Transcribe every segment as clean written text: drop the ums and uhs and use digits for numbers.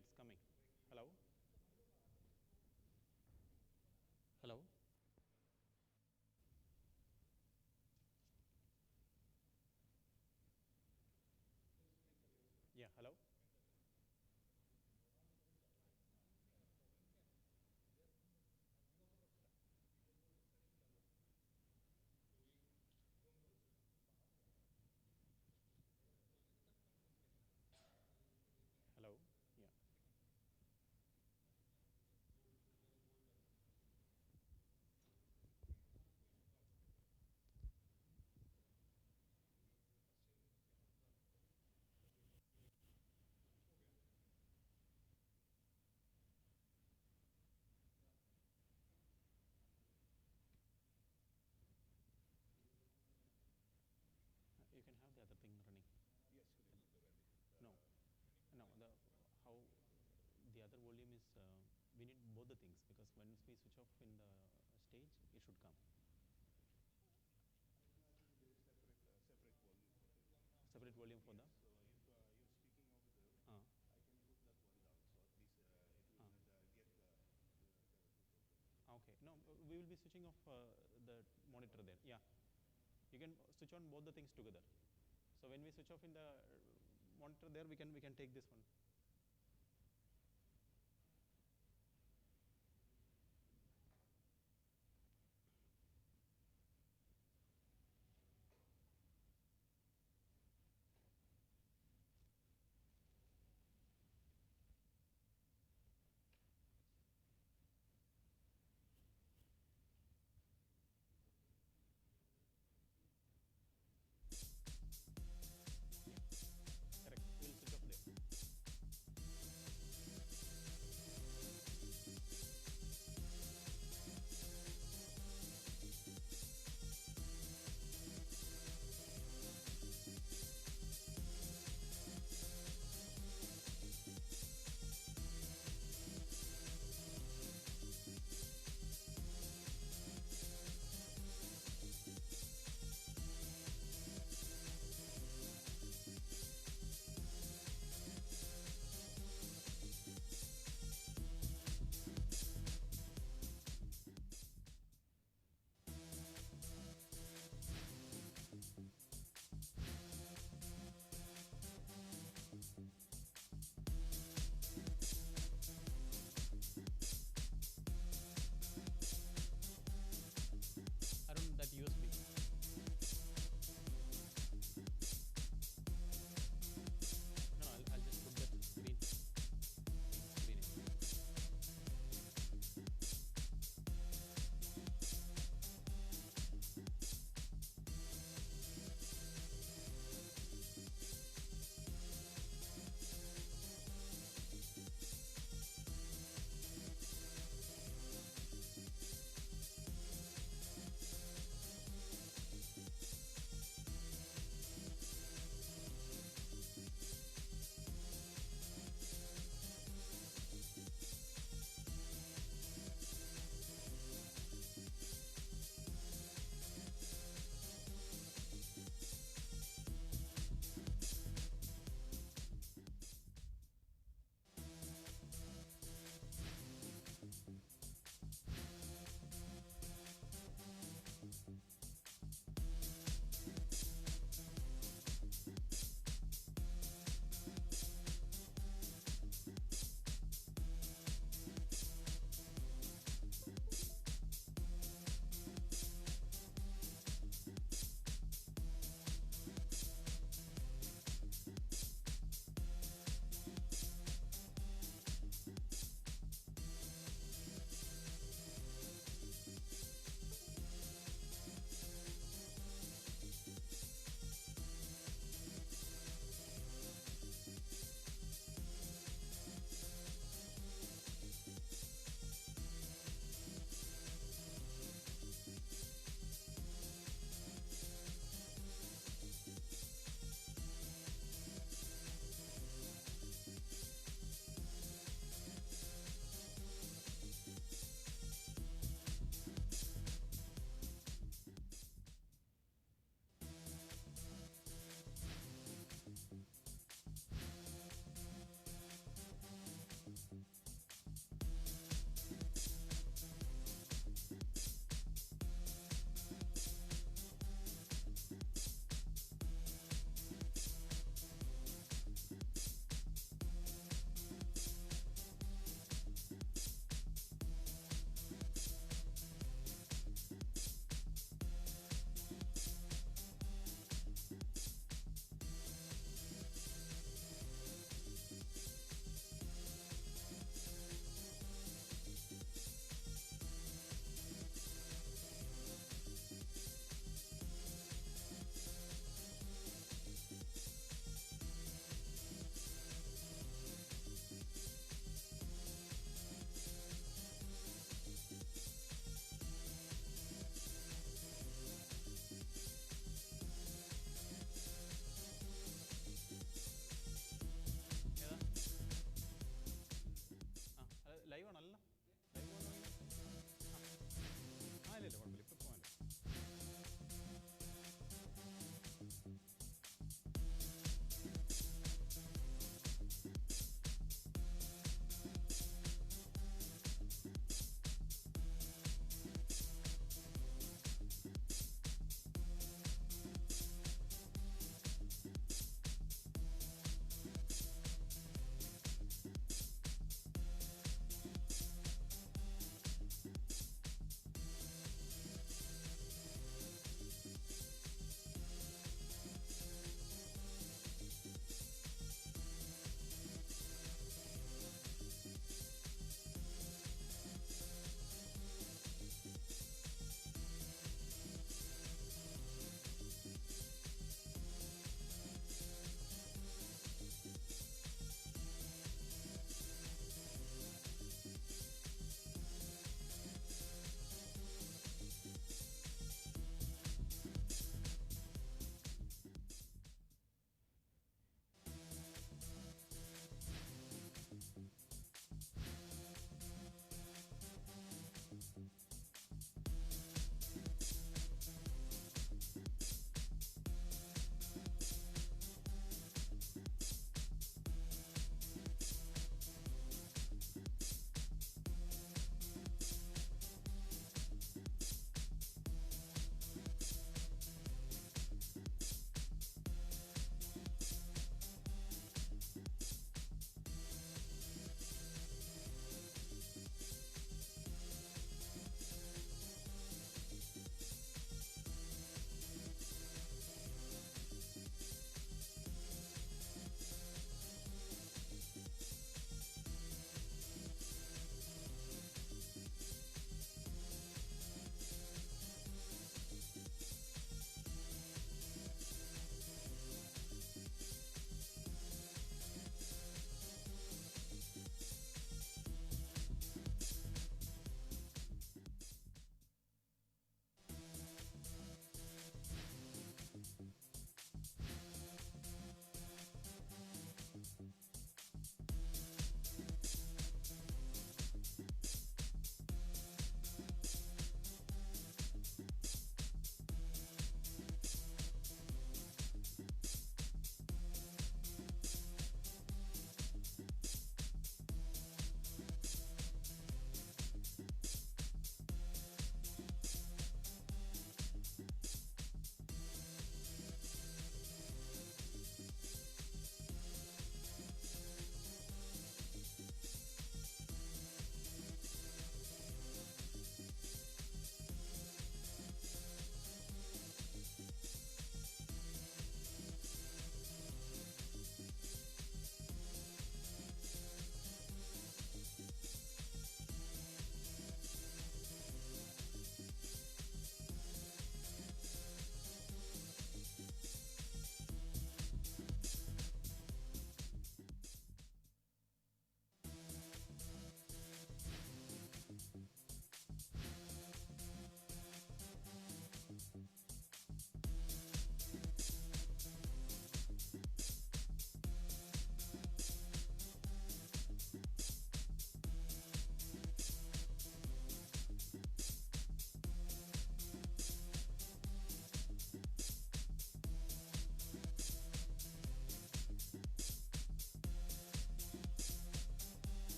it's coming. Hello? Hello? Yeah, hello? Hello? Yeah. You can have the other thing running. No, no. How the other volume is? We need both the things because once we switch off in the stage, it should come. Separate volume for the. Uh, okay. No, we will be switching off the monitor there. Yeah, you can switch on both the things together. So when we switch off in the monitor there, we can take this one. Correct. We'll switch off there.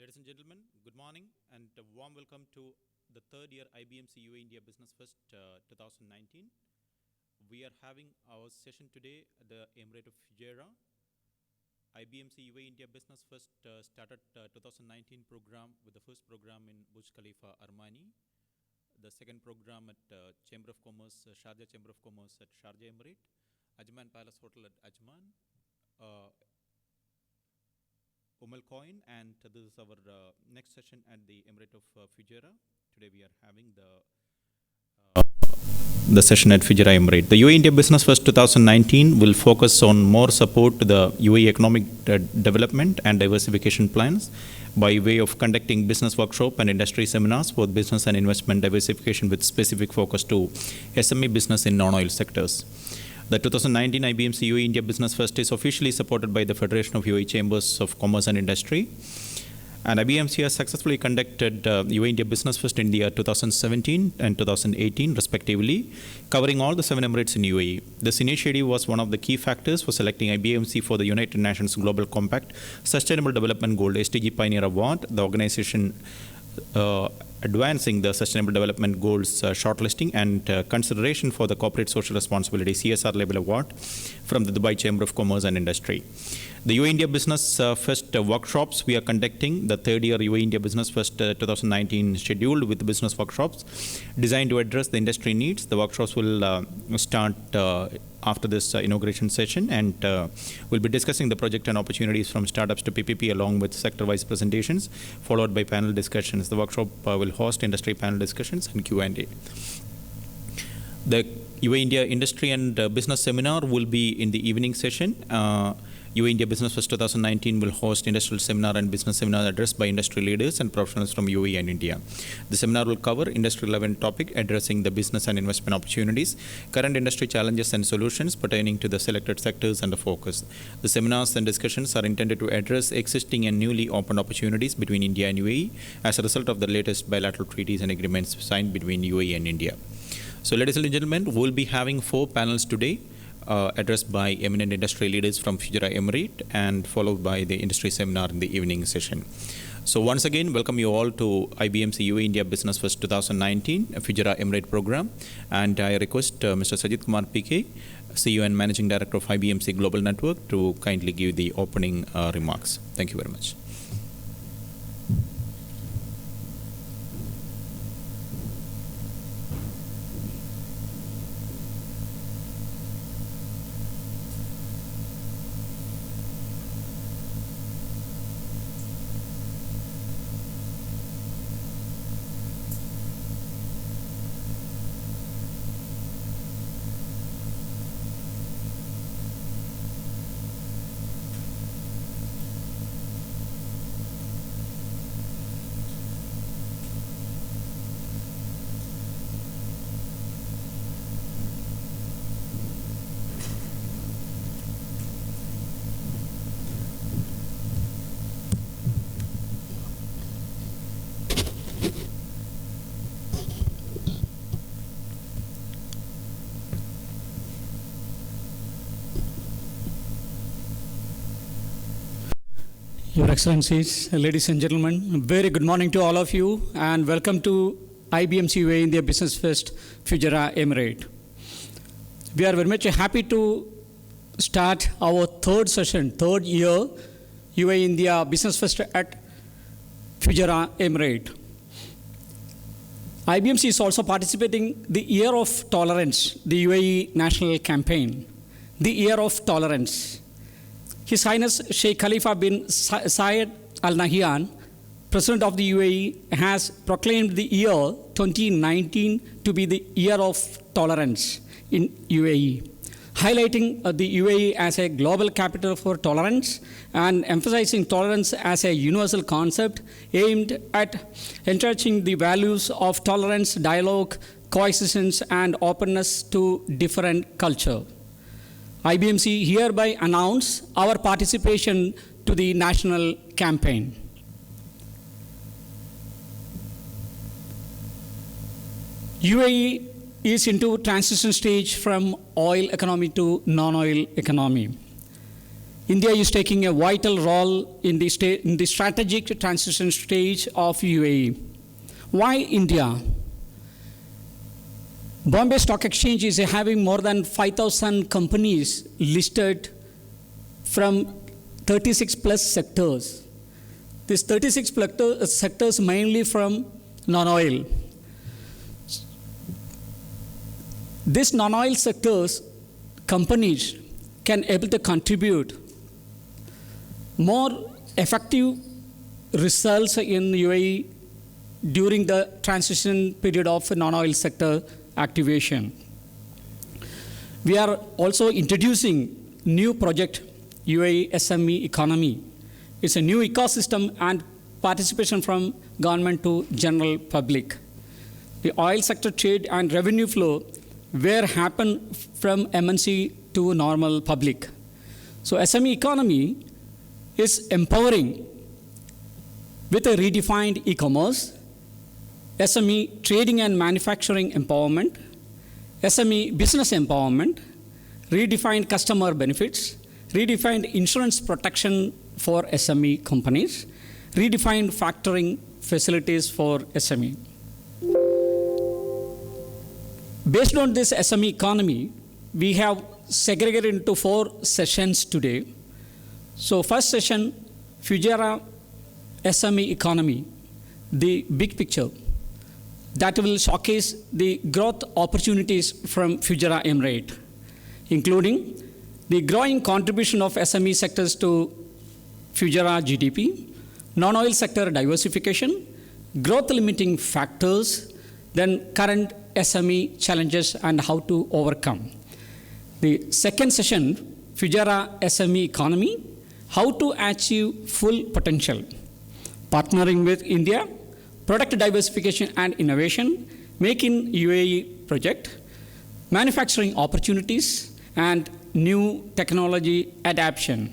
Ladies and gentlemen, good morning and a warm welcome to the third year IBMC UAE-India Business Fest 2019. We are having our session today at the Emirate of Fujairah. IBMC UAE-India Business Fest started 2019 program with the first program in Burj Khalifa, Armani, the second program at Chamber of Commerce, Sharjah Chamber of Commerce at Sharjah Emirate, Ajman Palace Hotel at Ajman, Coin, and this is our next session at the Emirate of Fujairah. Today we are having the session at Fujairah Emirate. The UAE-India Business Fest 2019 will focus on more support to the UAE economic development and diversification plans by way of conducting business workshop and industry seminars for business and investment diversification with specific focus to SME business in non-oil sectors. The 2019 IBMC UAE-India Business Fest is officially supported by the Federation of UAE Chambers of Commerce and Industry. And IBMC has successfully conducted UAE-India Business Fest in the year 2017 and 2018 respectively, covering all the 7 Emirates in UAE. This initiative was one of the key factors for selecting IBMC for the United Nations Global Compact Sustainable Development Goal SDG Pioneer Award. The organization advancing the Sustainable Development Goals shortlisting and consideration for the Corporate Social Responsibility CSR Label Award from the Dubai Chamber of Commerce and Industry. The UAE-India Business Fest workshops we are conducting, the third year UAE-India Business Fest 2019 scheduled with business workshops designed to address the industry needs. The workshops will start after this inauguration session, and we'll be discussing the project and opportunities from startups to PPP along with sector-wise presentations, followed by panel discussions. The workshop will host industry panel discussions and Q&A. The UAE-India Industry and Business Seminar will be in the evening session. UAE-India Business Fest 2019 will host industrial seminar and business seminar addressed by industry leaders and professionals from UAE and India. The seminar will cover industry-relevant topic addressing the business and investment opportunities, current industry challenges and solutions pertaining to the selected sectors and the focus. The seminars and discussions are intended to address existing and newly opened opportunities between India and UAE as a result of the latest bilateral treaties and agreements signed between UAE and India. So, ladies and gentlemen, we'll be having 4 panels today. Addressed by eminent industry leaders from Fujairah Emirate and followed by the industry seminar in the evening session. So once again, welcome you all to IBMC UAE-India Business Fest 2019 Fujairah Emirate program, and I request Mr. Sajid Kumar PK, CEO and Managing Director of IBMC Global Network, to kindly give the opening remarks. Thank you very much. Your Excellencies, ladies and gentlemen, very good morning to all of you and welcome to IBMC UAE-India Business Fest Fujairah Emirate. We are very much happy to start our third year UAE-India Business Fest at Fujairah Emirate. IBMC is also participating the Year of Tolerance, the UAE National Campaign, the Year of Tolerance. His Highness Sheikh Khalifa bin Zayed Al Nahyan, President of the UAE, has proclaimed the year 2019 to be the Year of Tolerance in UAE, highlighting the UAE as a global capital for tolerance and emphasizing tolerance as a universal concept aimed at encouraging the values of tolerance, dialogue, coexistence, and openness to different culture. IBMC hereby announce our participation to the national campaign. UAE is into transition stage from oil economy to non-oil economy. India is taking a vital role in the strategic transition stage of UAE. Why India? Bombay Stock Exchange is having more than 5,000 companies listed from 36 plus sectors. These 36 sectors mainly from non-oil. These non-oil sectors, companies can able to contribute more effective results in UAE during the transition period of non-oil sector activation. We are also introducing new project, UAE SME economy. It's a new ecosystem and participation from government to general public. The oil sector trade and revenue flow where happen from MNC to normal public. So SME economy is empowering with a redefined e-commerce, SME trading and manufacturing empowerment, SME business empowerment, redefined customer benefits, redefined insurance protection for SME companies, redefined factoring facilities for SME. Based on this SME economy, we have segregated into 4 sessions today. So first session, Fujairah SME economy, the big picture. That will showcase the growth opportunities from Fujairah Emirate, including the growing contribution of SME sectors to Fujairah GDP, non-oil sector diversification, growth limiting factors, then current SME challenges and how to overcome. The second session, Fujairah SME economy, how to achieve full potential, partnering with India, product diversification and innovation, Make in UAE project, manufacturing opportunities, and new technology adaptation.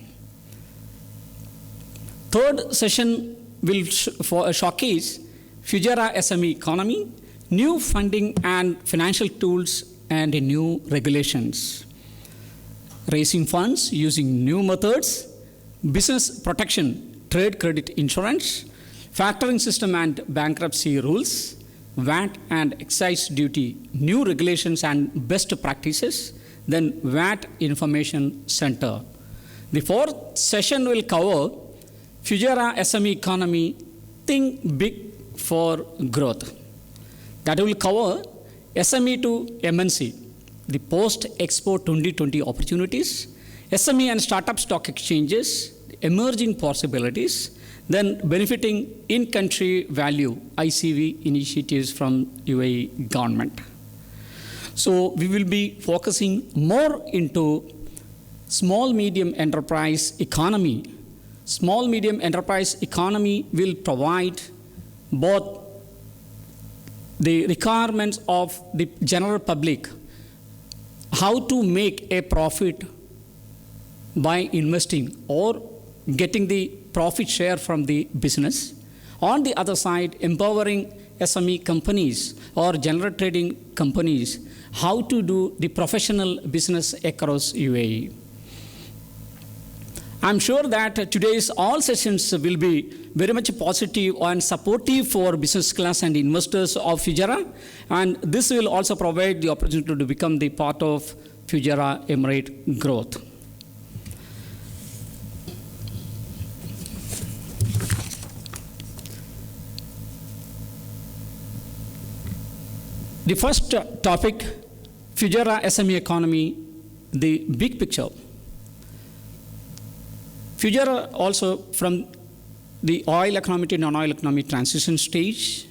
Third session will showcase Fujairah SME economy, new funding and financial tools, and new regulations. Raising funds using new methods, business protection, trade credit insurance, factoring system and bankruptcy rules, VAT and excise duty, new regulations and best practices, then VAT Information Center. The fourth session will cover Fujairah SME economy, think big for growth. That will cover SME to MNC, the post-Expo 2020 opportunities, SME and startup stock exchanges, emerging possibilities, then benefiting in-country value, ICV initiatives from UAE government. So we will be focusing more into small medium enterprise economy. Small medium enterprise economy will provide both the requirements of the general public, how to make a profit by investing or getting the profit share from the business. On the other side, empowering SME companies or general trading companies, how to do the professional business across UAE. I'm sure that today's all sessions will be very much positive and supportive for business class and investors of Fujairah, and this will also provide the opportunity to become the part of Fujairah Emirate growth. The first topic, Fujairah SME economy, the big picture. Fujairah also from the oil economy to non-oil economy transition stage.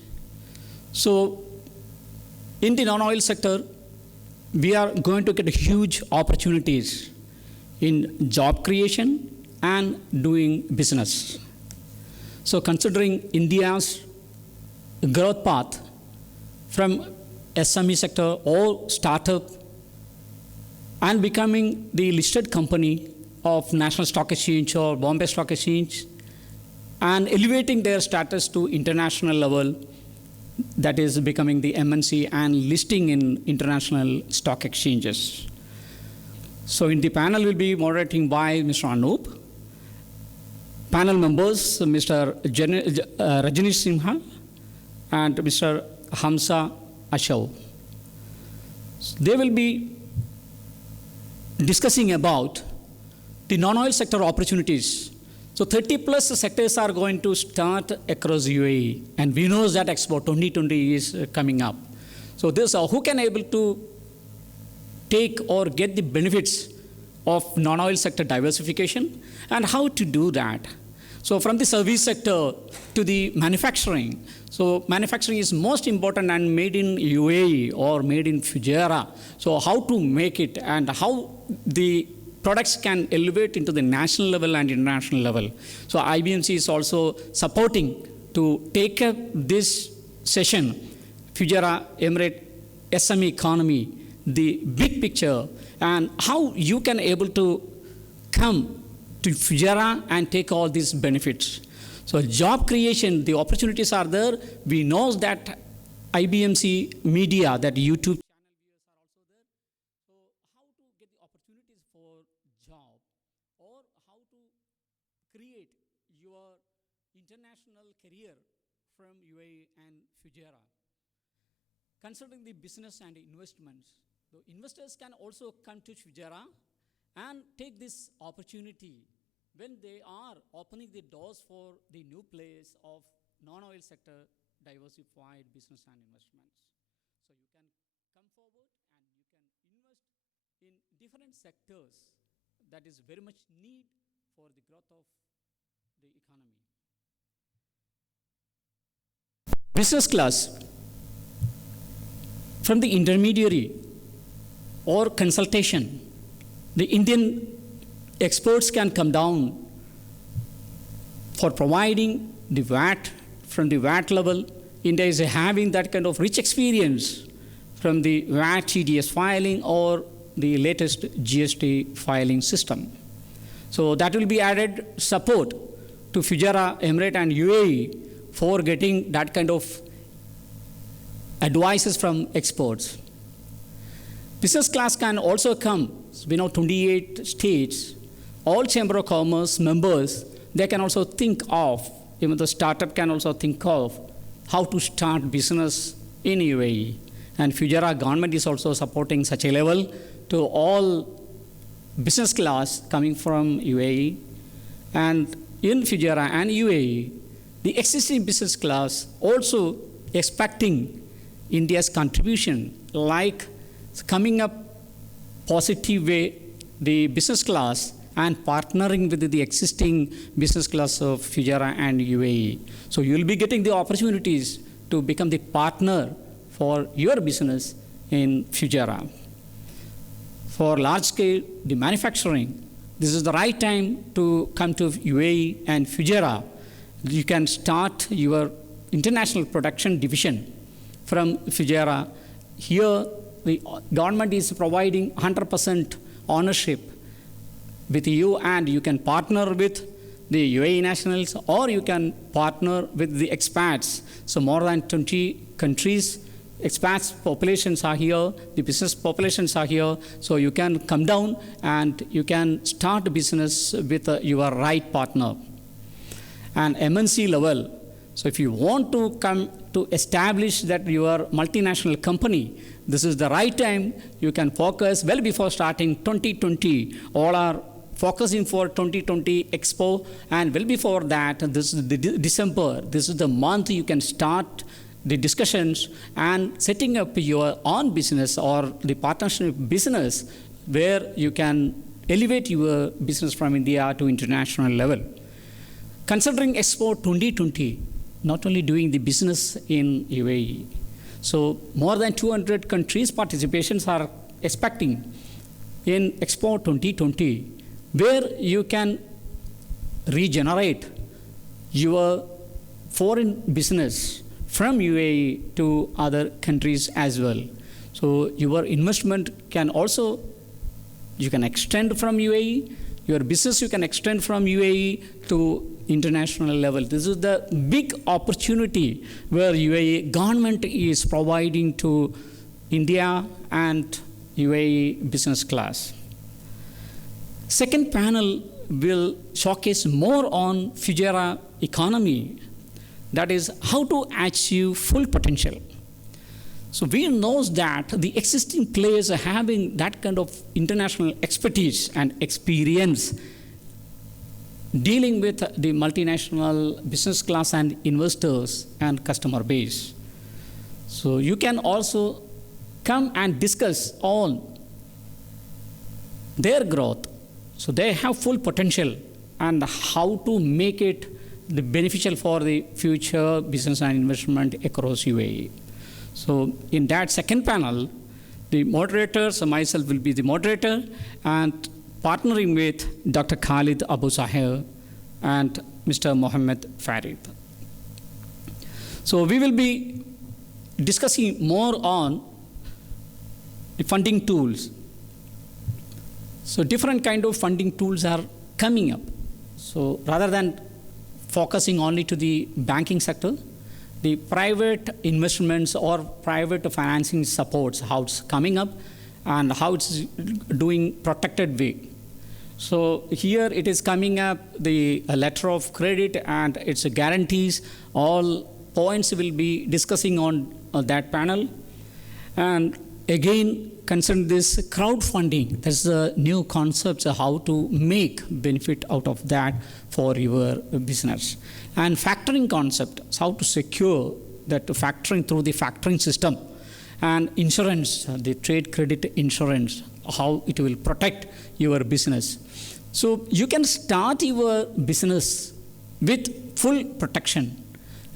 So in the non-oil sector, we are going to get huge opportunities in job creation and doing business. So considering India's growth path from SME sector or startup and becoming the listed company of National Stock Exchange or Bombay Stock Exchange and elevating their status to international level, that is becoming the MNC and listing in international stock exchanges. So in the panel will be moderating by Mr. Anup. panel members, Mr. Rajnish Simha and Mr. Hamza Ashaw. They will be discussing about the non-oil sector opportunities. So 30 plus sectors are going to start across UAE, and we know that Expo 2020 is coming up. So this, who can able to take or get the benefits of non-oil sector diversification, and how to do that. So from the service sector to the manufacturing. So manufacturing is most important and made in UAE or made in Fujairah. So how to make it and how the products can elevate into the national level and international level. So IBMC is also supporting to take up this session, Fujairah Emirate SME economy, the big picture, and how you can able to come to Fujairah and take all these benefits. So job creation, the opportunities are there. We know that IBMC media, that YouTube channel viewers are also there. So how to get the opportunities for job, or how to create your international career from UAE and Fujairah. Considering the business and investments, the investors can also come to Fujairah and take this opportunity when they are opening the doors for the new place of non-oil sector diversified business and investments. So you can come forward and you can invest in different sectors that is very much need for the growth of the economy. Business class, from the intermediary or consultation, the Indian experts can come down for providing the VAT. From the VAT level, India is having that kind of rich experience from the VAT TDS filing or the latest GST filing system. So that will be added support to Fujairah, Emirate and UAE for getting that kind of advices from experts. Business class can also come. We know 28 states, all Chamber of Commerce members, they can also think of, even the startup can also think of how to start business in UAE. And Fujairah government is also supporting such a level to all business class coming from UAE. And in Fujairah and UAE, the existing business class also expecting India's contribution, like coming up positive way, the business class, and partnering with the existing business class of Fujairah and UAE. So you will be getting the opportunities to become the partner for your business in Fujairah. For large scale, the manufacturing, this is the right time to come to UAE and Fujairah. You can start your international production division from Fujairah. Here, the government is providing 100% ownership with you, and you can partner with the UAE nationals, or you can partner with the expats. So more than 20 countries, expats populations are here, the business populations are here, so you can come down and you can start a business with your right partner. And MNC level, so if you want to come to establish that your multinational company, this is the right time. You can focus well before starting 2020. All are focusing for 2020 Expo, and well before that, this is the December. This is the month you can start the discussions and setting up your own business or the partnership business where you can elevate your business from India to international level. Considering Expo 2020, not only doing the business in UAE, so more than 200 countries participations are expecting in Expo 2020, where you can regenerate your foreign business from UAE to other countries as well. So your investment can also, you can extend from UAE, your business you can extend from UAE to international level. This is the big opportunity where UAE government is providing to India and UAE business class. Second panel will showcase more on Fujairah economy, that is how to achieve full potential. So we know that the existing players are having that kind of international expertise and experience dealing with the multinational business class and investors and customer base. So you can also come and discuss on their growth. So they have full potential and how to make it the beneficial for the future business and investment across UAE. So in that second panel, the moderators, myself will be the moderator, and partnering with Dr. Khalid Abu Zahir and Mr. Mohammed Farid. So we will be discussing more on the funding tools. So different kind of funding tools are coming up. So rather than focusing only to the banking sector, the private investments or private financing supports, how it's coming up and how it's doing protected way. So here it is coming up the letter of credit and its guarantees. All points will be discussing on that panel. And again, concern this crowdfunding. That's a new concept of how to make benefit out of that for your business. And factoring concept, how to secure that factoring through the factoring system. And insurance, the trade credit insurance, how it will protect your business. So you can start your business with full protection,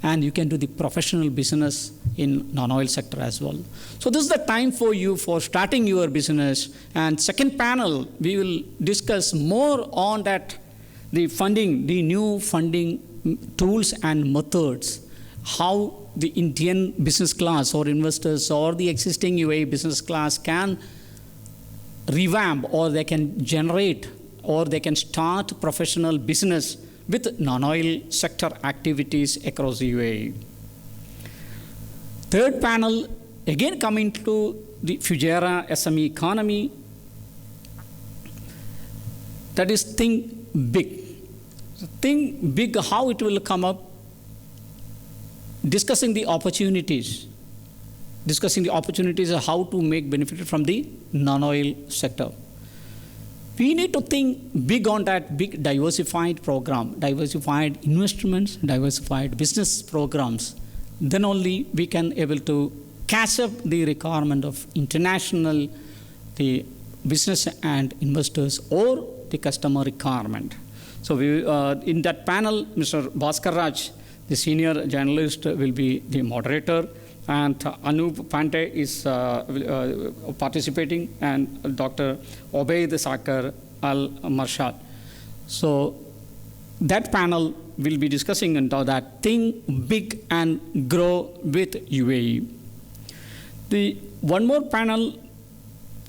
and you can do the professional business in non-oil sector as well. So this is the time for you for starting your business. And second panel, we will discuss more on that, the funding, the new funding tools and methods, how the Indian business class or investors or the existing UAE business class can revamp, or they can generate, or they can start professional business with non-oil sector activities across the UAE. Third panel, again coming to the Fujairah SME economy, that is think big. So think big, how it will come up, discussing the opportunities of how to make benefit from the non-oil sector. We need to think big on that big diversified program, diversified investments, diversified business programs. Then only we can able to catch up the requirement of international, the business and investors or the customer requirement. So we, in that panel, Mr. Bhaskar Raj, the senior journalist, will be the moderator, and Anup Pandey is participating, and Dr. Obaid Sakar Al-Marshad. So that panel will be discussing into that think big and grow with UAE. The one more panel,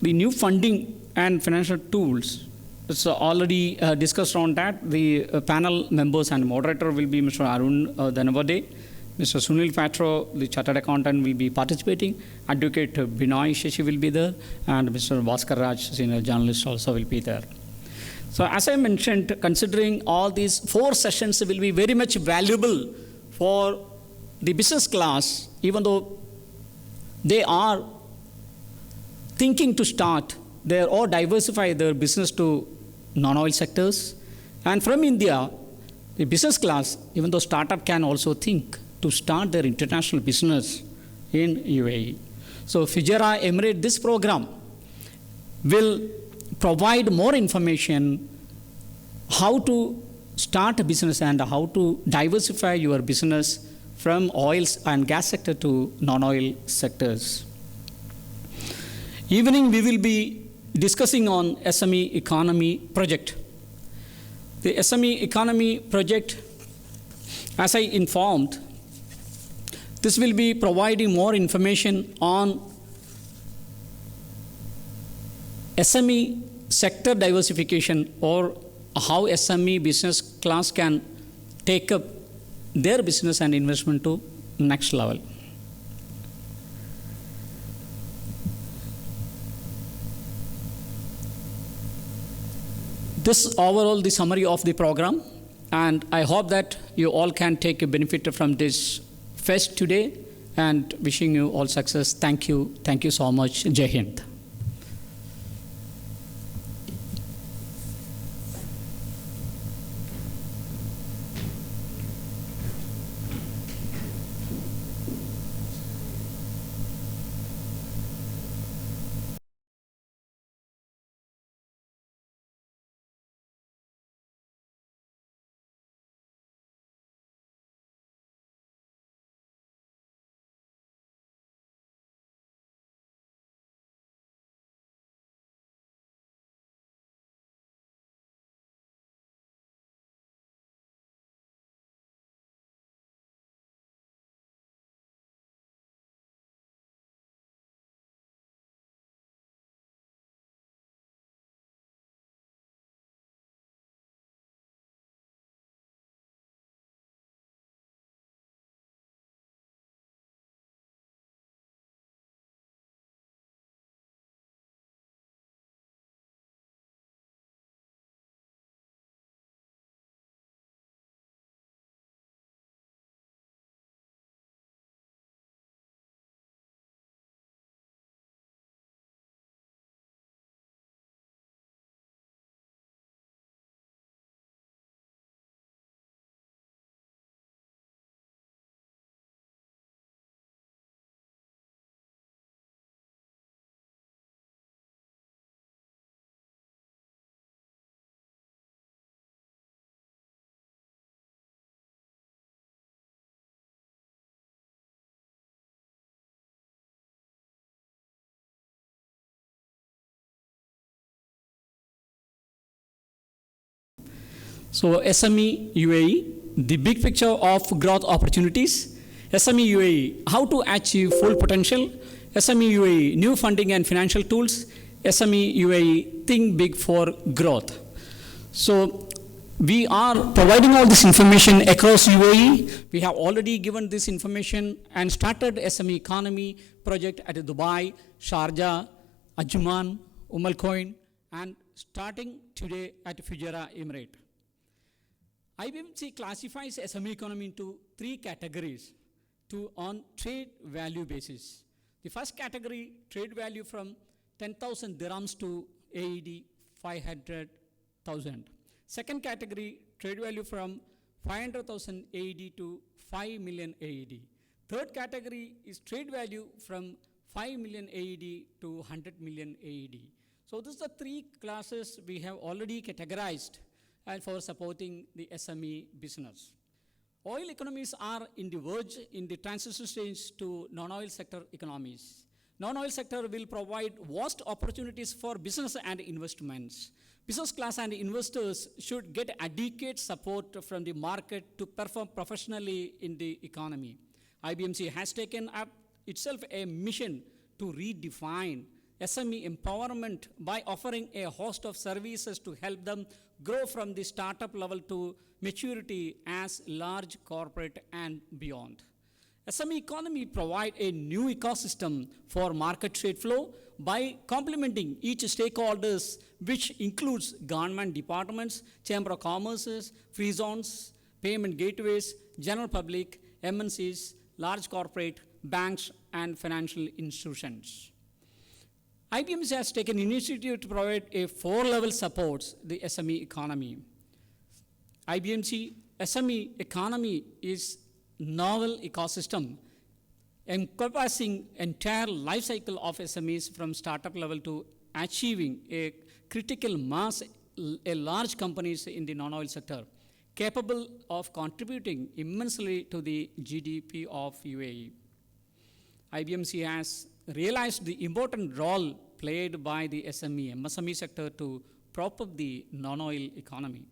the new funding and financial tools. It's already discussed on that. The panel members and moderator will be Mr. Arun Dhanavade, Mr. Sunil Patro, the chartered accountant, will be participating. Advocate Binoy Shashi will be there, and Mr. Bhaskar Raj, senior journalist, also will be there. So as I mentioned, considering all these 4 sessions will be very much valuable for the business class, even though they are thinking to start their or diversify their business to non-oil sectors. And from India, the business class, even though startup can also think to start their international business in UAE. So Fujairah Emirate, this program will provide more information how to start a business and how to diversify your business from oils and gas sector to non-oil sectors. Evening we will be discussing on SME economy project. The SME economy project, as I informed, this will be providing more information on SME sector diversification, or how SME business class can take up their business and investment to next level. This overall the summary of the program, and I hope that you all can take a benefit from this fest today, and wishing you all success. Thank you so much. Jai Hind. So SME UAE, the big picture of growth opportunities. SME UAE, how to achieve full potential. SME UAE, new funding and financial tools. SME UAE, think big for growth. So we are providing all this information across UAE. We have already given this information and started SME economy project at Dubai, Sharjah, Ajman, Al Quwain, and starting today at Fujairah Emirate. IBMC classifies SME economy into 3 categories on trade value basis. The first category, trade value from 10,000 dirhams to AED 500,000. Second category, trade value from 500,000 AED to 5 million AED. Third category is trade value from 5 million AED to 100 million AED. So these are 3 classes we have already categorized and for supporting the SME business. Oil economies are in the verge in the transition stage to non-oil sector economies. Non-oil sector will provide vast opportunities for business and investments. Business class and investors should get adequate support from the market to perform professionally in the economy. IBMC has taken up itself a mission to redefine SME empowerment by offering a host of services to help them grow from the startup level to maturity as large corporate and beyond. SME economy provide a new ecosystem for market trade flow by complementing each stakeholders, which includes government departments, chamber of commerce, free zones, payment gateways, general public, MNCs, large corporate, banks, and financial institutions. IBMC has taken initiative to provide a 4-level supports the SME economy. IBMC SME economy is novel ecosystem encompassing entire life cycle of SMEs from startup level to achieving a critical mass, a large companies in the non-oil sector, capable of contributing immensely to the GDP of UAE. IBMC has realized the important role played by the MSME sector to prop up the non-oil economy.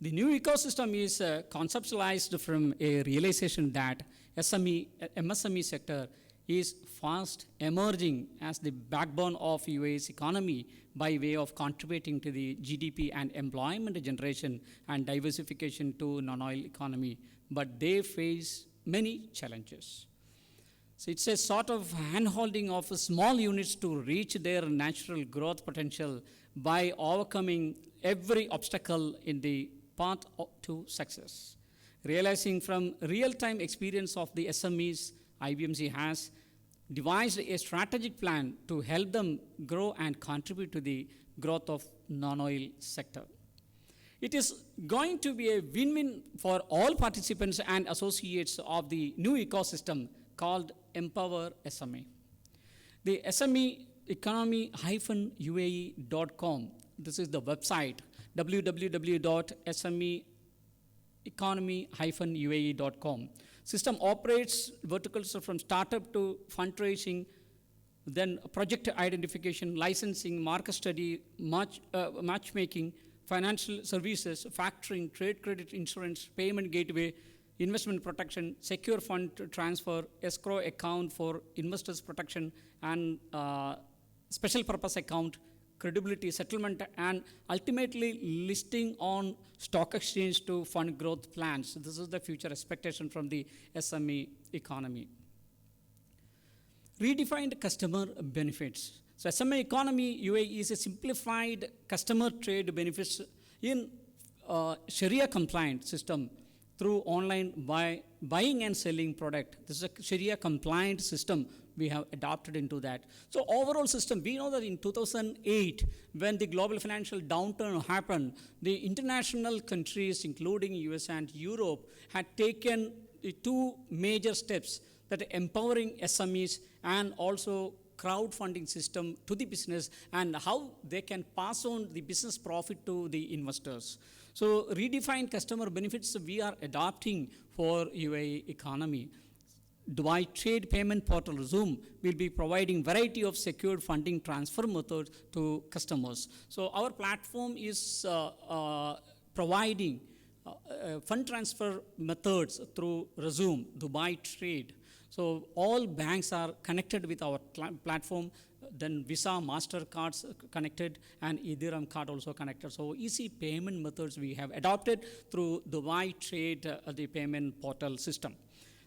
The new ecosystem is conceptualized from a realization that MSME sector is fast emerging as the backbone of UAE's economy by way of contributing to the GDP and employment generation and diversification to non-oil economy, but they face many challenges. So it's a sort of hand-holding of small units to reach their natural growth potential by overcoming every obstacle in the path to success. Realizing from real-time experience of the SMEs, IBMC has devised a strategic plan to help them grow and contribute to the growth of non-oil sector. It is going to be a win-win for all participants and associates of the new ecosystem called Empower SME. The SME economy-uae.com, this is the website, www.sme-economy-uae.com. System operates verticals from startup to fundraising, then project identification, licensing, market study, matchmaking, financial services, factoring, trade credit insurance, payment gateway, investment protection, secure fund transfer, escrow account for investors protection, and special purpose account, credibility, settlement, and ultimately listing on stock exchange to fund growth plans. This is the future expectation from the SME economy. Redefined customer benefits. So SME economy UAE is a simplified customer trade benefits in Sharia compliant system through online buying and selling product. This is a Sharia compliant system we have adopted into that. So overall system, we know that in 2008, when the global financial downturn happened, the international countries, including US and Europe, had taken the two major steps, that empowering SMEs and also crowdfunding system to the business and how they can pass on the business profit to the investors. So redefined customer benefits we are adopting for UAE economy. Dubai Trade Payment Portal Zoom will be providing variety of secured funding transfer methods to customers. So our platform is providing fund transfer methods through Resume, Dubai Trade. So all banks are connected with our platform, then Visa, MasterCards connected, and Ethereum card also connected. So easy payment methods we have adopted through Dubai Trade, the payment portal system.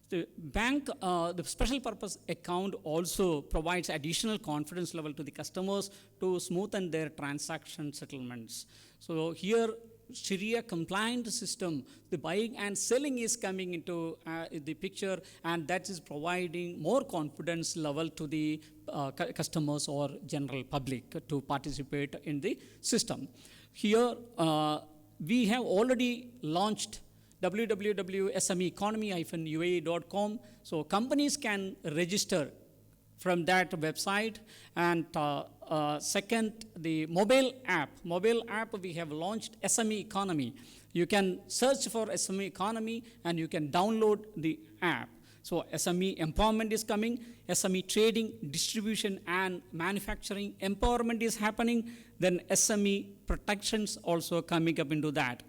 The bank, the special purpose account also provides additional confidence level to the customers to smoothen their transaction settlements. So here, Sharia compliant system, the buying and selling is coming into the picture, and that is providing more confidence level to the customers or general public to participate in the system. Here, we have already launched www.sme-economy-uae.com. So companies can register from that website. And second, the mobile app we have launched, SME Economy. You can search for SME Economy and you can download the app. So SME empowerment is coming, SME trading, distribution and manufacturing empowerment is happening, then SME protections also coming up into that.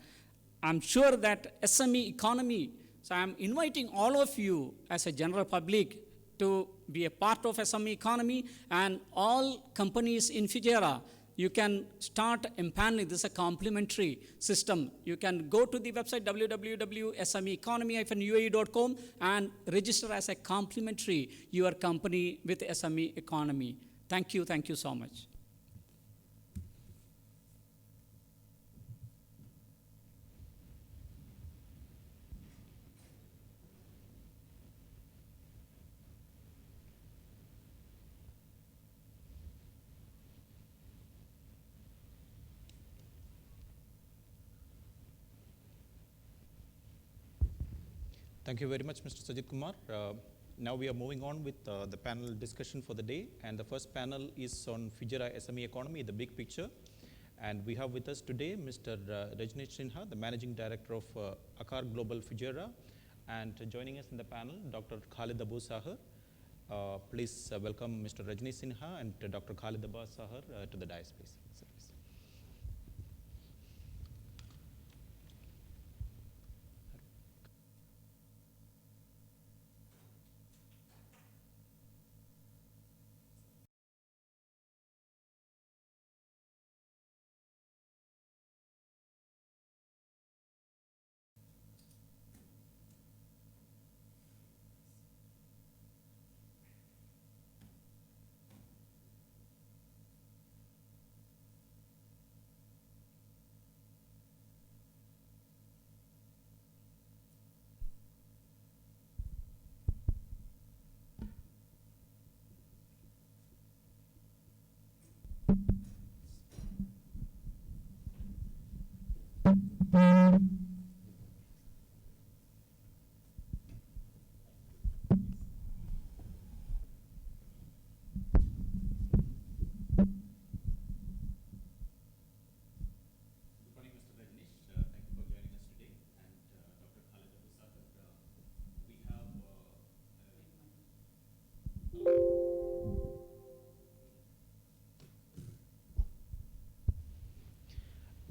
I'm sure that SME economy, so I'm inviting all of you as a general public to be a part of SME economy, and all companies in Fujairah, you can start empaneling. This is a complimentary system. You can go to the website www.sme-economy-uae.com and register as a complimentary your company with SME economy. Thank you so much. Thank you very much, Mr. Sajid Kumar. Now we are moving on with the panel discussion for the day. And the first panel is on Fujairah SME economy, the big picture. And we have with us today Mr. Rajneesh Sinha, the Managing Director of Akar Global Fujairah. And joining us in the panel, Dr. Khalid Abu Sahar. Please welcome Mr. Rajneesh Sinha and Dr. Khalid Abu Sahar to the dais, please.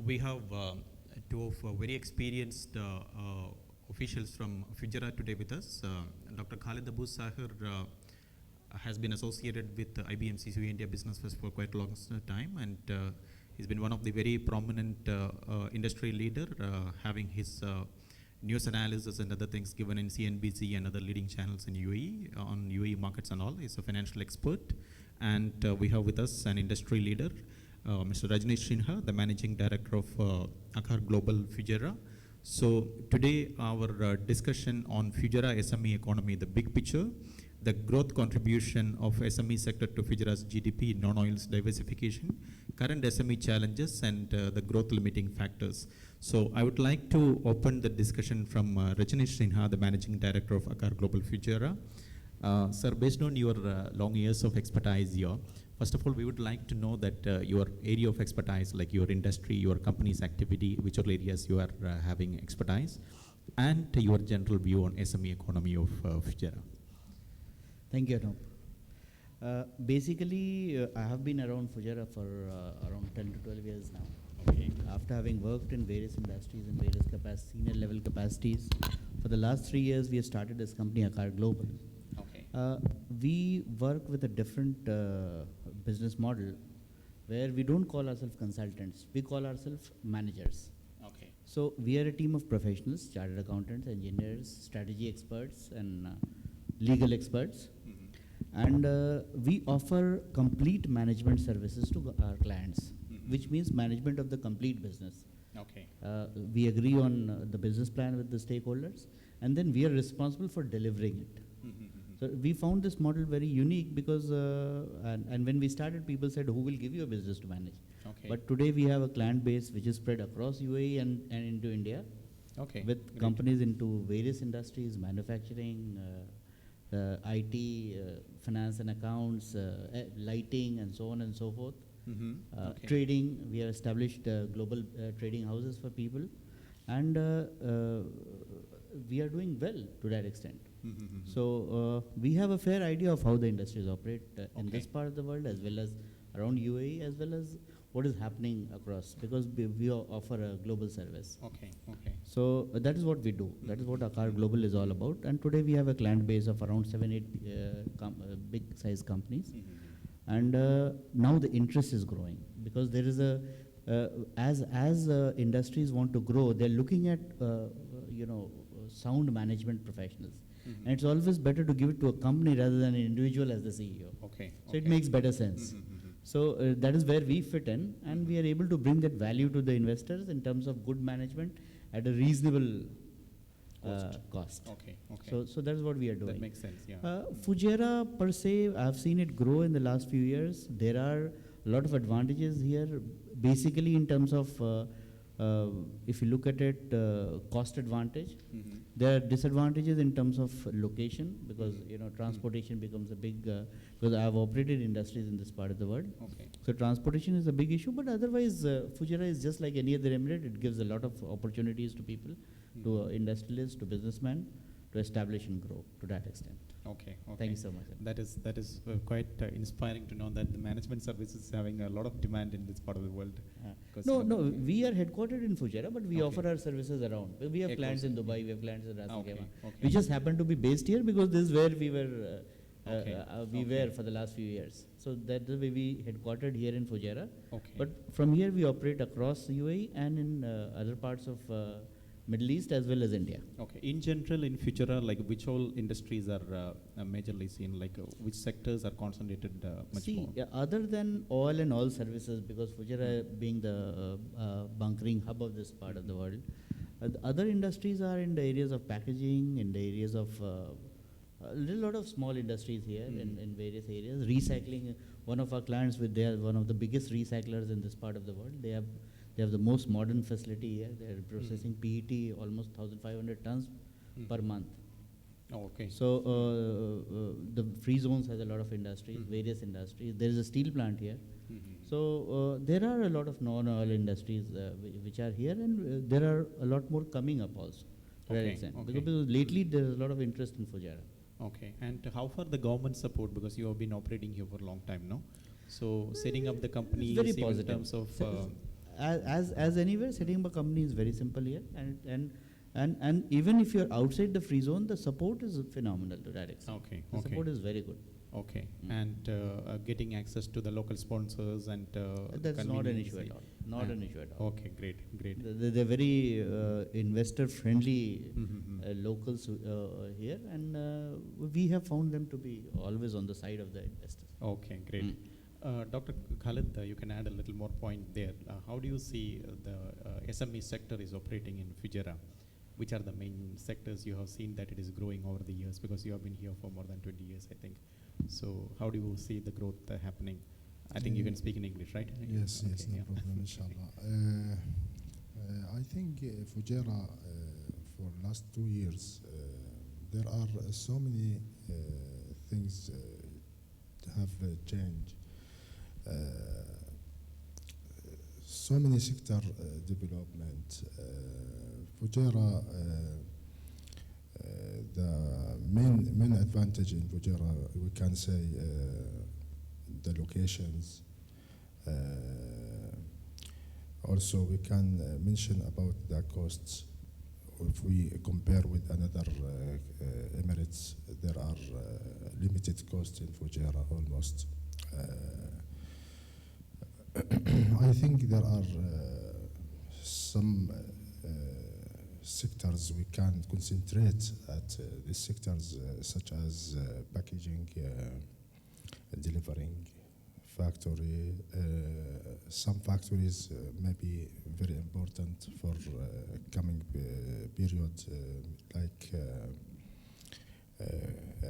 we have two of very experienced officials from Fujairah today with us. Dr. Khalid Abu Sahir has been associated with IBMC UAE-INDIA business for quite a long time, and he's been one of the very prominent industry leader, having his news analysis and other things given in CNBC and other leading channels in UAE on UAE markets and all. He's a financial expert, and we have with us an industry leader, Mr. Rajneesh Sinha, the managing director of Akar Global Fujairah. So today our discussion on Fujairah SME economy, the big picture, the growth contribution of SME sector to Fujairah's GDP, non-oils diversification, current SME challenges, and the growth limiting factors. So I would like to open the discussion from Rajneesh Sinha, the Managing Director of Akar Global Fujairah. Sir, based on your long years of expertise here, first of all, we would like to know that your area of expertise, like your industry, your company's activity, which all areas you are having expertise, and your general view on SME economy of Fujairah. Thank you, Anup. Basically, I have been around Fujairah for around 10 to 12 years now. Okay. After having worked in various industries and various senior level capacities, for the last 3 years, we have started this company, Akar Global. Okay. We work with a different business model where we don't call ourselves consultants, we call ourselves managers. Okay. So we are a team of professionals, chartered accountants, engineers, strategy experts, and legal experts. And we offer complete management services to our clients, which means management of the complete business. Okay. We agree on the business plan with the stakeholders, and then we are responsible for delivering it. So we found this model very unique because, and when we started, people said, who will give you a business to manage? Okay. But today we have a client base which is spread across UAE and into India, Okay. with Great. companies into various industries, manufacturing, IT, finance and accounts, lighting, and so on and so forth. Okay. Trading, we have established global trading houses for people, and we are doing well to that extent. So we have a fair idea of how the industries operate in Okay. this part of the world, as well as around UAE, as well as what is happening across, because we offer a global service. Okay. Okay. So that is what we do. That is what Akar Global is all about. And today we have a client base of around 7-8 big size companies. And now the interest is growing because there is a as industries want to grow, they're looking at sound management professionals. And it's always better to give it to a company rather than an individual as the CEO. Okay. So it makes better sense. So that is where we fit in, and we are able to bring that value to the investors in terms of good management at a reasonable cost. Okay. Okay. So that is what we are doing. That makes sense. Yeah. Fujairah per se, I have seen it grow in the last few years. There are a lot of advantages here, basically in terms of if you look at it, cost advantage. There are disadvantages in terms of location, because transportation becomes a big. Because I have operated industries in this part of the world. Okay. So transportation is a big issue, but otherwise, Fujairah is just like any other emirate. It gives a lot of opportunities to people, to industrialists, to businessmen, to establish and grow to that extent. Okay. Okay. Thank you so much. That is quite inspiring to know that the management services is having a lot of demand in this part of the world. No, we are headquartered in Fujairah, but we Okay. offer our services around. We have Of clients course. in Dubai, we have clients in Ras Al Okay. Khaimah. Okay. We just happen to be based here because this is where we were. Okay. Were for the last few years. So that's the way we headquartered here in Fujairah. Okay. But from here we operate across UAE and in other parts of Middle East as well as India. Okay. In general, in Fujairah, like which all industries are majorly seen? Like which sectors are concentrated much more? Other than oil and oil services, because Fujairah being the bunkering hub of this part of the world, the other industries are in the areas of packaging, in the areas of a little lot of small industries here in various areas. Recycling, one of our clients, they are one of the biggest recyclers in this part of the world. They have the most modern facility here. They are processing PET almost 1,500 tons per month. Oh, okay. So the free zones has a lot of industries, various industries. There is a steel plant here. So there are a lot of non-oil industries which are here, and there are a lot more coming up also. To that extent. Because lately there is a lot of interest in Fujairah. Okay. And how far the government support, because you have been operating here for a long time now. So setting up the company Very in positive. terms of as anywhere, setting up a company is very simple here, and even if you're outside the free zone, the support is phenomenal to that extent. Okay. The support is very good. Okay. And getting access to the local sponsors and That's not an issue convenience. at all. Not an issue at all. Okay, great. They're very investor friendly Mhm. locals here, and we have found them to be always on the side of the investors. Okay, great. Dr. Khalid, you can add a little more point there. How do you see the SME sector is operating in Fujairah? Which are the main sectors you have seen that it is growing over the years? Because you have been here for more than 20 years, I think. So how do you see the growth happening? I think you can speak in English, right? Yes, Okay, yes, no yeah. problem, inshallah. I think Fujairah, for last 2 years, there are so many things have changed. So many sector development. Fujairah, the main advantage in Fujairah, we can say, the locations. Also, we can mention about the costs. If we compare with another Emirates, there are limited costs in Fujairah almost. I think there are some sectors we can concentrate at these sectors, such as packaging, delivering, factory. Some factories may be very important for coming period, like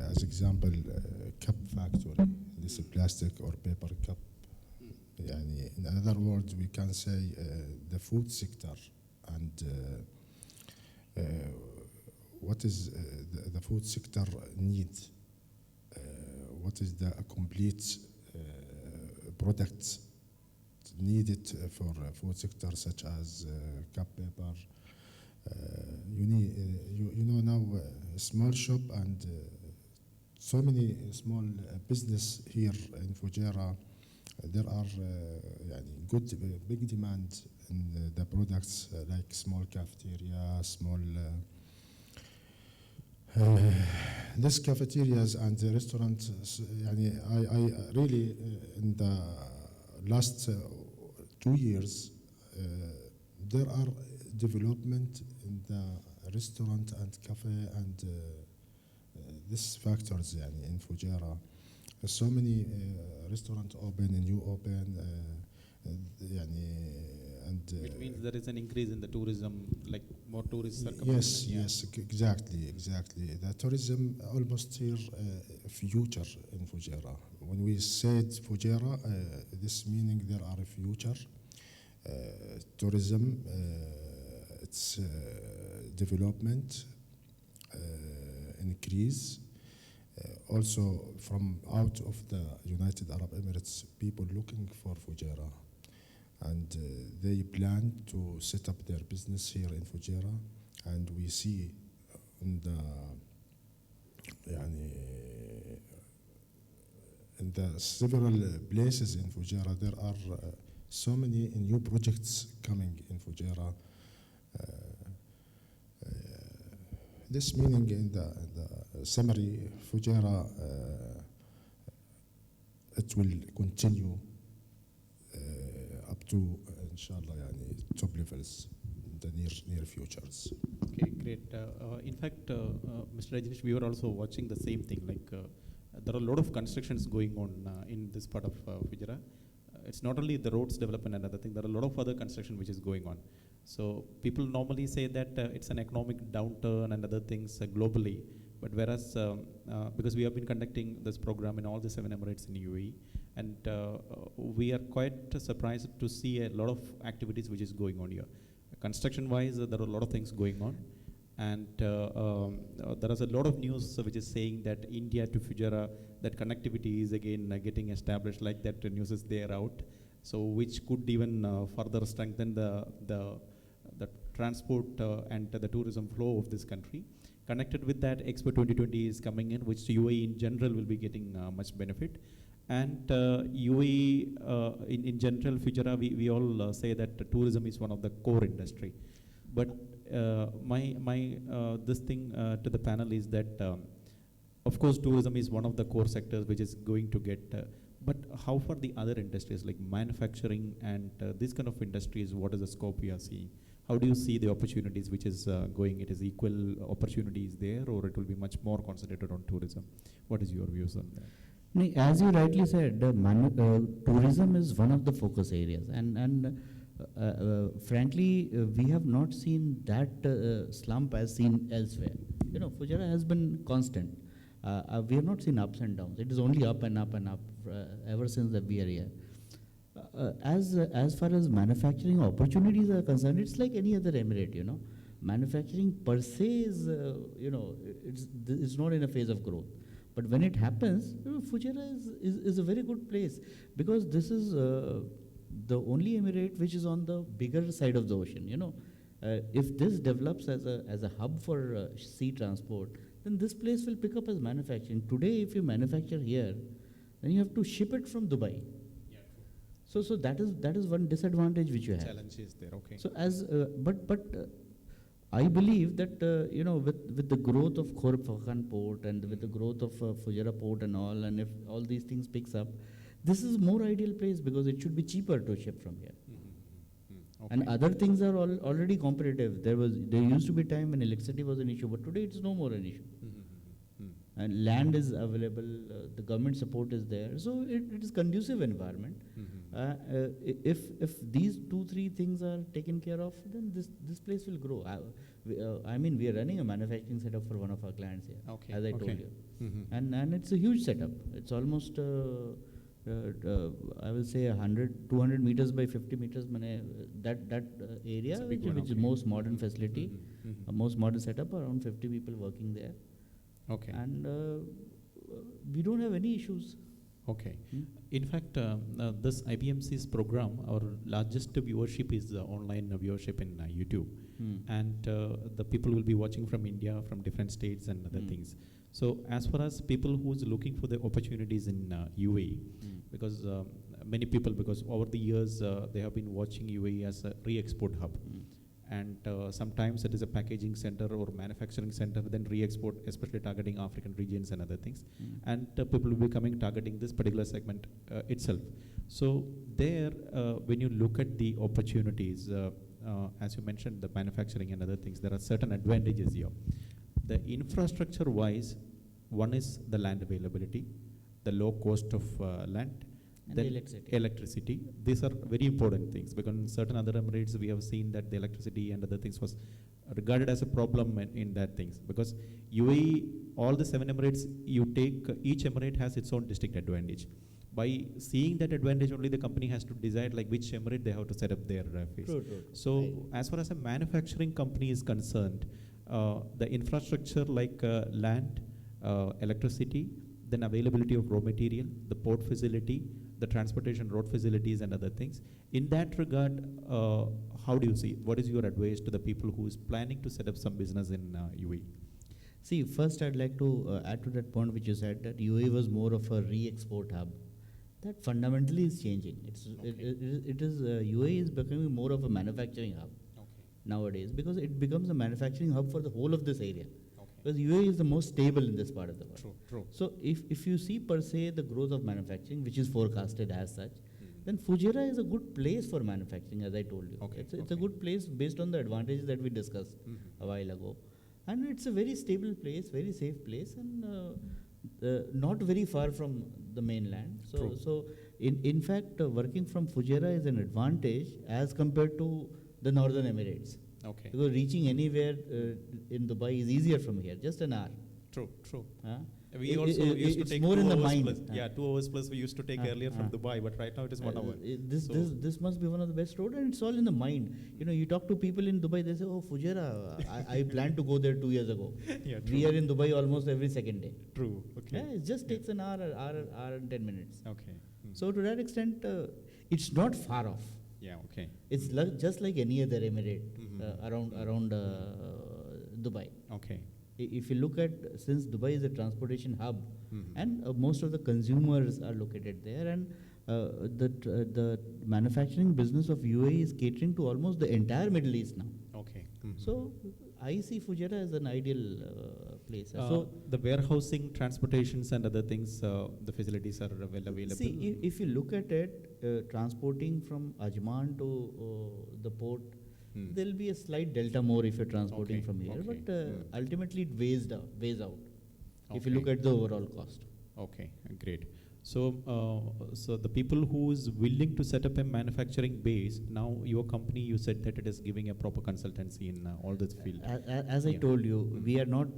as example, cup factory. This is plastic or paper cup. In other words, we can say the food sector, and what is the food sector need? What is the complete products needed for food sector, such as cup paper? You know now a small shop and so many small business here in Fujairah. There are big demand in the products, like small cafeteria, small these cafeterias and the restaurants. I really in the last 2 years there are development in the restaurant and cafe and these factors in Fujairah. So many restaurants open and new open, and Which means there is an increase in the tourism, like more tourists are coming. yes, exactly. The tourism almost here future in Fujairah. When we said Fujairah, this meaning there are a future tourism, its development, increase. Also from out of the United Arab Emirates, people looking for Fujairah, and they plan to set up their business here in Fujairah, and we see in the several places in Fujairah there are so many new projects coming in Fujairah. This meaning in the summary, Fujairah, it will continue up to inshallah top levels in the near futures. Okay, great. In fact, Mr. Rajneesh, we were also watching the same thing. Like there are a lot of constructions going on in this part of Fujairah. It's not only the roads development and other thing. There are a lot of other construction which is going on. So people normally say that it's an economic downturn and other things globally. But whereas, because we have been conducting this program in all the 7 Emirates in UAE, and we are quite surprised to see a lot of activities which is going on here. Construction-wise, there are a lot of things going on. And there is a lot of news which is saying that India to Fujairah, that connectivity is again getting established, like that news is there out. So which could even further strengthen the transport and the tourism flow of this country. Connected with that, Expo 2020 is coming in, which UAE in general will be getting much benefit. And UAE, in general, Fujairah, we all say that tourism is one of the core industry. But this thing to the panel is that, of course, tourism is one of the core sectors which is going to get, but how for the other industries like manufacturing and this kind of industries, what is the scope we are seeing? How do you see the opportunities which is going? It is equal opportunities there, or it will be much more concentrated on tourism? What is your views on that? As you rightly said, tourism is one of the focus areas, and frankly, we have not seen that slump as seen elsewhere. Fujairah has been constant. We have not seen ups and downs. It is only up and up and up ever since that we are here. As far as manufacturing opportunities are concerned, it's like any other emirate. Manufacturing per se is, it's not in a phase of growth. But when it happens, Fujairah is a very good place, because this is the only emirate which is on the bigger side of the ocean. If this develops as a hub for sea transport, then this place will pick up as manufacturing. Today, if you manufacture here, then you have to ship it from Dubai. Yeah, true. So that is one disadvantage which you have. Challenge is there, okay. So but I believe that with the growth of Khor Fakhan port and with the growth of Fujairah port and all, and if all these things picks up, this is more ideal place because it should be cheaper to ship from here. Okay. And other things are already competitive. There used to be time when electricity was an issue, but today it's no more an issue. And land is available, the government support is there, so it is conducive environment. If these 2-3 things are taken care of, then this place will grow. I mean, we are running a manufacturing setup for one of our clients here, as I told you, and it's a huge setup. It's almost I will say 200 meters by 50 meters. That area, which is most modern facility, most modern setup, around 50 people working there. Okay. And we don't have any issues. Okay. In fact, this IBMC's program, our largest viewership is online viewership in YouTube. And the people will be watching from India, from different states and other things. So as far as people who's looking for the opportunities in UAE, because many people, because over the years, they have been watching UAE as a re-export hub. And sometimes it is a packaging center or manufacturing center, then re-export, especially targeting African regions and other things. And people will be coming targeting this particular segment itself. So there, when you look at the opportunities, as you mentioned, the manufacturing and other things, there are certain advantages here. The infrastructure-wise, one is the land availability, the low cost of land, and the electricity. These are very important things, because in certain other emirates we have seen that the electricity and other things was regarded as a problem in that things. Because UAE, all the 7 emirates you take, each emirate has its own distinct advantage. By seeing that advantage only, the company has to decide like which emirate they have to set up their phase. True. So as far as a manufacturing company is concerned, the infrastructure like land, electricity, then availability of raw material, the port facility, the transportation road facilities and other things. In that regard, how do you see, what is your advice to the people who is planning to set up some business in UAE? See, first I'd like to add to that point which you said, that UAE was more of a re-export hub. That fundamentally is changing. UAE is becoming more of a manufacturing hub nowadays, because it becomes a manufacturing hub for the whole of this area. Because UAE is the most stable in this part of the world. True. So if you see per se the growth of manufacturing, which is forecasted as such, then Fujairah is a good place for manufacturing, as I told you. It's a good place based on the advantages that we discussed a while ago. And it's a very stable place, very safe place, and not very far from the mainland. So in fact, working from Fujairah is an advantage as compared to the Northern Emirates. Because reaching anywhere in Dubai is easier from here, just an hour. True. We also used to take more 2 in the hours mind. plus. Yeah, 2 hours plus we used to take earlier from Dubai, but right now it is 1 hour. This must be one of the best roads, and it's all in the mind. You talk to people in Dubai, they say, "Oh, Fujairah, I planned to go there 2 years ago." Yeah, we are in Dubai almost every second day. True. Okay. Yeah, it just takes an hour and 10 minutes. Okay. So to that extent, it's not far off. Yeah. Okay. It's just like any other emirate around Dubai. Okay. If you look at, since Dubai is a transportation hub, Mhm. and most of the consumers are located there, and the manufacturing business of UAE is catering to almost the entire Middle East now. Okay. Mhm. So I see Fujairah as an ideal place. So the warehousing, transportations, and other things, the facilities are well available. see, if you look at it, transporting from Ajman to the port, Hmm. there'll be a slight delta more if you're transporting Okay, from here, okay. but ultimately it weighs out. If you Okay. look at the overall cost. Okay, great. So, so the people who is willing to set up a manufacturing base, now your company, you said that it is giving a proper consultancy in all this field. As I Yeah. told you, we are not,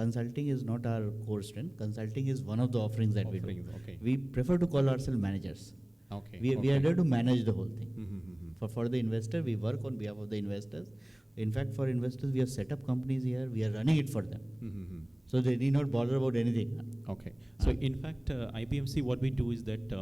consulting is not our core strength. Consulting is one of the offerings that we do. Offerings, okay. We prefer to call ourselves managers. Okay. We are there to manage the whole thing. Mm-hmm. For the investor, we work on behalf of the investors. In fact, for investors, we have set up companies here, we are running it for them. Mm-hmm. So they need not bother about anything. Okay. So in fact, IBMC, what we do is that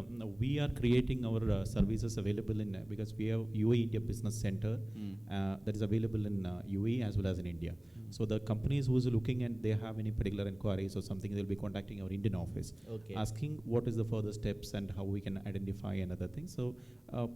we are creating our services available in, because we have UAE-INDIA Business Center that is available in UAE as well as in India. So the companies who is looking and they have any particular inquiries or something, they'll be contacting our Indian office, Okay. asking what is the further steps and how we can identify and other things. So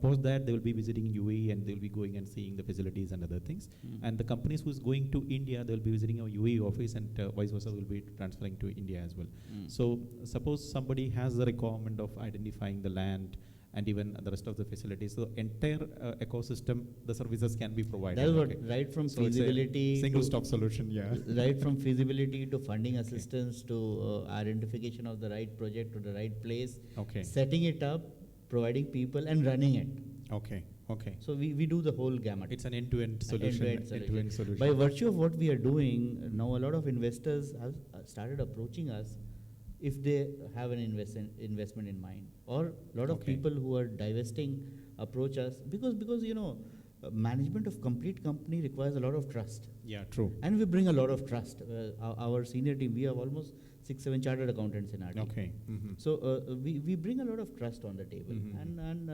post that, they will be visiting UAE and they'll be going and seeing the facilities and other things. And the companies who is going to India, they'll be visiting our UAE office, and vice versa will be transferring to India as well. So suppose somebody has the requirement of identifying the land and even the rest of the facilities, so entire ecosystem, the services can be provided. That's what, okay. right from So it's a feasibility single to, stop solution, yeah. right from feasibility to funding assistance to identification of the right project to the right place, Okay. setting it up, providing people and running it. Okay. Okay. So we do the whole gamut. It's an end-to-end solution. End-to-end solution. End-to-end solution. By virtue of what we are doing, now a lot of investors have started approaching us if they have an investment in mind. Or a lot of Okay. people who are divesting approach us because management of complete company requires a lot of trust. Yeah, true. And we bring a lot of trust. Our senior team, we have almost 6-7 chartered accountants in our team. Okay. Mm-hmm. So we bring a lot of trust on the table and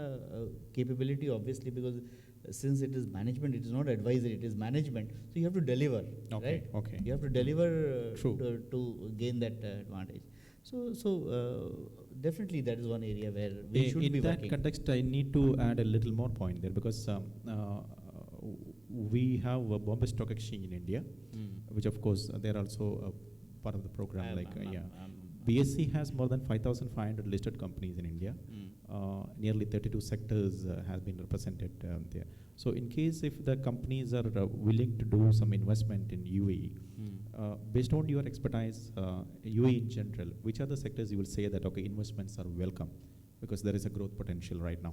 capability, obviously, because since it is management, it is not advisory, it is management. So you have to deliver, Okay, right? okay. You have to deliver True. to gain that advantage. So definitely that is one area where we should in be that working. context, I need to add a little more point there, because we have a Bombay Stock Exchange in India, which of course they're also part of the program. BSC has more than 5,500 listed companies in India. Nearly 32 sectors has been represented there. So in case if the companies are willing to do some investment in UAE, based on your expertise, UAE in general, which are the sectors you will say that, okay, investments are welcome because there is a growth potential right now?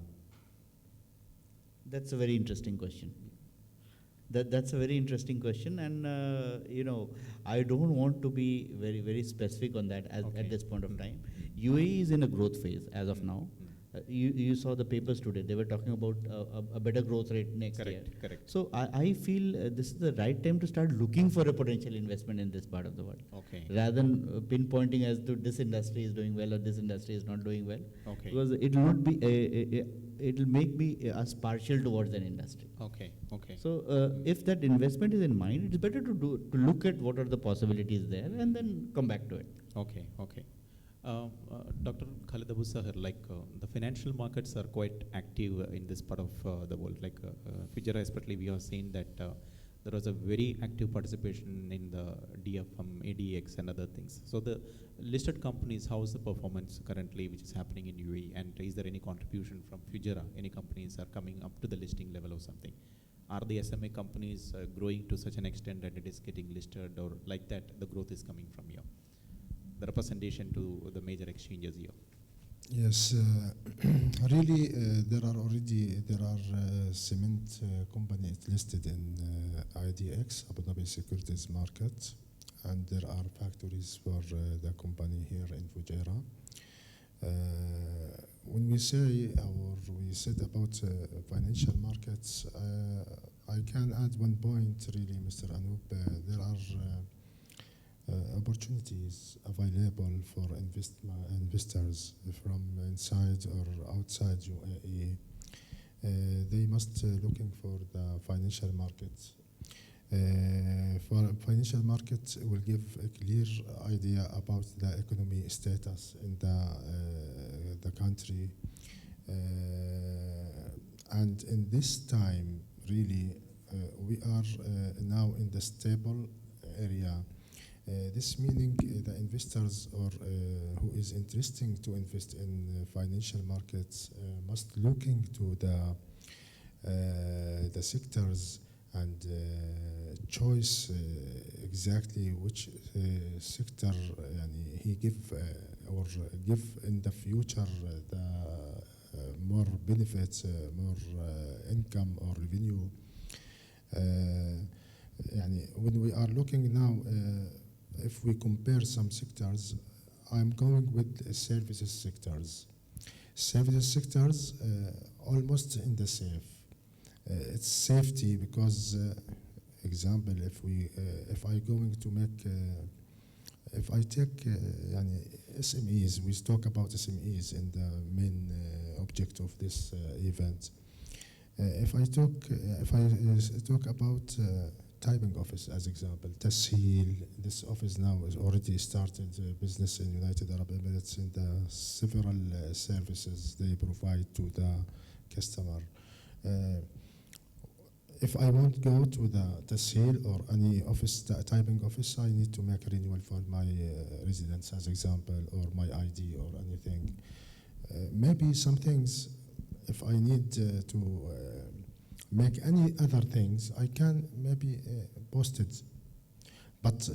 That's a very interesting question. That's a very interesting question, and I don't want to be very specific on that at this point of time. UAE is in a growth phase as of now. You saw the papers today. They were talking about a better growth rate next year. Correct. So I feel this is the right time to start looking for a potential investment in this part of the world. Okay. Rather than pinpointing as to this industry is doing well or this industry is not doing well. Okay. Because it will not be it will make me us partial towards an industry. Okay. So if that investment is in mind, it's better to look at what are the possibilities there and then come back to it. Okay. Dr. Khalid Abu Sahar, the financial markets are quite active in this part of the world. Fujairah especially, we have seen that there was a very active participation in the DFM, ADX and other things. So the listed companies, how is the performance currently which is happening in UAE, and is there any contribution from Fujairah? Any companies are coming up to the listing level or something? Are the SMA companies growing to such an extent that it is getting listed, or like that the growth is coming from here? The representation to the major exchanges here. Yes, really, there are cement companies listed in IDX, Abu Dhabi Securities Market, and there are factories for the company here in Fujairah. When we say or we said about financial markets, I can add one point, really, Mr. Anup. There are opportunities available for investors from inside or outside UAE. They must looking for the financial markets. For financial markets, will give a clear idea about the economy status in the country. And in this time, really, we are now in the stable area. This meaning the investors or who is interesting to invest in financial markets must looking to the sectors and choice exactly which sector he give or give in the future the more benefits, more income or revenue. When we are looking now, if we compare some sectors, I'm going with services sectors. Services sectors almost in the safe. It's safety because, example, if I going to make, if I take SMEs, we talk about SMEs in the main object of this event. If I talk about typing office as example, Tasheel, this office now is already started business in United Arab Emirates in the several services they provide to the customer. If I want to go to the Tasheel or any office, typing office, I need to make a renewal for my residence as example, or my ID or anything. Maybe some things, if I need to make any other things, I can maybe post it. But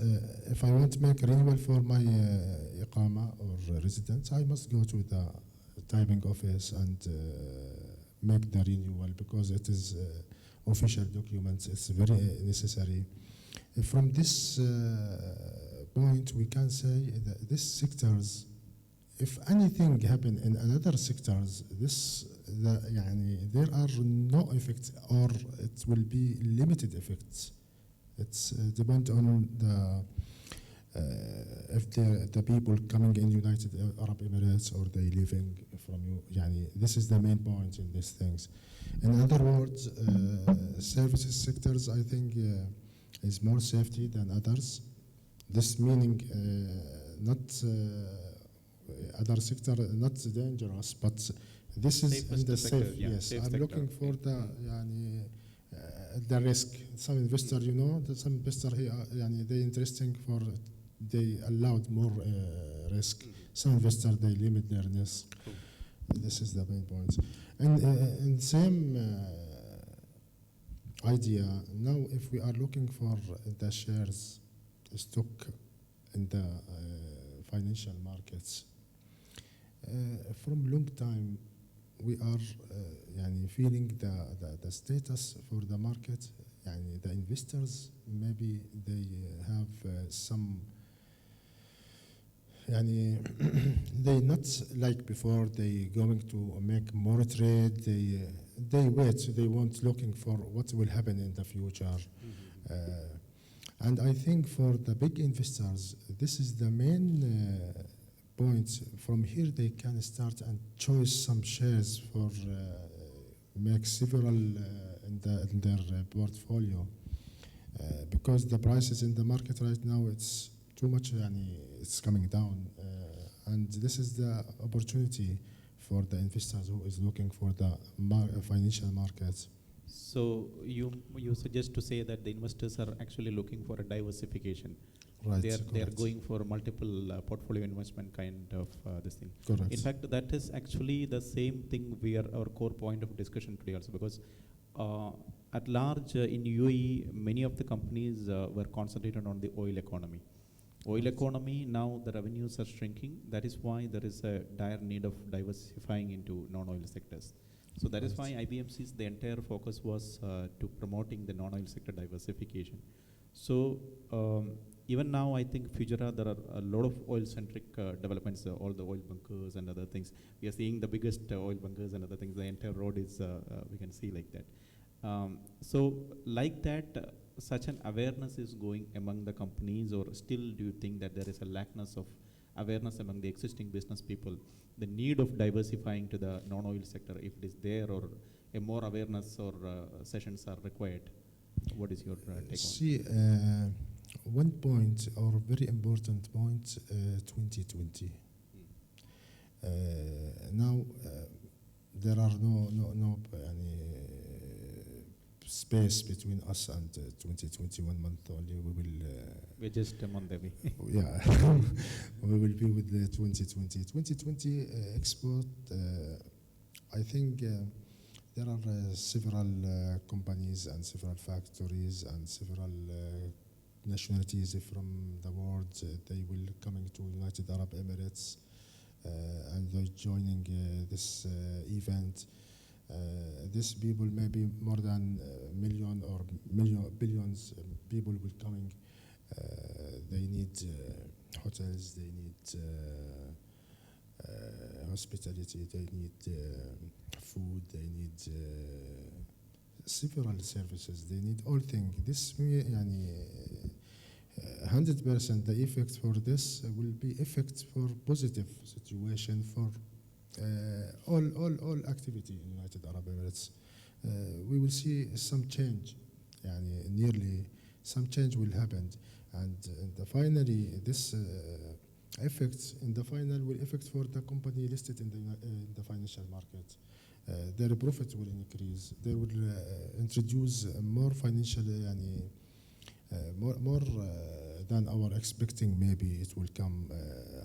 if I want to make a renewal for my iqama or residence, I must go to the typing office and make the renewal because it is official documents. It's very necessary. From this point, we can say that these sectors, if anything happen in another sectors, there are no effects or it will be limited effects. It's depend on the if the people coming in United Arab Emirates or they living from you. This is the main point in these things. In other words, services sectors I think is more safety than others. This meaning not other sector not dangerous, but this is in the safe. Yes, I'm looking for the risk. Some investor, some investor here, they interesting for they allowed more risk. Some investor they limit their risk. This is the main point. And in same idea, now if we are looking for the shares stock in the financial markets, from long time we are feeling the status for the market. The investors maybe they have some they not like before they going to make more trade, they wait, they want looking for what will happen in the future. And I think for the big investors this is the main point. From here they can start and choose some shares for make several in their portfolio because the prices in the market right now it's too much, it's coming down, and this is the opportunity for the investors who is looking for the financial markets. So you suggest to say that the investors are actually looking for a diversification. Right. They are going for multiple portfolio investment kind of this thing. Correct. In fact, that is actually the same thing our core point of discussion today also, because at large in UAE, many of the companies were concentrated on the oil economy. Oil economy, now the revenues are shrinking. That is why there is a dire need of diversifying into non-oil sectors. So that is why IBMC's the entire focus was to promoting the non-oil sector diversification. So even now, I think Fujairah, there are a lot of oil-centric developments, all the oil bunkers and other things. We are seeing the biggest oil bunkers and other things. The entire road is, we can see like that. So like that, such an awareness is going among the companies, or still do you think that there is a lackness of awareness among the existing business people, the need of diversifying to the non-oil sector, if it is there, or a more awareness or sessions are required? What is your take on? See, one point or very important point, 2020. Now there are no space between us and 2021 month only. We will. We're just a month away. Yeah, we will be with the 2020. 2020 export. I think there are several companies and several factories and several nationalities from the world. They will coming to United Arab Emirates and they're joining this event. These people, maybe more than million or billions people will coming. They need hotels, they need hospitality, they need food, they need several services, they need all things. This 100% the effect for this will be effect for positive situation for all activity in United Arab Emirates. We will see some change, nearly some change will happen, and finally this effect in the final will affect for the company listed in the financial market. Their profit will increase. They will introduce more financial, more than our expecting. Maybe it will come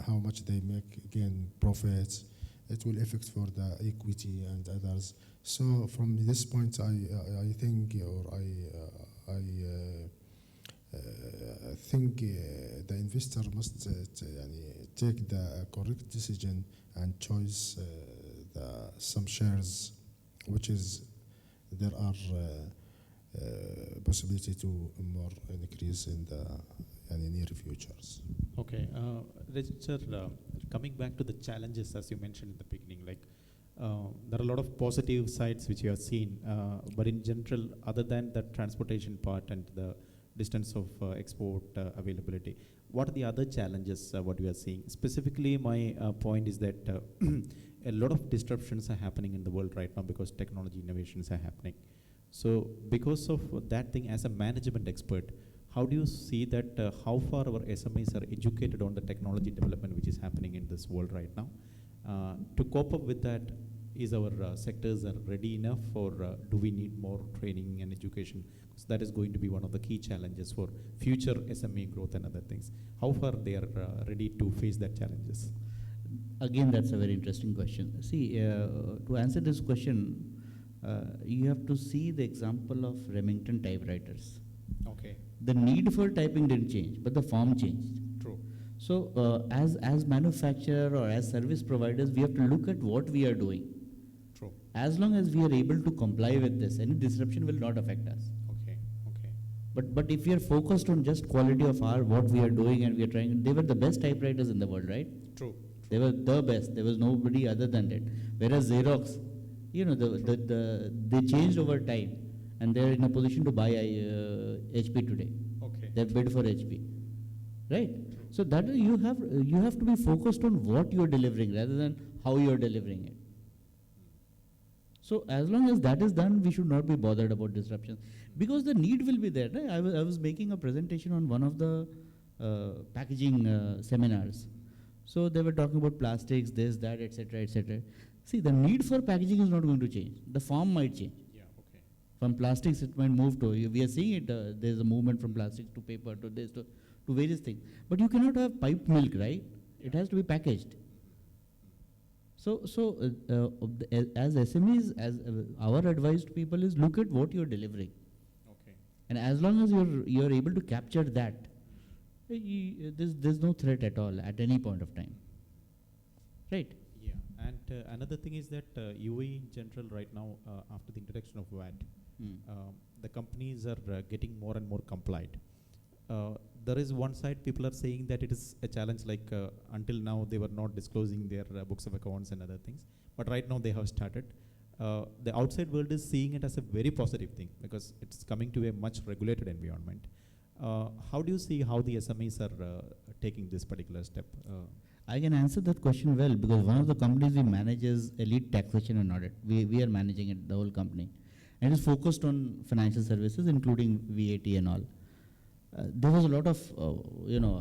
how much they make gain profits. It will affect for the equity and others. So from this point, I think, or I think the investor must take the correct decision and choose some shares, which is there are possibility to more increase in the near futures. Okay, Register, coming back to the challenges as you mentioned in the beginning, like there are a lot of positive sides which you have seen, but in general, other than the transportation part and the distance of export availability, what are the other challenges what we are seeing? Specifically, my point is that a lot of disruptions are happening in the world right now because technology innovations are happening. So because of that thing, as a management expert, how do you see that, how far our SMEs are educated on the technology development which is happening in this world right now? To cope up with that, is our sectors are ready enough, or do we need more training and education? Because that is going to be one of the key challenges for future SME growth and other things. How far they are ready to face that challenges? Again, that's a very interesting question. See, to answer this question, you have to see the example of Remington typewriters. Okay. The need for typing didn't change, but the form changed. True. So as manufacturer or as service providers, we have to look at what we are doing. True. As long as we are able to comply with this, any disruption will not affect us. Okay. Okay. But if we are focused on just quality of what we are doing, and we are trying, they were the best typewriters in the world, right? True. They were the best. There was nobody other than that. Whereas Xerox, they changed over time, and they're in a position to buy HP today. Okay. They bid for HP, right? So that is, you have to be focused on what you are delivering rather than how you are delivering it. So as long as that is done, we should not be bothered about disruptions, because the need will be there. Right? I was making a presentation on one of the packaging seminars. So they were talking about plastics, this, that, etc., etc. See, the need for packaging is not going to change. The form might change. Yeah. Okay. From plastics, it might move to, we are seeing it, there's a movement from plastics to paper to this to various things. But you cannot have piped milk, right? It has to be packaged. So as SMEs, as our advice to people is, look at what you're delivering. Okay. And as long as you're able to capture that, there's no threat at all at any point of time. Right? Yeah. And another thing is that UAE in general right now, after the introduction of VAT, the companies are getting more and more compliant. There is one side, people are saying that it is a challenge, like until now they were not disclosing their books of accounts and other things, but right now they have started. The outside world is seeing it as a very positive thing because it's coming to a much regulated environment. How do you see how the SMEs are taking this particular step? I can answer that question well, because one of the companies we manage is Elite Taxation and Audit. We are managing it, the whole company. and it is focused on financial services, including VAT and all. There was a lot of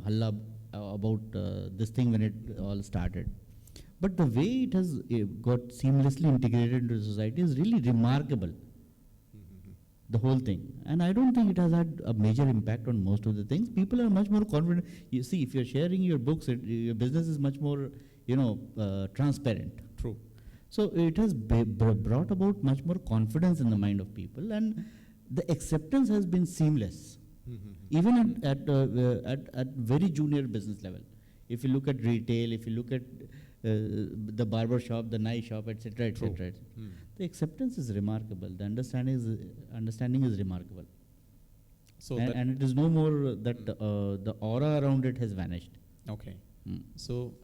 halla about this thing when it all started. But the way it has got seamlessly integrated into society is really remarkable. The whole thing. And I don't think it has had a major impact on most of the things. People are much more confident. You see, if you're sharing your books, your business is much more, transparent. True. So it has brought about much more confidence in the mind of people, and the acceptance has been seamless, even at very junior business level. If you look at retail, if you look at the barber shop, the nail shop, etc., etc., the acceptance is remarkable. The understanding is remarkable. So and it is no more that the aura around it has vanished. Okay. So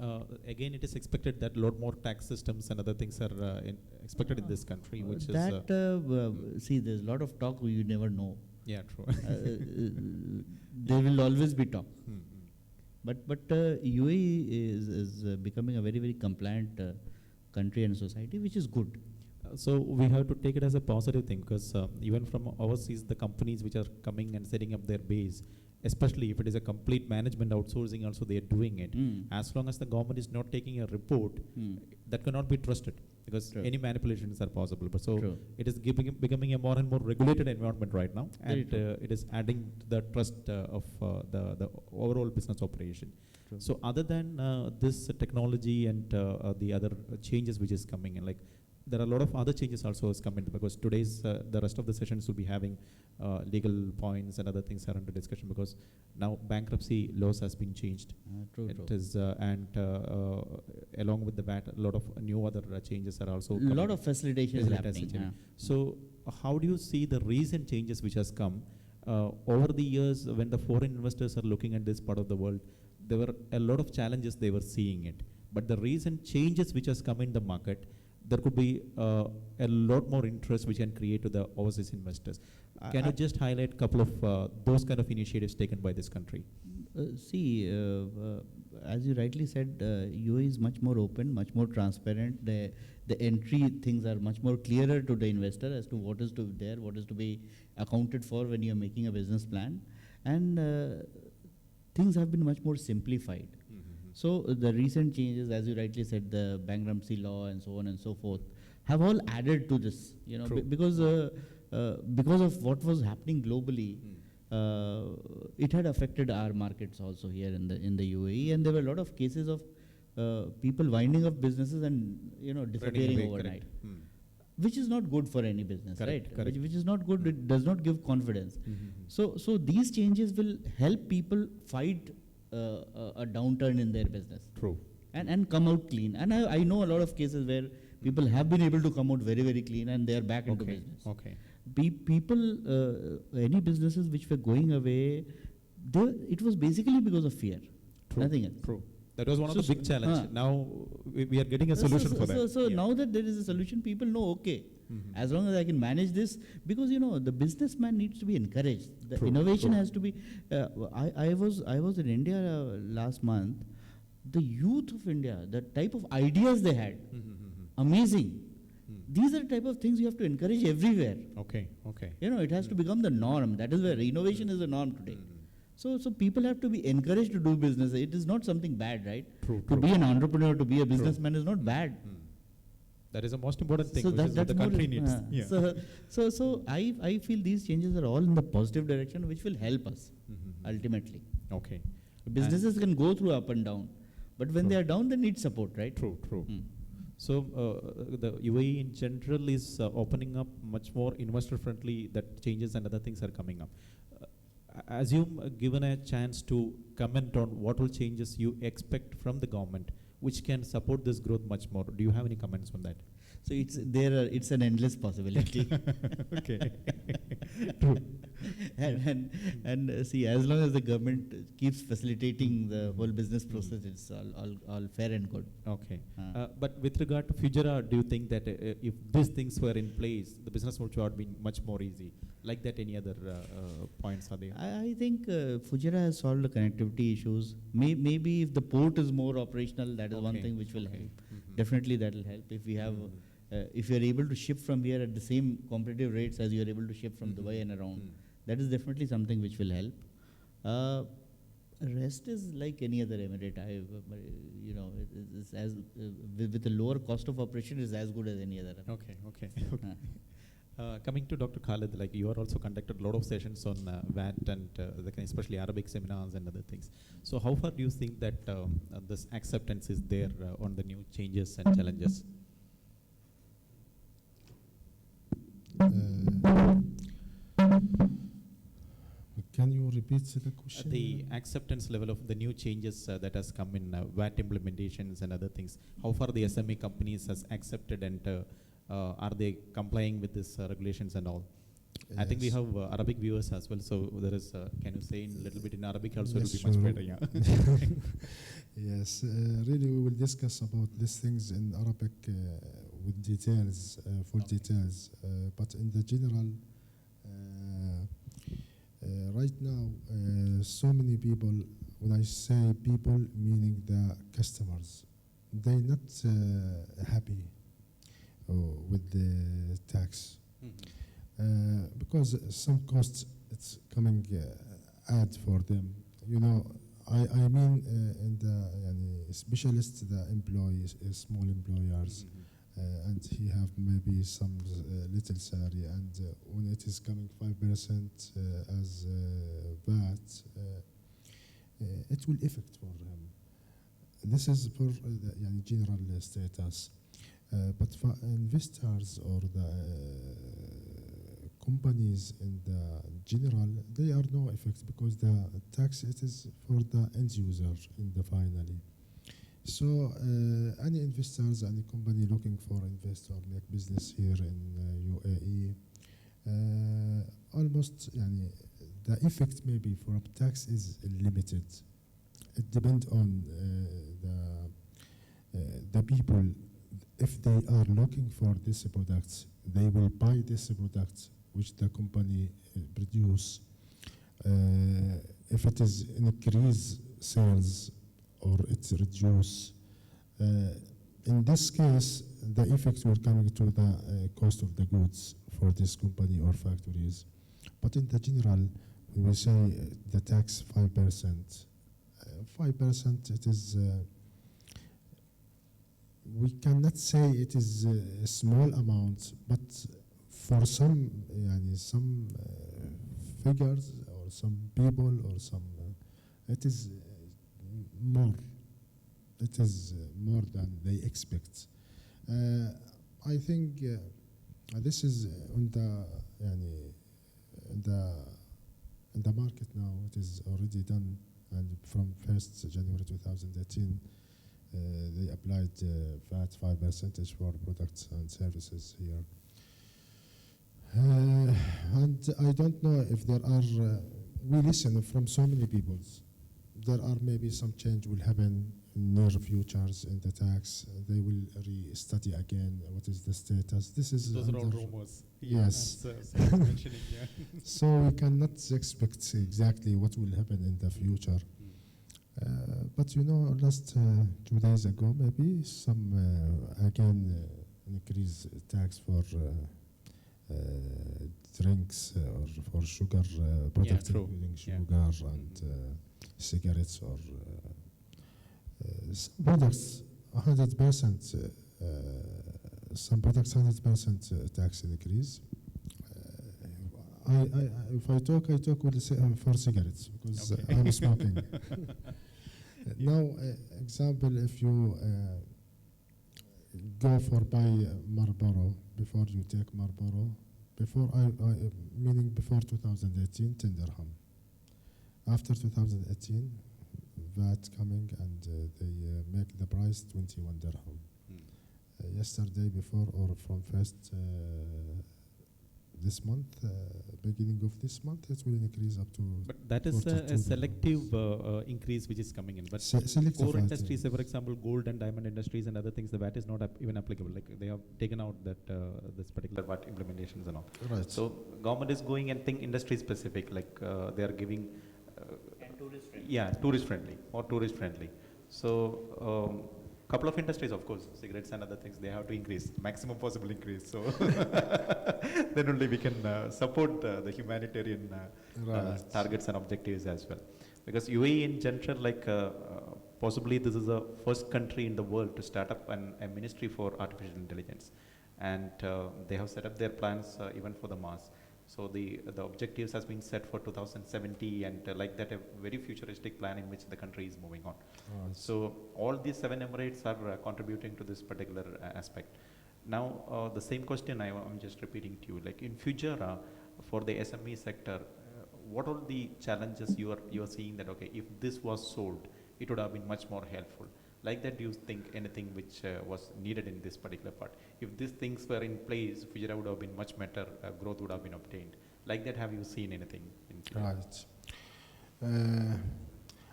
again, it is expected that a lot more tax systems and other things are expected in this country, which is see, there's a lot of talk you never know. yeah, true. There will always be talk. But UAE is becoming a very, very compliant country and society, which is good. So we have to take it as a positive thing, because even from overseas, the companies which are coming and setting up their base, especially if it is a complete management outsourcing, also they are doing it. As long as the government is not taking a report, that cannot be trusted, because any manipulations are possible. But so it is becoming a more and more regulated environment right now, and it is adding to the trust of the overall business operation. So other than this technology and the other changes which is coming in, like there are a lot of other changes also has come in, because today's the rest of the sessions will be having legal points and other things are under discussion, because now bankruptcy laws has been changed. It is and along with the VAT, a lot of new other changes are also a lot of facilitation is happening. So how do you see the recent changes which has come over the years? When the foreign investors are looking at this part of the world, there were a lot of challenges they were seeing it, but the recent changes which has come in the market, there could be a lot more interest which can create to the overseas investors. Can you just highlight a couple of those kind of initiatives taken by this country? See, as you rightly said, UAE is much more open, much more transparent. The entry things are much more clearer to the investor as to what is to be there, what is to be accounted for when you are making a business plan. And things have been much more simplified. So the recent changes, as you rightly said, the bankruptcy law and so on and so forth, have all added to this. Because of what was happening globally, it had affected our markets also here in the UAE, and there were a lot of cases of people winding up businesses and disappearing overnight, which is not good for any business, right? Which is not good. It does not give confidence. So these changes will help people fight a downturn in their business. And come out clean. And I know a lot of cases where people have been able to come out very, very clean, and they are back into business. People, any businesses which were going away, it was basically because of fear. Nothing else. That was one of the big challenges. Now we are getting a solution for that. So now that there is a solution, people know, okay, as long as I can manage this, because the businessman needs to be encouraged. The innovation has to be. I was in India last month. The youth of India, the type of ideas they had, amazing. These are the type of things you have to encourage everywhere. It has to become the norm. That is where innovation is the norm today. So people have to be encouraged to do business. It is not something bad, right? To be an entrepreneur, to be a businessman is not bad. That is the most important thing, so which is what the country needs. So I feel these changes are all in the positive direction, which will help us ultimately. Businesses can go through up and down, but when they are down, they need support, right? So the UAE in general is opening up much more investor friendly, that changes and other things are coming up. Assume given a chance to comment on what will changes you expect from the government, which can support this growth much more. Do you have any comments on that? So it's an endless possibility. True. and see, as long as the government keeps facilitating the whole business process, it's all fair and good. But with regard to Fujairah, do you think that if these things were in place, the business would have been much more easy? Like that, any other points are there? I think Fujairah has solved the connectivity issues. Maybe if the port is more operational, that is one thing which will help. Definitely that will help. If we have if you are able to ship from here at the same competitive rates as you are able to ship from Dubai and around, that is definitely something which will help. Rest is like any other emirate. It's as with a lower cost of operation is as good as any other. Okay. Coming to Dr. Khalid, like you are also conducted a lot of sessions on VAT and especially Arabic seminars and other things. So how far do you think that this acceptance is there on the new changes and challenges? Can you repeat the question? The acceptance level of the new changes that has come in VAT implementations and other things. How far the SME companies has accepted and are they complying with these regulations and all? Yes. I think we have Arabic viewers as well, so there is, can you say in a little bit in Arabic also? Yes, it will be much better, yeah. Yes, really we will discuss about these things in Arabic with details, full details, but in the general, right now, so many people, when I say people, meaning the customers, they're not happy with the tax. Because some costs it's coming add for them. I mean in the specialists, the employees, small employers, and he have maybe some little salary, and when it is coming 5% as VAT, it will affect for him. This is for the general status. But for investors or the companies in the general, they are no effect because the tax it is for the end user in the finally. So any investors, any company looking for invest or make business here in UAE, almost the effect maybe for tax is limited. It depends on the people. If they are looking for these products, they will buy these products which the company produce. If it is increase sales or it's reduce, in this case, the effect will come to the cost of the goods for this company or factories. But in the general, we say the tax 5%. 5% it is. We cannot say it is a small amount, but for some figures or some people or some, it is more. It is more than they expect. I think this is on the market now. It is already done, and from 1st January 2018. They applied VAT 5% for products and services here. And I don't know if there are, we listen from so many people, there are maybe some change will happen in near futures in the tax. They will re-study again what is the status. This is those are all rumors. Yes. Mentioning, yeah. So we cannot expect exactly what will happen in the future. But last 2 days ago, maybe some again increase tax for drinks or for sugar products, including sugar and cigarettes or some products 100%. Some products 100% tax increase. If I talk for cigarettes because I'm smoking. Now, example, if you go for buy Marlboro, before you take Marlboro, meaning before 2018, 10 dirham. After 2018, VAT coming and they make the price 21 dirham. Yesterday, before or from first this month, beginning of this month, it will increase up to. But that is a selective increase which is coming in. But core industries, for example, gold and diamond industries and other things, the VAT is not even applicable. Like they have taken out that this particular VAT implementations and all. Right. So government is going and think industry specific, like they are giving. And tourist friendly. Yeah, tourist friendly or tourist friendly. So Couple of industries, of course, cigarettes and other things, they have to increase, maximum possible increase. So then only we can support the humanitarian targets and objectives as well. Because UAE in general, like possibly this is the first country in the world to start up a ministry for artificial intelligence. And they have set up their plans even for the Mars. So the objectives has been set for 2070 and like that a very futuristic plan in which the country is moving on. So all these 7 Emirates are contributing to this particular aspect. Now the same question I'm just repeating to you, like in Fujairah for the SME sector, what are the challenges you are seeing that, okay, if this was sold, it would have been much more helpful? Like that, do you think anything which was needed in this particular part? If these things were in place, Fujairah would have been much better, growth would have been obtained. Like that, have you seen anything? Right.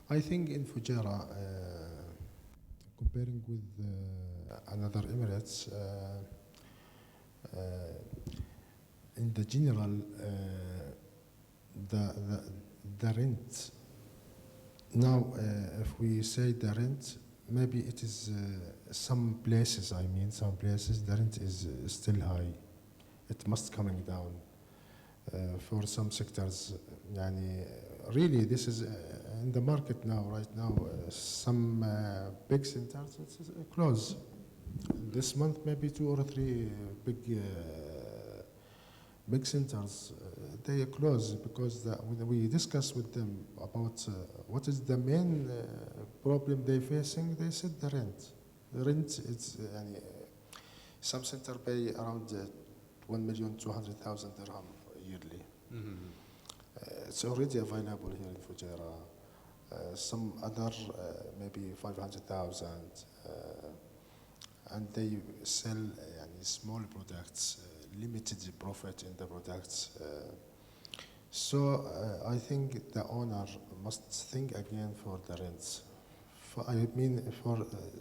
I think in Fujairah, comparing with another Emirates, in the general, the rent. Now, if we say the rent, maybe it is some places, the rent is still high. It must coming down. For some sectors, really this is in the market now, right now, some big centers, it's close. This month, maybe 2 or 3 big centers, they close because when we discuss with them about what is the main problem they're facing, they said the rent. The rent, it's some center pay around 1,200,000 dirham yearly. It's already available here in Fujairah. Some other maybe 500,000, and they sell small products, limited profit in the products. So I think the owner must think again for the rents. For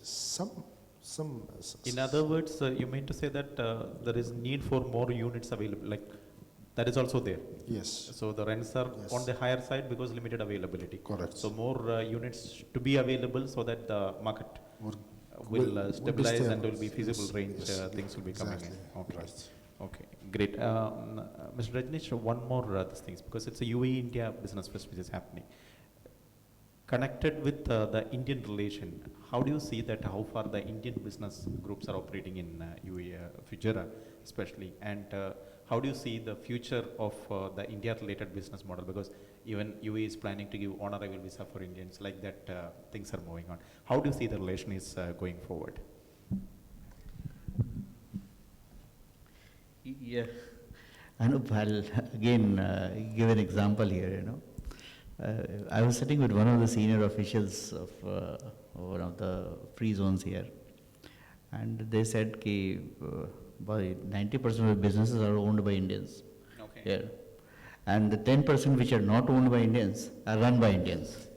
some. In other words, you mean to say that there is need for more units available, like that is also there? Yes. So the rents are on the higher side because limited availability. Correct. So more units to be available so that the market will stabilize and there will be feasible range, things will be coming in. Okay. Right. Okay, great. Mr. Rajneesh, one more things, because it's a UAE-India business fest which is happening. Connected with the Indian relation, how do you see that, how far the Indian business groups are operating in UAE, Fujairah especially, and how do you see the future of the India-related business model? Because even UAE is planning to give on-arrival visa for Indians, like that things are moving on. How do you see the relation is going forward? Yeah, Anup, I'll again give an example here, I was sitting with one of the senior officials of one of the free zones here, and they said that 90% of the businesses are owned by Indians here, and the 10% which are not owned by Indians are run by Indians.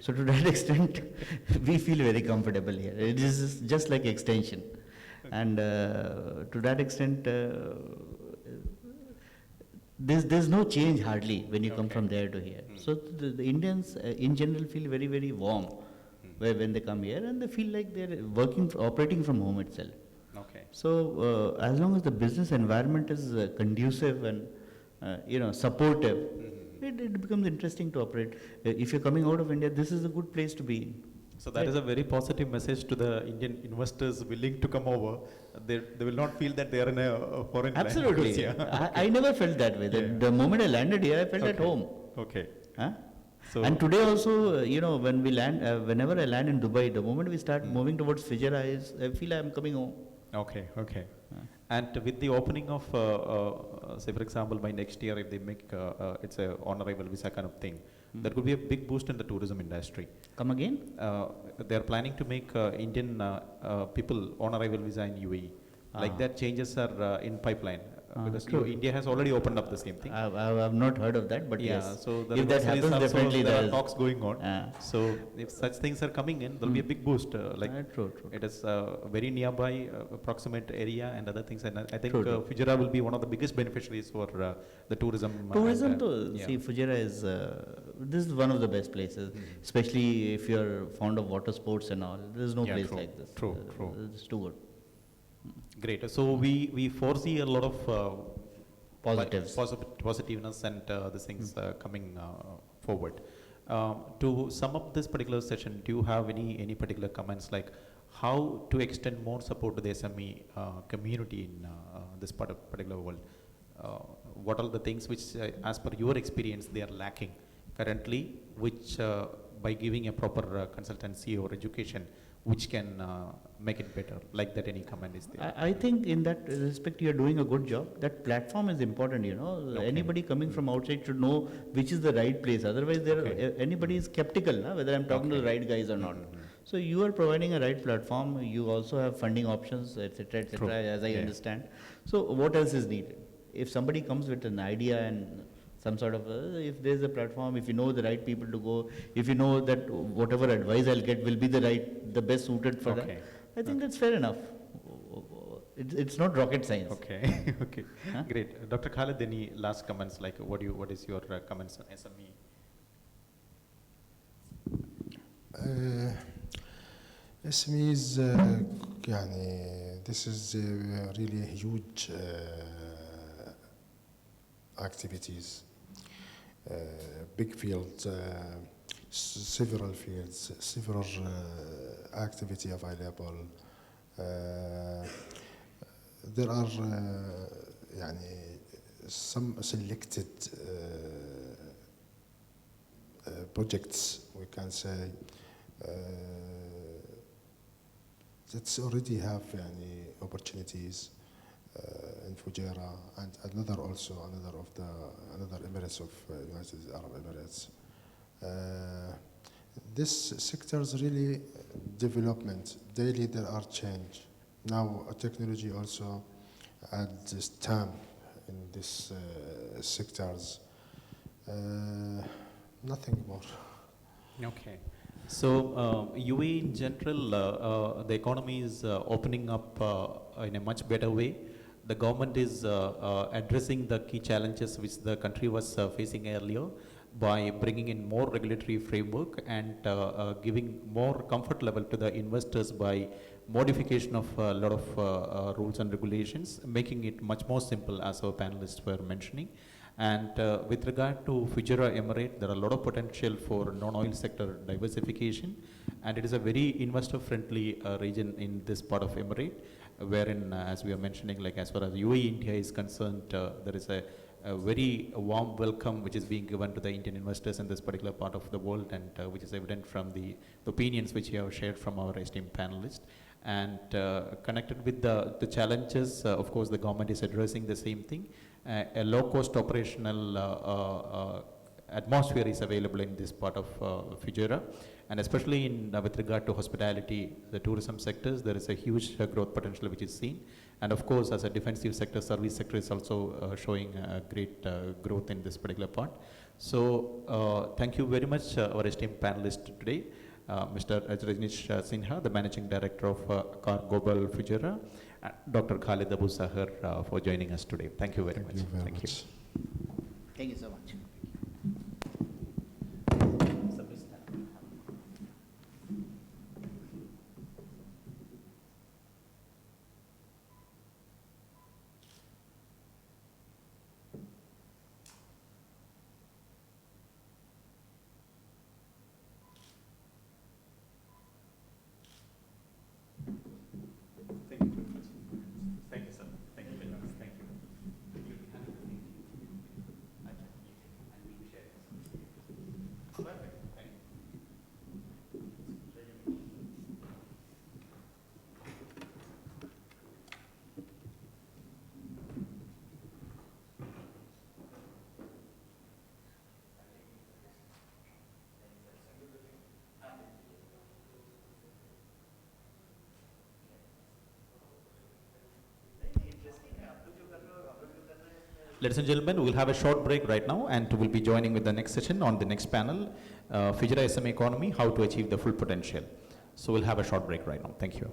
So to that extent, we feel very comfortable here. It is just like extension. And to that extent, there's no change hardly when you come from there to here. So the Indians in general feel very, very warm when they come here, and they feel like they're operating from home itself. Okay. So as long as the business environment is conducive and supportive, it becomes interesting to operate. If you're coming out of India, this is a good place to be in. So that is a very positive message to the Indian investors willing to come over. They will not feel that they are in a foreign land. Absolutely. I never felt that way. The moment I landed here, I felt at home. Okay. Huh? So and today also, when we land, whenever I land in Dubai, the moment we start moving towards Fujairah, I feel I'm coming home. Okay, okay. And with the opening of, say for example, by next year, if they make it's a on-arrival visa kind of thing, that could be a big boost in the tourism industry. Come again? They are planning to make Indian people on-arrival visa in UAE. Like that, changes are in pipeline. Because India has already opened up the same thing. I've not heard of that, but yes. So if that happens, definitely there are talks going on. So if such things are coming in, there will be a big boost. True. It is very nearby, approximate area and other things. And I think Fujairah will be one of the biggest beneficiaries for the tourism. Tourism, see, Fujairah is this is one of the best places, especially if you're fond of water sports and all. There's no Yeah, place true, like this. true, true. It's too good. Great. So we foresee a lot of Positives. positiveness and the things coming forward. To sum up this particular session, do you have any particular comments like how to extend more support to the SME community in this particular world? What are the things which, as per your experience, they are lacking currently, which by giving a proper consultancy or education, which can make it better? Like that, any comment is there? I think in that respect you're doing a good job. That platform is important, you know. Okay. Anybody coming from outside should know which is the right place. Otherwise, Okay. anybody is skeptical, na, whether I'm talking to the Okay. right guys or not. So you are providing a right platform. You also have funding options, etc., True. etc., as I Yeah. understand. So what else is needed? If somebody comes with an idea and some sort of, if there's a platform, if you know the right people to go, if you know that whatever advice I'll get will be the best suited for Okay. that, I think that's fair enough. It's not rocket science. Okay, okay, Huh? great. Dr. Khalid, any last comments? Like, what is your comments on SME? SMEs يعني this is really a huge activities, big field, several fields, several activity available. There are يعني some selected projects, we can say, that already have يعني opportunities in Fujairah and another Emirates of United Arab Emirates. This sector is really development. Daily there are change. Now technology also adds stamp in these sectors. Nothing more. Okay. So UAE in general, the economy is opening up in a much better way. The government is addressing the key challenges which the country was facing earlier by bringing in more regulatory framework and giving more comfort level to the investors by modification of a lot of rules and regulations, making it much more simple, as our panelists were mentioning. And with regard to Fujairah Emirate, there are a lot of potential for non-oil sector diversification, and it is a very investor-friendly region in this part of Emirate, wherein, as we are mentioning, like as far as UAE-India is concerned, there is a very warm welcome which is being given to the Indian investors in this particular part of the world, and which is evident from the opinions which you have shared from our esteemed panelists. And connected with the challenges, of course, the government is addressing the same thing. A low-cost operational atmosphere is available in this part of Fujairah, and especially in with regard to hospitality, the tourism sectors, there is a huge growth potential which is seen. And of course, as a defensive sector, service sector is also showing great growth in this particular part. So thank you very much, our esteemed panelist today, Mr. Rajneesh Sinha, the Managing Director of Car Global Fujairah, Dr. Khalid Abu Sahar, for joining us today. Thank you very much. Thank you very Thank you. much. Thank you so much. Thank you very much. Thank you, sir. Thank you very much. Thank you. Perfect. Thank you. Ladies and gentlemen, we will have a short break right now, and we'll be joining with the next session on the next panel, Fujairah SME Economy, how to achieve the full potential. So we'll have a short break right now. Thank you.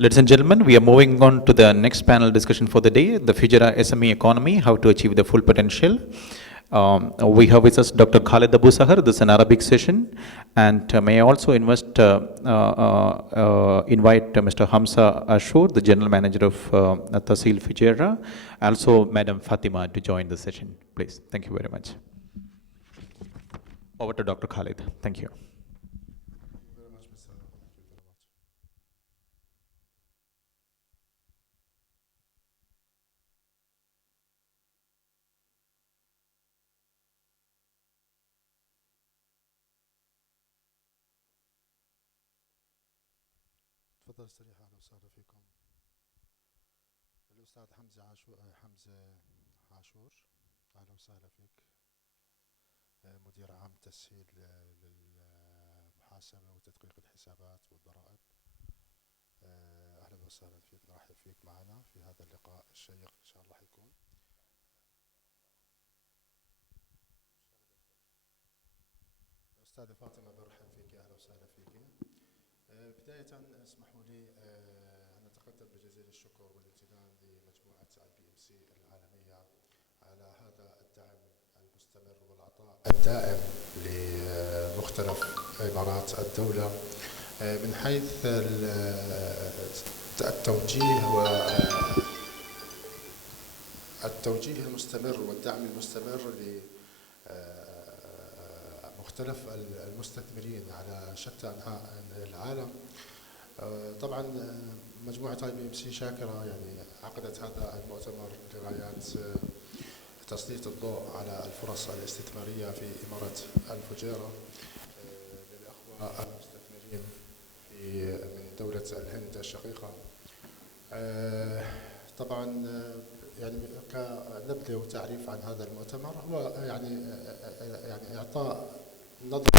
Ladies and gentlemen, we are moving on to the next panel discussion for the day, the Fujairah SME economy, how to achieve the full potential. We have with us Dr. Khalid Abu Sahar. This is an Arabic session. And may I also invite Mr. Hamza Ashur, the General Manager of Tahsil Fujairah, also Madam Fatima to join the session. Please, thank you very much. Over to Dr. Khalid. Thank you. تفضل استريح. اهلا وسهلا فيكم. الاستاذ حمزه عاشور. اهلا وسهلا فيك. مدير عام تسهيل للمحاسبه وتدقيق الحسابات والضرائب. اهلا وسهلا فيك، نرحب فيك معنا في هذا اللقاء الشيق ان شاء الله حيكون. استاذه فاطمه برحب فيك، اهلا وسهلا فيك. بداية اسمحوا لي أن أتقدم بجزيل الشكر والامتنان لمجموعة IBMC العالمية على هذا الدعم المستمر والعطاء الدائم لمختلف إمارات الدولة من حيث التوجيه المستمر والدعم المستمر مختلف المستثمرين على شتى أنحاء العالم. طبعا مجموعة IBMC شاكرة، يعني عقدت هذا المؤتمر لغايات تسليط الضوء على الفرص الاستثمارية في إمارة الفجيرة للأخوة المستثمرين من دولة الهند الشقيقة. طبعا يعني كنبذة وتعريف عن هذا المؤتمر، هو يعني إعطاء نظرة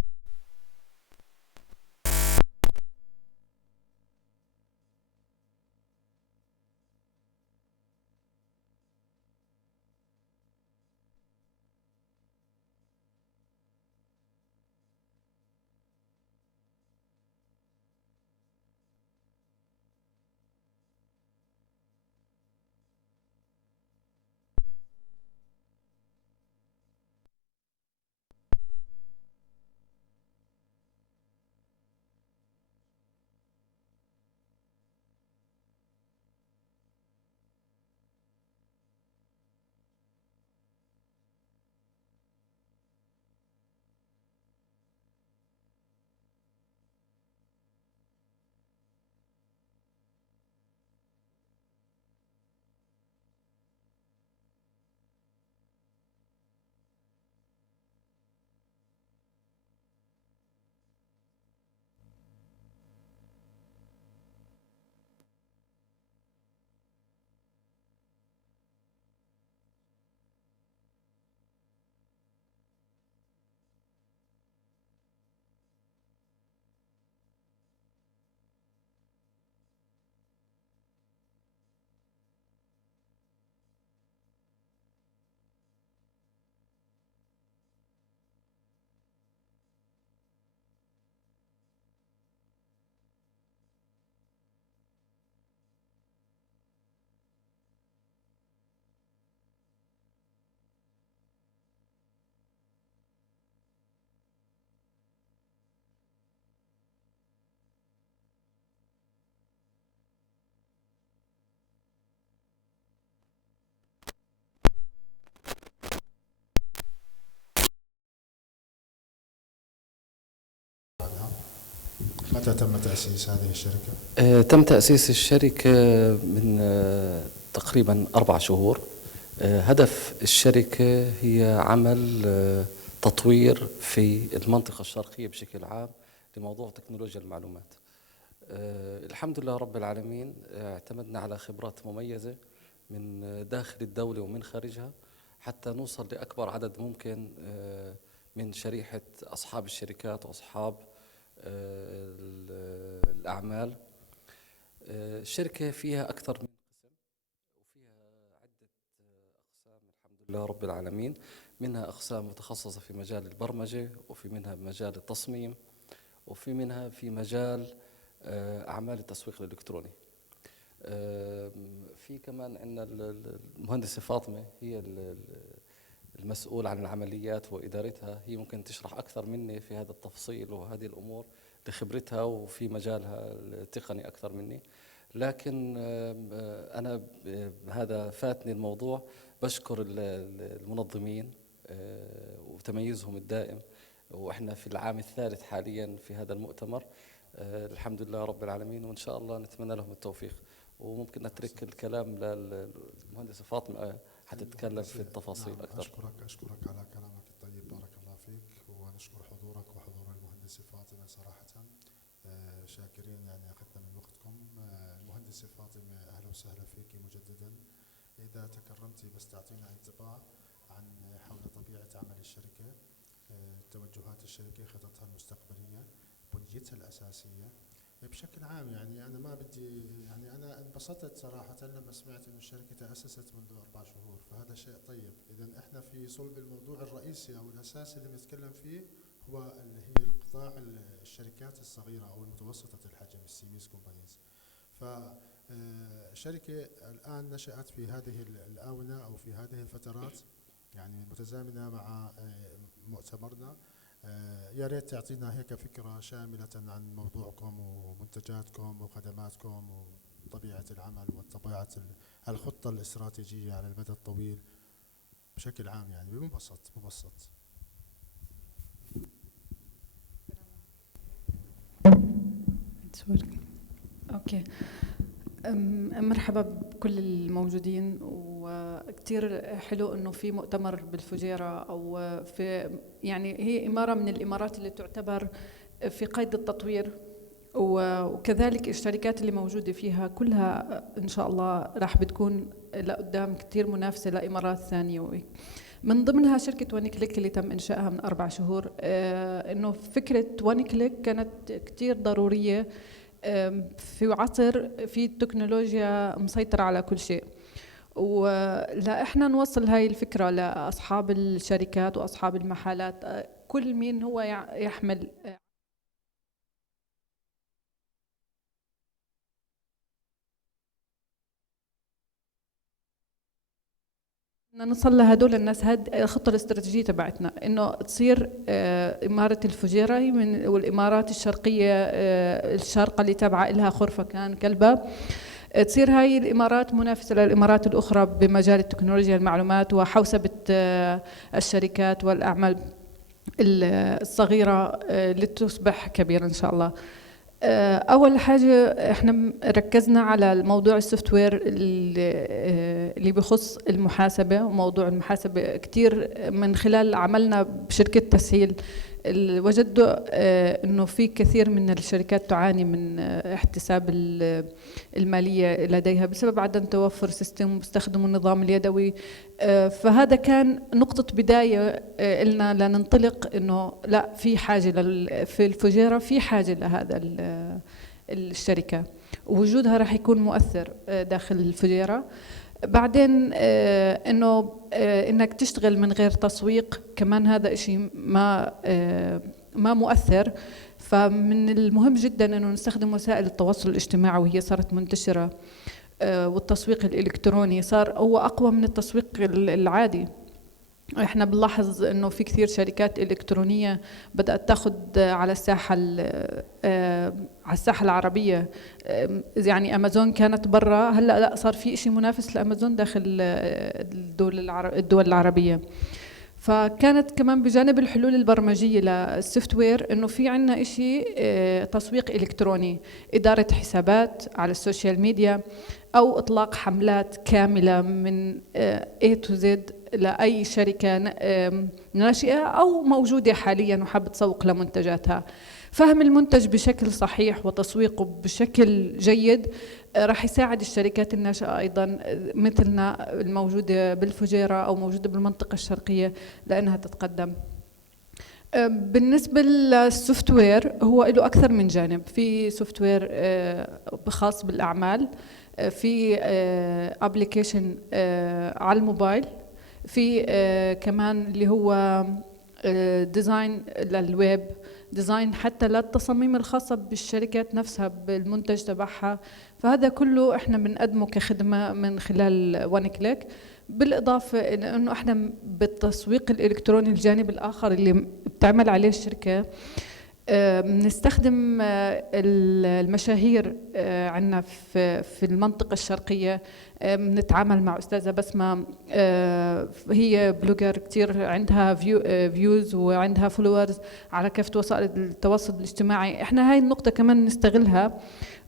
متى تم تأسيس هذه الشركة؟ تم تأسيس الشركة من تقريبا 4 شهور. هدف الشركة هي عمل تطوير في المنطقة الشرقية بشكل عام لموضوع تكنولوجيا المعلومات. الحمد لله رب العالمين، اعتمدنا على خبرات مميزة من داخل الدولة ومن خارجها حتى نوصل لأكبر عدد ممكن من شريحة أصحاب الشركات وأصحاب الأعمال. الشركة فيها أكثر من قسم وفيها عدة أقسام الحمد لله رب العالمين، منها أقسام متخصصة في مجال البرمجة، وفي منها مجال التصميم، وفي منها في مجال أعمال التسويق الإلكتروني. في كمان عندنا المهندسة فاطمة، هي المسؤول عن العمليات وإدارتها، هي ممكن تشرح أكثر مني في هذا التفصيل وهذه الأمور لخبرتها وفي مجالها التقني أكثر مني. لكن أنا هذا فاتني الموضوع. بشكر المنظمين وتميزهم الدائم، وإحنا في العام الثالث حاليا في هذا المؤتمر. الحمد لله رب العالمين، وإن شاء الله نتمنى لهم التوفيق. وممكن نترك الكلام للمهندسة فاطمة حتتكلم في التفاصيل أكثر. أشكرك على كلامك الطيب، بارك الله فيك، ونشكر حضورك وحضور المهندسة فاطمة صراحة. شاكرين يعني أخذنا من وقتكم. المهندسة فاطمة أهلا وسهلا فيك مجددا. إذا تكرمتي بس تعطينا انطباع عن حول طبيعة عمل الشركة، توجهات الشركة، خططها المستقبلية، بنيتها الأساسية بشكل عام. يعني أنا ما بدي، يعني أنا انبسطت صراحة لما سمعت إنه الشركة تأسست منذ 4 شهور، فهذا شيء طيب. إذا إحنا في صلب الموضوع الرئيسي أو الأساسي اللي بنتكلم فيه، هو اللي هي القطاع الشركات الصغيرة أو المتوسطة الحجم، السيميز كومبانيز. فشركة الآن نشأت في هذه الآونة أو في هذه الفترات، يعني متزامنة مع مؤتمرنا. يا ريت تعطينا هيك فكرة شاملة عن موضوعكم ومنتجاتكم وخدماتكم وطبيعة العمل وطبيعة الخطة الاستراتيجية على المدى الطويل بشكل عام، يعني بمبسط. اوكي، مرحبا بكل الموجودين، وكتير حلو انه في مؤتمر بالفجيرة، او في يعني هي امارة من الامارات اللي تعتبر في قيد التطوير، وكذلك الشركات اللي موجودة فيها كلها ان شاء الله راح بتكون لقدام كتير منافسة لامارات ثانية. من ضمنها شركة وان كليك اللي تم إنشائها من 4 شهور. إنه فكرة وان كليك كانت كتير ضرورية في عصر في التكنولوجيا مسيطرة على كل شيء، ولا إحنا نوصل هاي الفكرة لأصحاب الشركات وأصحاب المحلات، كل مين هو يحمل نوصل لهدول الناس. هاد الخطة الاستراتيجية تبعتنا، إنه تصير إمارة الفجيرة من والإمارات الشرقية الشارقة اللي تابعة لها خرفكان كلبة، تصير هاي الإمارات منافسة للإمارات الأخرى بمجال التكنولوجيا المعلومات وحوسبة الشركات والأعمال الصغيرة لتصبح كبيرة إن شاء الله. أول حاجة إحنا ركزنا على الموضوع السوفت وير اللي بخص المحاسبة، وموضوع المحاسبة كتير من خلال عملنا بشركة تسهيل وجدوا إنه في كثير من الشركات تعاني من احتساب المالية لديها بسبب عدم توفر سيستم واستخدموا النظام اليدوي. فهذا كان نقطة بداية لنا لننطلق إنه لا، في حاجة في الفجيرة في حاجة لهذا الشركة، ووجودها راح يكون مؤثر داخل الفجيرة. بعدين انك تشتغل من غير تسويق كمان هذا إشي ما مؤثر. فمن المهم جدا انه نستخدم وسائل التواصل الاجتماعي، وهي صارت منتشرة، والتسويق الإلكتروني صار هو أقوى من التسويق العادي. احنا بنلاحظ انه في كثير شركات الكترونيه بدات تاخذ على الساحه العربيه. يعني امازون كانت برا، هلا لا، صار في شيء منافس لامازون داخل الدول العربيه. فكانت كمان بجانب الحلول البرمجيه للسوفت وير انه في عندنا شيء تسويق الكتروني، اداره حسابات على السوشيال ميديا، او اطلاق حملات كامله من A to Z لأي شركة ناشئة أو موجودة حالياً وحابة تسوق لمنتجاتها. فهم المنتج بشكل صحيح وتسويقه بشكل جيد راح يساعد الشركات الناشئة أيضاً مثلنا الموجودة بالفجيرة أو موجودة بالمنطقة الشرقية لأنها تتقدم. بالنسبة للسوفت وير، هو له أكثر من جانب. في سوفت وير خاص بالأعمال، في أبليكيشن على الموبايل، في كمان اللي هو ديزاين للويب، ديزاين حتى للتصاميم الخاصة بالشركات نفسها بالمنتج تبعها. فهذا كله احنا بنقدمه كخدمة من خلال وان كليك، بالإضافة إلى أنه احنا بالتسويق الإلكتروني الجانب الآخر اللي بتعمل عليه الشركة، بنستخدم المشاهير عندنا في المنطقة الشرقية. بنتعامل مع أستاذة بسمة، هي بلوجر كتير، عندها فيوز وعندها فولورز على كافة وسائل التواصل الاجتماعي. احنا هاي النقطة كمان نستغلها،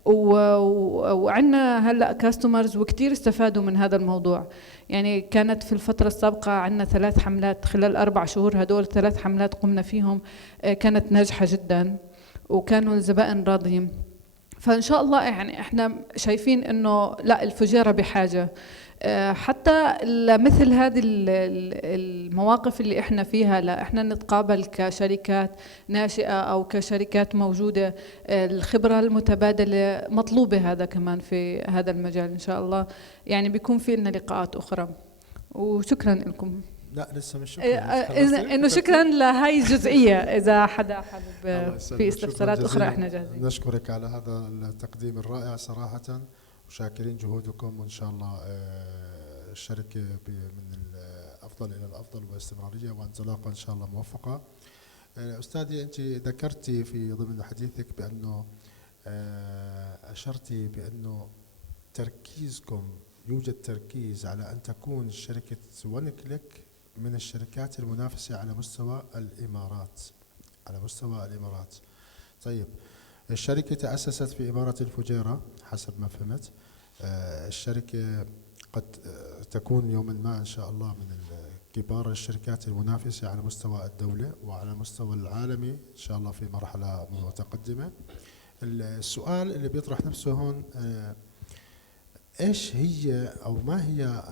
وعندنا هلا كاستمرز وكتير استفادوا من هذا الموضوع. يعني كانت في الفترة السابقة عندنا 3 حملات خلال 4 شهور، هدول 3 حملات قمنا فيهم كانت ناجحة جدا وكانوا الزبائن راضيين. فإن شاء الله يعني احنا شايفين انه لا، الفجيرة بحاجة حتى لمثل هذه المواقف اللي احنا فيها، لا احنا نتقابل كشركات ناشئة او كشركات موجودة. الخبرة المتبادلة مطلوبة هذا كمان في هذا المجال. ان شاء الله يعني بيكون في لنا لقاءات اخرى. وشكرا لكم. لا لسه مش شكرا، انه شكرا لهي الجزئية. اذا حدا حابب في استفسارات اخرى احنا جاهزين. نشكرك على هذا التقديم الرائع صراحة، وشاكرين جهودكم، وان شاء الله الشركة من الافضل الى الافضل واستمرارية وانطلاقة ان شاء الله موفقة. استاذي انت ذكرتي في ضمن حديثك بانه اشرتي بانه تركيزكم، يوجد تركيز على ان تكون شركة وان كليك من الشركات المنافسة على مستوى الإمارات، على مستوى الإمارات. طيب، الشركة تأسست في إمارة الفجيرة حسب ما فهمت. الشركة قد تكون يوما ما إن شاء الله من كبار الشركات المنافسة على مستوى الدولة وعلى مستوى العالمي إن شاء الله في مرحلة متقدمة. السؤال اللي بيطرح نفسه هون، ايش هي او ما هي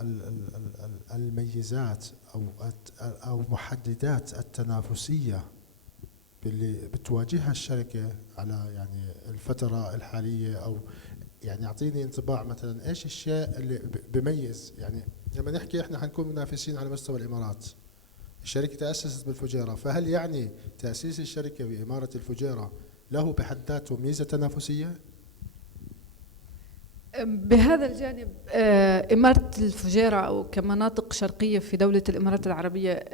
الميزات او محددات التنافسيه اللي بتواجهها الشركه على يعني الفتره الحاليه، او يعني اعطيني انطباع مثلا ايش الشيء اللي بميز. يعني لما نحكي احنا حنكون منافسين على مستوى الامارات، الشركه تاسست بالفجيره، فهل يعني تاسيس الشركه باماره الفجيره له بحد ذاته ميزه تنافسيه؟ بهذا الجانب إمارة الفجيرة أو كمناطق شرقية في دولة الإمارات العربية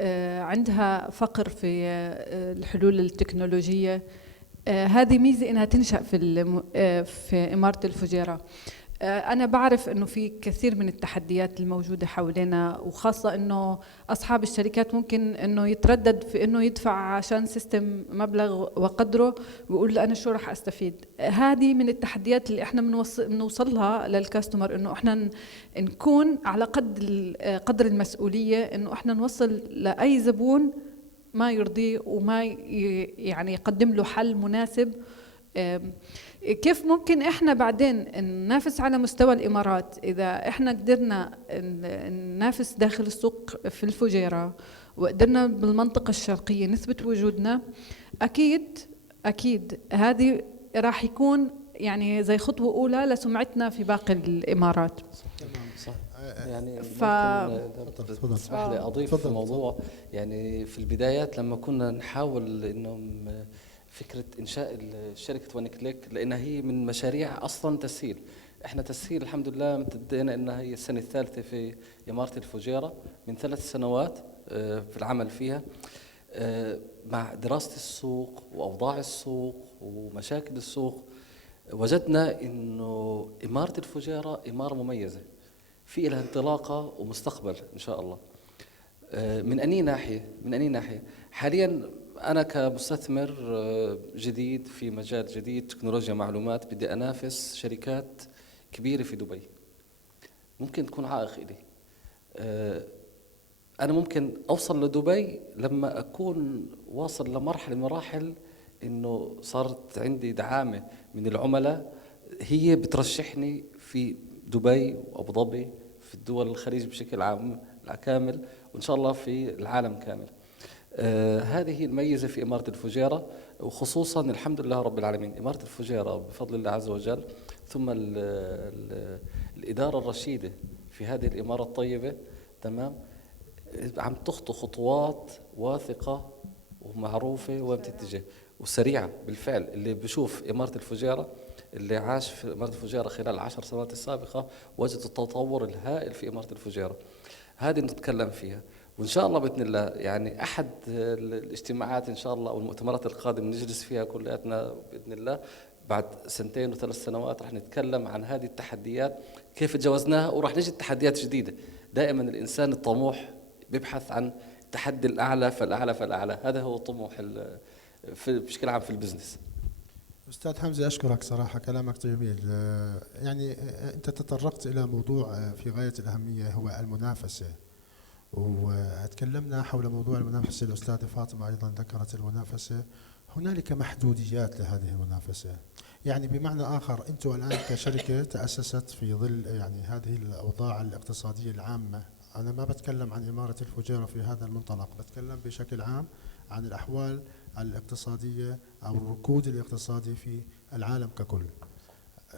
عندها فقر في الحلول التكنولوجية. هذه ميزة إنها تنشأ في إمارة الفجيرة. أنا بعرف إنه في كثير من التحديات الموجودة حوالينا، وخاصة إنه أصحاب الشركات ممكن إنه يتردد في إنه يدفع عشان سيستم مبلغ وقدره ويقول له أنا شو راح أستفيد. هذه من التحديات اللي إحنا بنوصلها للكاستمر، إنه إحنا نكون على قدر المسؤولية، إنه إحنا نوصل لأي زبون ما يرضيه وما يعني يقدم له حل مناسب. كيف ممكن احنا بعدين ننافس على مستوى الامارات اذا احنا قدرنا ننافس داخل السوق في الفجيرة وقدرنا بالمنطقة الشرقية نثبت وجودنا؟ اكيد هذه راح يكون يعني زي خطوة اولى لسمعتنا في باقي الامارات. تمام صح. يعني تفضل. لي اضيف في موضوع، يعني في البدايات لما كنا نحاول انه فكرة إنشاء شركة وان كليك، لأنها هي من مشاريع أصلا تسهيل. إحنا تسهيل الحمد لله امتدينا إنها هي السنة الثالثة في إمارة الفجيرة من 3 سنوات في العمل فيها. مع دراسة السوق وأوضاع السوق ومشاكل السوق، وجدنا إنه إمارة الفجيرة إمارة مميزة في لها انطلاقة ومستقبل إن شاء الله. من أي ناحية؟ حاليا أنا كمستثمر جديد في مجال جديد تكنولوجيا معلومات، بدي أنافس شركات كبيرة في دبي، ممكن تكون عائق إلي. أنا ممكن أوصل لدبي لما أكون واصل لمرحلة من مراحل إنه صارت عندي دعامة من العملاء هي بترشحني في دبي وأبو ظبي، في الدول الخليج بشكل عام كامل، وإن شاء الله في العالم كامل. هذه هي الميزة في إمارة الفجيرة، وخصوصا الحمد لله رب العالمين إمارة الفجيرة بفضل الله عز وجل، ثم الإدارة الرشيدة في هذه الإمارة الطيبة، تمام، عم تخطو خطوات واثقة ومعروفة وبتتجه وسريعة بالفعل. اللي بشوف إمارة الفجيرة اللي عاش في إمارة الفجيرة خلال 10 سنوات السابقة وجد التطور الهائل في إمارة الفجيرة. هذه نتكلم فيها، وإن شاء الله بإذن الله يعني أحد الاجتماعات إن شاء الله أو المؤتمرات القادمة نجلس فيها كلياتنا بإذن الله بعد 2 و3 سنوات، رح نتكلم عن هذه التحديات كيف تجاوزناها، ورح نجد تحديات جديدة. دائما الإنسان الطموح بيبحث عن التحدي الأعلى فالأعلى فالأعلى، هذا هو الطموح بشكل عام في البزنس. أستاذ حمزة أشكرك صراحة، كلامك جميل. يعني أنت تطرقت إلى موضوع في غاية الأهمية هو المنافسة، وتكلمنا حول موضوع المنافسة. الأستاذة فاطمة أيضا ذكرت المنافسة. هنالك محدوديات لهذه المنافسة، يعني بمعنى آخر أنتم الآن كشركة تأسست في ظل يعني هذه الأوضاع الاقتصادية العامة. أنا ما بتكلم عن إمارة الفجيرة في هذا المنطلق، بتكلم بشكل عام عن الأحوال الاقتصادية أو الركود الاقتصادي في العالم ككل.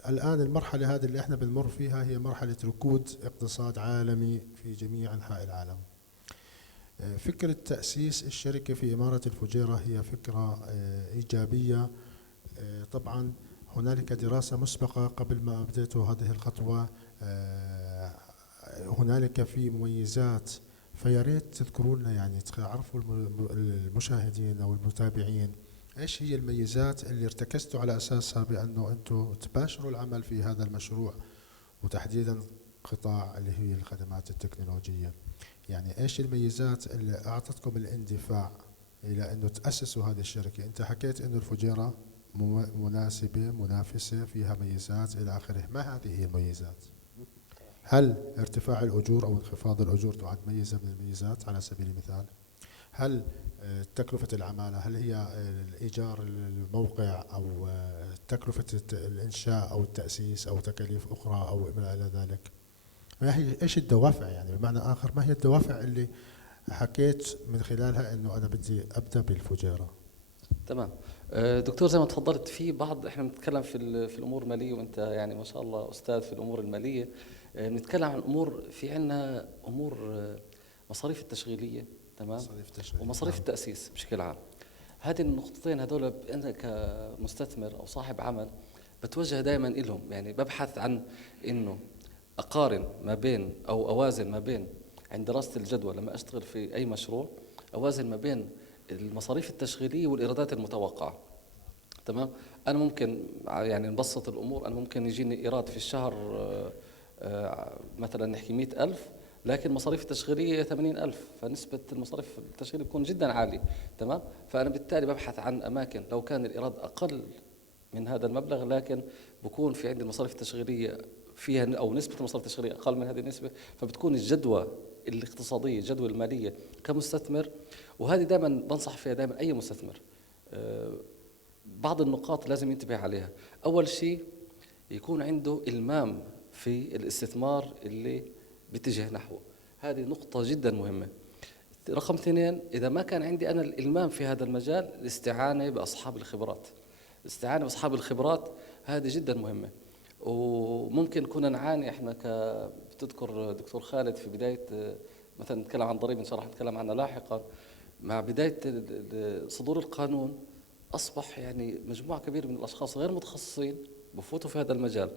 الآن المرحلة هذه اللي احنا بنمر فيها هي مرحلة ركود اقتصاد عالمي في جميع أنحاء العالم. فكرة تأسيس الشركة في إمارة الفجيرة هي فكرة إيجابية. طبعا هنالك دراسة مسبقة قبل ما بدأتوا هذه الخطوة، هنالك في مميزات، فيا ريت تذكروا لنا يعني تعرفوا المشاهدين أو المتابعين ايش هي الميزات اللي ارتكزتوا على اساسها بانه انتم تباشروا العمل في هذا المشروع، وتحديدا قطاع اللي هي الخدمات التكنولوجية. يعني ايش الميزات اللي اعطتكم الاندفاع الى انه تاسسوا هذه الشركة؟ انت حكيت انه الفجيرة مناسبة منافسة فيها ميزات الى اخره، ما هذه هي الميزات؟ هل ارتفاع الاجور او انخفاض الاجور تعد ميزة من الميزات على سبيل المثال؟ هل تكلفة العمالة، هل هي الإيجار الموقع أو تكلفة الإنشاء أو التأسيس أو تكاليف أخرى أو ما إلى ذلك؟ ما هي إيش الدوافع؟ يعني بمعنى آخر ما هي الدوافع اللي حكيت من خلالها إنه أنا بدي أبدأ بالفجيرة؟ تمام دكتور، زي ما تفضلت في بعض احنا بنتكلم في الامور الماليه، وانت يعني ما شاء الله استاذ في الامور الماليه. بنتكلم عن امور، في عندنا امور مصاريف التشغيليه، تمام، ومصاريف التاسيس بشكل عام. هذه النقطتين هذول انا كمستثمر او صاحب عمل بتوجه دائما لهم، يعني ببحث عن انه اقارن ما بين او اوازن ما بين عند دراسه الجدوى لما اشتغل في اي مشروع، اوازن ما بين المصاريف التشغيليه والايرادات المتوقعه. تمام، انا ممكن يعني نبسط الامور، انا ممكن يجيني ايراد في الشهر مثلا نحكي 100,000، لكن مصاريف التشغيليه 80,000، فنسبه المصاريف التشغيليه بتكون جدا عاليه. تمام، فانا بالتالي ببحث عن اماكن لو كان الايراد اقل من هذا المبلغ، لكن بكون في عندي المصاريف التشغيليه فيها او نسبه المصاريف التشغيليه اقل من هذه النسبه، فبتكون الجدوى الاقتصاديه، الجدوى الماليه كمستثمر. وهذه دائما بنصح فيها دائما اي مستثمر. بعض النقاط لازم ينتبه عليها. اول شيء يكون عنده المام في الاستثمار اللي بيتجه نحوه، هذه نقطة جدا مهمة. رقم 2، إذا ما كان عندي أنا الإلمام في هذا المجال، الاستعانة بأصحاب الخبرات. الاستعانة بأصحاب الخبرات هذه جدا مهمة. وممكن كنا نعاني احنا بتذكر دكتور خالد في بداية مثلا نتكلم عن ضريبة، إن شاء الله نتكلم عنها لاحقا، مع بداية صدور القانون أصبح يعني مجموعة كبيرة من الأشخاص غير متخصصين بفوتوا في هذا المجال.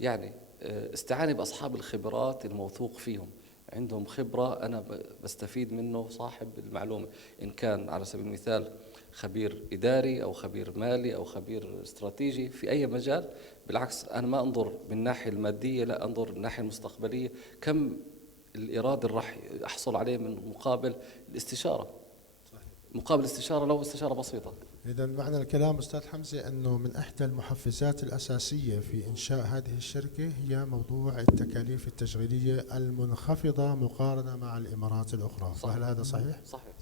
يعني استعاني بأصحاب الخبرات الموثوق فيهم، عندهم خبرة أنا بستفيد منه صاحب المعلومة، إن كان على سبيل المثال خبير إداري أو خبير مالي أو خبير استراتيجي في أي مجال. بالعكس أنا ما أنظر من الناحية المادية، لا أنظر من الناحية المستقبلية، كم الإيراد اللي راح أحصل عليه من مقابل الاستشارة، مقابل استشارة لو استشارة بسيطة. إذا معنى الكلام أستاذ حمزة أنه من إحدى المحفزات الأساسية في إنشاء هذه الشركة هي موضوع التكاليف التشغيلية المنخفضة مقارنة مع الإمارات الأخرى. فهل هذا صحيح؟ صحيح.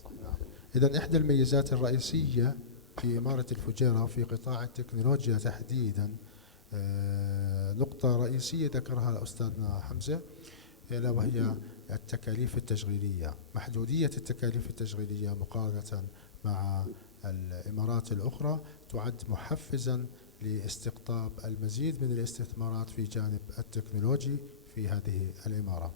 إذا إحدى الميزات الرئيسية في إمارة الفجيرة في قطاع التكنولوجيا تحديدا، نقطة رئيسية ذكرها أستاذنا حمزة، ألا وهي التكاليف التشغيلية، محدودية التكاليف التشغيلية مقارنة مع الإمارات الأخرى تعد محفزا لاستقطاب المزيد من الاستثمارات في جانب التكنولوجي في هذه الإمارة.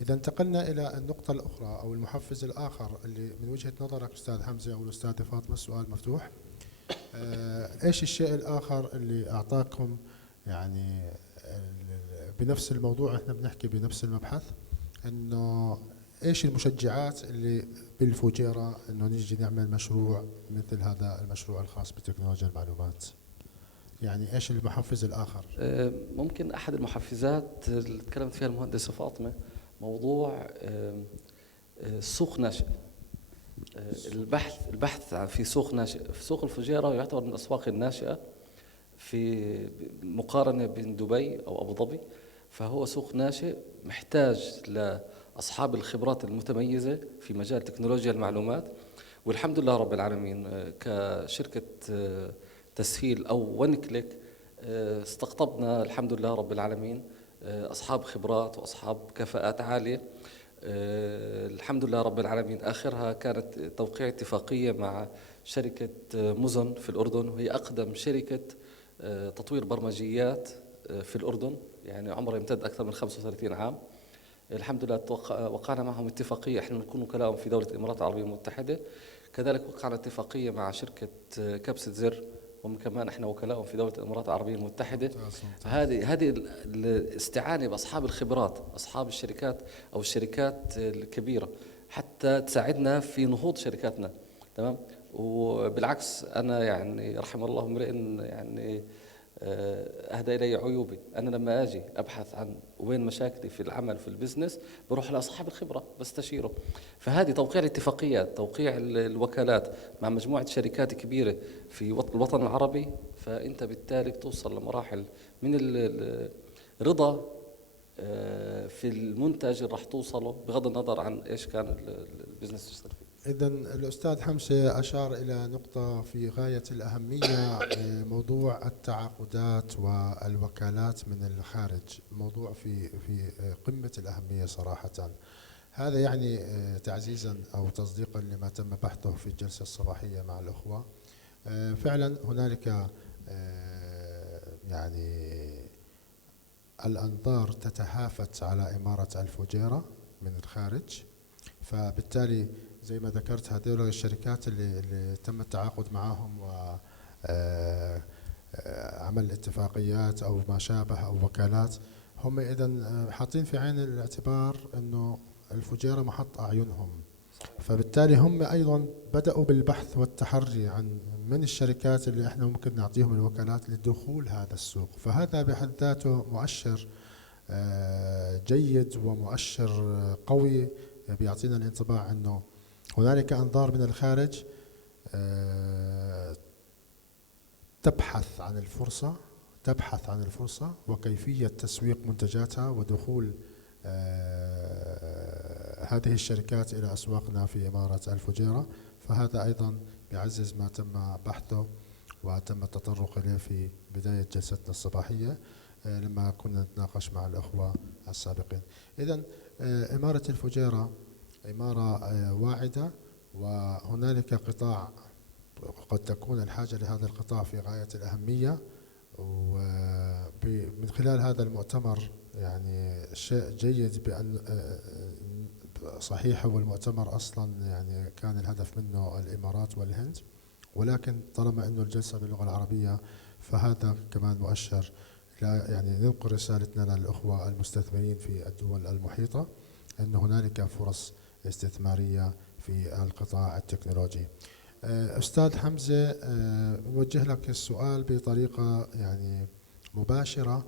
إذا انتقلنا إلى النقطة الأخرى أو المحفز الآخر اللي من وجهة نظرك أستاذ حمزة أو الأستاذة فاطمة، السؤال مفتوح. ايش الشيء الاخر اللي اعطاكم يعني بنفس الموضوع، احنا بنحكي بنفس المبحث، انه ايش المشجعات اللي بالفجيرة انه نيجي نعمل مشروع مثل هذا المشروع الخاص بتكنولوجيا المعلومات؟ يعني ايش المحفز الاخر؟ ممكن احد المحفزات اللي تكلمت فيها المهندسة فاطمة، موضوع سوق ناشئ. البحث في سوق ناشئ. في سوق الفجيرة يعتبر من الأسواق الناشئة في مقارنة بين دبي أو أبو ظبي، فهو سوق ناشئ محتاج لأصحاب الخبرات المتميزة في مجال تكنولوجيا المعلومات. والحمد لله رب العالمين كشركة تسهيل أو ون كليك استقطبنا الحمد لله رب العالمين أصحاب خبرات وأصحاب كفاءات عالية. الحمد لله رب العالمين. آخرها كانت توقيع اتفاقية مع شركة مزن في الأردن، وهي أقدم شركة تطوير برمجيات في الأردن، يعني عمرها يمتد أكثر من 35 عام. الحمد لله وقعنا معهم اتفاقية، احنا نكون وكلاءهم في دولة الإمارات العربية المتحدة. كذلك وقعنا اتفاقية مع شركة كبسة زر، ومن كمان احنا وكلاءهم في دولة الإمارات العربية المتحدة. هذه الاستعانة بأصحاب الخبرات، أصحاب الشركات أو الشركات الكبيرة، حتى تساعدنا في نهوض شركاتنا. تمام. وبالعكس أنا يعني رحم الله امرئ يعني أهدى إلي عيوبي. أنا لما أجي أبحث عن وين مشاكلي في العمل في البزنس بروح لأصحاب الخبرة بستشيره. فهذه توقيع الاتفاقيات، توقيع الوكالات مع مجموعة شركات كبيرة في الوطن العربي، فأنت بالتالي بتوصل لمراحل من الرضا في المنتج اللي راح توصله بغض النظر عن إيش كان البزنس تشتغل فيه. إذا الأستاذ حمزة أشار إلى نقطة في غاية الأهمية، موضوع التعاقدات والوكالات من الخارج، موضوع في قمة الأهمية صراحة. هذا يعني تعزيزا أو تصديقا لما تم بحثه في الجلسة الصباحية مع الأخوة. فعلا هنالك يعني الأنظار تتهافت على إمارة الفجيرة من الخارج، فبالتالي زي ما ذكرت هذول الشركات اللي تم التعاقد معهم وعمل اتفاقيات أو ما شابه أو وكالات، هم إذن حاطين في عين الاعتبار أنه الفجيرة محط أعينهم، فبالتالي هم أيضا بدأوا بالبحث والتحري عن من الشركات اللي احنا ممكن نعطيهم الوكالات لدخول هذا السوق. فهذا بحد ذاته مؤشر جيد ومؤشر قوي بيعطينا الانطباع أنه هنالك أنظار من الخارج تبحث عن الفرصة وكيفية تسويق منتجاتها ودخول هذه الشركات إلى أسواقنا في إمارة الفجيرة. فهذا أيضا يعزز ما تم بحثه وتم التطرق إليه في بداية جلستنا الصباحية لما كنا نتناقش مع الأخوة السابقين. إذن إمارة الفجيرة إمارة واعدة، وهنالك قطاع قد تكون الحاجة لهذا القطاع في غاية الأهمية. ومن خلال هذا المؤتمر يعني شيء جيد بأن صحيح هو المؤتمر أصلا يعني كان الهدف منه الإمارات والهند، ولكن طالما أنه الجلسة باللغة العربية فهذا كمان مؤشر يعني ننقل رسالتنا للأخوة المستثمرين في الدول المحيطة أن هنالك فرص استثمارية في القطاع التكنولوجي. أستاذ حمزة نوجه لك السؤال بطريقة يعني مباشرة،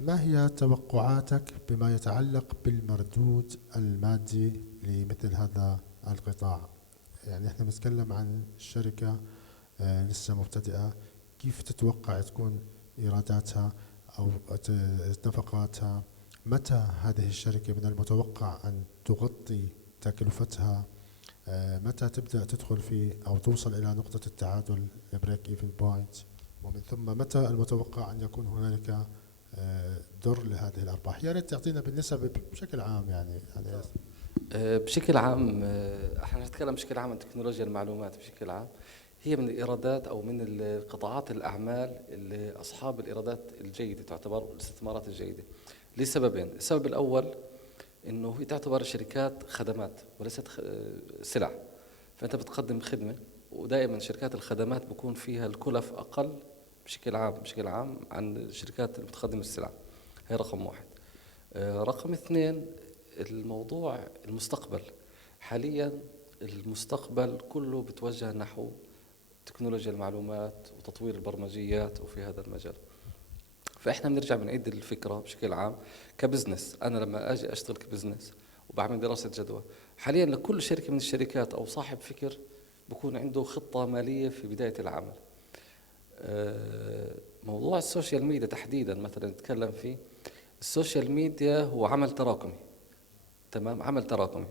ما هي توقعاتك بما يتعلق بالمردود المادي لمثل هذا القطاع؟ يعني احنا بنتكلم عن شركة لسه مبتدئة، كيف تتوقع تكون إيراداتها أو نفقاتها؟ متى هذه الشركة من المتوقع أن تغطي تكلفتها؟ متى تبدأ تدخل في أو توصل إلى نقطة التعادل بريك إيفن بوينت؟ ومن ثم متى المتوقع أن يكون هنالك در لهذه الأرباح؟ يا ريت تعطينا بالنسب بشكل عام يعني بشكل عام احنا نتكلم بشكل عام عن تكنولوجيا المعلومات بشكل عام. هي من الإيرادات أو من القطاعات الأعمال اللي أصحاب الإيرادات الجيدة تعتبر الاستثمارات الجيدة لسببين. السبب الأول إنه هي تعتبر شركات خدمات وليست سلع، فأنت بتقدم خدمة ودائما شركات الخدمات بكون فيها الكلف أقل بشكل عام عن الشركات المتقدمة السلع. هي رقم واحد. رقم اثنين، الموضوع المستقبل. حاليا المستقبل كله بتوجه نحو تكنولوجيا المعلومات وتطوير البرمجيات وفي هذا المجال. فإحنا بنرجع بنعيد الفكرة بشكل عام كبزنس. أنا لما أجي أشتغل كبزنس وبعمل دراسة جدوى، حاليا لكل شركة من الشركات أو صاحب فكر بكون عنده خطة مالية في بداية العمل. موضوع السوشيال ميديا تحديدا مثلا نتكلم فيه. السوشيال ميديا هو عمل تراكمي، تمام، عمل تراكمي.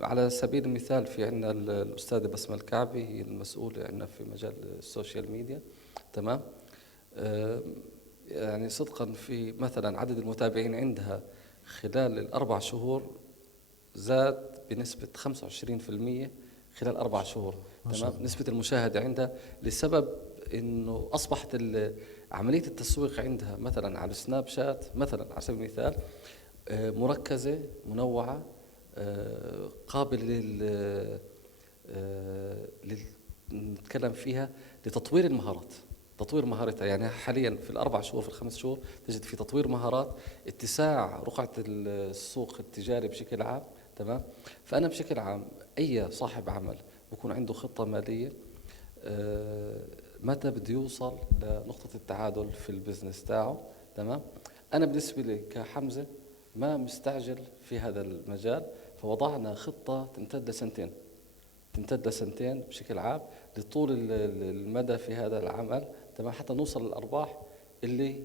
على سبيل المثال في عندنا الأستاذة بسمة الكعبي، هي المسؤولة عندنا في مجال السوشيال ميديا، تمام. يعني صدقا في مثلا عدد المتابعين عندها خلال ال4 شهور زاد بنسبة 25% خلال 4 شهور، تمام. نسبة المشاهدة عندها لسبب إنه أصبحت عملية التسويق عندها مثلا على السناب شات مثلا على سبيل المثال مركزة منوعة، قابل نتكلم فيها لتطوير المهارات، تطوير مهارتها. يعني حاليا في ال4 شهور في ال5 شهور تجد في تطوير مهارات، اتساع رقعة السوق التجاري بشكل عام، تمام. فأنا بشكل عام أي صاحب عمل بكون عنده خطة مالية متى بده يوصل لنقطة التعادل في البزنس تاعه، تمام. أنا بالنسبة لي كحمزة ما مستعجل في هذا المجال، فوضعنا خطة تمتد لسنتين بشكل عام لطول المدى في هذا العمل، تمام، حتى نوصل للأرباح اللي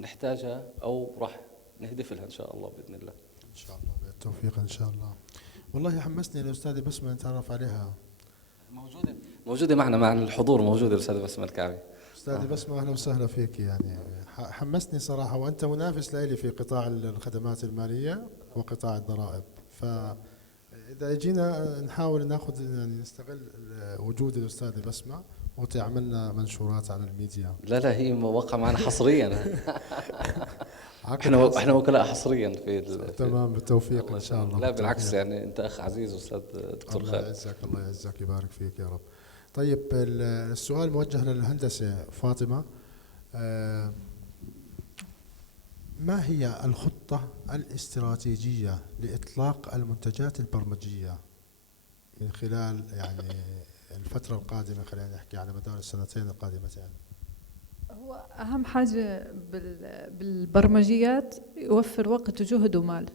نحتاجها أو راح نهدف لها إن شاء الله بإذن الله. إن شاء الله بالتوفيق إن شاء الله. والله حمسني الأستاذة بسمة نتعرف عليها. موجودة معنا مع الحضور، موجودة الأستاذة بسمة الكعبي. أستاذة بسمة أهلا وسهلا فيك. يعني حمسني صراحة، وأنت منافس لي في قطاع الخدمات المالية وقطاع الضرائب. فإذا جينا نحاول ناخذ يعني نستغل وجود الأستاذة بسمة وتعملنا منشورات على الميديا. لا هي موقع معنا حصريا. احنا وكلاء حصريا في تمام بالتوفيق ان شاء الله. لا بالعكس، يعني انت اخ عزيز استاذ دكتور خالد. الله يعزك الله يعزك يبارك فيك يا رب. طيب السؤال موجه للهندسه فاطمه. ما هي الخطه الاستراتيجيه لاطلاق المنتجات البرمجيه من خلال يعني الفتره القادمه، خلينا نحكي على مدار السنتين القادمتين؟ هو أهم حاجة بالبرمجيات يوفر وقت وجهد ومال.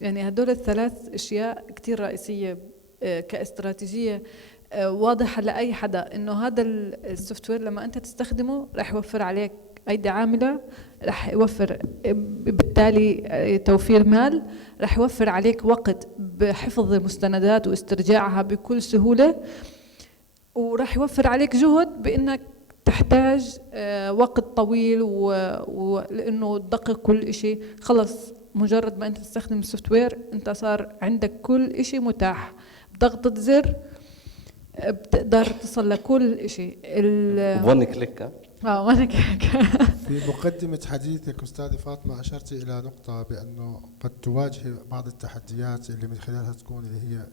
يعني هدول الثلاث أشياء كتير رئيسية كاستراتيجية واضحة لأي حدا، إنه هذا السوفت وير لما أنت تستخدمه راح يوفر عليك أيدي عاملة، راح يوفر بالتالي توفير مال، راح يوفر عليك وقت بحفظ المستندات واسترجاعها بكل سهولة، وراح يوفر عليك جهد بإنك تحتاج وقت طويل ولأنه تدقق كل شيء. خلص مجرد ما أنت تستخدم السوفت وير أنت صار عندك كل شيء متاح، بضغطة زر بتقدر تصل لكل شيء. وان كليك. وان كليك. في مقدمة حديثك أستاذة فاطمة أشرت إلى نقطة بأنه قد تواجه بعض التحديات اللي من خلالها تكون اللي هي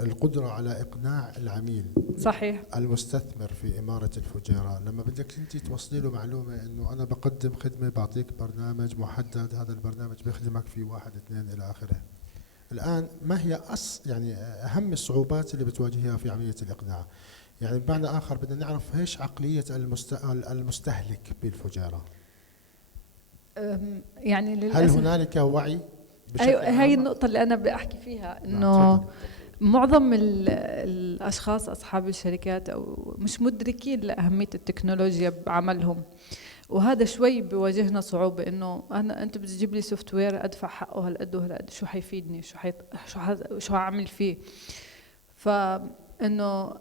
القدرة على إقناع العميل، صحيح، المستثمر في إمارة الفجيرة. لما بدك أنت توصلي له معلومة إنه أنا بقدم خدمة، بعطيك برنامج محدد، هذا البرنامج بيخدمك في 1 2 إلى آخره. الآن ما هي يعني أهم الصعوبات اللي بتواجهها في عملية الإقناع؟ يعني بمعنى آخر بدنا نعرف إيش عقلية المستهلك بالفجيرة. يعني للأسف هل هنالك وعي؟ أيوة، هاي النقطة اللي أنا بحكي فيها، إنه معظم الأشخاص أصحاب الشركات أو مش مدركين لأهمية التكنولوجيا بعملهم، وهذا شوي بيواجهنا صعوبة. إنه أنت بتجيب لي سوفت وير أدفع حقه هالقد وهالقد، شو حيفيدني؟ شو هعمل فيه؟ فإنه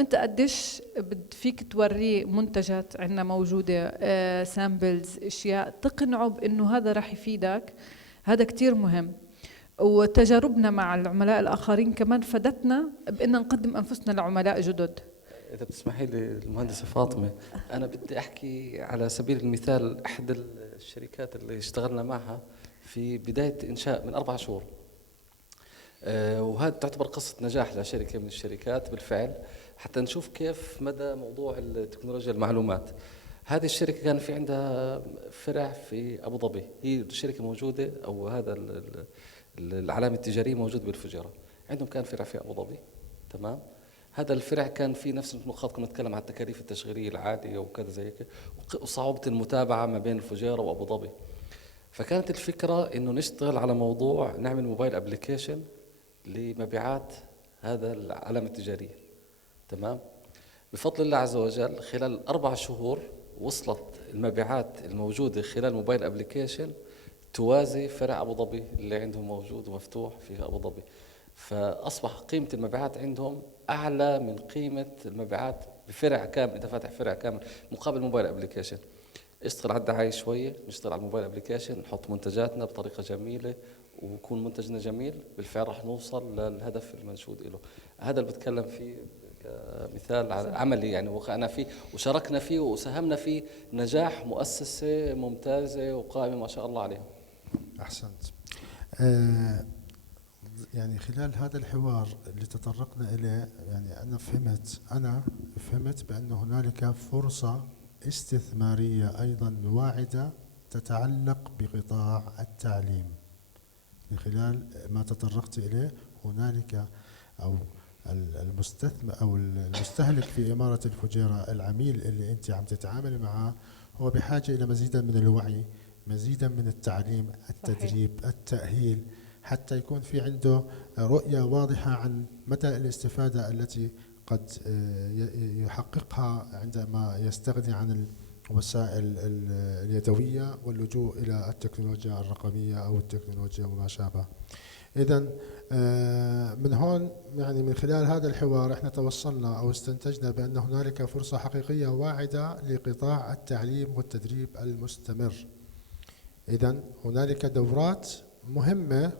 أنت قديش فيك توريه منتجات عندنا موجودة، سامبلز، أشياء تقنعه بإنه هذا راح يفيدك. هذا كتير مهم. وتجاربنا مع العملاء الآخرين كمان فادتنا بأن نقدم أنفسنا لعملاء جدد. إذا بتسمحي لي المهندسة فاطمة، أنا بدي أحكي على سبيل المثال أحد الشركات اللي اشتغلنا معها في بداية إنشاء من 4 شهور. وهذه تعتبر قصة نجاح لشركة من الشركات بالفعل، حتى نشوف كيف مدى موضوع التكنولوجيا المعلومات. هذه الشركة كان في عندها فرع في أبو ظبي، هي الشركة موجودة أو هذا العلامة التجارية موجودة بالفجيرة، عندهم كان فرع في أبو ظبي. تمام. هذا الفرع كان في نفس النقاط، كنا نتكلم عن التكاليف التشغيلية العادية وكذا زي هيك، وصعوبة المتابعة ما بين الفجيرة وأبو ظبي. فكانت الفكرة إنه نشتغل على موضوع نعمل موبايل أبليكيشن لمبيعات هذا العلامة التجارية. تمام. بفضل الله عز وجل خلال 4 شهور وصلت المبيعات الموجودة خلال موبايل أبليكيشن توازي فرع أبو ظبي اللي عندهم موجود ومفتوح في أبو ظبي. فأصبح قيمة المبيعات عندهم أعلى من قيمة المبيعات بفرع كامل. أنت فاتح فرع كامل مقابل موبايل أبليكيشن. اشتغل على الدعاية شوية، نشتغل على الموبايل أبليكيشن، نحط منتجاتنا بطريقة جميلة ويكون منتجنا جميل، بالفعل راح نوصل للهدف المنشود له. هذا اللي بتكلم فيه مثال عملي يعني وقعنا فيه وشاركنا فيه وساهمنا فيه، نجاح مؤسسة ممتازة وقائمة ما شاء الله عليها. أحسنت. يعني خلال هذا الحوار اللي تطرقنا إليه، يعني أنا فهمت بأن هنالك فرصة استثمارية أيضا واعدة تتعلق بقطاع التعليم. من خلال ما تطرقت إليه هنالك أو المستثمر أو المستهلك في إمارة الفجيرة، العميل اللي أنت عم تتعامل معه، هو بحاجة إلى مزيدا من الوعي، مزيدا من التعليم، التدريب، التأهيل، حتى يكون في عنده رؤية واضحة عن مدى الاستفادة التي قد يحققها عندما يستغني عن الوسائل اليدوية واللجوء إلى التكنولوجيا الرقمية أو التكنولوجيا وما شابه. إذن من هون يعني من خلال هذا الحوار احنا توصلنا أو استنتجنا بأن هنالك فرصة حقيقية واعدة لقطاع التعليم والتدريب المستمر. إذن هنالك دورات مهمة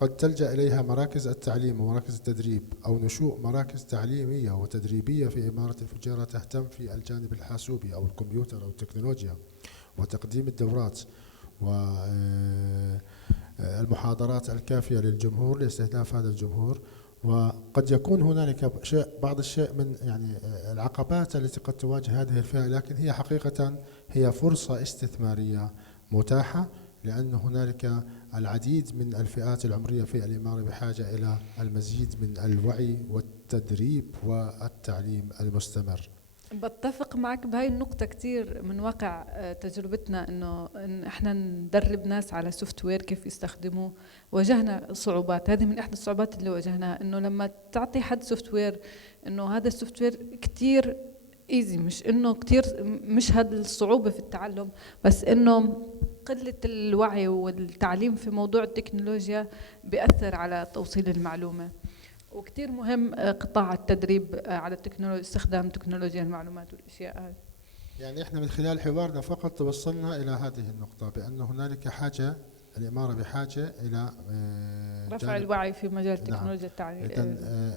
قد تلجأ إليها مراكز التعليم ومراكز التدريب، أو نشوء مراكز تعليمية وتدريبية في إمارة الفجيرة تهتم في الجانب الحاسوبي أو الكمبيوتر أو التكنولوجيا، وتقديم الدورات والمحاضرات الكافية للجمهور لاستهداف هذا الجمهور. وقد يكون هنالك بعض الشيء من يعني العقبات التي قد تواجه هذه الفئة، لكن هي حقيقة هي فرصة استثمارية متاحة، لأن هنالك العديد من الفئات العمرية في الإمارة بحاجة إلى المزيد من الوعي والتدريب والتعليم المستمر. بتفق معك بهاي النقطة كتير، من واقع تجربتنا إنه إحنا ندرب ناس على سوفت وير كيف يستخدموه. واجهنا صعوبات، هذه من إحدى الصعوبات اللي واجهناها، إنه لما تعطي حد سوفت وير إنه هذا السوفت وير كتير ايزي، مش إنه كتير، مش هذه الصعوبة في التعلم، بس إنه قلة الوعي والتعليم في موضوع التكنولوجيا بيأثر على توصيل المعلومة. وكتير مهم قطاع التدريب على التكنولوجيا، استخدام تكنولوجيا المعلومات والاشياء هذه. يعني احنا من خلال حوارنا فقط توصلنا الى هذه النقطة، بأن هنالك حاجة، الإمارة بحاجة إلى رفع الوعي في مجال تكنولوجيا التعليم. إذن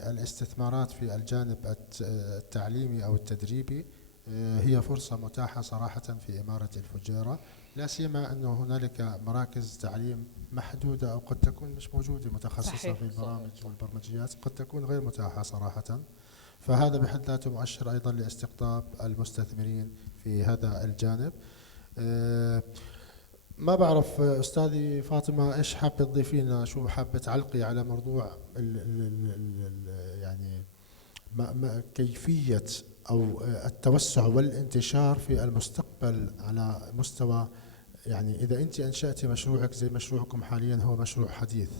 الاستثمارات في الجانب التعليمي أو التدريبي هي فرصة متاحة صراحة في إمارة الفجيرة، لا سيما أنه هنالك مراكز تعليم محدودة أو قد تكون مش موجودة متخصصة صحيح في البرامج والبرمجيات، قد تكون غير متاحة صراحة. فهذا بحد ذاته مؤشر أيضا لاستقطاب المستثمرين في هذا الجانب. ما بعرف أستاذي فاطمة إيش حابة تضيفينا، شو حابة تعلقي على موضوع يعني كيفية أو التوسع والانتشار في المستقبل على مستوى، يعني إذا أنت أنشأتي مشروعك زي مشروعكم حاليا، هو مشروع حديث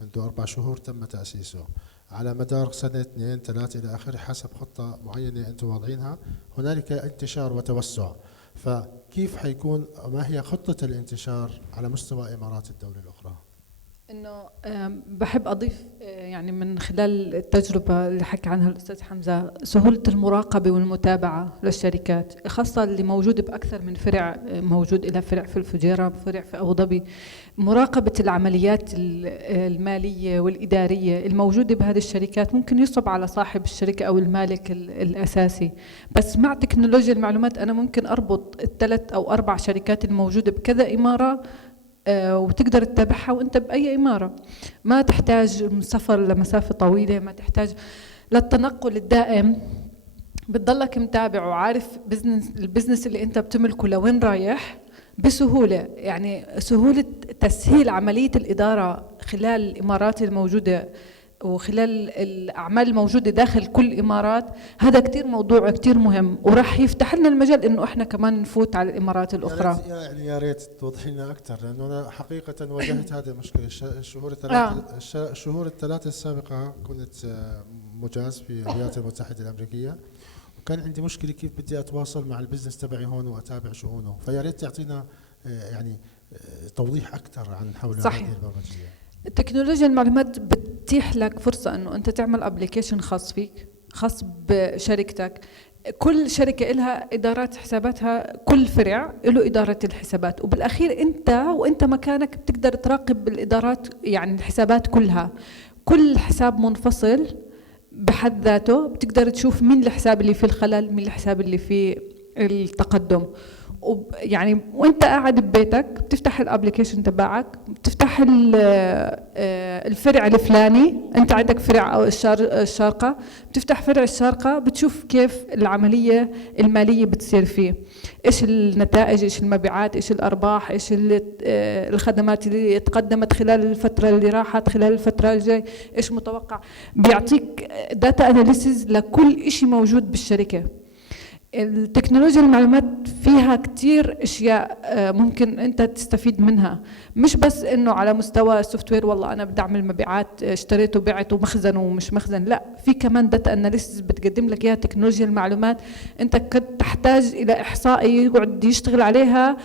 منذ 4 شهور تم تأسيسه، على مدار 1 2 3 إلى آخره حسب خطة معينة أنتم واضعينها، هنالك انتشار وتوسع. فكيف حيكون، ما هي خطة الانتشار على مستوى إمارات الدولة الأخرى؟ إنه بحب أضيف يعني من خلال التجربة اللي حكى عنها الأستاذ حمزة، سهولة المراقبة والمتابعة للشركات، خاصة اللي موجودة بأكثر من فرع، موجود إلى فرع في الفجيرة، فرع في أبو ظبي. مراقبة العمليات المالية والإدارية الموجودة بهذه الشركات ممكن يصعب على صاحب الشركة أو المالك الأساسي، بس مع تكنولوجيا المعلومات أنا ممكن أربط 3 أو 4 شركات الموجودة بكذا إمارة وتقدر تتابعها وانت بأي إمارة. ما تحتاج سفر لمسافة طويلة، ما تحتاج للتنقل الدائم، بتضلك متابع وعارف البزنس اللي انت بتملكه لوين رايح بسهولة. يعني سهولة تسهيل عملية الإدارة خلال الإمارات الموجودة وخلال الأعمال الموجودة داخل كل الإمارات، هذا كتير موضوع كتير مهم، وراح يفتح لنا المجال إنه إحنا كمان نفوت على الإمارات الأخرى. يعني يا ريت توضحي لنا أكثر، لأنه أنا حقيقة واجهت هذه المشكلة. الشهور الثلاثة السابقة كنت مجاز في الولايات المتحدة الأمريكية، وكان عندي مشكلة كيف بدي أتواصل مع البزنس تبعي هون وأتابع شؤونه. فيا ريت تعطينا يعني توضيح أكثر عن حول هذه البرمجية. تكنولوجيا المعلومات بتتيح لك فرصة انه انت تعمل ابلكيشن خاص فيك، خاص بشركتك. كل شركة لها إدارات حساباتها، كل فرع له إدارة الحسابات، وبالأخير أنت وأنت مكانك بتقدر تراقب الإدارات، يعني الحسابات كلها. كل حساب منفصل بحد ذاته، بتقدر تشوف مين الحساب اللي فيه الخلل، مين الحساب اللي فيه التقدم. يعني وانت قاعد ببيتك بتفتح الابلكيشن تبعك، بتفتح الفرع الفلاني، انت عندك فرع او الشارقة، بتفتح فرع الشارقة، بتشوف كيف العملية المالية بتصير فيه، ايش النتائج، ايش المبيعات، ايش الارباح، ايش الخدمات اللي تقدمت خلال الفترة اللي راحت، خلال الفترة الجاي ايش متوقع. بيعطيك داتا اناليسيز لكل اشي موجود بالشركة. التكنولوجيا المعلومات فيها كتير اشياء ممكن انت تستفيد منها، مش بس انه على مستوى السوفت وير، والله انا بدي اعمل مبيعات اشتريت وبعت ومخزن ومش مخزن، لا، في كمان داتا اناليسيس بتقدم لك اياها تكنولوجيا المعلومات. انت كنت تحتاج الى احصائي يقعد يشتغل عليها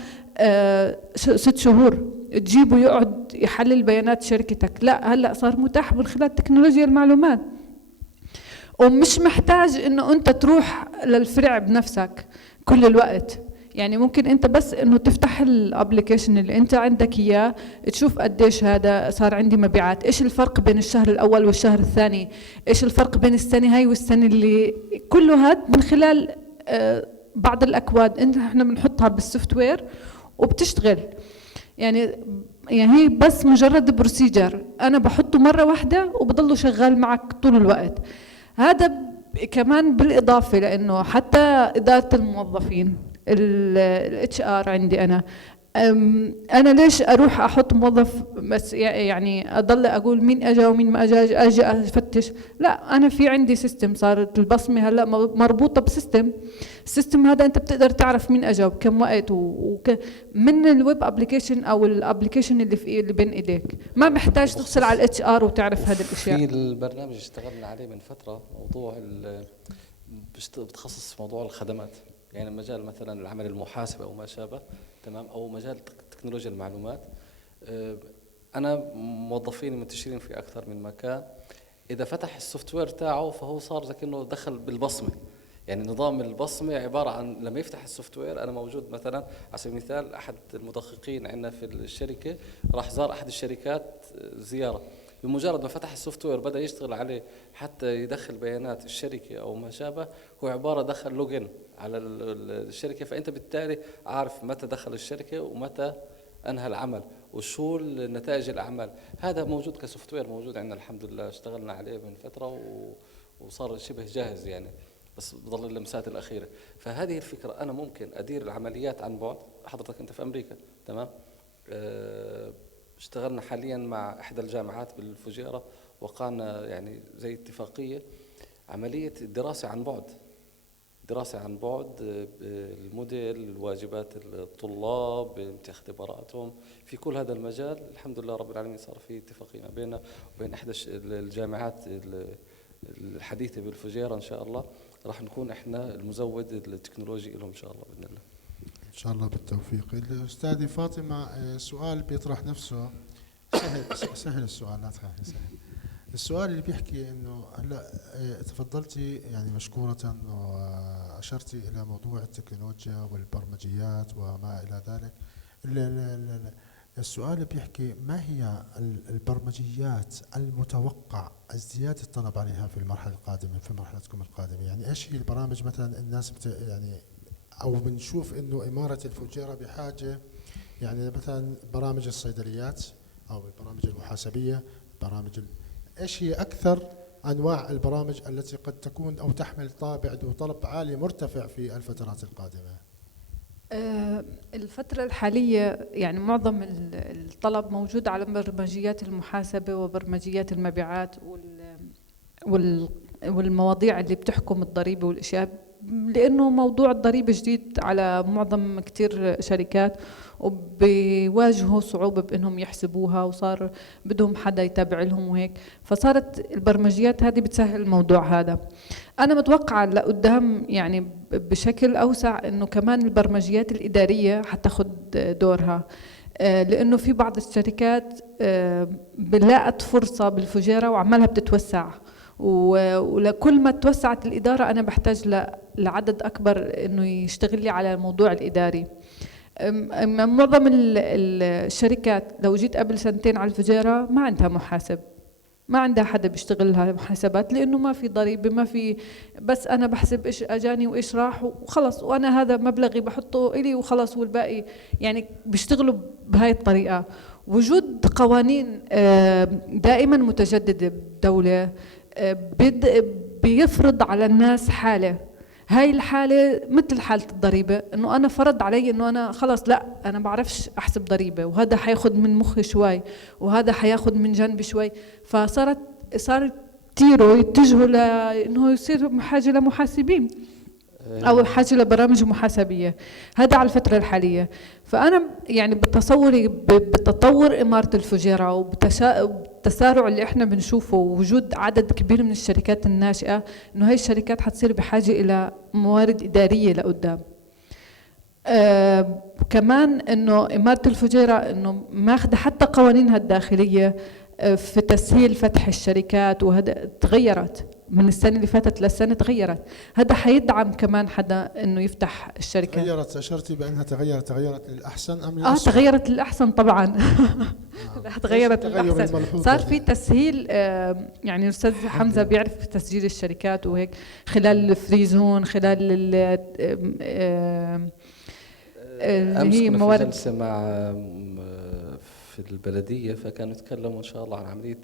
6 شهور، تجيبه يقعد يحلل بيانات شركتك، لا، هلا صار متاح من خلال تكنولوجيا المعلومات. ومش محتاج انه انت تروح للفرع بنفسك كل الوقت. يعني ممكن انت بس انه تفتح الابلكيشن اللي انت عندك اياه، تشوف قديش هذا صار عندي مبيعات، ايش الفرق بين الشهر الاول والشهر الثاني، ايش الفرق بين السنه هاي والسنه اللي، كله هذا من خلال بعض الاكواد احنا بنحطها بالسوفت وير وبتشتغل. يعني هي بس مجرد بروسيجر انا بحطه مره واحده وبضله شغال معك طول الوقت. هذا كمان بالإضافة لأنه حتى إدارة الموظفين، الاتش ار عندي أنا ليش أروح أحط موظف بس يعني أضل أقول مين أجا ومين ما أجا، أجي أفتش؟ لا، أنا في عندي سيستم، صارت البصمة هلا مربوطة بسيستم. السيستم هذا أنت بتقدر تعرف مين أجا وبكم وقت من الويب أبليكيشن أو الأبليكيشن اللي بين إيديك. ما محتاج تغسل على الاتش ار وتعرف هذه الأشياء. في البرنامج اشتغلنا عليه من فترة، موضوع بتخصص موضوع الخدمات، يعني مجال مثلا العمل المحاسبة أو ما شابه، تمام، أو مجال تكنولوجيا المعلومات. أنا موظفين منتشرين في أكثر من مكان، إذا فتح السوفت وير تاعه فهو صار زي كأنه دخل بالبصمة. يعني نظام البصمة عبارة عن لما يفتح السوفت وير، أنا موجود مثلا على سبيل المثال أحد المدققين عندنا في الشركة راح زار أحد الشركات زيارة، بمجرد ما فتح السوفت وير بدأ يشتغل عليه حتى يدخل بيانات الشركة أو ما شابه، هو عبارة دخل لوجن على الشركة، فأنت بالتالي عارف متى دخل الشركة ومتى أنهى العمل وشو نتائج الأعمال. هذا موجود كسوفت وير، موجود عندنا الحمد لله، اشتغلنا عليه من فترة وصار شبه جاهز يعني، بس بضل اللمسات الأخيرة. فهذه الفكرة، أنا ممكن أدير العمليات عن بعد. حضرتك أنت في أمريكا، تمام، اشتغلنا حاليا مع إحدى الجامعات بالفجيرة، وقعنا يعني زي اتفاقية عملية دراسة عن بعد، دراسة عن بعد، الموديل، واجبات الطلاب، اختباراتهم في كل هذا المجال. الحمد لله رب العالمين صار في اتفاقية ما بيننا وبين إحدى الجامعات الحديثة بالفجيرة. إن شاء الله راح نكون إحنا المزود التكنولوجي لهم إن شاء الله بإذن الله. إن شاء الله بالتوفيق. الأستاذة فاطمة، سؤال بيطرح نفسه، سهل السؤال، لا تخافي، سهل. السؤال اللي بيحكي إنه هلا تفضلتي يعني مشكورة وأشرتي إلى موضوع التكنولوجيا والبرمجيات وما إلى ذلك. السؤال اللي بيحكي ما هي البرمجيات المتوقع ازدياد الطلب عليها في المرحلة القادمة، في مرحلتكم القادمة؟ يعني إيش هي البرامج مثلا الناس يعني أو بنشوف إنه إمارة الفجيرة بحاجة يعني مثلا برامج الصيدليات أو البرامج المحاسبية، إيش هي أكثر أنواع البرامج التي قد تكون أو تحمل طابع ذو طلب عالي مرتفع في الفترات القادمة؟ الفترة الحالية يعني معظم الطلب موجود على برمجيات المحاسبة وبرمجيات المبيعات والمواضيع اللي بتحكم الضريبة والأشياء، لأنه موضوع الضريبة جديد على معظم كتير شركات وبيواجهوا صعوبة بأنهم يحسبوها، وصار بدهم حدا يتابع لهم وهيك، فصارت البرمجيات هذه بتسهل الموضوع هذا. أنا متوقعة لقدام يعني بشكل أوسع إنه كمان البرمجيات الإدارية حتاخد دورها، لأنه في بعض الشركات بلاقت فرصة بالفجيرة وعمالها بتتوسع، ولكل ما توسعت الإدارة أنا بحتاج لعدد أكبر إنه يشتغل لي على الموضوع الإداري. معظم الشركات لو جيت قبل سنتين على الفجيرة ما عندها محاسب، ما عندها حدا بيشتغل لها محاسبات، لأنه ما في ضريبة، ما في، بس أنا بحسب إيش أجاني وإيش راح وخلص، وأنا هذا مبلغي بحطه إلي وخلص، والباقي يعني بيشتغلوا بهاي الطريقة. وجود قوانين دائما متجددة بالدولة بيفرض على الناس حالة، هاي الحالة مثل حالة الضريبة، إنه أنا فرض علي إنه أنا خلاص لا أنا بعرفش أحسب ضريبة، وهذا حياخد من مخي شوي وهذا حياخد من جنبي شوي، صار كتير يتجهوا لإنه يصير حاجة لمحاسبين أو حاجة لبرامج محاسبية. هذا على الفترة الحالية. فأنا يعني بتصوري بتطور إمارة الفجيرة وبالتسارع اللي إحنا بنشوفه ووجود عدد كبير من الشركات الناشئة، إنه هاي الشركات حتصير بحاجة إلى موارد إدارية لقدام. كمان إنه إمارة الفجيرة إنه ماخذة حتى قوانينها الداخلية في تسهيل فتح الشركات، وهذا تغيرت من السنة اللي فاتت للسنة، تغيرت. هذا حيدعم كمان حدا إنه يفتح الشركة. تغيرت، أشرتي بأنها تغيرت للأحسن أم للأسوأ؟ تغيرت للأحسن طبعا. لا تغيرت للأحسن، صار في تسهيل. يعني الأستاذ حمزة بيعرف تسجيل الشركات وهيك خلال الفريزون، خلال هي موارد. في جلسة مع في البلدية، فكانوا يتكلموا إن شاء الله عن عملية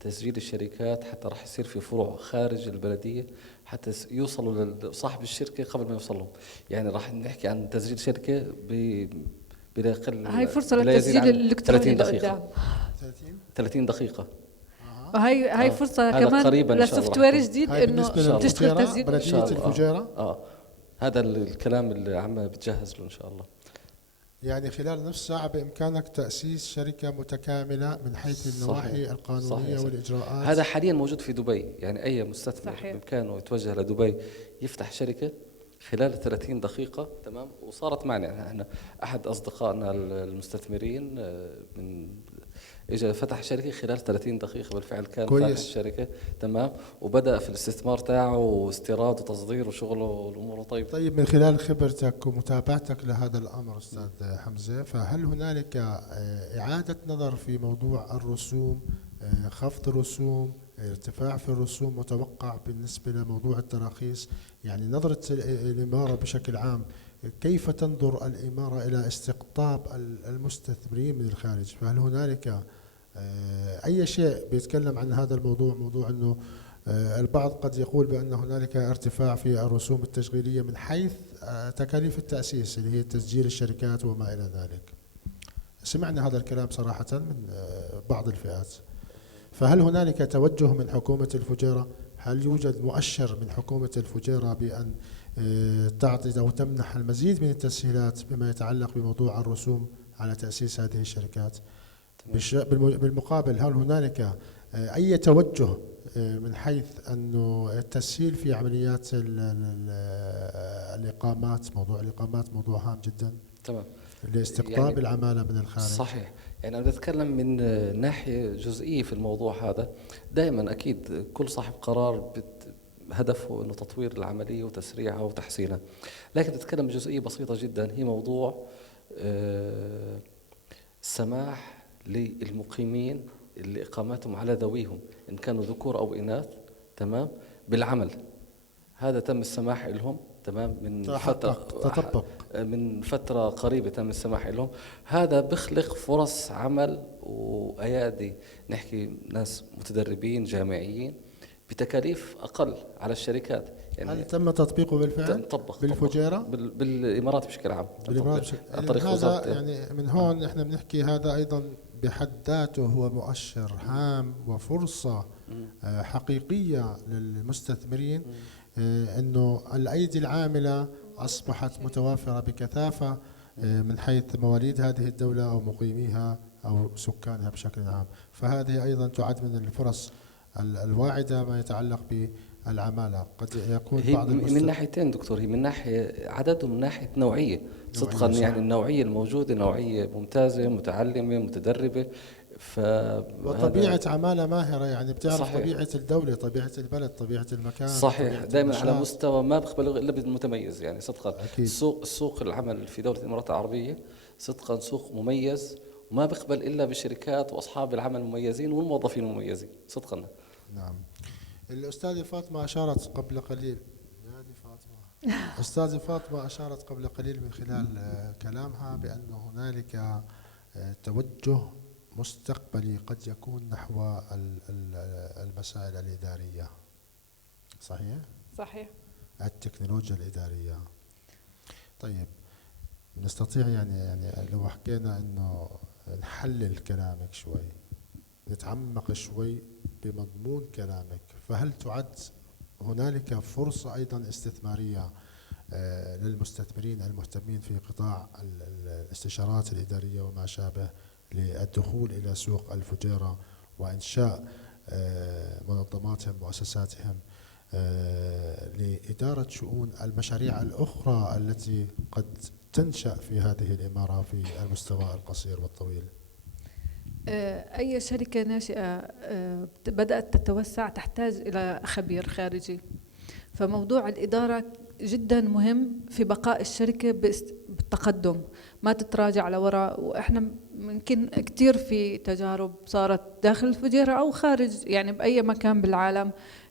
تسجيل الشركات، حتى راح يصير في فروع خارج البلدية حتى يوصلوا لصاحب الشركة قبل ما يوصلهم. يعني راح نحكي عن تسجيل شركة بلا يقل، هاي فرصة للتسجيل الإلكتروني 30 دقيقة. هاي فرصة كمان للسوفت وير جديد إنه تشتغل تسجيل بلدية الفجيرة. هذا الكلام اللي عم بتجهز له إن شاء الله. يعني خلال نصف ساعة بإمكانك تأسيس شركة متكاملة من حيث النواحي القانونية والإجراءات. هذا حاليا موجود في دبي، يعني أي مستثمر بإمكانه يتوجه لدبي يفتح شركة خلال 30 دقيقة. تمام. وصارت معنا احنا أحد أصدقائنا المستثمرين من إجا فتح شركة خلال 30 دقيقة بالفعل، كان فاتح الشركة. تمام. وبدأ في الاستثمار تاعه واستيراد وتصدير وشغله والأمور طيب من خلال خبرتك ومتابعتك لهذا الأمر أستاذ حمزة، فهل هنالك إعادة نظر في موضوع الرسوم، خفض الرسوم، ارتفاع في الرسوم متوقع بالنسبة لموضوع التراخيص؟ يعني نظرة الإمارة بشكل عام، كيف تنظر الإمارة إلى استقطاب المستثمرين من الخارج؟ فهل هنالك أي شيء بيتكلم عن هذا الموضوع، موضوع أنه البعض قد يقول بأن هنالك ارتفاع في الرسوم التشغيلية من حيث تكاليف التأسيس اللي هي تسجيل الشركات وما إلى ذلك؟ سمعنا هذا الكلام صراحة من بعض الفئات. فهل هنالك توجه من حكومة الفجيرة؟ هل يوجد مؤشر من حكومة الفجيرة بأن تعطي أو تمنح المزيد من التسهيلات بما يتعلق بموضوع الرسوم على تأسيس هذه الشركات؟ بالمقابل هل هنالك أي توجه من حيث أنه التسهيل في عمليات الإقامات؟ موضوع الإقامات موضوع هام جدا. تمام. لاستقطاب يعني العمالة من الخارج. صحيح. يعني أنا بتكلم من ناحية جزئية في الموضوع هذا. دائما أكيد كل صاحب قرار هدفه أنه تطوير العملية وتسريعها وتحسينها، لكن تتكلم جزئية بسيطة جدا، هي موضوع السماح للمقيمين اللي إقامتهم على ذويهم إن كانوا ذكور أو إناث، تمام، بالعمل. هذا تم السماح لهم. تمام. من تطبق من فترة قريبة تم السماح لهم. هذا بخلق فرص عمل وأيادي، نحكي ناس متدربين جامعيين بتكاليف أقل على الشركات. يعني هل تم تطبيقه بالفعل؟ طبق بالفجيرة؟ بالإمارات بشكل عام. بالإمارات عن طريق هذا وزارة يعني من هون احنا بنحكي هذا أيضا بحد ذاته هو مؤشر هام وفرصة حقيقية للمستثمرين، أنه الأيدي العاملة أصبحت متوافرة بكثافة من حيث مواليد هذه الدولة أو مقيميها أو سكانها بشكل عام. فهذه أيضا تعد من الفرص الواعدة ما يتعلق بالعمالة. قد يكون هي بعض من ناحيتين دكتور، هي من ناحية عدد ومن ناحية نوعية صدقا. يعني النوعية الموجودة نوعية ممتازة متعلمة متدربة. وطبيعة عمالة ماهرة، يعني بتعرف صحيح. طبيعة الدولة، طبيعة البلد، طبيعة المكان. صحيح، دائما على مستوى ما بيقبلوا إلا بالمتميز. يعني صدقا أكيد. سوق العمل في دولة الإمارات العربية صدقا سوق مميز، وما بيقبل إلا بالشركات وأصحاب العمل المميزين والموظفين المميزين صدقا. نعم. الأستاذة فاطمة أشارت قبل قليل أستاذة فاطمة أشارت قبل قليل من خلال كلامها بأن هنالك توجه مستقبلي قد يكون نحو المسائل الإدارية. صحيح؟ صحيح. التكنولوجيا الإدارية. طيب نستطيع يعني لو حكينا إنه نحلل كلامك شوي، نتعمق شوي بمضمون كلامك، فهل تعد هنالك فرصة أيضا استثمارية للمستثمرين المهتمين في قطاع الاستشارات الإدارية وما شابه للدخول إلى سوق الفجيرة وإنشاء منظماتهم مؤسساتهم لإدارة شؤون المشاريع الأخرى التي قد تنشأ في هذه الإمارة في المستوى القصير والطويل؟ أي شركة ناشئة بدأت تتوسع تحتاج إلى خبير خارجي، فموضوع الإدارة جدا مهم في بقاء الشركة بالتقدم، ما تتراجع لوراء. وإحنا ممكن كتير في تجارب صارت داخل الفجيرة أو خارج، يعني بأي مكان بالعالم،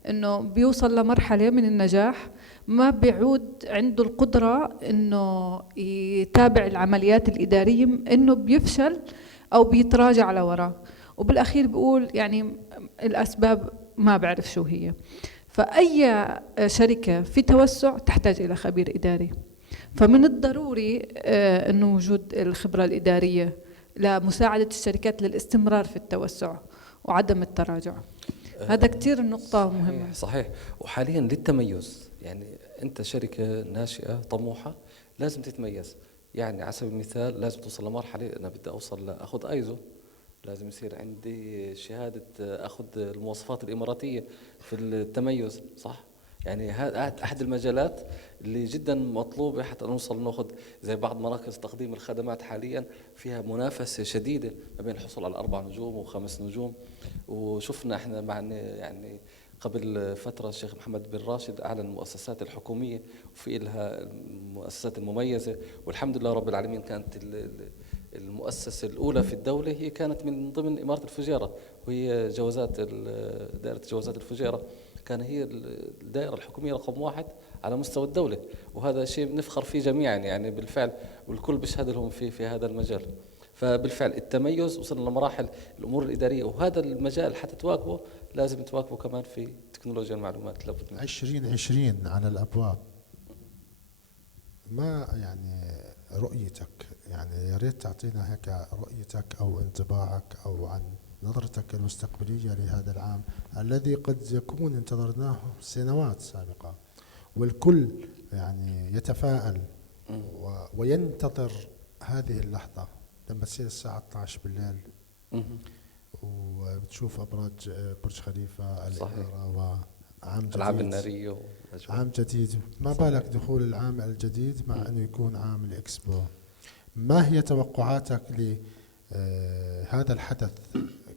إنه بيوصل لمرحلة من النجاح ما بيعود عنده القدرة إنه يتابع العمليات الإدارية، إنه بيفشل أو بيتراجع لوراء، وبالأخير بيقول يعني الأسباب ما بعرف شو هي. فأي شركة في توسع تحتاج إلى خبير إداري، فمن الضروري أنه وجود الخبرة الإدارية لمساعدة الشركات للاستمرار في التوسع وعدم التراجع. هذا كتير نقطة مهمة. صحيح. وحاليا للتميز، يعني أنت شركة ناشئة طموحة لازم تتميز. يعني على سبيل المثال لازم توصل لمرحلة أنا بدي أوصل لأخذ أيزو، لازم يصير عندي شهادة أخذ المواصفات الإماراتية في التميز، صح؟ يعني هذا أحد المجالات اللي جدا مطلوبة حتى نوصل نأخذ زي بعض مراكز تقديم الخدمات حاليا فيها منافسة شديدة ما بين الحصول على 4 نجوم و5 نجوم. وشفنا احنا يعني قبل فترة الشيخ محمد بن راشد أعلن المؤسسات الحكومية وفي لها المؤسسات المميزة، والحمد لله رب العالمين كانت المؤسسة الأولى في الدولة هي كانت من ضمن إمارة الفجيرة، وهي دائرة جوازات الفجيرة كان هي الدائرة الحكومية رقم 1 على مستوى الدولة، وهذا شيء بنفخر فيه جميعا يعني بالفعل، والكل بيشهد لهم في هذا المجال. فبالفعل التميز وصلنا لمراحل الأمور الإدارية، وهذا المجال حتى تواكبه لازم تواكبه كمان في تكنولوجيا المعلومات. 2020 على الأبواب، ما يعني رؤيتك؟ يعني يا ريت تعطينا هيك رؤيتك أو انطباعك أو عن نظرتك المستقبلية لهذا العام الذي قد يكون انتظرناه سنوات سابقة، والكل يعني يتفاءل وينتظر هذه اللحظة لما تصير الساعة 12 بالليل وبتشوف برج خليفة الإمارة وعام جديد، الألعاب النارية عام جديد، ما بالك دخول العام الجديد مع أنه يكون عام الإكسبو. ما هي توقعاتك لهذا الحدث؟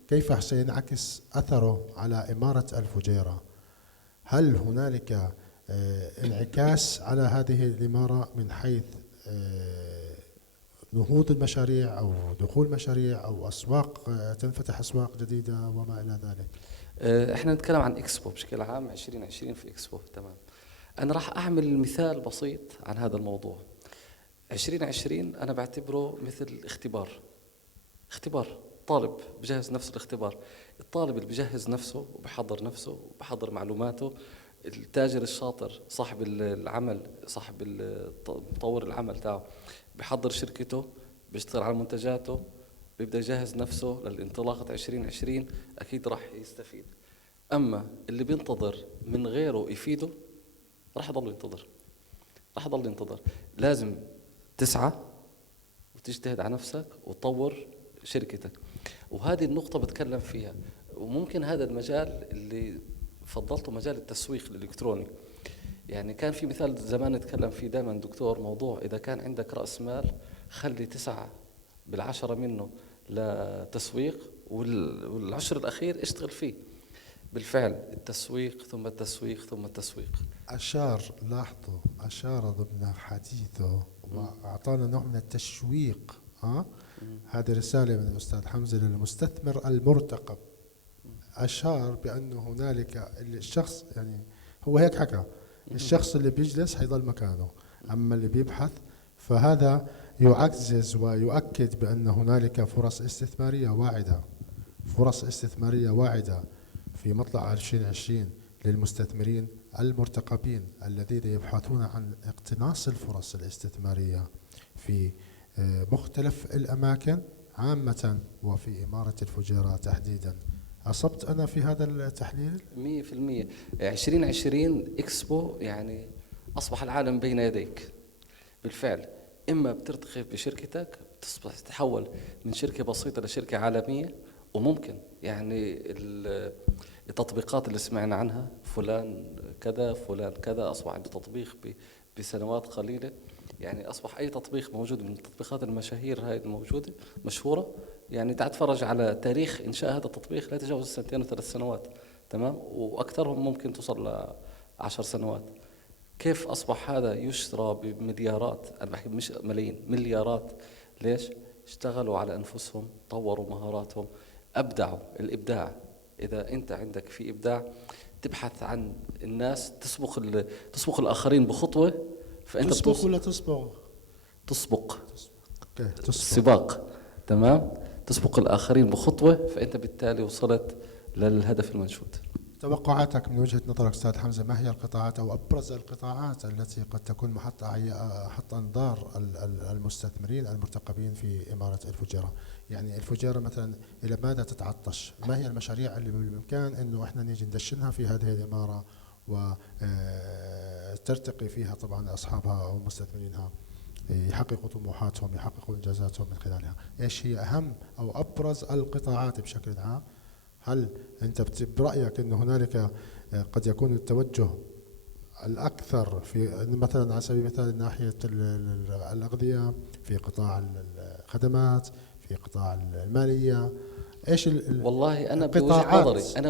كيف سينعكس أثره على إمارة الفجيرة؟ هل هنالك انعكاس على هذه الإمارة من حيث نهوض المشاريع أو دخول مشاريع أو أسواق تنفتح أسواق جديدة وما إلى ذلك؟ احنا نتكلم عن إكسبو بشكل عام 2020 في إكسبو. تمام. أنا راح أعمل مثال بسيط عن هذا الموضوع. 2020 أنا بعتبره مثل اختبار طالب بجهز نفسه الاختبار. الطالب اللي بجهز نفسه وبحضر نفسه وبحضر معلوماته، التاجر الشاطر صاحب العمل، صاحب مطور العمل تاعه بحضر شركته، بيشتغل على منتجاته، بيبدأ يجهز نفسه للانطلاقة 2020، أكيد راح يستفيد. أما اللي بينتظر من غيره يفيده راح يضل ينتظر. لازم تسعى وتجتهد على نفسك وتطور شركتك، وهذه النقطة بتكلم فيها. وممكن هذا المجال اللي فضلته مجال التسويق الإلكتروني، يعني كان في مثال زمان نتكلم فيه دائما دكتور، موضوع إذا كان عندك رأس مال خلي 9/10 منه لتسويق، والعشر الأخير اشتغل فيه. بالفعل التسويق ثم التسويق ثم التسويق. أشار ضمن حديثه وأعطانا نوع من التشويق. هذه رسالة من الأستاذ حمزة للمستثمر المرتقب. أشار بأنه هنالك الشخص، يعني هو هيك حكى، الشخص اللي بيجلس حيضل مكانه، أما اللي بيبحث فهذا يعزز ويؤكد بأن هنالك فرص استثمارية واعدة في مطلع 2020 للمستثمرين المرتقبين الذين يبحثون عن اقتناص الفرص الاستثمارية في مختلف الأماكن عامة وفي إمارة الفجيرة تحديدا. أصبت أنا في هذا التحليل 100%. 2020 إكسبو يعني أصبح العالم بين يديك بالفعل. إما بترتقي بشركتك، تصبح تتحول من شركة بسيطة لشركة عالمية، وممكن يعني التطبيقات اللي سمعنا عنها، فلان كذا فلان كذا أصبح عنده تطبيق بسنوات قليلة. يعني أصبح أي تطبيق موجود من التطبيقات المشاهير هاي الموجودة مشهورة، يعني تتفرج على تاريخ إنشاء هذا التطبيق لا يتجاوز 2 و3 سنوات، تمام، وأكثرهم ممكن توصل ل10 سنوات. كيف أصبح هذا يشترى بمليارات؟ أنا بحكي مش ملايين، مليارات. ليش؟ اشتغلوا على أنفسهم، طوروا مهاراتهم، أبدعوا. الإبداع، إذا أنت عندك في إبداع تبحث عن الناس، تسبق الآخرين بخطوة، فأنت تسبق ولا تصبغ؟ تسبق. السباق، تمام، تسبق الآخرين بخطوة، فأنت بالتالي وصلت للهدف المنشود. توقعاتك من وجهة نظرك أستاذ حمزة، ما هي القطاعات أو أبرز القطاعات التي قد تكون محط أنظار المستثمرين المرتقبين في إمارة الفجيرة؟ يعني الفجيرة مثلا إلى ماذا تتعطش؟ ما هي المشاريع اللي بالإمكان أنه إحنا نيجي ندشنها في هذه الإمارة وترتقي فيها طبعا أصحابها أو مستثمرينها يحققوا طموحاتهم، يحققوا إنجازاتهم من خلالها؟ إيش هي أهم أو أبرز القطاعات بشكل عام؟ هل أنت برأيك أن هنالك قد يكون التوجه الأكثر في مثلا على سبيل المثال ناحية الأغذية، في قطاع الخدمات، في قطاع المالية؟ إيش والله أنا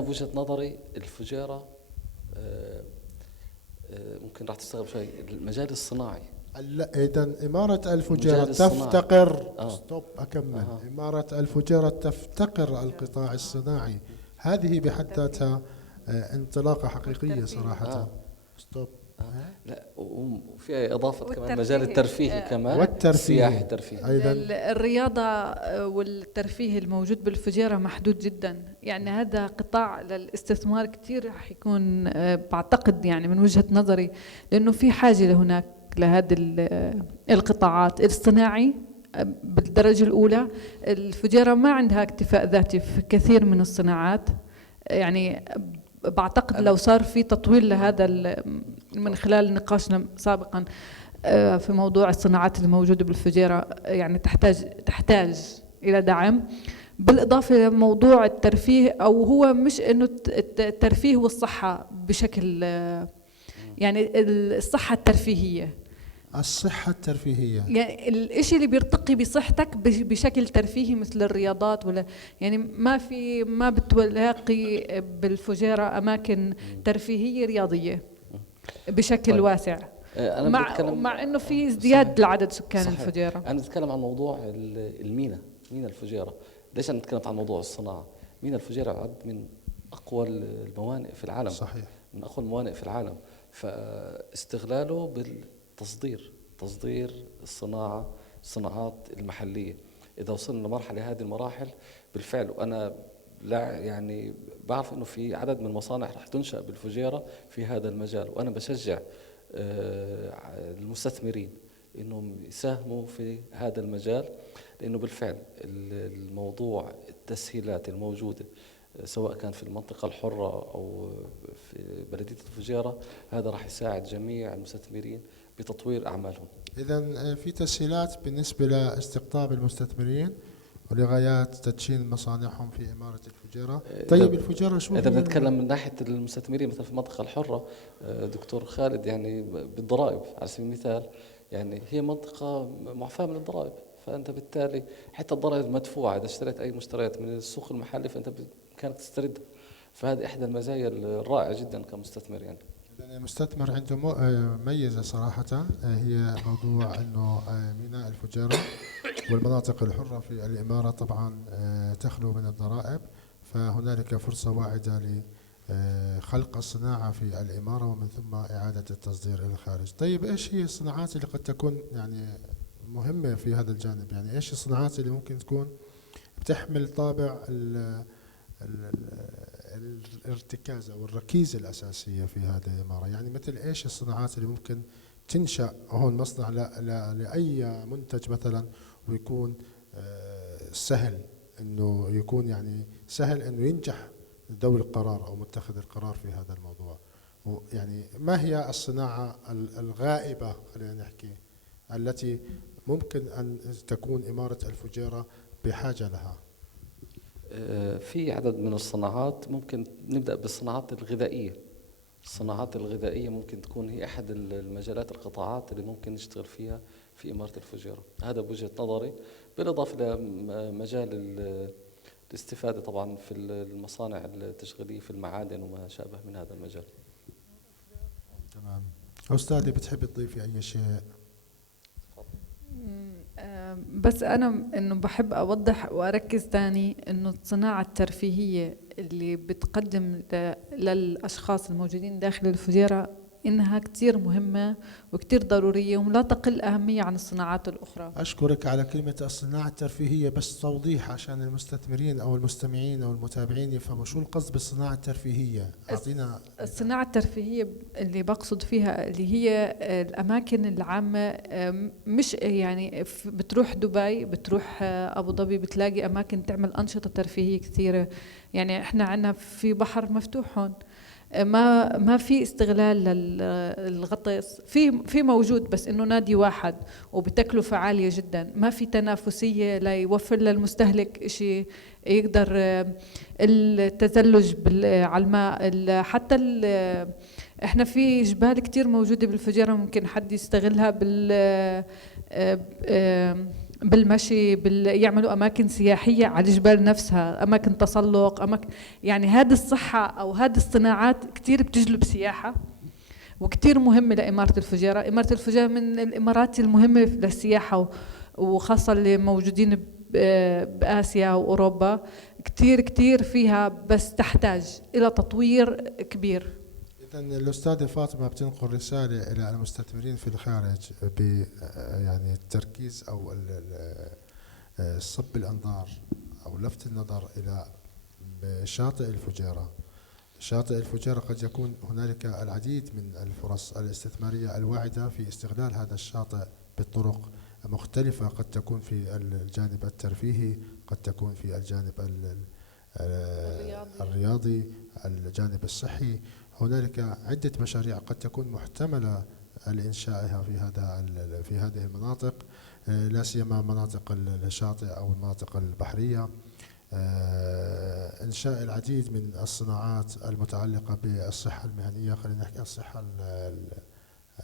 بوجهة نظري الفجيرة ممكن راح تستغرب شوي، المجال الصناعي. إذا إمارة الفجيرة تفتقر إمارة الفجيرة تفتقر القطاع الصناعي. هذه بحد ذاتها انطلاقة حقيقية صراحة. لا، وفي إضافة كمان مجال الترفيه كمان، والسياحة الترفيه أيضا. الرياضة والترفيه الموجود بالفجيرة محدود جدا، يعني هذا قطاع للاستثمار كتير رح يكون بعتقد يعني من وجهة نظري، لأنه في حاجة هناك لهذه القطاعات. الصناعي بالدرجة الأولى، الفجيرة ما عندها اكتفاء ذاتي في كثير من الصناعات، يعني بعتقد لو صار في تطوير لهذا من خلال نقاشنا سابقا في موضوع الصناعات الموجودة بالفجيرة، يعني تحتاج إلى دعم. بالإضافة لموضوع الترفيه، أو هو مش إنه الترفيه والصحة بشكل، يعني الصحة الترفيهية، يعني الاشي اللي بيرتقي بصحتك بشكل ترفيهي مثل الرياضات، ولا يعني ما بتلاقي بالفجيرة أماكن ترفيهية رياضية بشكل واسع، مع إنه في ازدياد لعدد سكان الفجيرة. أنا أتكلم عن موضوع مينا الفجيرة. ليش أنا أتكلم عن موضوع الصناعة؟ مينا الفجيرة يعد من أقوى الموانئ في العالم. صحيح. من أقوى الموانئ في العالم، فاستغلاله بالتصدير تصدير الصناعات المحلية. إذا وصلنا لمرحلة هذه المراحل بالفعل، وأنا لا يعني بعرف إنه في عدد من المصانع رح تنشأ بالفجيرة في هذا المجال، وأنا بشجع المستثمرين إنهم يساهموا في هذا المجال، لأنه بالفعل الموضوع التسهيلات الموجودة سواء كان في المنطقة الحرة أو في بلدية الفجيرة، هذا راح يساعد جميع المستثمرين بتطوير أعمالهم. إذا في تسهيلات بالنسبة لاستقطاب المستثمرين ولغايات تدشين مصانعهم في إمارة الفجيرة. طيب الفجيرة شو إذا بنتكلم من ناحية المستثمرين مثلا في المنطقة الحرة، دكتور خالد، يعني بالضرائب على سبيل المثال، يعني هي منطقة معفاة من الضرائب، فأنت بالتالي حتى الضرائب المدفوعة إذا اشتريت أي مشتريات من السوق المحلي فأنت بإمكانك تستردها. فهذه إحدى المزايا الرائعة جدا كمستثمر. يعني المستثمر عنده ميزة صراحة، هي موضوع أنه ميناء الفجيرة والمناطق الحرة في الإمارة طبعا تخلو من الضرائب، فهنالك فرصة واعدة لخلق الصناعة في الإمارة ومن ثم إعادة التصدير إلى الخارج. طيب إيش هي الصناعات اللي قد تكون يعني مهمة في هذا الجانب؟ يعني إيش الصناعات اللي ممكن تكون بتحمل طابع الارتكاز أو الركيزة الأساسية في هذه الإمارة؟ يعني مثل إيش الصناعات اللي ممكن تنشأ هون مصنع لأي منتج مثلا، ويكون سهل إنه يكون يعني سهل إنه ينجح ذوي القرار أو متخذ القرار في هذا الموضوع؟ يعني ما هي الصناعة الغائبة خلينا نحكي التي ممكن أن تكون إمارة الفجيرة بحاجة لها؟ في عدد من الصناعات، ممكن نبدأ بالصناعات الغذائية. الصناعات الغذائية ممكن تكون هي أحد المجالات القطاعات اللي ممكن نشتغل فيها في إمارة الفجيرة، هذا بوجهة نظري، بالإضافة إلى مجال الاستفادة طبعا في المصانع التشغيلية في المعادن وما شابه من هذا المجال. تمام. أستاذي بتحبي تضيفي أي شيء؟ بس أنا إنه بحب أوضح وأركز تاني إنه الصناعة الترفيهية اللي بتقدم للأشخاص الموجودين داخل الفجيرة إنها كتير مهمة وكتير ضرورية ولا تقل أهمية عن الصناعات الأخرى. أشكرك على كلمة الصناعة الترفيهية، بس توضيح عشان المستثمرين أو المستمعين أو المتابعين يفهموا شو القصد بالصناعة الترفيهية. أعطينا. الصناعة الترفيهية اللي بقصد فيها اللي هي الأماكن العامة، مش يعني بتروح دبي، بتروح أبو ظبي، بتلاقي أماكن تعمل أنشطة ترفيهية كثيرة. يعني إحنا عنا في بحر مفتوح هون، ما في استغلال للغطس، في موجود بس انه نادي واحد وبتكلفة عالية جدا، ما في تنافسية ليوفر للمستهلك شيء يقدر التزلج على الماء. حتى احنا في جبال كتير موجودة بالفجيرة ممكن حد يستغلها بالمشي، يعملوا أماكن سياحية على الجبال نفسها، أماكن تسلق، يعني هذه الصحة أو هذه الصناعات كتير بتجلب سياحة وكتير مهمة لإمارة الفجيرة. إمارة الفجيرة من الإمارات المهمة للسياحة، وخاصة اللي موجودين بآسيا وأوروبا، كتير فيها، بس تحتاج إلى تطوير كبير. إذن الأستاذة فاطمة بتنقل رسالة إلى المستثمرين في الخارج يعني التركيز أو صب الأنظار أو لفت النظر إلى شاطئ الفجيرة. شاطئ الفجيرة قد يكون هنالك العديد من الفرص الاستثمارية الواعدة في استغلال هذا الشاطئ بطرق مختلفة، قد تكون في الجانب الترفيهي، قد تكون في الجانب الرياضي، الجانب الصحي. هنالك عدة مشاريع قد تكون محتملة لإنشائها في هذه المناطق، لا سيما مناطق الشاطئ أو المناطق البحرية. إنشاء العديد من الصناعات المتعلقة بالصحة المهنية، خلينا نحكي الصحة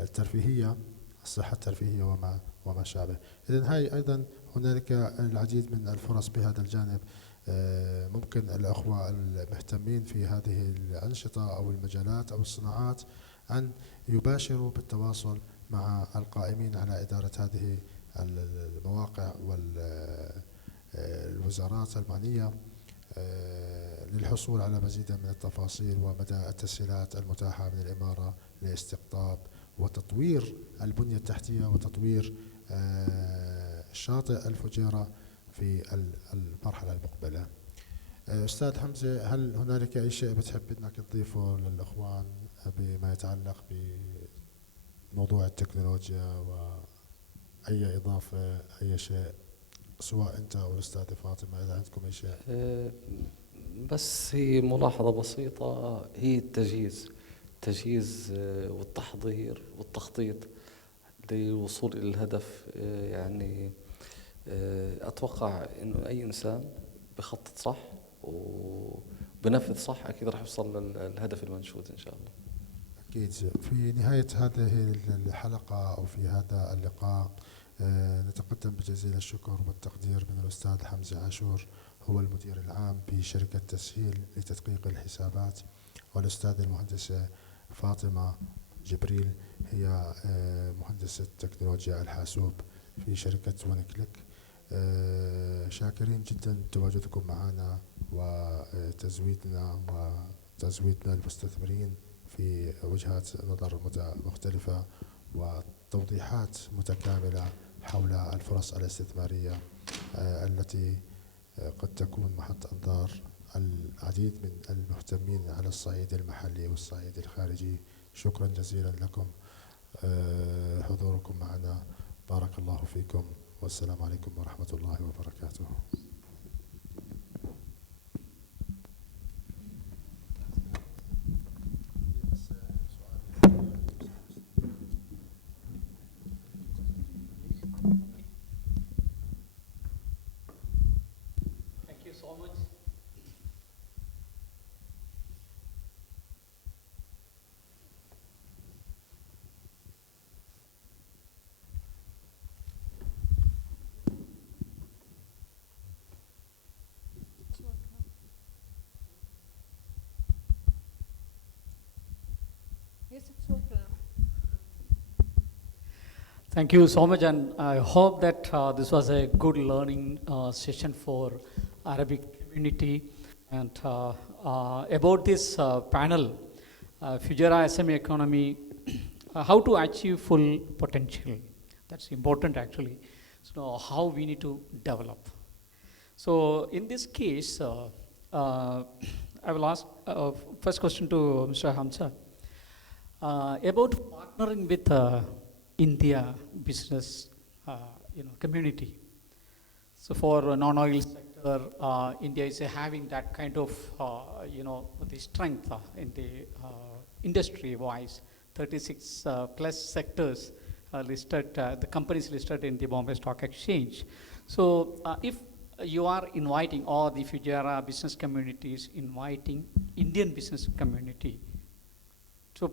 الترفيهية، الصحة الترفيهية وما شابه. إذن هاي أيضا هنالك العديد من الفرص بهذا الجانب. ممكن الأخوة المهتمين في هذه الأنشطة أو المجالات أو الصناعات أن يباشروا بالتواصل مع القائمين على إدارة هذه المواقع والوزارات المعنية للحصول على مزيد من التفاصيل ومدى التسهيلات المتاحة من الإمارة لاستقطاب وتطوير البنية التحتية وتطوير شاطئ الفجيرة في المرحلة المقبلة. أستاذ حمزة، هل هنالك أي شيء بتحب أنك تضيفه للإخوان بما يتعلق بموضوع التكنولوجيا، وأي إضافة أي شيء، سواء أنت أو الأستاذة فاطمة إذا عندكم أي شيء؟ بس هي ملاحظة بسيطة، هي التجهيز والتحضير والتخطيط للوصول إلى الهدف. يعني أتوقع إنه أي إنسان بخطط صح وبنفذ صح أكيد راح يوصل للهدف المنشود إن شاء الله. أكيد. في نهاية هذه الحلقة أو في هذا اللقاء نتقدم بجزيل الشكر والتقدير من الأستاذ حمزة عاشور، هو المدير العام في شركة تسهيل لتدقيق الحسابات، والأستاذ المهندسة فاطمة جبريل، هي مهندسة تكنولوجيا الحاسوب في شركة ونكليك. شاكرين جدا تواجدكم معنا وتزويدنا المستثمرين في وجهات نظر مختلفة وتوضيحات متكاملة حول الفرص الاستثمارية التي قد تكون محط أنظار العديد من المهتمين على الصعيد المحلي والصعيد الخارجي. شكرا جزيلا لكم حضوركم معنا، بارك الله فيكم، والسلام عليكم ورحمة الله وبركاته. Thank you so much. Yes, it's working. Thank you so much, and I hope that this was a good learning session for Arabic community. And about this panel, Fujairah SME economy, how to achieve full potential. That's important actually. So how we need to develop. So in this case, I will ask first question to Mr. Hamza about partnering with India business community. So for non-oil sector, India is having that kind of the strength in the industry-wise. 36 plus sectors listed, the companies listed in the Bombay Stock Exchange. So if you are inviting, or the Fujairah business community is inviting Indian business community to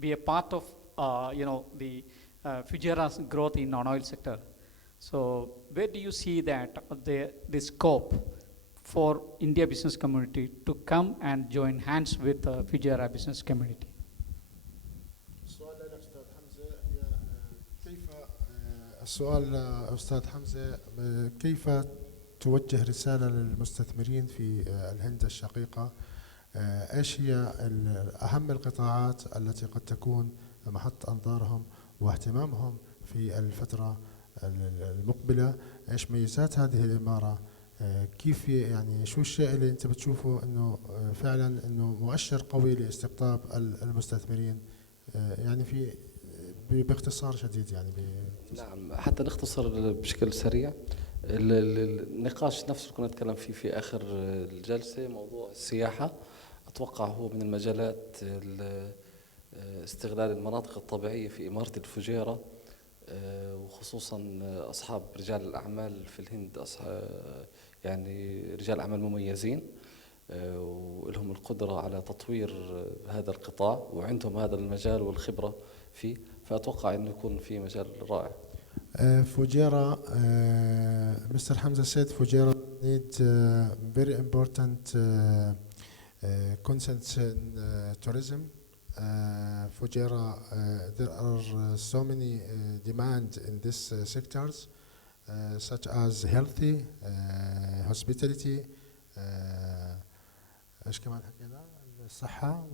be a part of the Fujairah's growth in non-oil sector. So where do you see that the scope for India business community to come and join hands with the Fujairah business community? السؤال أستاذ حمزة، كيف توجه رسالة للمستثمرين في الهند الشقيقة؟ إيش هي أهم القطاعات التي قد تكون محط أنظارهم واهتمامهم في الفترة المقبلة؟ إيش ميزات هذه الإمارة؟ كيف يعني شو الشيء اللي أنت بتشوفه إنه فعلا إنه مؤشر قوي لاستقطاب المستثمرين؟ يعني في باختصار شديد يعني. نعم، حتى نختصر بشكل سريع. النقاش نفسه اللي كنا نتكلم فيه في آخر الجلسة، موضوع السياحة، أتوقع هو من المجالات استغلال المناطق الطبيعية في إمارة الفجيرة، وخصوصا أصحاب رجال الأعمال في الهند، يعني رجال أعمال مميزين ولهم القدرة على تطوير هذا القطاع وعندهم هذا المجال والخبرة فيه، فأتوقع أنه يكون في مجال رائع. Fujairah, Mr. Hamza said Fujairah need very important concepts in tourism. Fujairah, there are so many demand in these sectors, such as healthy, hospitality, ايش كمان حكينا؟ الصحة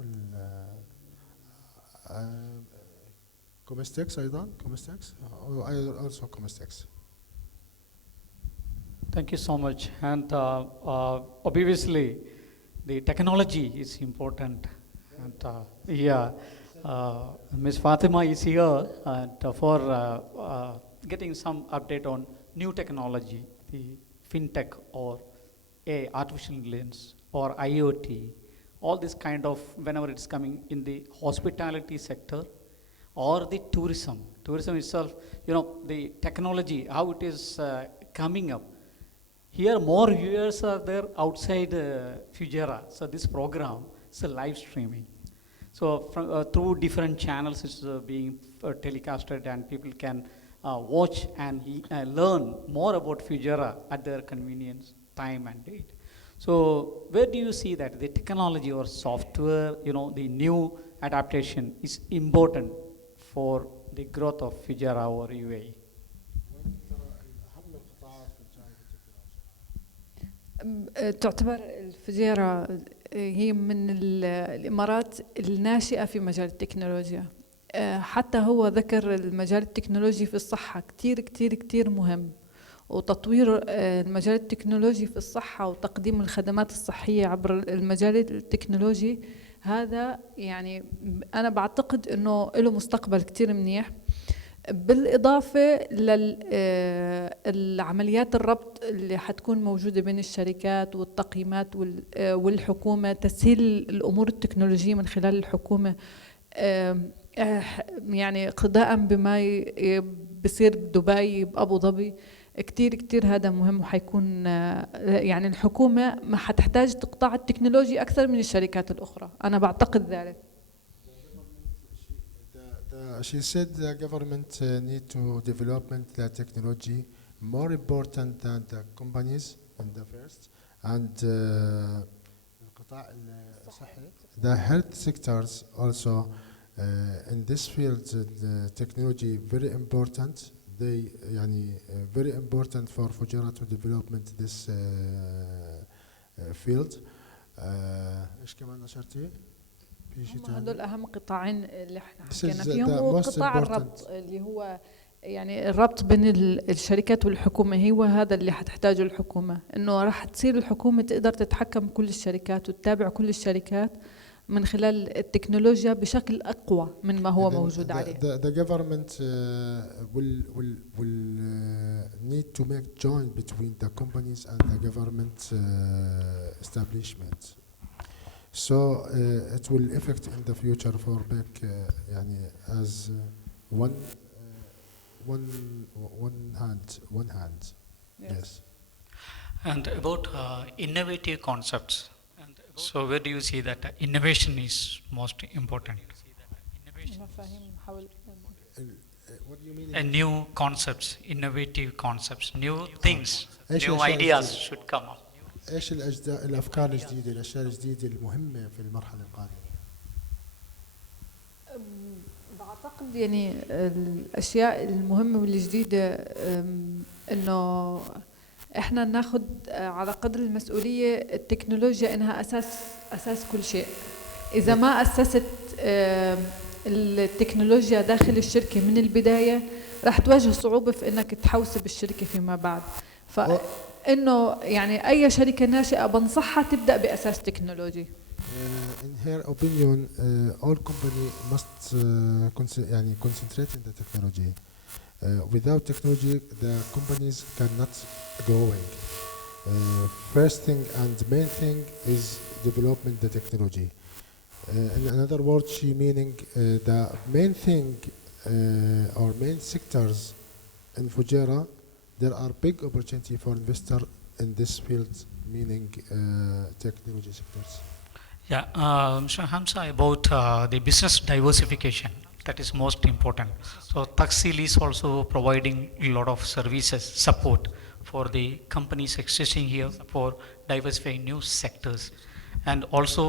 كومستكس أيضا كومستكس also كومستكس. Thank you so much. And obviously, the technology is important. And Ms. Fatima is here and for getting some update on new technology, the fintech or artificial intelligence or IoT, all this kind of whenever it's coming in the hospitality sector or the tourism. Tourism itself, the technology, how it is coming up. Here more viewers are there outside Fujairah. So this program is a live streaming. So from, through different channels it's being telecasted and people can watch and learn more about Fujairah at their convenience, time and date. So where do you see that the technology or software, the new adaptation is important for the growth of Fujairah or UAE? تعتبر الفجيرة هي من الإمارات الناشئة في مجال التكنولوجيا. حتى هو ذكر المجال التكنولوجي في الصحة كتير كتير كتير مهم، وتطوير المجال التكنولوجي في الصحة وتقديم الخدمات الصحية عبر المجال التكنولوجي هذا يعني أنا بعتقد إنه له مستقبل كتير منيح. بالإضافة للعمليات الربط اللي حتكون موجودة بين الشركات والتقييمات والحكومة، تسهيل الأمور التكنولوجية من خلال الحكومة، يعني اقتداء بما بصير بدبي بأبو ظبي. كتير كتير هذا مهم، وحيكون يعني الحكومة ما حتحتاج تقطع التكنولوجيا أكثر من الشركات الأخرى، أنا بعتقد ذلك. She said the government need to development the technology more important than the companies in the first, and القطاع الصحي, the health sectors also in this field the technology very important. They يعني very important for Fujairah to development this field. ايش كمان نشرتي؟ هم هذول أهم قطاعين اللي احنا حكينا فيهم. هو قطاع الربط اللي هو يعني الربط بين الشركات والحكومة، هو هذا اللي حتحتاجه الحكومة، إنه راح تصير الحكومة تقدر تتحكم بكل الشركات وتتابع كل الشركات من خلال التكنولوجيا بشكل أقوى من ما هو موجود عليه. The government will need to make joint between the companies and the government establishments. So it will affect in the future for back يعني as one hand. Yes. And about innovative concepts. So where do you see that innovation is most important? What do you mean? New concepts, innovative concepts, new things, new ideas should come up. ايش الافكار الجديده، الاشياء الجديده المهمه في المرحله القادمه؟ بعتقد يعني الاشياء المهمه والجديده انه احنا ناخذ على قدر المسؤوليه التكنولوجيا انها اساس كل شيء. اذا ما اسست التكنولوجيا داخل الشركه من البدايه راح تواجه صعوبه في انك تحوسب الشركه فيما بعد. إنه يعني أي شركة ناشئة بنصحها تبدأ بأساس تكنولوجي. In her opinion, all company must يعني concentrate in the technology. Without technology, the companies cannot growing. First thing and main thing is development the technology. In another word, she meaning the main thing or main sectors in Fujairah. There are big opportunity for investor in this field, meaning technology sectors. Yeah, Mr. Hamza, about the business diversification, that is most important. So Taksil is also providing a lot of services, support for the companies existing here for diversifying new sectors, and also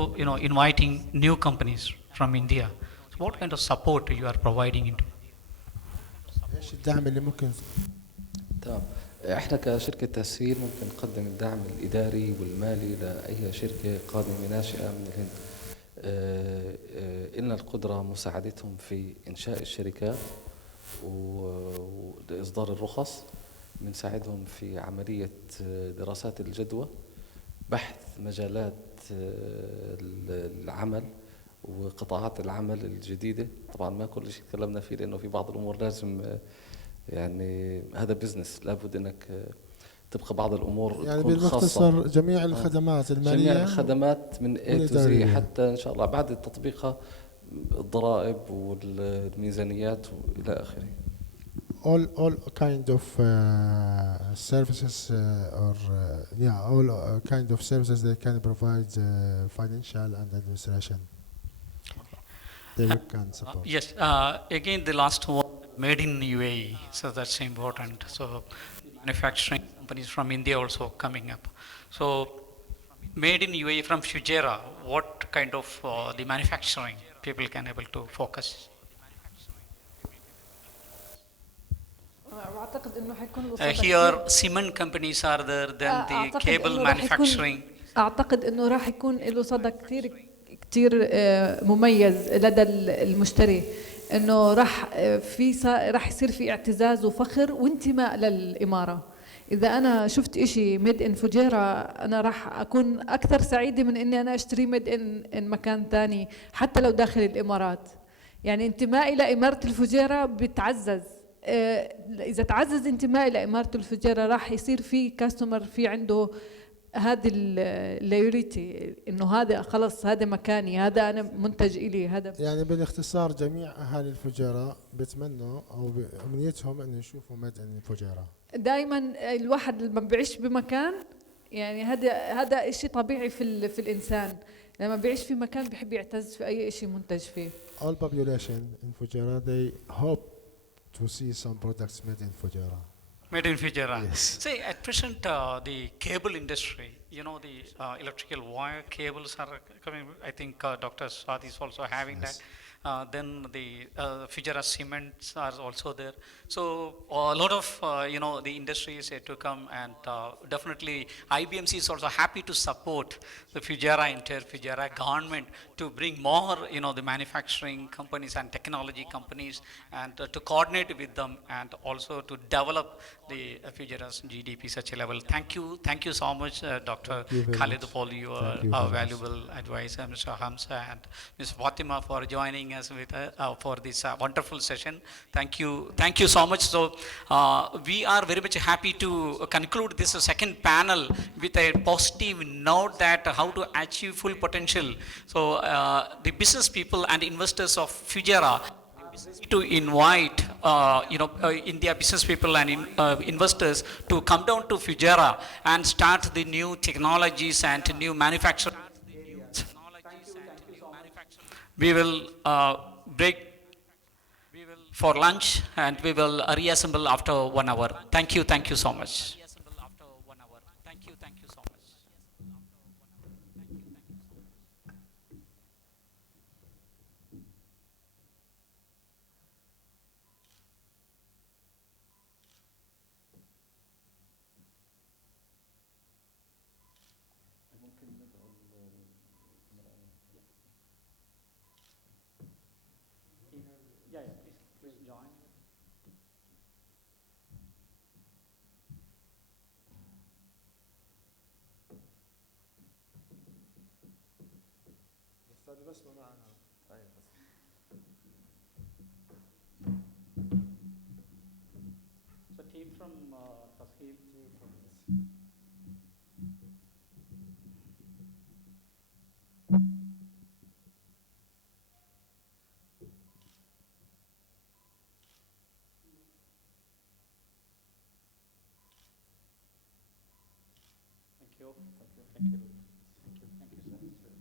inviting new companies from India. So what kind of support you are providing into? ايش الدعم اللي ممكن؟ تمام، احنا كشركة تسهيل ممكن نقدم الدعم الإداري والمالي لأي شركة قادمة ناشئة من الهند. إلنا القدرة مساعدتهم في إنشاء الشركات وإصدار الرخص. بنساعدهم في عملية دراسات الجدوى، بحث مجالات العمل وقطاعات العمل الجديدة. طبعا ما كل شيء تكلمنا فيه لأنه في بعض الأمور لازم يعني هذا بزنس، لابد أنك تبقى بعض الأمور يعني تكون بالمختصر جميع الخدمات المالية، جميع الخدمات من A to Z، حتى إن شاء الله بعد تطبيقها الضرائب والميزانيات وإلى آخره. all kind of services all kind of services they can provide financial and administration. They can support. Yes, again the last one, made in UAE, so that's important. So manufacturing companies from India also coming up. So made in UAE from Fujairah, what kind of the manufacturing people can able to focus? واعتقد انه حيكون Here cement companies are there, then the cable manufacturing. اعتقد انه راح يكون له صدى كثير مميز لدى المشتري، انه راح يصير في اعتزاز وفخر وانتماء للاماره. اذا انا شفت إشي ميد ان فوجيرا انا راح اكون اكثر سعيده من اني انا اشتري ميد ان مكان ثاني حتى لو داخل الامارات. يعني انتمائي لاماره الفوجيرا بتعزز. اذا تعزز انتمائي لاماره الفوجيرا راح يصير في كاستمر في عنده هذه اللويالتي، انه هذا خلص هذا مكاني، هذا انا منتج الي، هذا. يعني بالاختصار جميع اهالي الفجيرة بيتمنوا او امنيتهم انه يشوفوا ميد ان فجيرة. دائما الواحد لما بيعيش بمكان، يعني هذا شيء طبيعي في الانسان، لما بيعيش في مكان بيحب يعتز في اي شيء منتج فيه. All population in Fujairah they hope to see some products made in Fujairah. Made in Fujairah. Yes. See, at present, the cable industry, you know, the electrical wire cables are coming. I think Dr. Swati is also having that. Then the Fujairah cements are also there. So a lot of the industry is yet to come, and definitely IBMC is also happy to support the entire Fujairah government to bring more the manufacturing companies and technology companies, and to coordinate with them, and also to develop the Fujairah's GDP such a level. Thank you so much, Dr. Khalid, for your valuable advice, and Mr. Hamza and Ms. Fatima for joining us with for this wonderful session. Thank you so much. So we are very much happy to conclude this second panel with a positive note that how to achieve full potential. So the business people and investors of Fujairah to invite India business people and investors to come down to Fujairah and start the new technologies and new manufacturing. We will break for lunch, and we will reassemble after 1 hour. Thank you so much. Please join. So team from Tasheem. Thank you, sir.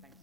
Thanks.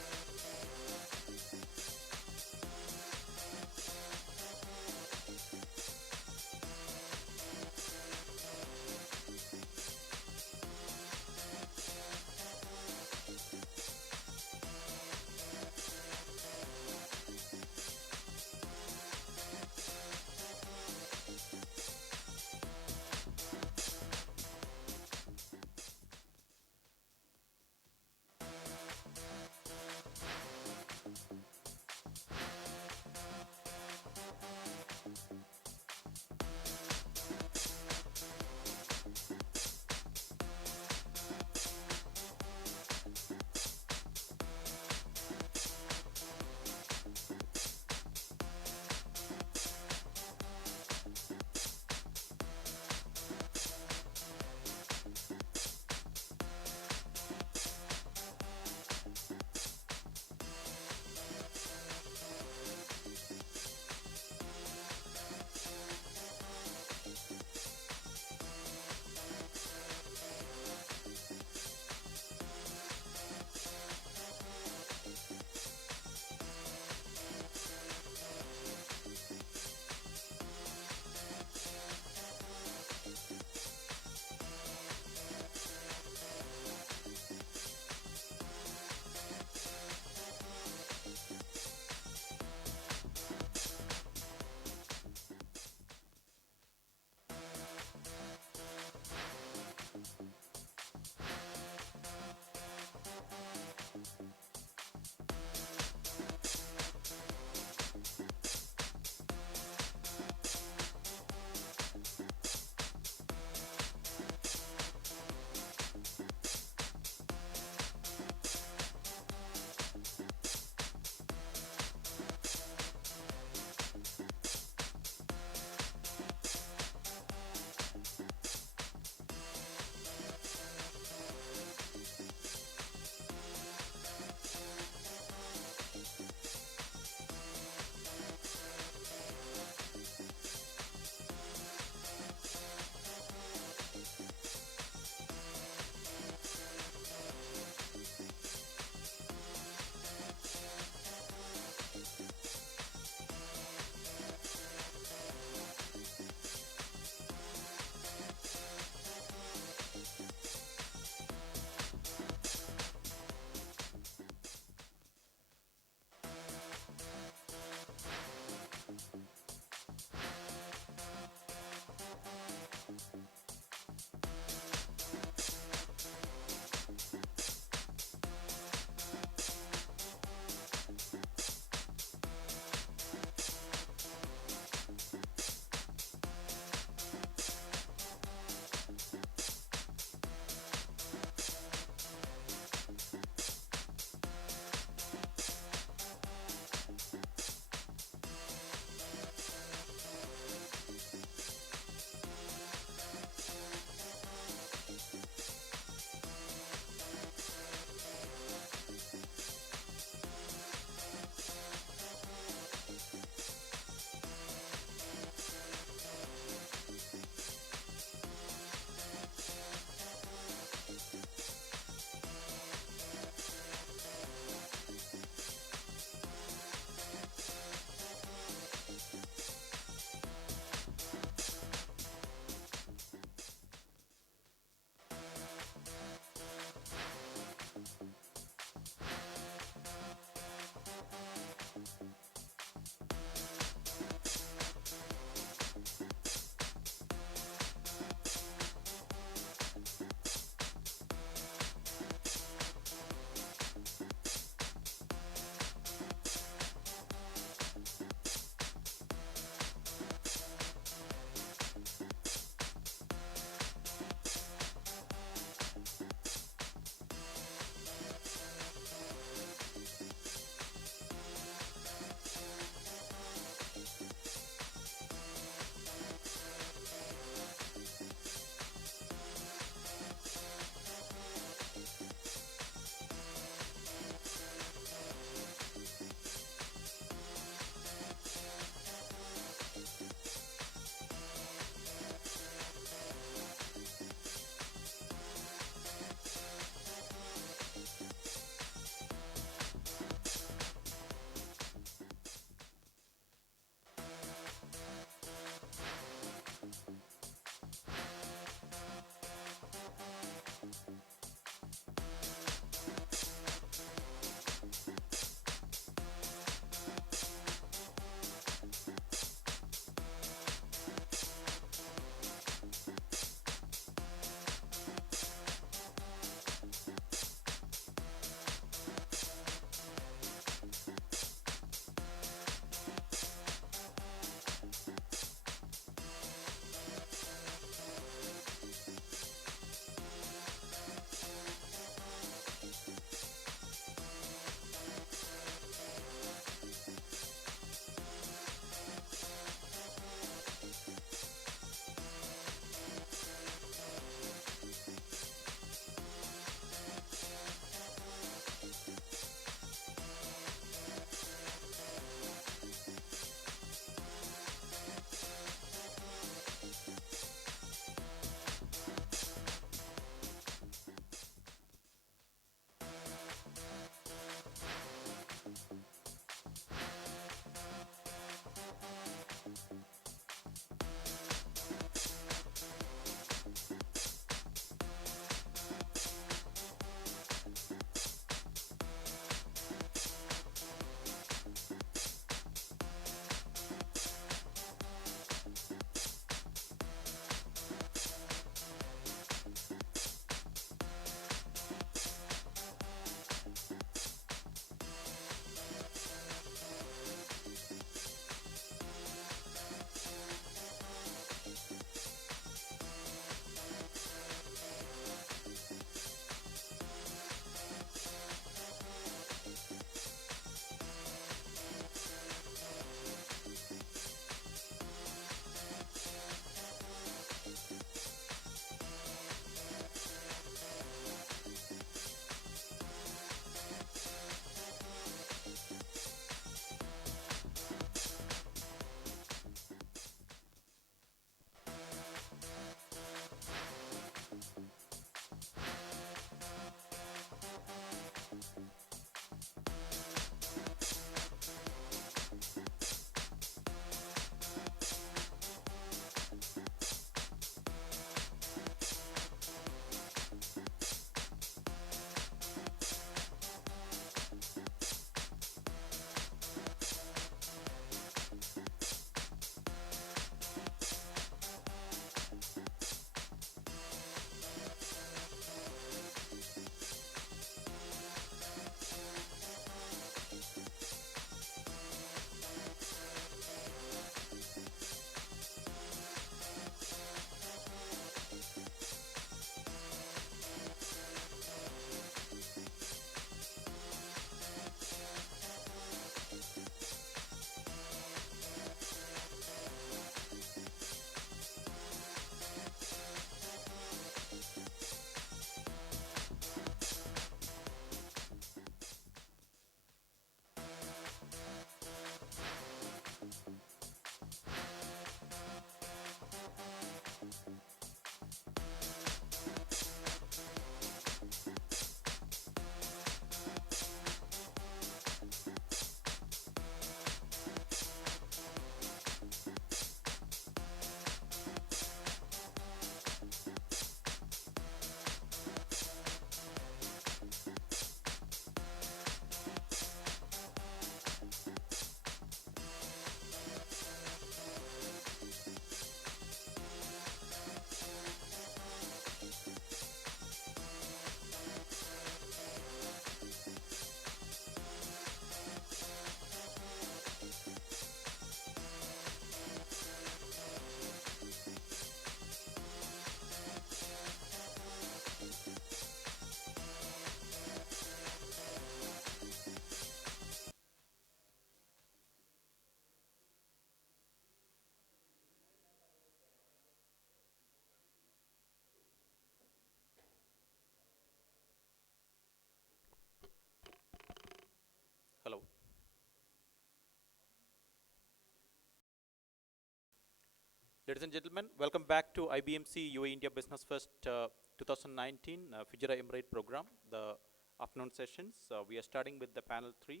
Ladies and gentlemen, welcome back to IBMC UAE-India Business Fest 2019 Fujairah Emirate program, the afternoon sessions. We are starting with the panel 3,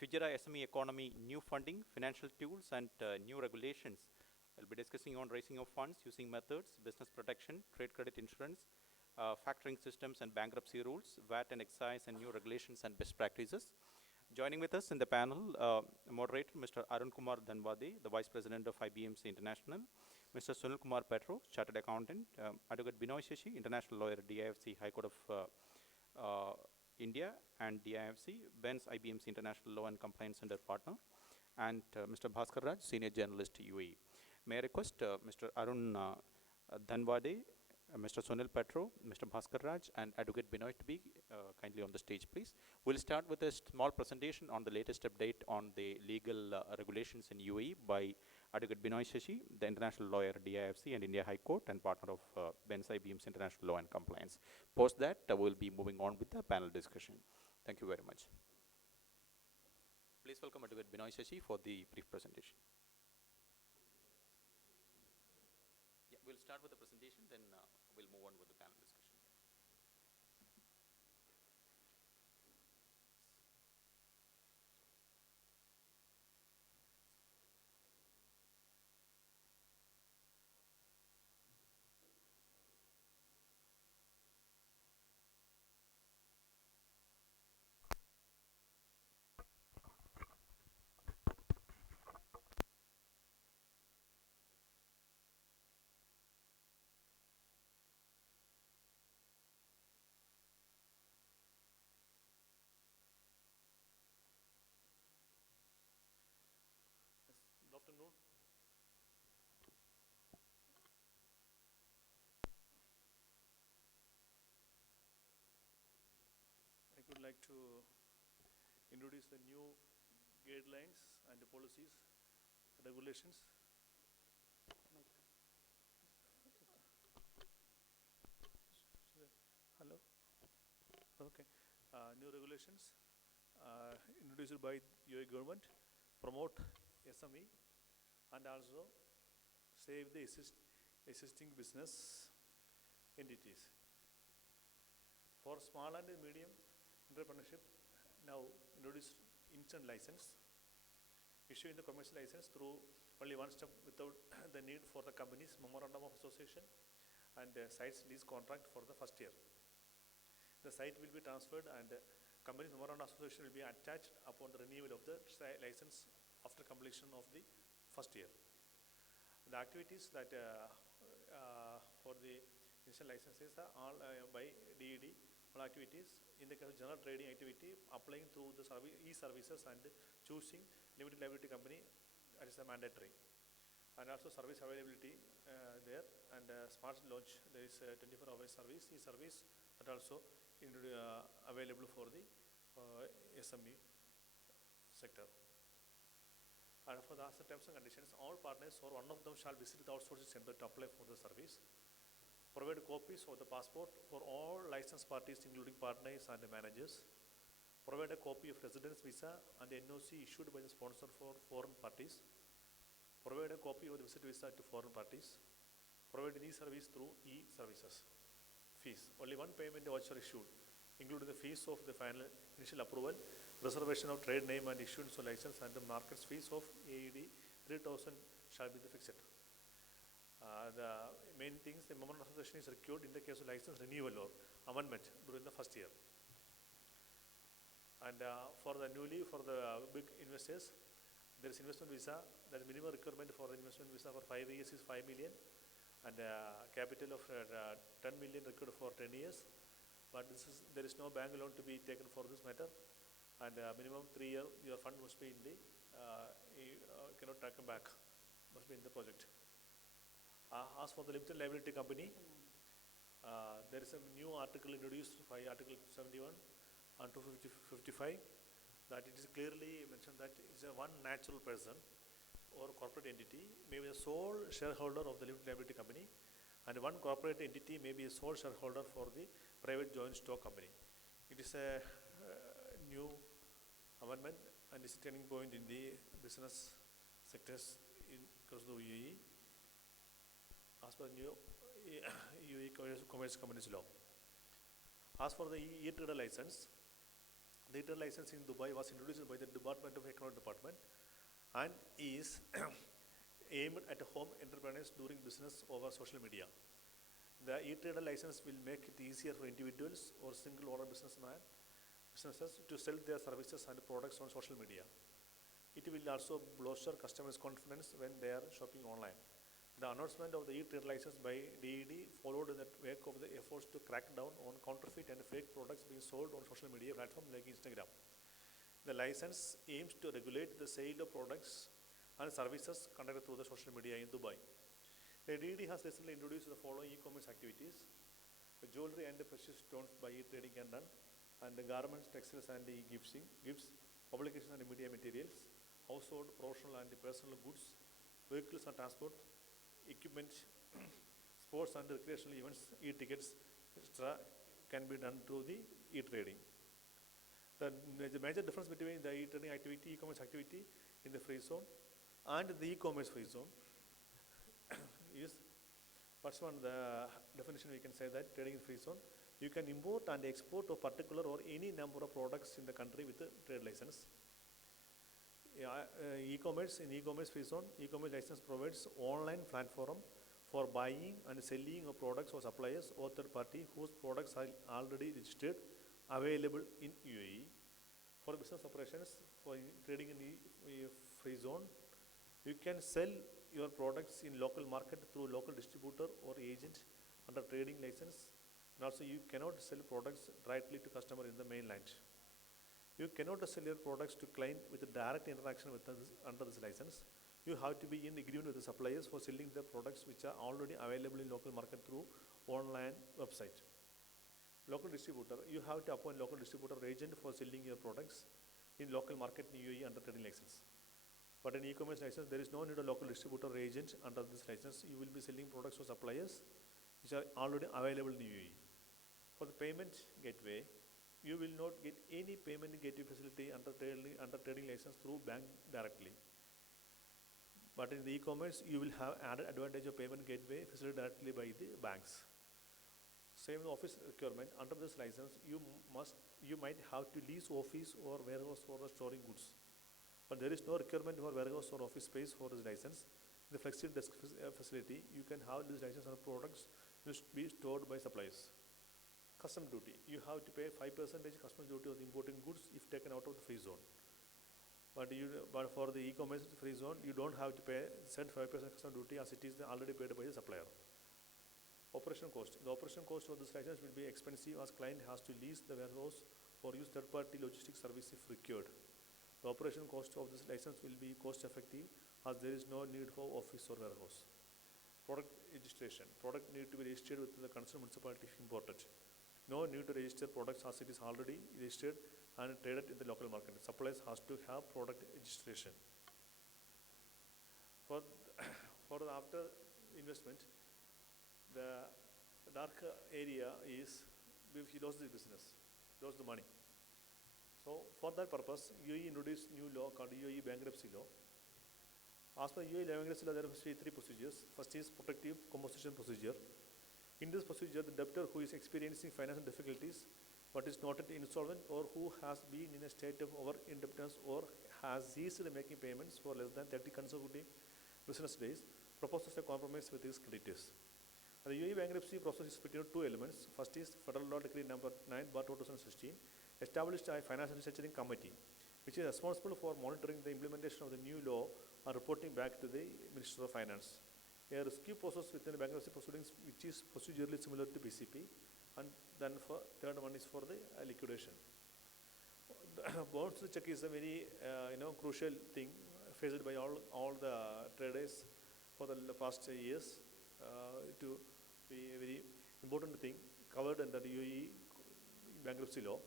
Fujairah SME Economy, New Funding, Financial Tools and New Regulations. We'll be discussing on raising of funds using methods, business protection, trade credit insurance, factoring systems and bankruptcy rules, VAT and excise and new regulations and best practices. Joining with us in the panel, moderator Mr. Arun Kumar Dhanwade, the Vice President of IBMC International, Mr. Sunil Kumar Petro, Chartered Accountant, Advocate Binoy Shashi, International Lawyer, DIFC, High Court of India and DIFC, Benz IBMC International Law and Compliance Center Partner, and Mr. Bhaskar Raj, Senior Journalist, UAE. May I request Mr. Arun Dhanwade, Mr. Sunil Petro, Mr. Bhaskar Raj, and Advocate Binoy to be kindly on the stage, please. We'll start with a small presentation on the latest update on the legal regulations in UAE by Advocate Binoy Shashi, the international lawyer at DIFC and India High Court and partner of Benz IBM's International Law and Compliance. Post that, we'll be moving on with the panel discussion. Thank you very much. Please welcome Advocate Binoy Shashi for the brief presentation. Yeah, we'll start with the presentation, then we'll move on with the panel discussion. Good afternoon. I would like to introduce the new guidelines and the policies, regulations. Hello? Okay. New regulations introduced by UAE government, promote SME and also save the existing business entities. For small and medium entrepreneurship, now introduced instant license, issuing the commercial license through only one step without the need for the company's memorandum of association and site's lease contract for the first year. The site will be transferred and company's memorandum of association will be attached upon the renewal of the license after completion of the first year. The activities that for the initial licenses are all by DED, all activities in the case of general trading activity, applying through the e-services and choosing limited liability company, that is a mandatory. And also service availability there, and smart launch, there is a 24-hour service, e-service that also available for the SME sector. And for the terms and conditions, all partners or one of them shall visit the outsourcing center to apply for the service. Provide copies of the passport for all licensed parties, including partners and the managers. Provide a copy of residence visa and the NOC issued by the sponsor for foreign parties. Provide a copy of the visit visa to foreign parties. Provide e-service through e-services. Fees. Only one payment voucher issued, including the fees of the final initial approval, reservation of trade name and issuance of license, and the market fees of AED 3,000 shall be the fixed. The main things, the memorandum of association is required in the case of license renewal or amendment during the first year. And for the big investors, there is investment visa. The minimum requirement for the investment visa for 5 years is 5 million, and capital of 10 million required for 10 years. But there is no bank loan to be taken for this matter, and minimum 3 year your fund must be in the cannot take them back, must be in the project. As for the limited liability company, there is a new article introduced by Article 71 and 255, that it is clearly mentioned that it is a one natural person or corporate entity may be the sole shareholder of the limited liability company, and one corporate entity may be a sole shareholder for the private joint stock company. It is a new amendment and is a turning point in the business sectors in across the UAE. as per new UAE Commerce Companies Law. As for the e-trader license, the e-trader license in Dubai was introduced by the Department of Economic Department and is aimed at home entrepreneurs doing business over social media. The e-trader license will make it easier for individuals or single order businesses to sell their services and products on social media. It will also bolster customers' confidence when they are shopping online. The announcement of the e-trader license by DED followed in the wake of the efforts to crack down on counterfeit and fake products being sold on social media platforms like Instagram. The license aims to regulate the sale of products and services conducted through the social media in Dubai. The DED has recently introduced the following e-commerce activities: the jewelry and the precious stones by e-trading can done, and the garments, textiles and gifts, publications and media materials, household, professional and personal goods, vehicles and transport, equipment, sports and recreational events, e-tickets, etc. can be done through the e-trading. The major difference between the e-trading activity, e-commerce activity in the free zone and the e-commerce free zone is, first one, the definition we can say that trading in free zone, you can import and export a particular or any number of products in the country with a trade license. E-commerce, in e-commerce free zone, e-commerce license provides online platform for buying and selling of products or suppliers or third party whose products are already registered, available in UAE. For business operations, for trading in free zone, you can sell your products in local market through local distributor or agent under trading license, and also you cannot sell products directly to customer in the mainland. You cannot sell your products to client with a direct interaction with under this license. You have to be in agreement with the suppliers for selling the products which are already available in local market through online website. Local distributor, you have to appoint local distributor agent for selling your products in local market in UAE under trading license. But in e-commerce license, there is no need of local distributor agent under this license. You will be selling products to suppliers which are already available in UAE. For the payment gateway, you will not get any payment gateway facility under trading license through bank directly. But in the e-commerce, you will have added advantage of payment gateway facility directly by the banks. Same office requirement, under this license, you might have to lease office or warehouse for storing goods. But there is no requirement for warehouse or office space for this license. In the flexible desk facility, you can have this license on products will be stored by suppliers. Custom duty, you have to pay 5% custom duty of the importing goods if taken out of the free zone. But for the e-commerce free zone, you don't have to pay said 5% custom duty as it is already paid by the supplier. Operation cost, the operation cost of this license will be expensive as client has to lease the warehouse or use third-party logistics service if required. The operation cost of this license will be cost effective as there is no need for office or warehouse. Product registration, product need to be registered with the concerned municipality if imported. No need to register products as it is already registered and traded in the local market. Suppliers has to have product registration. For the after investment, the dark area is if you lost the business, lost the money. So for that purpose, UAE introduced new law called UAE bankruptcy law. As per UAE bankruptcy law, there must be 3 procedures. First is protective composition procedure. In this procedure, the debtor who is experiencing financial difficulties but is not yet insolvent or who has been in a state of over-indebtedness or has ceased making payments for less than 30 consecutive business days proposes a compromise with his creditors. The UAE bankruptcy process is split into 2 elements. First is Federal Law Decree number 9/2016, established a financial restructuring committee, which is responsible for monitoring the implementation of the new law and reporting back to the Minister of Finance. A rescue process within the bankruptcy proceedings, which is procedurally similar to PCP, and then for third one is for the liquidation. The bonds check is a very crucial thing faced by all the traders for the past years. To be a very important thing covered under the UAE bankruptcy law,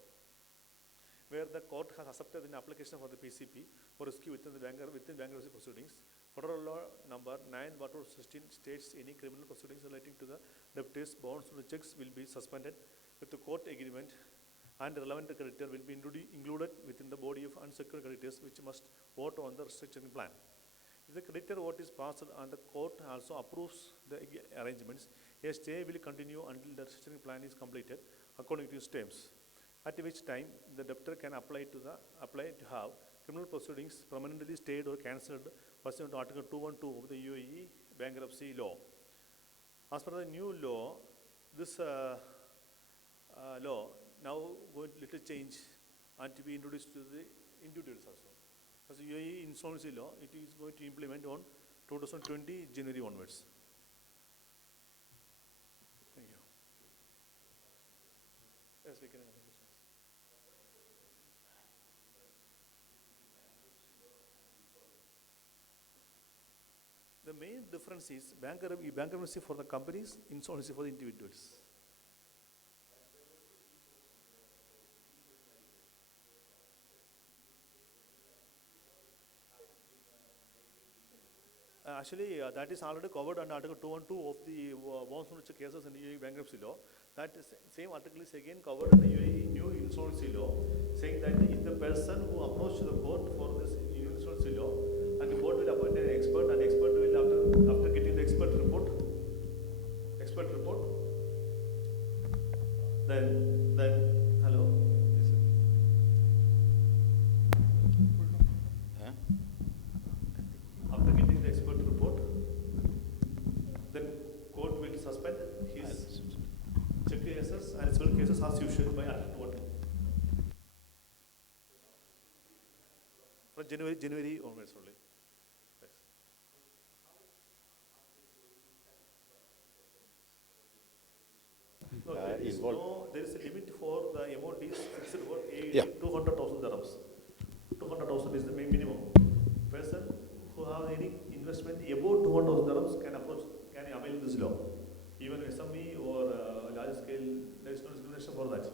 where the court has accepted an application for the PCP for rescue within bankruptcy proceedings. Federal Law number 9/2016 states any criminal proceedings relating to the debtors, bonds, or checks will be suspended with the court agreement, and the relevant creditor will be included within the body of unsecured creditors, which must vote on the restructuring plan. If the creditor vote is passed and the court also approves the arrangements, a stay will continue until the restructuring plan is completed according to its terms, at which time the debtor can apply to have criminal proceedings permanently stayed or cancelled pursuant to Article 212 of the UAE bankruptcy law. As per the new law, this law now going to little change and to be introduced to the individuals also. As the UAE insolvency law, it is going to implement on 2020 January onwards. Thank you. Yes, we can have questions. The main difference is bankruptcy for the companies, insolvency for the individuals. Actually, that is already covered under Article 212 of the bonds cases in the UAE bankruptcy law. That same article is again covered in the UAE new insolvency law, saying that if the person who approached the court for this insolvency law, and the court will appoint an expert, and expert will after getting the expert report, then hello. After getting the expert report, then court will suspend his check cases and civil cases as usual by Article 2. From January onwards only. Yes. No, there is a limit for the amount is fixed for 200,000 dirhams. 200,000 is the minimum. Person who have any investment above 200,000 dirhams can avail this law. Even SME or large scale, there is no discrimination for that.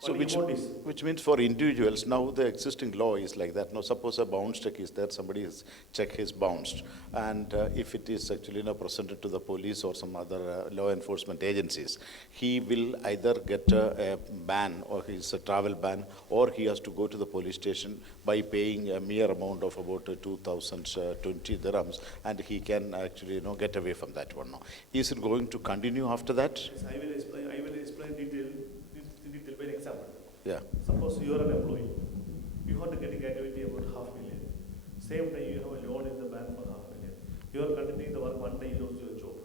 So which means for individuals, now the existing law is like that. Now suppose a bounce check is there, somebody's check is bounced, and if it is actually presented to the police or some other law enforcement agencies, he will either get a ban or his a travel ban, or he has to go to the police station by paying a mere amount of about 2,020 dirhams, and he can actually get away from that one. Now, is it going to continue after that? Yes, I will explain detail by an example. Yeah. Suppose you are an employee, you have to get a gratuity about 500,000. Same time you have a loan in the bank for 500,000. You are continuing the work, one day you lose your job.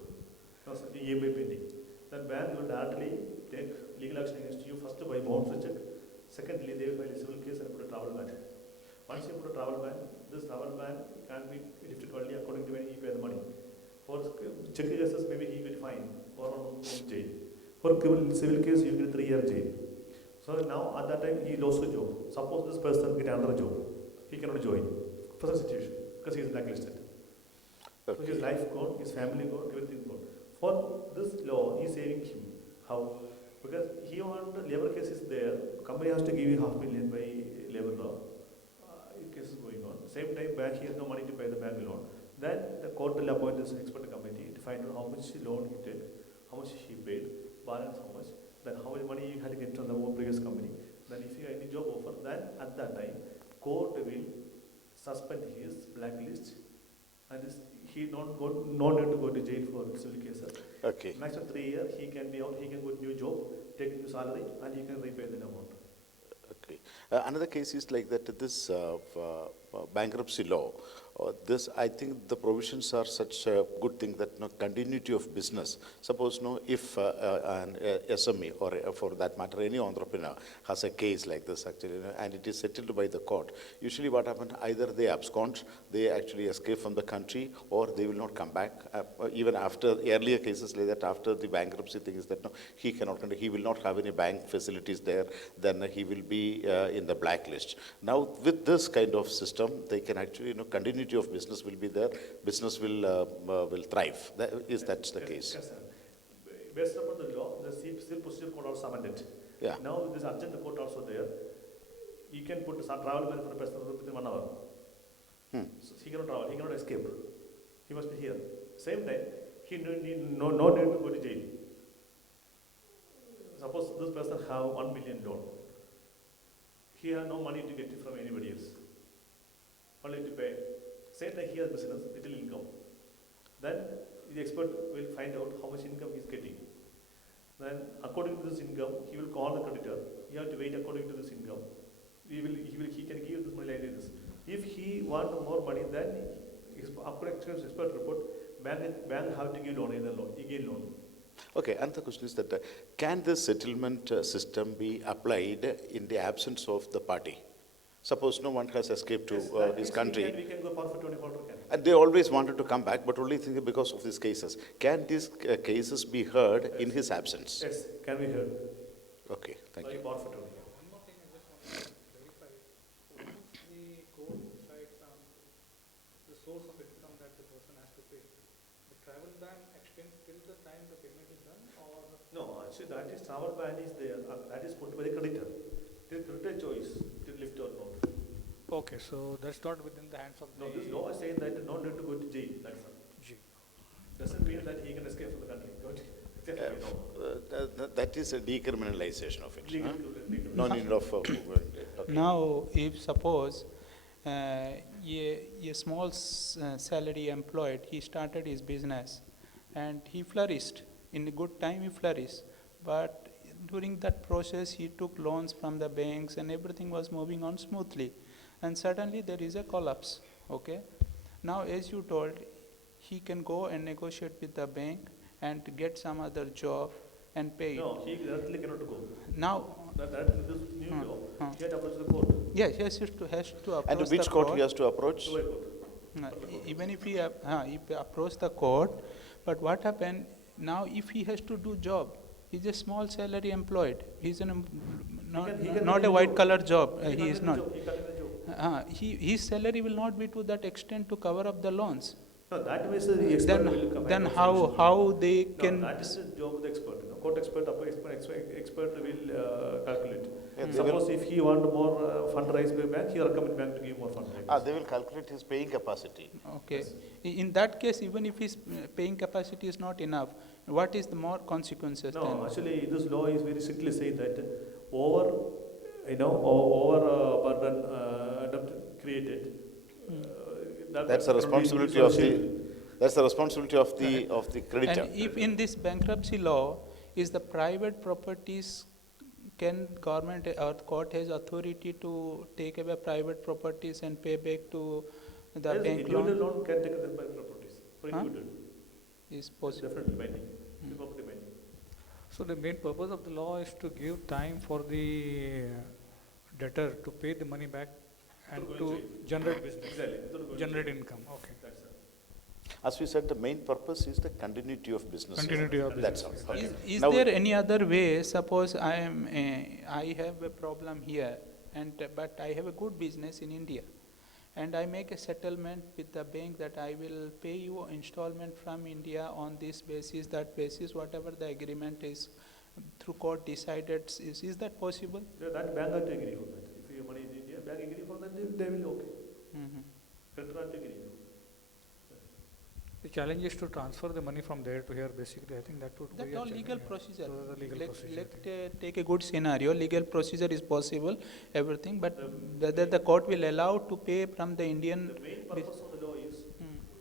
Because EMI pending. Then bank will directly take legal action against you, first by bounce check. Secondly, they will file a civil case and put a travel ban. Once you put a travel ban, this travel ban can be lifted only according to when he pay the money. For check cases, maybe he will fine or on jail. For civil case, you get 3 year jail. So now at that time he lost a job. Suppose this person get another job, he cannot join. First situation, because he is blacklisted. Okay. So his life gone, his family gone, everything gone. For this law, he is saving him. How? Because he on the labor case is there, company has to give you 500,000 by labor law. Case is going on. Same time bank, he has no money to pay the bank loan. Then the court will appoint this expert committee to find out how much loan he took, how much he paid, balance how much, then how much money you had to get from the previous company. Then if you have any job offer, then at that time, court will suspend his blacklist, and he no need to go to jail for civil cases. Okay. Maximum 3 years, he can be out, he can go to new job, take new salary, and he can repay the amount. Okay. Another case is like that, this bankruptcy law, I think the provisions are such a good thing that continuity of business. Suppose if an SME or for that matter any entrepreneur has a case like this actually, and it is settled by the court, usually what happens, either they abscond, they actually escape from the country, or they will not come back. Even after earlier cases like that, after the bankruptcy thing is that he cannot, he will not have any bank facilities there, then he will be in the blacklist. Now with this kind of system, they can actually, continuity of business will be there, business will thrive. That's the case? Yes, sir. Based upon the law, the civil procedure code also amended. Yeah. Now this urgent court also there. You can put some travel ban for a person within 1 hour. So he cannot travel, he cannot escape. He must be here. Same time, he no need to go to jail. Suppose this person have 1 million loan. He has no money to get it from anybody else. Only to pay say that he has business, little income. Then the expert will find out how much income he is getting. Then according to this income, he will call the creditor. You have to wait according to this income. He can give this money like this. If he want more money, then according to expert report, bank have to give loan, again loan. Okay, and the question is that can this settlement system be applied in the absence of the party? Suppose no one has escaped to his country. We can go for 24 hours. And they always wanted to come back, but only thinking because of these cases. Can these cases be heard in his absence? Yes, can be heard. Okay, thank you. One more thing I just want to verify. Once the code decides on the source of income that the person has to pay, the travel ban extends till the time the payment is done, or? No, actually that is travel ban is there. That is put by the creditor. It is creditor choice to lift or not. Okay, so that's not within the hands of the... No, this law is saying that no need to go to jail. That's all. Doesn't mean that he can escape from the country. That is a decriminalization of it. Legal. No need of... okay. Now, if suppose a small salary employed, he started his business and he flourished. In a good time, he flourished. But during that process, he took loans from the banks and everything was moving on smoothly. And suddenly there is a collapse. Okay. Now, as you told, he can go and negotiate with the bank and get some other job and pay. No, he directly cannot go. Now, this new law, he had to approach the court. Yes, he has to approach the court. And which court he has to approach? Even if he approach the court, but what happened now if he has to do job? He's a small salary employed. He's not a white collar job. He is not. His salary will not be to that extent to cover up the loans. No, that means the expert will come. Then how they can? That is the job of the expert. Court expert will calculate. Yeah, suppose if he want more fund raised by bank, he will recommend bank to give more fund. They will calculate his paying capacity. Okay. Yes. In that case, even if his paying capacity is not enough, what is the more consequences? No, then? actually, this law is very strictly saying that over burden debt created. That's the responsibility of the. That's the responsibility of the creditor. And if in this bankruptcy law, is the private properties, can government or court has authority to take away private properties and pay back to the bank loan? Individual loan can take away private properties. For individual. Is possible. Definitely binding. Property binding. So the main purpose of the law is to give time for the debtor to pay the money back and to generate business, generate income. Okay. As we said, the main purpose is the continuity of business. Continuity of business. That's all. Okay. Is there any other way? Suppose I have a problem here, but I have a good business in India, and I make a settlement with the bank that I will pay you installment from India on this basis, that basis, whatever the agreement is through court decided. Is that possible? Yeah, that bank has to agree on that. If your money is in India, bank agree for that, they will okay. Creditor has to agree. The challenge is to transfer the money from there to here. Basically, I think that would be all legal procedure. So the legal procedure. Let's take a good scenario. Legal procedure is possible, everything, but whether the court will allow to pay from the Indian. The main purpose of the law is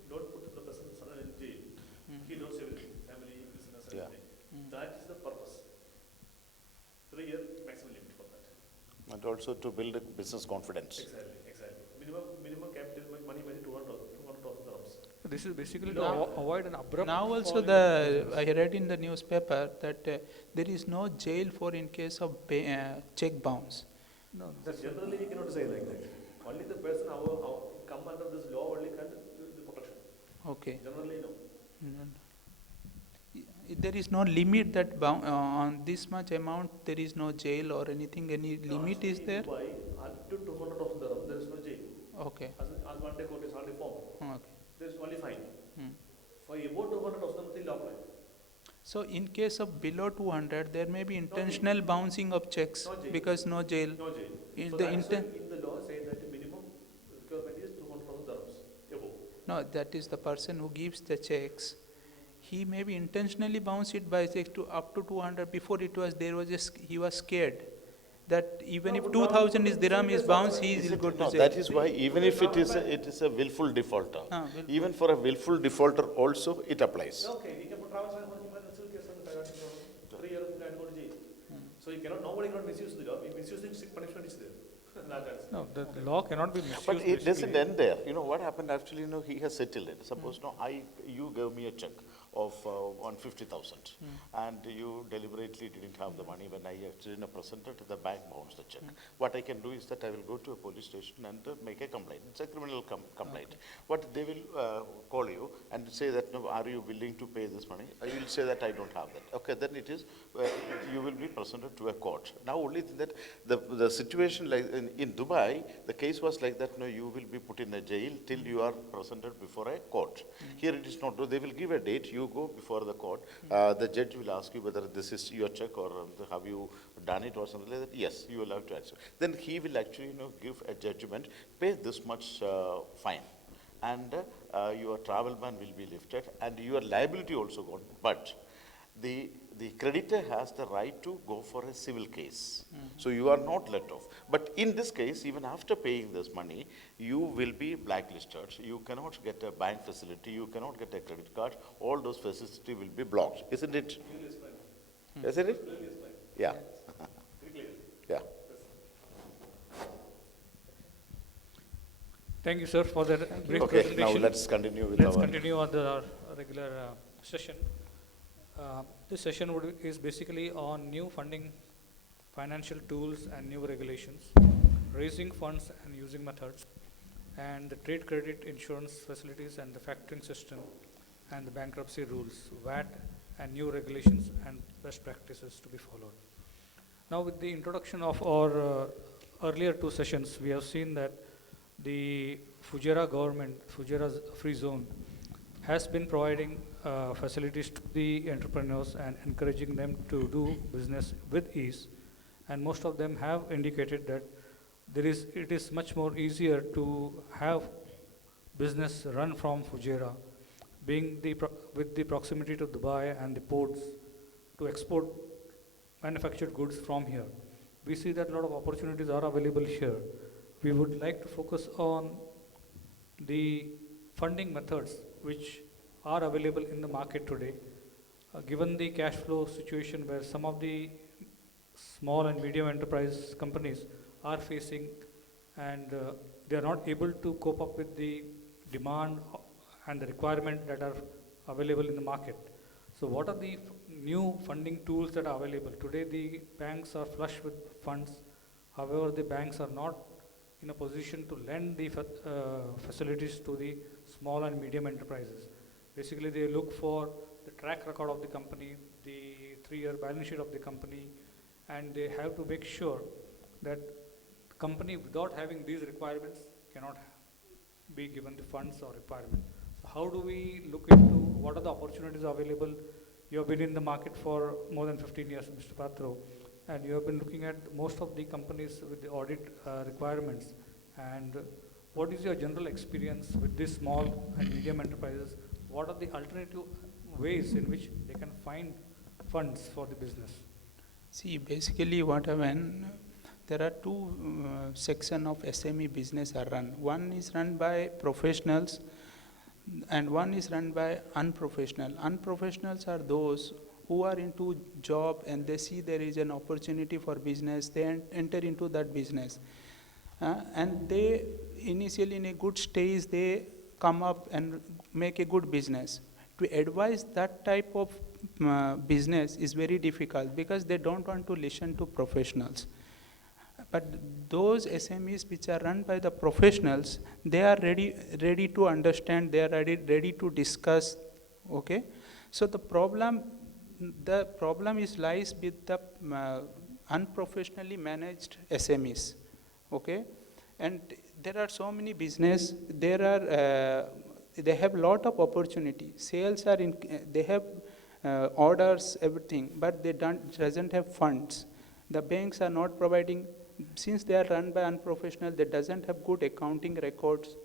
don't put the person in jail. He knows everything, family, business, everything. That is the purpose. 3 years maximum limit for that. And also to build a business confidence. Exactly. Minimum capital money by 200,000 dirhams. This is basically to avoid an abrupt. Now also I read in the newspaper that there is no jail for in case of check bounce. No, that's generally you cannot say like that. Only the person who come under this law only can do the protection. Okay. Generally no. There is no limit that on this much amount there is no jail or anything. Any limit is there? By up to 200,000 dirhams there is no jail. Okay. As one day court is already formed. Okay. There is only fine. For about 200,000 they will apply. So in case of below 200, there may be intentional bouncing of checks because no jail. No jail. In so the in the law say that the minimum requirement is 200,000 dirhams above. No, that is the person who gives the checks. He may be intentionally bounce it by to up to 200. Before it was he was scared. that even if 2,000 is dirham is bounced, he will go to No, jail. that is why even if it is a willful defaulter, even for a willful defaulter also it applies. Okay, he can put travel ban for him and still case on the 3 years and go to jail. So he cannot, nobody cannot misuse the law. If misusing, punishment is there. No, the law cannot be misused. But it doesn't basically. end there. You know what happened actually, he has settled it. Suppose you gave me a check of 150,000 and you deliberately didn't have the money when I actually presented to the bank bounced the check. What I can do is that I will go to a police station and make a complaint. It's a criminal complaint. What they will call you and say that, no, are you willing to pay this money? I will say that I don't have that. Okay, then it is, you will be presented to a court. Now only thing that the situation like in Dubai, the case was like that, no, you will be put in a jail till you are presented before a court. Here it is not, they will give a date, you go before the court, the judge will ask you whether this is your check or have you done it or something like that. Yes, you will have to answer. Then he will actually, give a judgment, pay this much fine, and your travel ban will be lifted and your liability also gone. But the creditor has the right to go for a civil case. So you are not let off. But in this case, even after paying this money, you will be blacklisted. You cannot get a bank facility. You cannot get a credit card. All those facilities will be blocked. Isn't it? Isn't it? Yeah. Yeah. Thank you, sir, for that brief Okay, presentation. now let's continue with Let's our... continue on the regular session. This session is basically on new funding, financial tools and new regulations, raising funds and using methods, and the trade credit insurance facilities and the factoring system, and the bankruptcy rules, VAT, and new regulations and best practices to be followed. Now, with the introduction of our earlier two sessions, we have seen that the Fujairah government, Fujairah's free zone, has been providing facilities to the entrepreneurs and encouraging them to do business with ease. And most of them have indicated that it is much more easier to have business run from Fujairah, being with the proximity to Dubai and the ports, to export manufactured goods from here. We see that a lot of opportunities are available here. We would like to focus on the funding methods which are available in the market today, given the cash flow situation where some of the small and medium enterprise companies are facing, and they are not able to cope up with the demand and the requirement that are available in the market. So what are the new funding tools that are available? Today the banks are flush with funds. However, the banks are not in a position to lend the facilities to the small and medium enterprises. Basically, they look for the track record of the company, the 3-year balance sheet of the company, and they have to make sure that the company, without having these requirements, cannot be given the funds or requirement. So how do we look into what are the opportunities available? You have been in the market for more than 15 years, Mr. Patro, and you have been looking at most of the companies with the audit requirements. And what is your general experience with these small and medium enterprises? What are the alternative ways in which they can find funds for the business? See, basically what happened, there are two sections of SME business are run. One is run by professionals and one is run by unprofessional. Unprofessionals are those who are into job and they see there is an opportunity for business, they enter into that business. And they initially in a good stage, they come up and make a good business. To advise that type of business is very difficult because they don't want to listen to professionals. But those SMEs which are run by the professionals, they are ready to understand, they are ready to discuss, okay? So the problem lies with the unprofessionally managed SMEs, okay? And there are so many business, they have lot of opportunity. Sales are they have orders, everything, but they doesn't have funds. The banks are not providing, since they are run by unprofessional, they doesn't have good accounting records.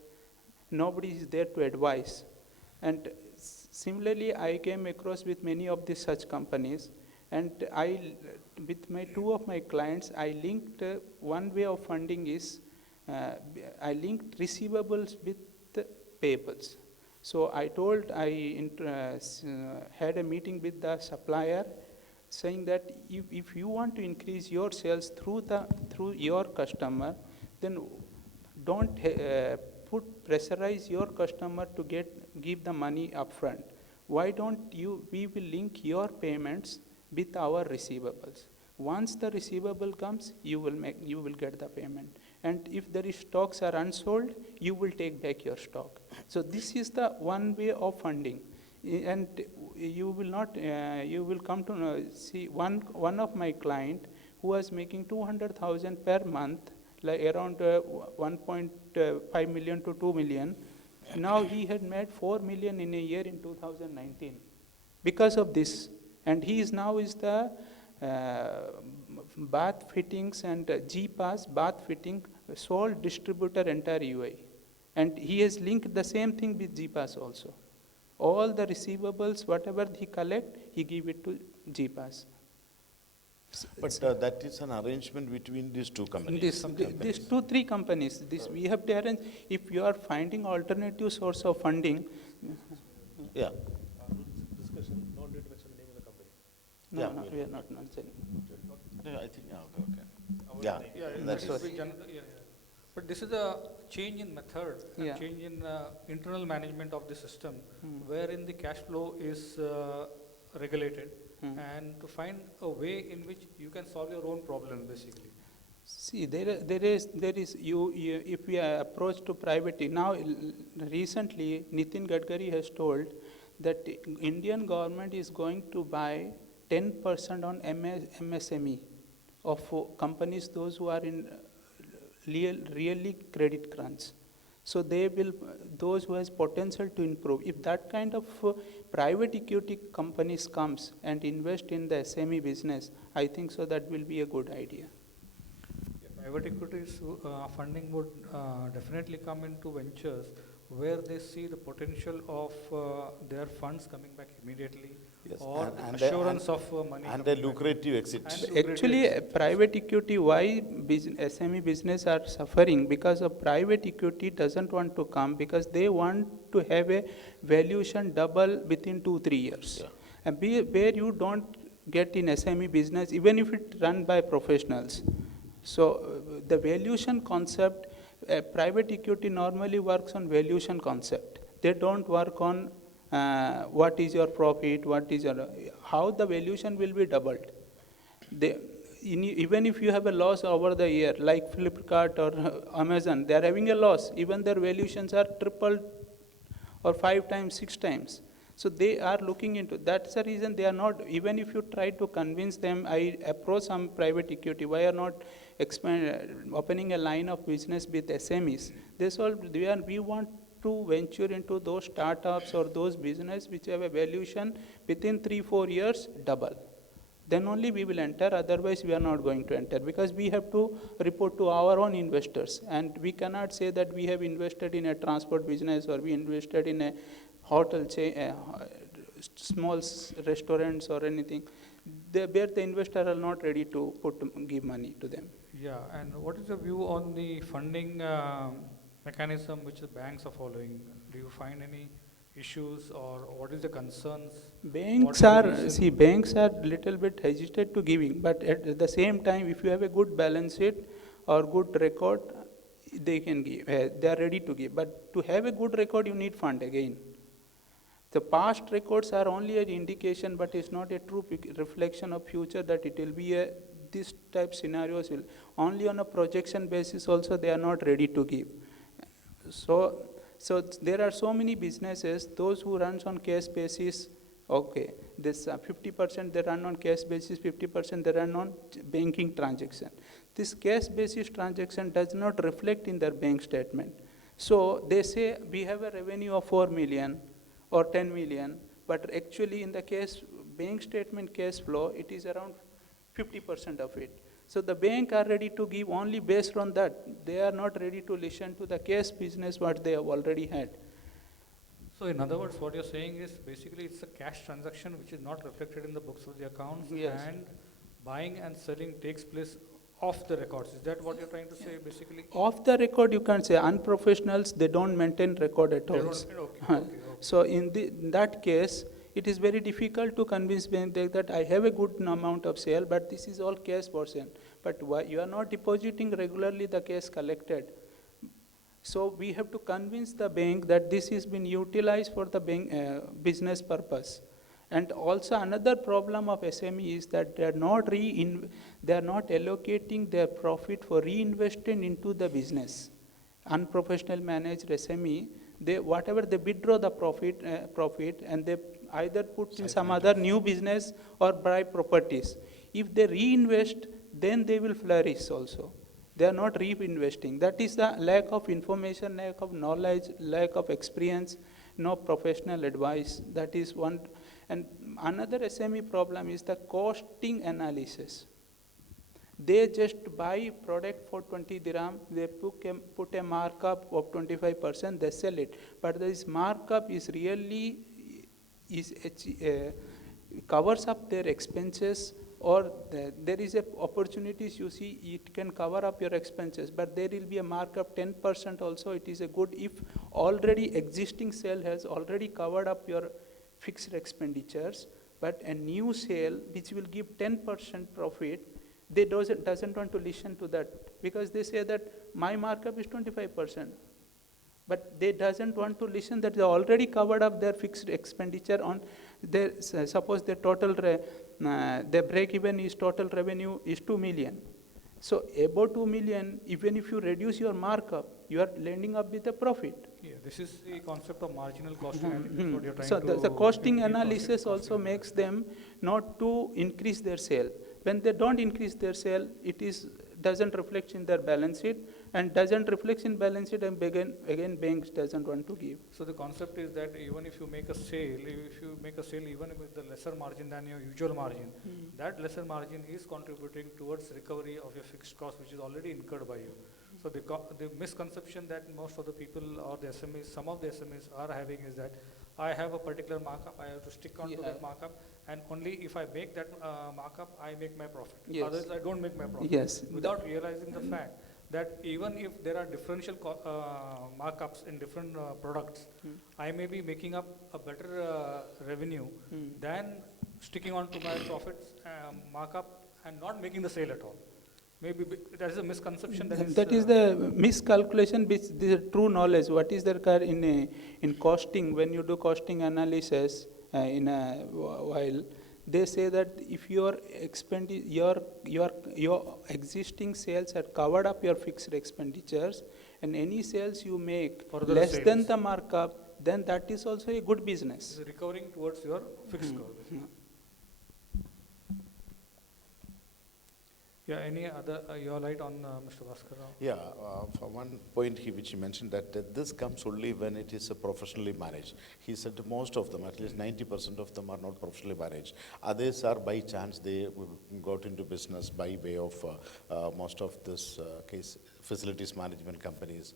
Nobody is there to advise. And similarly, I came across with many of these such companies, And with my two of my clients, I linked one way of funding is I linked receivables with payables. So I told had a meeting with the supplier, saying that if you want to increase your sales through your customer, then don't pressurize your customer to give the money upfront. Why don't we will link your payments with our receivables. Once the receivable comes, you will get the payment. And if there is stocks are unsold, you will take back your stock. So this is the one way of funding. And you will come to know, see one of my client who was making 200,000 per month, like around 1.5 million to 2 million. Now he had made 4 million in a year in 2019 because of this. And he is the bath fittings and G-Pass bath fitting sole distributor entire UAE. And he has linked the same thing with G-Pass also. All the receivables, whatever he collect, he give it to G-Pass. But that is an arrangement between these two companies. These 2-3 companies. We have to arrange. If you are finding alternative source of funding. Yeah. Discussion, not need to mention the name of the company. No, we are not mentioning. No, I think, okay. That's right. But this is a change in method, and change in internal management of the system, wherein the cash flow is regulated, and to find a way in which you can solve your own problem, basically. See, there is if we are approached to private, now recently Nitin Gadkari has told that Indian government is going to buy 10% on MSME of companies, those who are in really credit crunch. So those who has potential to improve. If that kind of private equity companies comes and invest in the SME business, I think so that will be a good idea. Private equities funding would definitely come into ventures where they see the potential of their funds coming back immediately, yes. or and assurance of money. And a lucrative exit. Actually, private equity, why SME business are suffering? Because of private equity doesn't want to come because they want to have a valuation double within 2-3 years. Yeah. And where you don't get in SME business, even if it run by professionals. So the valuation concept, private equity normally works on valuation concept. They don't work on what is your profit, how the valuation will be doubled. Even if you have a loss over the year, like Flipkart or Amazon, they are having a loss. Even their valuations are tripled or 5 times, 6 times. So they are looking into, that's the reason they are not, even if you try to convince them, I approach some private equity, why are not opening a line of business with SMEs? We want to venture into those startups or those business which have a valuation within 3-4 years double. Then only we will enter, otherwise we are not going to enter, because we have to report to our own investors, and we cannot say that we have invested in a transport business or we invested in a hotel chain, small restaurants or anything, where the investors are not ready to give money to them. Yeah, and what is the view on the funding mechanism which the banks are following? Do you find any issues, or what is the concerns? Banks are little bit hesitant to giving, but at the same time, if you have a good balance sheet or good record, they can give. They are ready to give. But to have a good record, you need fund again. The past records are only an indication, but it's not a true reflection of future that it will be this type scenarios will only on a projection basis. Also, they are not ready to give. So there are so many businesses, those who runs on cash basis, okay, this 50% they run on cash basis, 50% they run on banking transaction. This cash basis transaction does not reflect in their bank statement. So they say we have a revenue of 4 million or 10 million, but actually in the bank statement cash flow, it is around 50% of it. So the bank are ready to give only based on that. They are not ready to listen to the cash business what they have already had. So in other words, what you're saying is basically it's a cash transaction which is not reflected in the books of the accounts, Yes. and buying and selling takes place off the records. Is that what you're trying to say basically? Off the record, you can't say. Unprofessionals, they don't maintain record at They all. don't- okay, okay. So in that case, it is very difficult to convince bank that I have a good amount of sale, but this is all cash portion. But why you are not depositing regularly the cash collected. So we have to convince the bank that this has been utilized for the bank, business purpose. And also another problem of SME is that they are not allocating their profit for reinvesting into the business. Unprofessional managed SME, whatever they withdraw the profit, and they either put in some other new business or buy properties. If they reinvest, then they will flourish also. They are not reinvesting. That is the lack of information, lack of knowledge, lack of experience, no professional advice. That is one. And another SME problem is the costing analysis. They just buy product for 20 dirham, they put a markup of 25%, they sell it. But this markup is really covers up their expenses, or there is a opportunities you see it can cover up your expenses, but there will be a markup 10% also. It is a good if already existing sale has already covered up your fixed expenditures, but a new sale which will give 10% profit, they doesn't want to listen to that, because they say that my markup is 25%. But they doesn't want to listen that they already covered up their fixed expenditure on their, suppose their total, their break-even is total revenue is 2 million. So above 2 million, even if you reduce your markup, you are landing up with a profit. Yeah, this is the concept of marginal costing analysis. What you're trying So to the costing analysis also makes them not to increase their sale. When they don't increase their sale, it doesn't reflect in their balance sheet, and doesn't reflect in balance sheet, and again banks doesn't want to give. So the concept is that even if you make a sale, even with the lesser margin than your usual margin, that lesser margin is contributing towards recovery of your fixed cost, which is already incurred by you. So the misconception that most of the people or the SMEs, some of the SMEs are having is that I have a particular markup, I have to stick on to that markup, and only if I make that markup, I make my profit. Yes. Otherwise, I don't make my profit. Yes. Without realizing the fact that even if there are differential markups in different products, I may be making up a better revenue than sticking on to my profits markup and not making the sale at all. Maybe that is a misconception. That is the miscalculation, which this is true knowledge. What is there in costing? When you do costing analysis in a while, they say that if your existing sales had covered up your fixed expenditures, and any sales you make less than the markup, then that is also a good business. It's recovering towards your fixed cost. Yeah, any other, your light on Mr. Bhaskar Rao? Yeah, for one point which he mentioned that this comes only when it is professionally managed. He said most of them, at least 90% of them are not professionally managed. Others are by chance, they got into business by way of most of this case facilities management companies,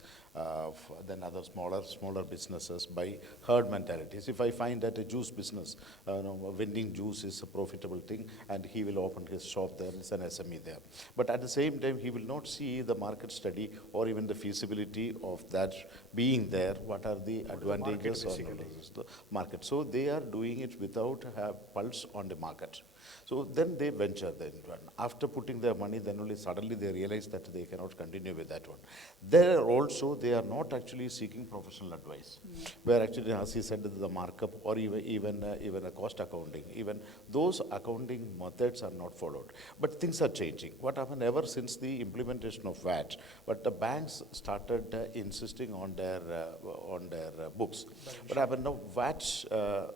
then other smaller businesses by herd mentalities. If I find that a juice business, vending juice is a profitable thing, and he will open his shop there, it's an SME there. But at the same time, he will not see the market study or even the feasibility of that being there. What are the advantages of the market? So they are doing it without a pulse on the market. So then they venture then. After putting their money, then only suddenly they realize that they cannot continue with that one. There also, they are not actually seeking professional advice. Where actually, as he said, the markup or even a cost accounting, even those accounting methods are not followed. But things are changing. What happened ever since the implementation of VAT, but the banks started insisting on their books. What happened now? VAT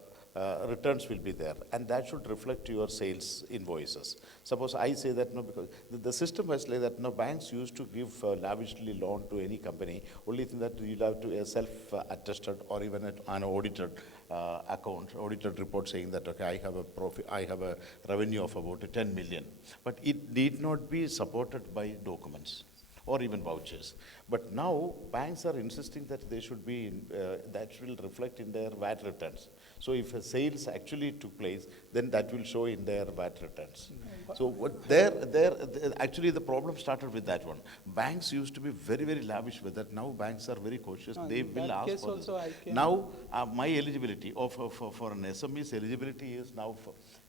returns will be there, and that should reflect your sales invoices. Suppose I say that no, because the system was like that. No, banks used to give lavishly loan to any company. Only thing that you'll have to self-attested or even an audited account, audited report saying that okay, I have a profit, I have a revenue of about 10 million, but it need not be supported by documents or even vouchers. But now banks are insisting that they should be, that will reflect in their VAT returns. So if a sales actually took place, then that will show in their VAT returns. So what actually the problem started with that one. Banks used to be very, very lavish with that. Now banks are very cautious. They will ask for this. Now my eligibility for an SME's eligibility is now,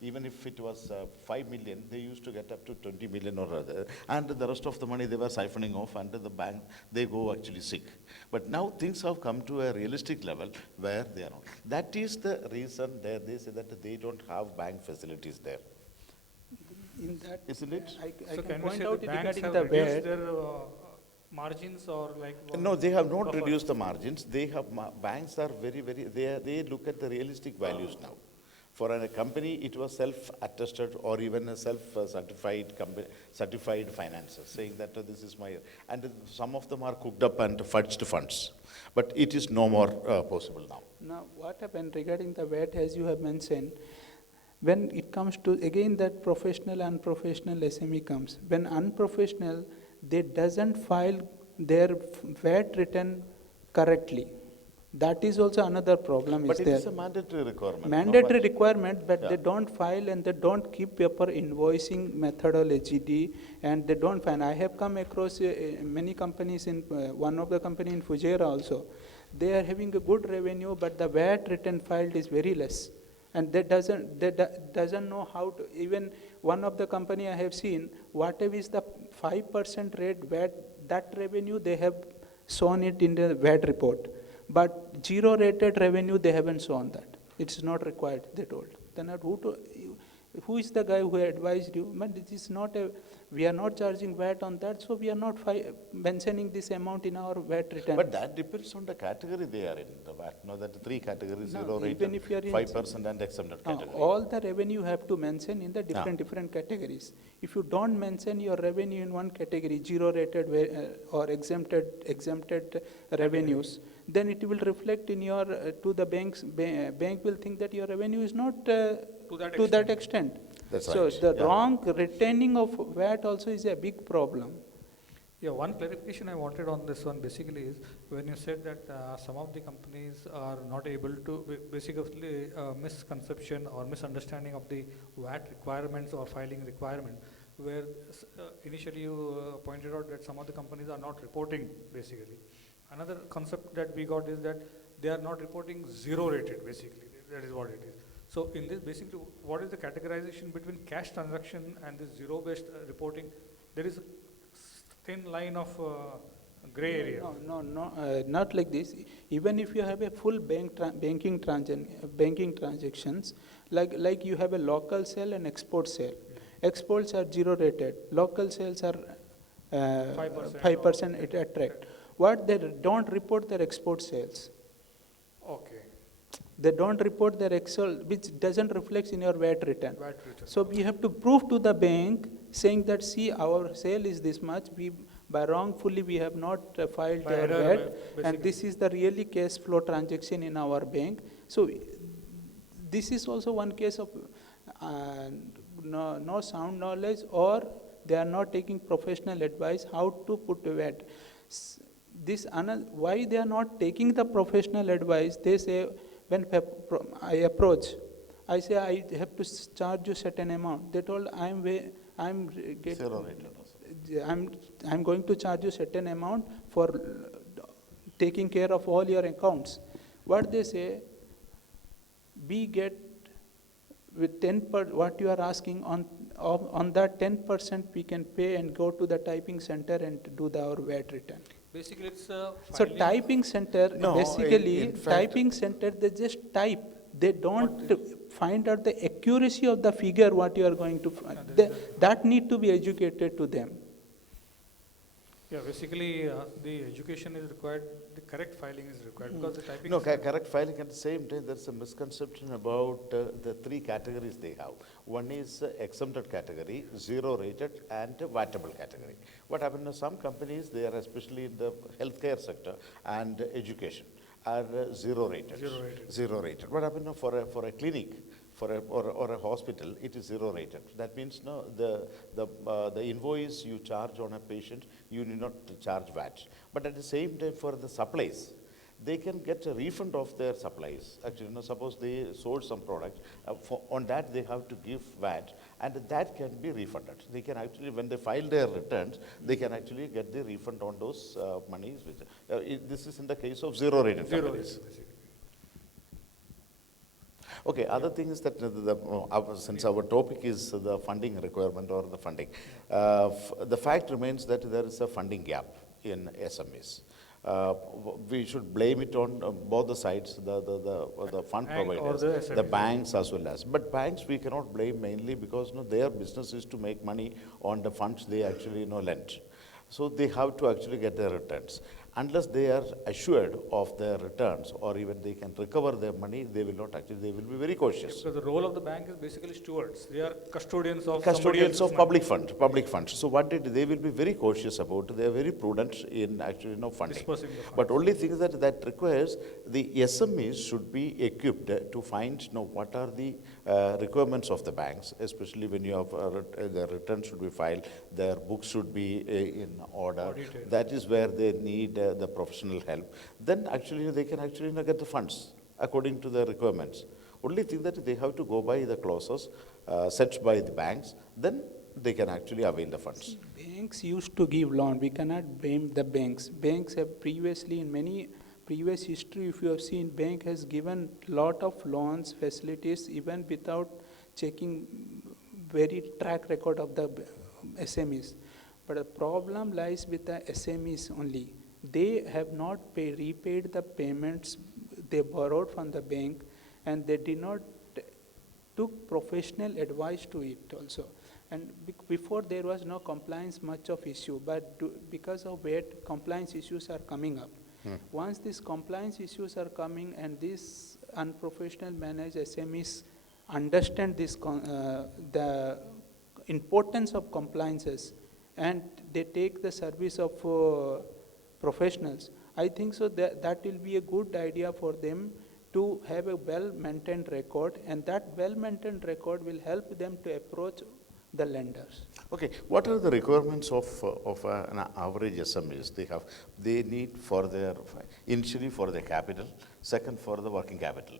even if it was 5 million, they used to get up to 20 million or other. And the rest of the money they were siphoning off under the bank, they go actually sick. But now things have come to a realistic level where they are not. That is the reason they say that they don't have bank facilities there. In that, isn't it? I So can we point say out the it banks regarding have the reduced VAT. their margins or like? No, they have not buffer? reduced the margins. They have, banks are very, they look at the realistic values now. For a company, it was self-attested or even a self-certified certified finances, saying that this is my, and some of them are cooked up and fudged funds. But it is no more possible now. Now, what happened regarding the VAT, as you have mentioned, when it comes to, again, that professional, unprofessional SME comes. When unprofessional, they doesn't file their VAT return correctly. That is also another problem. But it is a mandatory requirement. Mandatory requirement, but yeah. they don't file and they don't keep proper invoicing methodology, and they don't file. I have come across many companies in, one of the company in Fujairah also. They are having a good revenue, but the VAT return filed is very less. And they doesn't know how to, even one of the company I have seen, whatever is the 5% rate VAT, that revenue they have shown it in the VAT report. But zero rated revenue, they haven't shown that. It's not required, they told. Then who is the guy who advised you? But it is not we are not charging VAT on that, so we are not mentioning this amount in our VAT return. But that depends on the category they are in, the VAT. No, that three categories, No, zero rated, 5% and exempted category. All the revenue you have to mention in the different categories. If you don't mention your revenue in one category, zero rated or exempted revenues, then it will reflect in your, to the banks, bank will think that your revenue is not to that extent. That's so right. the wrong retaining of VAT also is a big problem. Yeah, one clarification I wanted on this one basically is when you said that some of the companies are not able to, basically misconception or misunderstanding of the VAT requirements or filing requirement, where initially you pointed out that some of the companies are not reporting basically. Another concept that we got is that they are not reporting zero rated basically, that is what it is. So in this basically, what is the categorization between cash transaction and this zero based reporting? There is a thin line of gray area. No, not like this. Even if you have a full banking transactions, like you have a local sale and export sale. Exports are zero rated. Local sales are 5% it attract. What they don't report their export sales. Okay. They don't report their Excel, which doesn't reflect in your VAT return. So we have to prove to the bank saying that, see, our sale is this much. By wrongfully we have not filed your VAT, and this is the really cash flow transaction in our bank. So this is also one case of no sound knowledge, or they are not taking professional advice how to put VAT. Why they are not taking the professional advice? They say, when I approach, I say I have to charge you certain amount. They told I'm going to charge you certain amount for taking care of all your accounts. What they say, we get with 10%, what you are asking on that 10% we can pay and go to the typing center and do our VAT return. Basically, it's so typing center, typing center, they just type. They don't find out the accuracy of the figure what you are going to find. That need to be educated to them. Yeah, basically the education is required, the correct filing is required because the typing. No, correct filing at the same time. There's a misconception about the three categories they have. One is exempted category, zero rated, and VATable category. What happened to some companies, they are especially in the healthcare sector and education, are zero rated. Zero rated. What happened for a clinic? or a hospital, it is zero rated. That means no, the invoice you charge on a patient, you need not charge VAT. But at the same time, for the supplies, they can get a refund of their supplies. Actually, suppose they sold some product, on that they have to give VAT, and that can be refunded. They can actually, when they file their returns, they can actually get the refund on those monies. This is in the case of zero-rated companies. Okay, other thing is that since our topic is the funding requirement or the funding, the fact remains that there is a funding gap in SMEs. We should blame it on both the sides, the fund providers, the banks as well as. But banks we cannot blame mainly because their business is to make money on the funds they actually lend. So they have to actually get their returns. Unless they are assured of their returns or even they can recover their money, they will not actually, they will be very cautious. Because the role of the bank is basically stewards. They are custodians of public funds. So what they will be very cautious about, they are very prudent in actually funding. But only thing is that requires the SMEs should be equipped to find what are the requirements of the banks, especially when you have the returns should be filed, their books should be in order. Audited. That is where they need the professional help. Then actually they can actually get the funds according to the requirements. Only thing that they have to go by the clauses set by the banks, then they can actually avail the funds. Banks used to give loan. We cannot blame the banks. Banks have previously, in many previous history, if you have seen, bank has given lot of loans, facilities, even without checking very track record of the SMEs. But the problem lies with the SMEs only. They have not repaid the payments they borrowed from the bank, and they did not took professional advice to it also. And before there was no compliance much of issue, but because of where compliance issues are coming up. Once these compliance issues are coming and these unprofessional managed SMEs understand this the importance of compliances, and they take the service of professionals, I think so that will be a good idea for them to have a well-maintained record, and that well-maintained record will help them to approach the lenders. Okay, what are the requirements of an average SMEs they need for their, initially for their capital, second for the working capital?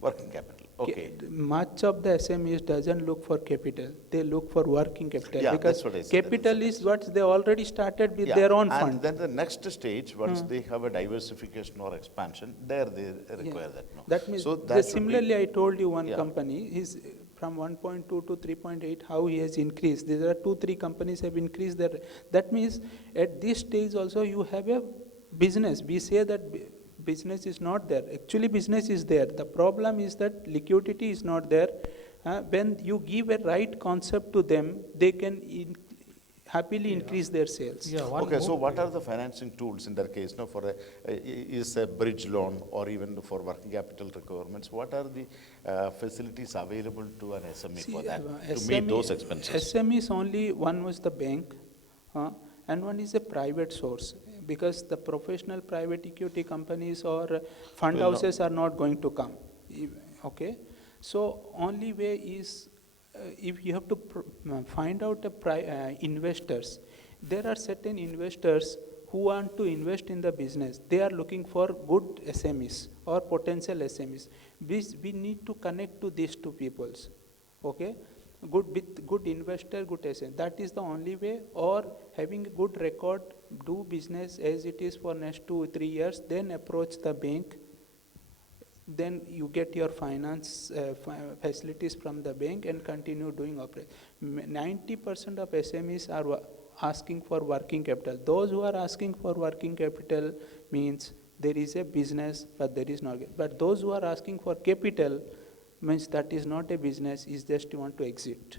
Working capital, okay. Much of the SMEs doesn't look for capital, they look for working capital. Yeah, because that's what I said. capital is what they already started with their own fund. And then the next stage, once they have a diversification or expansion, there they require that. No. That means, so that similarly I told you one company, is from 1.2 to 3.8, how he has increased. There are 2-3 companies have increased their, that means at this stage also you have a business. We say that business is not there. Actually business is there. The problem is that liquidity is not there. When you give a right concept to them, they can happily increase their sales. Okay, so what are the financing tools in that case? No, for is a bridge loan or even for working capital requirements? What are the facilities available to an SME for that, to meet those expenses? SME is only, one was the bank, and one is a private source. Because the professional private equity companies or fund houses are not going to come. Okay, so only way is if you have to find out the investors. There are certain investors who want to invest in the business. They are looking for good SMEs or potential SMEs. We need to connect to these two peoples. Okay. Good investor, good SME. That is the only way. Or having a good record, do business as it is for next 2-3 years, then approach the bank. Then you get your finance facilities from the bank and continue doing operation. 90% of SMEs are asking for working capital. Those who are asking for working capital means there is a business, but there is not. But those who are asking for capital means that is not a business, is just you want to exit.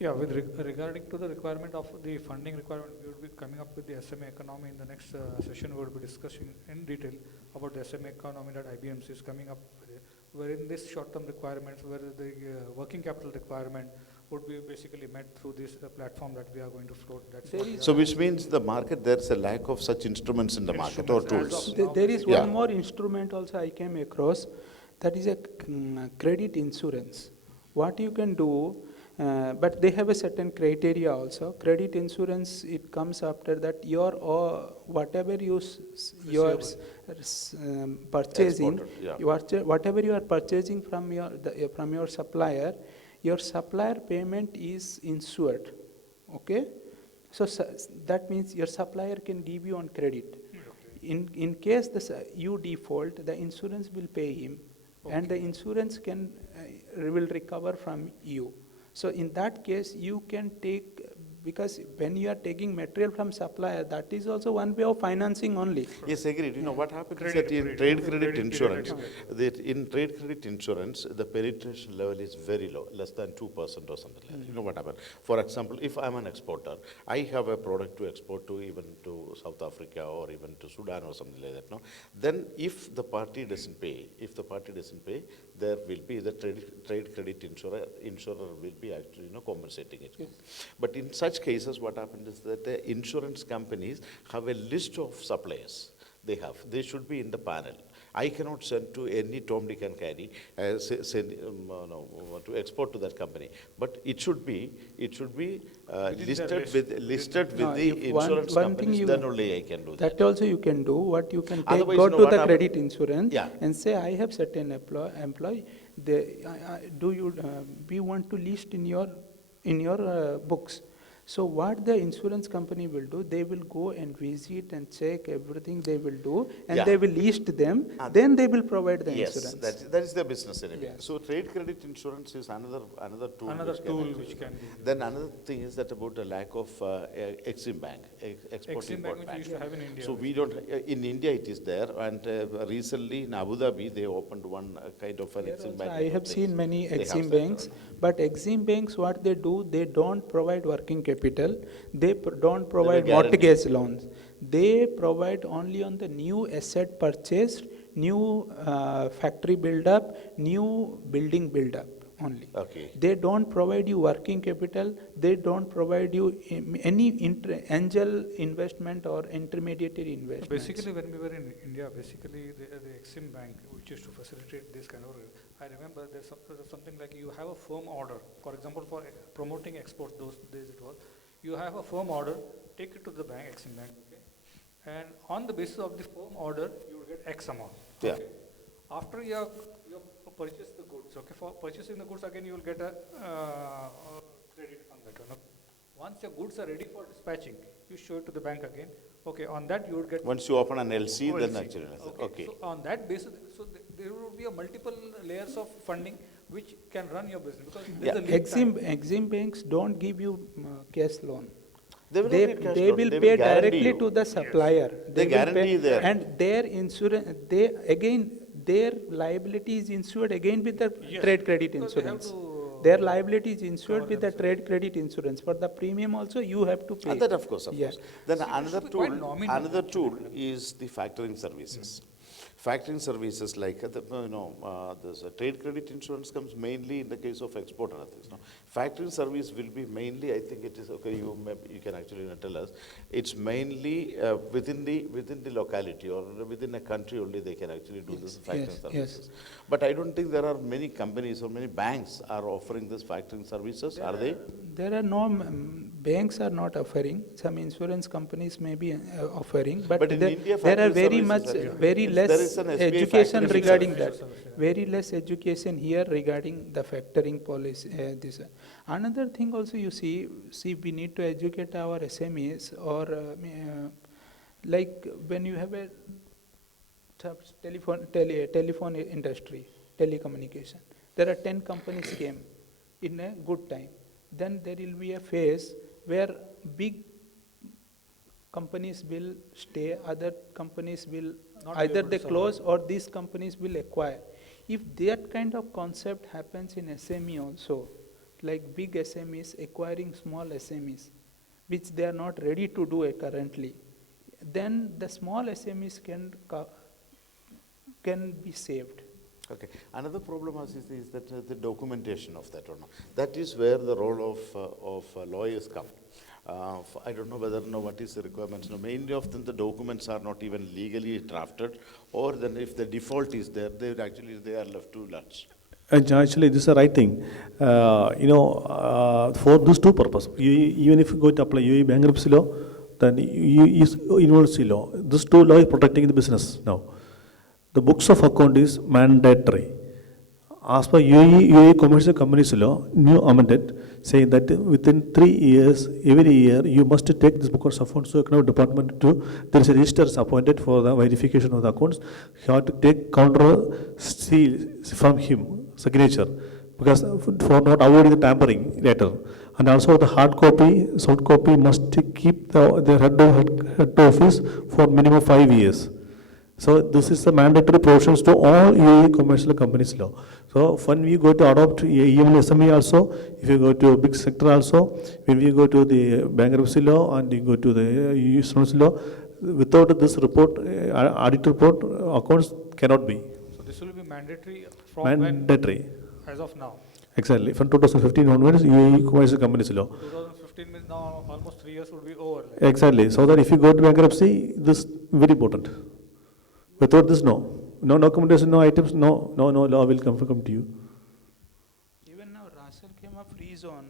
Yeah, with regarding to the requirement of the funding requirement, we will be coming up with the SME economy in the next session. We will be discussing in detail about the SME economy that IBMC is coming up with, wherein this short-term requirements, where the working capital requirement would be basically met through this platform that we are going to float. So which means the market, there's a lack of such instruments in the market or tools. There is one more instrument also I came across. That is a credit insurance. What you can do, but they have a certain criteria also. Credit insurance, it comes after that your whatever you are purchasing, whatever you are purchasing from your supplier payment is insured. Okay, so that means your supplier can give you on credit. In case you default, the insurance will pay him, and the insurance will recover from you. So in that case, you can take, because when you are taking material from supplier, that is also one way of financing only. Yes, agreed. You know what happens is that in trade credit insurance, the penetration level is very low, less than 2% or something like that. You know what happens? For example, if I'm an exporter, I have a product to export to even to South Africa or even to Sudan or something like that. No, then if the party doesn't pay, there will be the trade credit insurer will be actually compensating it. Yes. But in such cases, what happens is that the insurance companies have a list of suppliers. They should be in the panel. I cannot send to any Tom, Dick and Harry to export to that company. But it should be listed with the insurance companies. Then only I can do that. That also you can do. What you can take, go to the credit insurance and say, I have certain employee. We want to list in your books. So what the insurance company will do, they will go and visit and check everything they will do, and they will list them, then they will provide the insurance. Yes, that is their business anyway. Yes. So trade credit insurance is another tool. Which can be. Then another thing is that about the lack of Exim Bank, Export-Import Bank. Which we used to have in India. So we don't, in India it is there, and recently in Abu Dhabi they opened one kind of an Exim Bank. I have seen many Exim banks, but Exim banks, what they do, they don't provide working capital. They don't provide mortgage loans. They provide only on the new asset purchased, new factory build-up, new building build-up only. Okay. They don't provide you working capital. They don't provide you any angel investment or intermediary investment. Basically, when we were in India, basically the Exim Bank, which used to facilitate this kind of, I remember there's something like you have a firm order. For example, for promoting exports, those days it was, you have a firm order, take it to the bank, Exim Bank, okay? And on the basis of the firm order, you will get X amount. Yeah. Okay? After you purchase the goods, okay? For purchasing the goods, again you will get a credit on that one. Okay? Once your goods are ready for dispatching, you show it to the bank again. Okay, on that you would get. Once you open an LC, then actually. Okay. So on that basis, there will be a multiple layers of funding which can run your business. Because Exim banks don't give you cash loan. They will pay directly to the supplier. Yes. They guarantee there. And their insurance, their liability is insured again with the trade credit insurance. Their liability is insured with the trade credit insurance. For the premium also, you have to pay. And that of course. Then another tool is the factoring services. Factoring services like this trade credit insurance comes mainly in the case of export and others. No? Factoring service will be mainly, I think it is okay. You can actually tell us. It's mainly within the locality or within a country only they can actually do this factoring services. But I don't think there are many companies or many banks are offering this factoring services. Are they? There are no banks are not offering. Some insurance companies may be offering, but in India, there are very less education regarding that. Very less education here regarding the factoring policy. Another thing also you see we need to educate our SMEs or like when you have a telephone industry, telecommunication. There are 10 companies came in a good time. Then there will be a phase where big companies will stay, other companies will either they close or these companies will acquire. If that kind of concept happens in SME also, like big SMEs acquiring small SMEs, which they are not ready to do currently, then the small SMEs can be saved. Okay. Another problem is that the documentation of that or not. That is where the role of lawyers come. I don't know whether what is the requirements. No, mainly often the documents are not even legally drafted, or then if the default is there, they are left to large. Actually, this is the right thing. For those two purposes, even if you go to apply UAE bankruptcy law, then university law, these two law is protecting the business now. The books of account is mandatory. As per UAE commercial companies law, new amended, saying that within 3 years, every year, you must take this book of accounts to economic department there is a register appointed for the verification of the accounts. You have to take counter seal from him, signature, because for not avoiding the tampering later. And also the hard copy, soft copy must keep the head office for minimum 5 years. So this is the mandatory provisions to all UAE commercial companies law. So when we go to adopt even SME also, if you go to a big sector also, when we go to the bankruptcy law and you go to the UAE law, without this report, audit report, accounts cannot be. So this will be mandatory from mandatory. When? As of now? Exactly. From 2015 onwards, UAE commercial companies law. 2015 means now almost 3 years would be over. Like. Exactly. So that if you go to bankruptcy, this is very important. Without this, no documentation, no items, no law will come to you. Even now, Ras Al Khaimah Free Zone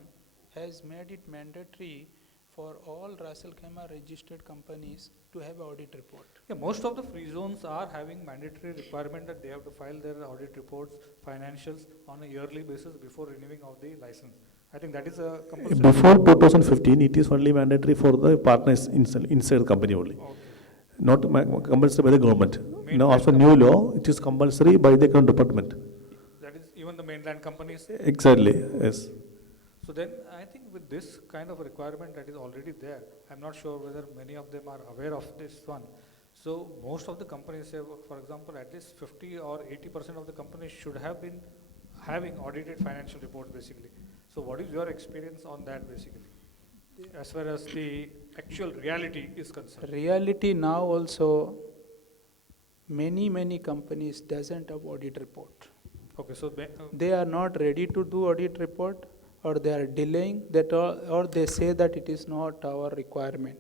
has made it mandatory for all Ras Al Khaimah registered companies to have audit report. Yeah, most of the free zones are having mandatory requirement that they have to file their audit reports, financials on a yearly basis before renewing of the license. I think that is a compulsory. Before 2015, it is only mandatory for the partners inside the company only. Okay. Not compulsory by the government. Now, after new law, it is compulsory by the economic department. That is even the mainland companies? Exactly, yes. So then, I think with this kind of requirement that is already there, I'm not sure whether many of them are aware of this one. So most of the companies, say, for example, at least 50 or 80% of the companies should have been having audited financial reports basically. So what is your experience on that basically, as far as the actual reality is concerned? Reality now also, many companies doesn't have audit report. Okay, so they are not ready to do audit report, or they are delaying that, or they say that it is not our requirement.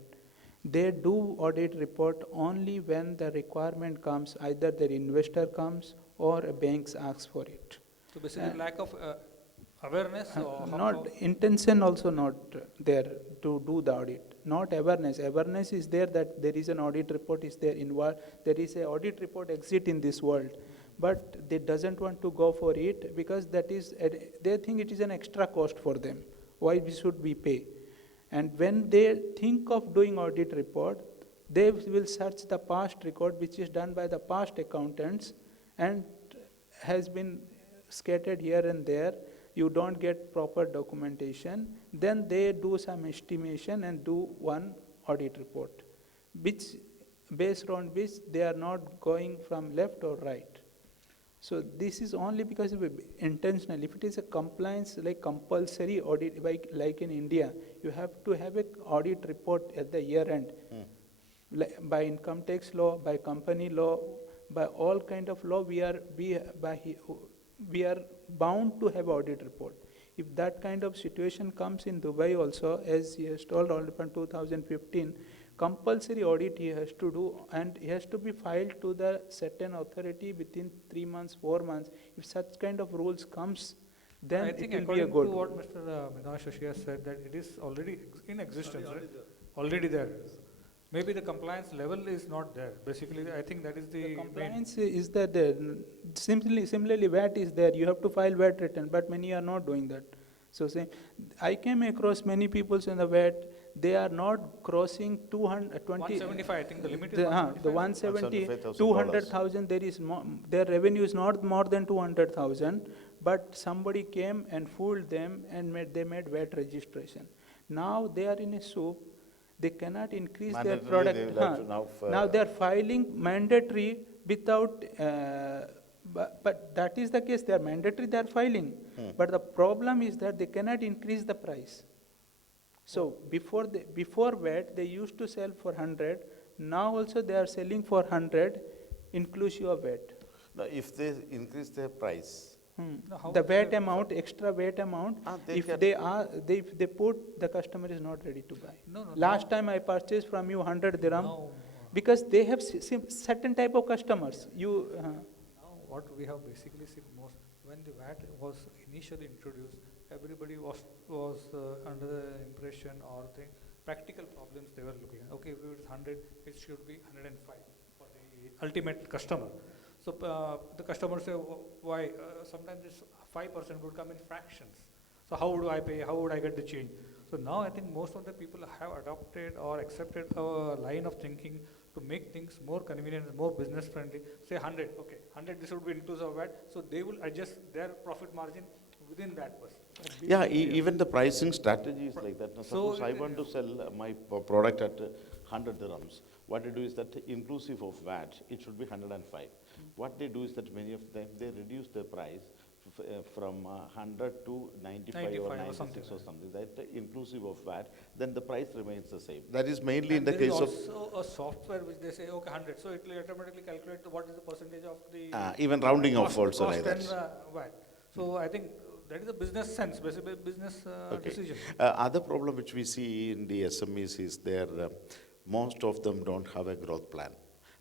They do audit report only when the requirement comes, either their investor comes or a bank asks for it. So basically lack of awareness or not intention also not there to do the audit. Not awareness. Awareness is there that there is an audit report is there involved. There is an audit report exist in this world, but they doesn't want to go for it because that is they think it is an extra cost for them. Why we should we pay? And when they think of doing audit report, they will search the past record which is done by the past accountants and has been scattered here and there. You don't get proper documentation, then they do some estimation and do one audit report, which based on which they are not going from left or right. So this is only because of intentional. If it is a compliance like compulsory audit, like in India, you have to have an audit report at the year end. By income tax law, by company law, by all kind of law, we are bound to have audit report. If that kind of situation comes in Dubai also, as he has told all from 2015, compulsory audit he has to do, and he has to be filed to the certain authority within 3 months, 4 months. If such kind of rules comes, then I think it will be a good. to what Mr. Minash has said, that it is already in existence, right? Already there. Maybe the compliance level is not there. Basically, I think that is the compliance is that similarly VAT is there. You have to file VAT return, but many are not doing that. So I came across many people in the VAT. They are not crossing 175. I think the limit is 175. The 170, 200,000. There is their revenue is not more than 200,000. But somebody came and fooled them and they made VAT registration. Now they are in a soup. They cannot increase their product. Now they are filing mandatory without, but that is the case. They are mandatory, they are filing. But the problem is that they cannot increase the price. So before VAT, they used to sell for 100. Now also they are selling for 100, inclusive of VAT. Now, if they increase their price, No, how The is VAT it- amount, extra VAT amount, they if can- if they put, the customer is not ready to buy. No, Last time I purchased from you 100 dirham, now, because they have certain type of customers. now what we have basically seen most, when the VAT was initially introduced, everybody was under the impression or the practical problems they were looking at. Okay, if it is 100, it should be 105 for the ultimate customer. So the customer say, why? Sometimes this 5% would come in fractions. So how would I pay? How would I get the change? So now I think most of the people have adopted or accepted a line of thinking to make things more convenient, more business friendly. Say 100, okay, 100 this would be inclusive of VAT. So they will adjust their profit margin within that person. Yeah, even the pricing strategy is like that. Now, So, suppose I want to sell my product at 100 dirhams. What they do is that inclusive of VAT, it should be 105. What they do is that many of them, they reduce the price from 100 to 95 or 96 or something, that inclusive of VAT, then the price remains the same. That is mainly in the case of... There is also a software which they say, okay, 100. So it will automatically calculate what is the percentage of the... even rounding off cost, also cost like that. and VAT. So I think that is a business sense, basically business decision. Other problem which we see in the SMEs is most of them don't have a growth plan.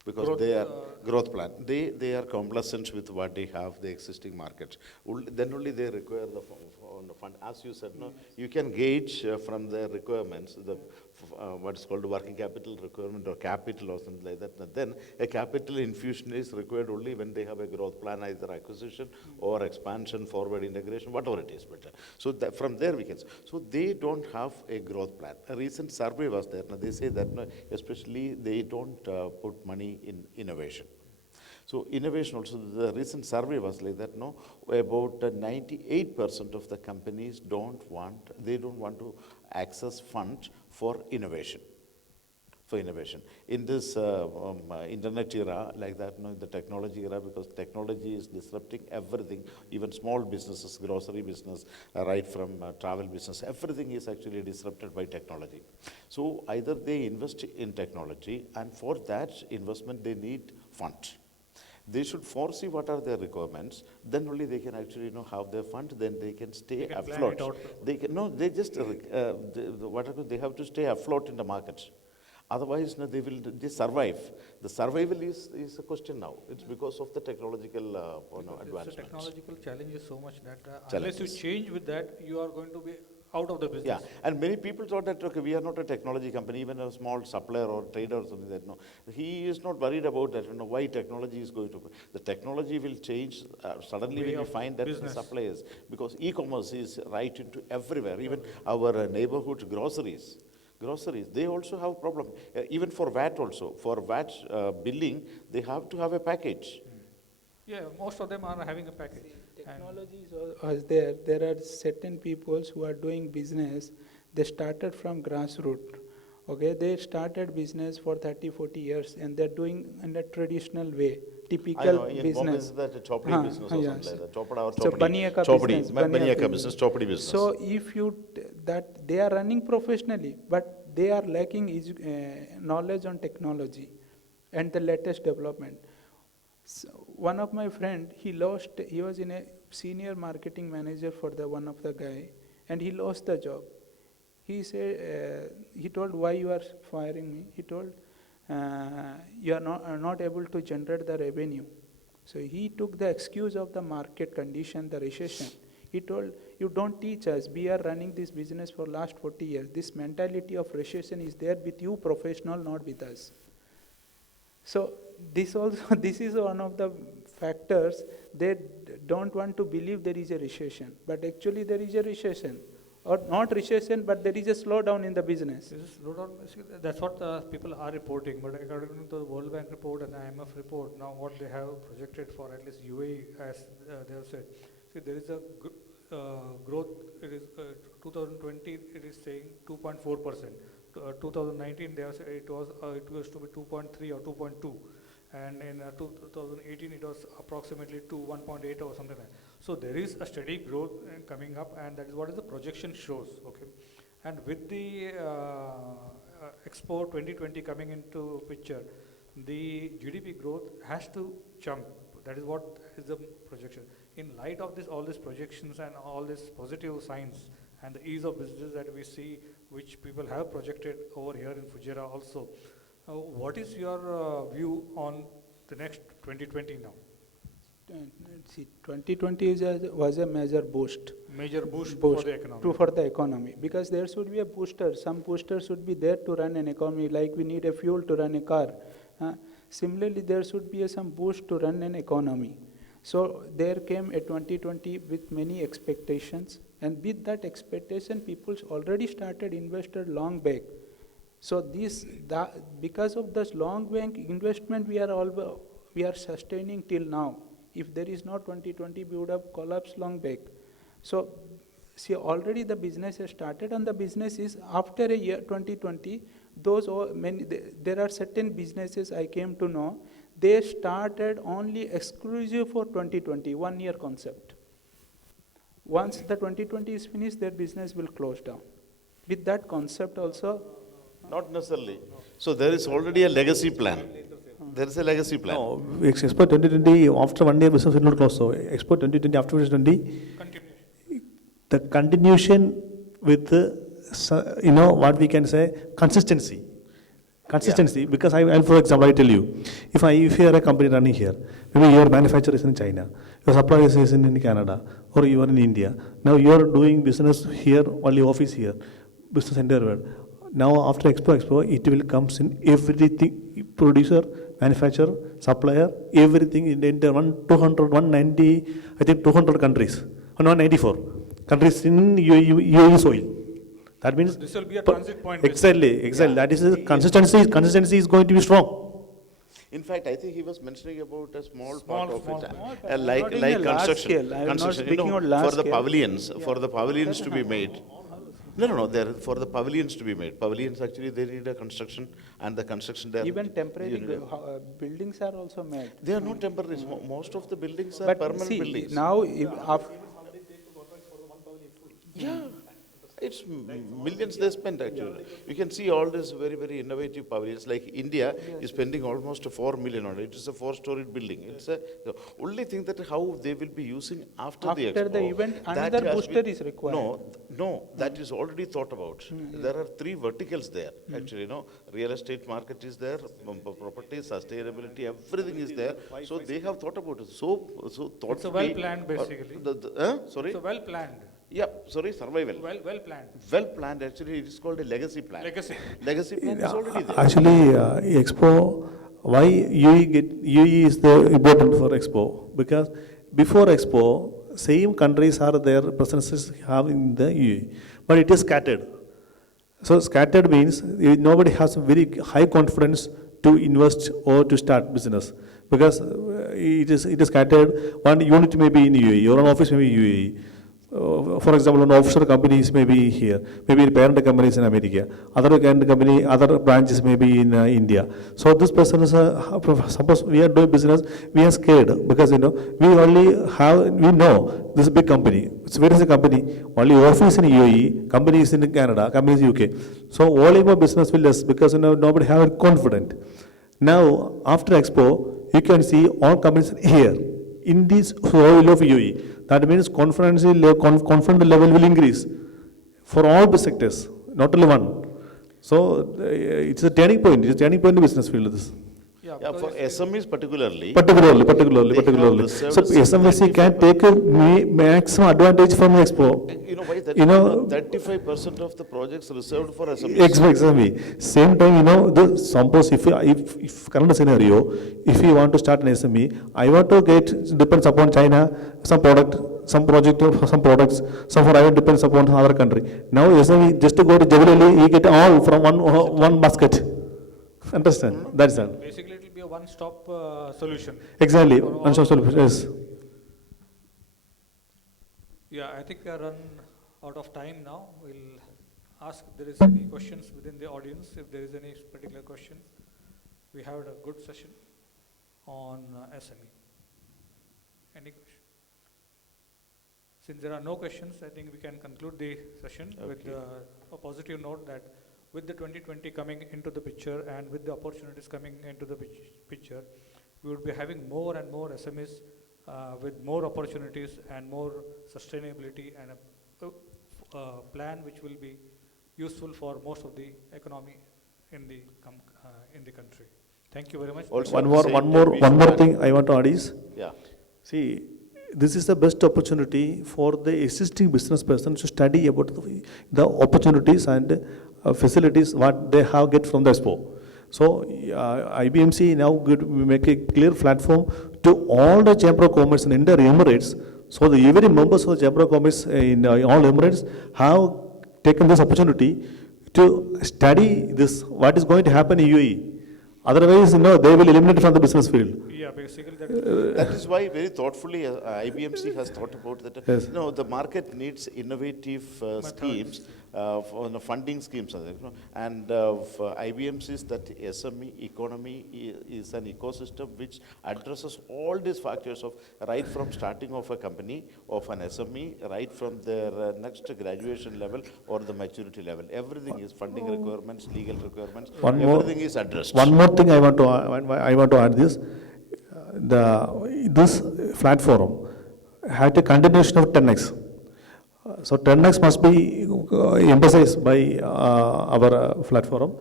Because they are growth plan. They are complacent with what they have, the existing market. Then only they require the fund. As you said, no, you can gauge from their requirements what is called working capital requirement or capital or something like that. And then a capital infusion is required only when they have a growth plan, either acquisition or expansion, forward integration, whatever it is. But so from there we can. So they don't have a growth plan. A recent survey was there. Now they say that especially they don't put money in innovation. So innovation also, the recent survey was like that, no, about 98% of the companies don't want to access funds for innovation. In this internet era, like that, no, the technology era, because technology is disrupting everything, even small businesses, grocery business, right from travel business, everything is actually disrupted by technology. So either they invest in technology, and for that investment they need funds. They should foresee what are their requirements, then only they can actually have their fund, then they can stay afloat. They have to stay afloat in the market. Otherwise, they will just survive. The survival is a question now. It's because of the technological advancements. The technological challenge is so much that unless you change with that, you are going to be out of the business. Yeah, and many people thought that, okay, we are not a technology company, even a small supplier or trader or something that, no. He is not worried about that, why technology is going to... The technology will change suddenly when you find that the suppliers, because e-commerce is right into everywhere, even our neighborhood groceries, they also have problem. Even for VAT also, for VAT billing, they have to have a package. Yeah, most of them are having a package. Technology is there. There are certain people who are doing business. They started from grassroots. Okay, they started business for 30, 40 years, and they're doing in a traditional way, typical business. That a chopdi business or something like that. So Baniyaka business, chopdi business. So if that they are running professionally, but they are lacking knowledge on technology and the latest development. So one of my friend, he was in a senior marketing manager for one of the guy, and he lost the job. He said, he told, why you are firing me? He told, you are not able to generate the revenue. So he took the excuse of the market condition, the recession. He told, you don't teach us. We are running this business for last 40 years. This mentality of recession is there with you professional, not with us. So this is one of the factors. They don't want to believe there is a recession, but actually there is a recession. Or not recession, but there is a slowdown in the business. That's what people are reporting. But according to the World Bank report and the IMF report, now what they have projected for at least UAE, as they have said, see, there is a growth. It is 2020. It is saying 2.4%. 2019, they have said it was to be 2.3 or 2.2. And in 2018, it was approximately 1.8 or something like that. So there is a steady growth coming up, and that is what the projection shows. Okay, and with the Expo 2020 coming into picture, the GDP growth has to jump. That is what is the projection. in light of this, all these projections and all these positive signs and the ease of business that we see, which people have projected over here in Fujairah also, what is your view on the next 2020 now? See, 2020 was a major boost. Major boost for the economy. For the economy, because there should be a booster. Some booster should be there to run an economy, like we need a fuel to run a car. Similarly, there should be some boost to run an economy. So there came a 2020 with many expectations, and with that expectation, people already started invested long back. So because of this long back investment, we are sustaining till now. If there is no 2020, we would have collapsed long back. So, see, already the business has started, and the business is after a year 2020. There are certain businesses I came to know, they started only exclusive for 2020, 1 year concept. Once the 2020 is finished, their business will close down. With that concept also. Not necessarily. So there is already a legacy plan. There is a legacy plan. No, Expo 2020, after 1 year, business will not close. So Expo 2020, after 2020, the continuation with the, what we can say, consistency. Consistency, because for example, I tell you, if you are a company running here, maybe your manufacturer is in China, your supplier is in Canada, or you are in India. Now you are doing business here, only office here, business entire. Now after Expo, it will come in everything, producer, manufacturer, supplier, everything in the entire 190, I think 200 countries, 194 countries in UAE soil. That means this will be a transit point. Exactly. Yeah. That is consistency is going to be strong. In fact, I think he was mentioning about a small part of it, like construction. For the pavilions to be made. No. For the pavilions to be made. Pavilions actually they need a construction, and the construction there. Even temporary buildings are also made. They are not temporary. Most of the buildings are permanent buildings. Now, it's millions they spend actually. You can see all these very, very innovative pavilions. Like India is spending almost 4 million on it. It is a 4-storied building. It's the only thing that how they will be using after the expo. After the event, another booster is required. No, that is already thought about. There are 3 verticals there. Actually, real estate market is there, property, sustainability, everything is there. So they have thought about it. So thoughtfully. It's a well planned basically. Sorry. It's a well planned. Yeah, sorry, survival. Well planned. Well planned, actually, it is called a legacy plan. Legacy plan is already there. Actually, Expo, why UAE is important for Expo? Because before Expo, same countries are there, presences have in the UAE, but it is scattered. So scattered means nobody has very high confidence to invest or to start business, because it is scattered. One unit may be in UAE, your own office may be UAE. For example, an offshore companies may be here, maybe parent companies in America, other branches may be in India. So this person is, suppose we are doing business, we are scared because we know this is a big company. It's where is the company? Only office in UAE, companies in Canada, companies in UK. So volume of business will less because nobody have confident. Now after Expo, you can see all companies here in this soil of UAE. That means confidence level will increase for all the sectors, not only one. So it's a turning point. It's a turning point in the business field. Yeah, for SMEs particularly. So SMEs can take a maximum advantage from Expo. You know why? 35% of the projects reserved for SMEs. Exactly. Same time, suppose if current scenario, if you want to start an SME, I want to depends upon China, some product, some project, some products, some for I depends upon other country. Now SME just to go to Jabalali, you get all from one basket. Understand? That's all. Basically, it will be a one-stop solution. Exactly, one-stop solution. Yes. Yeah, I think we are run out of time now. We'll ask if there is any questions within the audience. If there is any particular question, we had a good session on SME. Any question? Since there are no questions, I think we can conclude the session with a positive note that with the 2020 coming into the picture and with the opportunities coming into the picture, we would be having more and more SMEs with more opportunities and more sustainability and a plan which will be useful for most of the economy in the country. Thank you very much. Also, One more thing I want to add is, yeah. see, this is the best opportunity for the existing business person to study about the opportunities and facilities what they have get from the expo. So IBMC now make a clear platform to all the Chamber of Commerce in India Emirates. So every members of the Chamber of Commerce in all Emirates have taken this opportunity to study this, what is going to happen in UAE. Otherwise, they will eliminate from the business field. Yeah, basically that is why very thoughtfully IBMC has thought about that. Yes. The market needs innovative schemes, funding schemes, and IBMC's that SME economy is an ecosystem which addresses all these factors of right from starting of a company, of an SME, right from their next graduation level or the maturity level. Everything is funding requirements, legal requirements. Everything is addressed. One more thing I want to add this. This platform had a continuation of 10x. So 10x must be emphasized by our platform.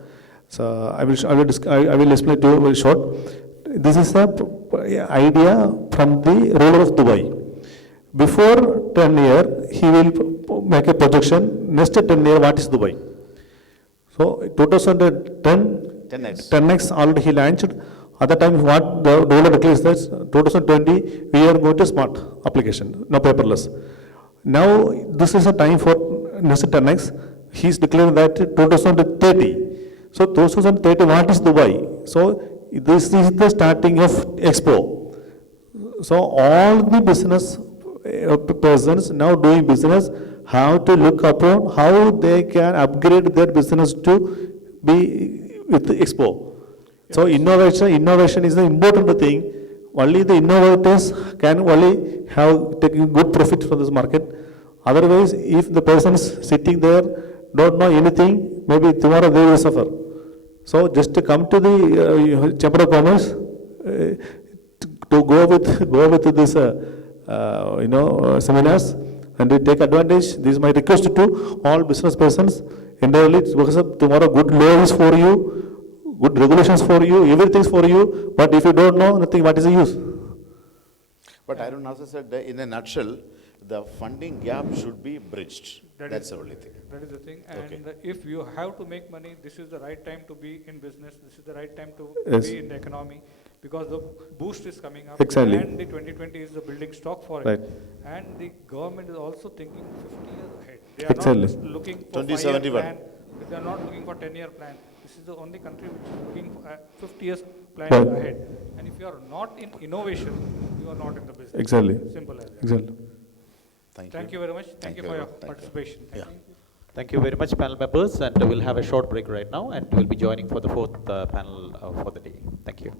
So I will explain to you very short. This is the idea from the ruler of Dubai. Before 10 years, he will make a projection. Next 10 years, what is Dubai? So 2010, 10x already he launched. At the time, what the ruler declares that 2020 we are going to smart application, no paperless. Now this is a time for next 10x. He is declaring that 2030. So 2030, what is Dubai? So this is the starting of Expo. So all the business persons now doing business have to look upon how they can upgrade their business to be with the Expo. So innovation is the important thing. Only the innovators can only have taken good profit from this market. Otherwise, if the person is sitting there, don't know anything, maybe tomorrow they will suffer. So just to come to the Chamber of Commerce, to go with this seminars and to take advantage. This is my request to all business persons. Entirely, because tomorrow good law is for you. Good regulations for you, everything is for you, but if you don't know nothing, what is the use? But Arun also said, in a nutshell, the funding gap should be bridged. That's the only thing. That is the thing. And if you have to make money, this is the right time to be in business. This is the right time to be in the economy, because the boost is coming up. Exactly. And the 2020 is the building stock for Right. it. And the government is also thinking 50 years ahead. They are not just looking for 5-year plan. They are not looking for 10-year plan. This is the only country which is looking for 50 years plan ahead. And if you are not in innovation, you are not in the business. Exactly. Simple as that. Exactly. Thank you very much. Thank you for your participation. Thank you very much, panel members, and we'll have a short break right now, and we'll be joining for the fourth panel for the day. Thank you.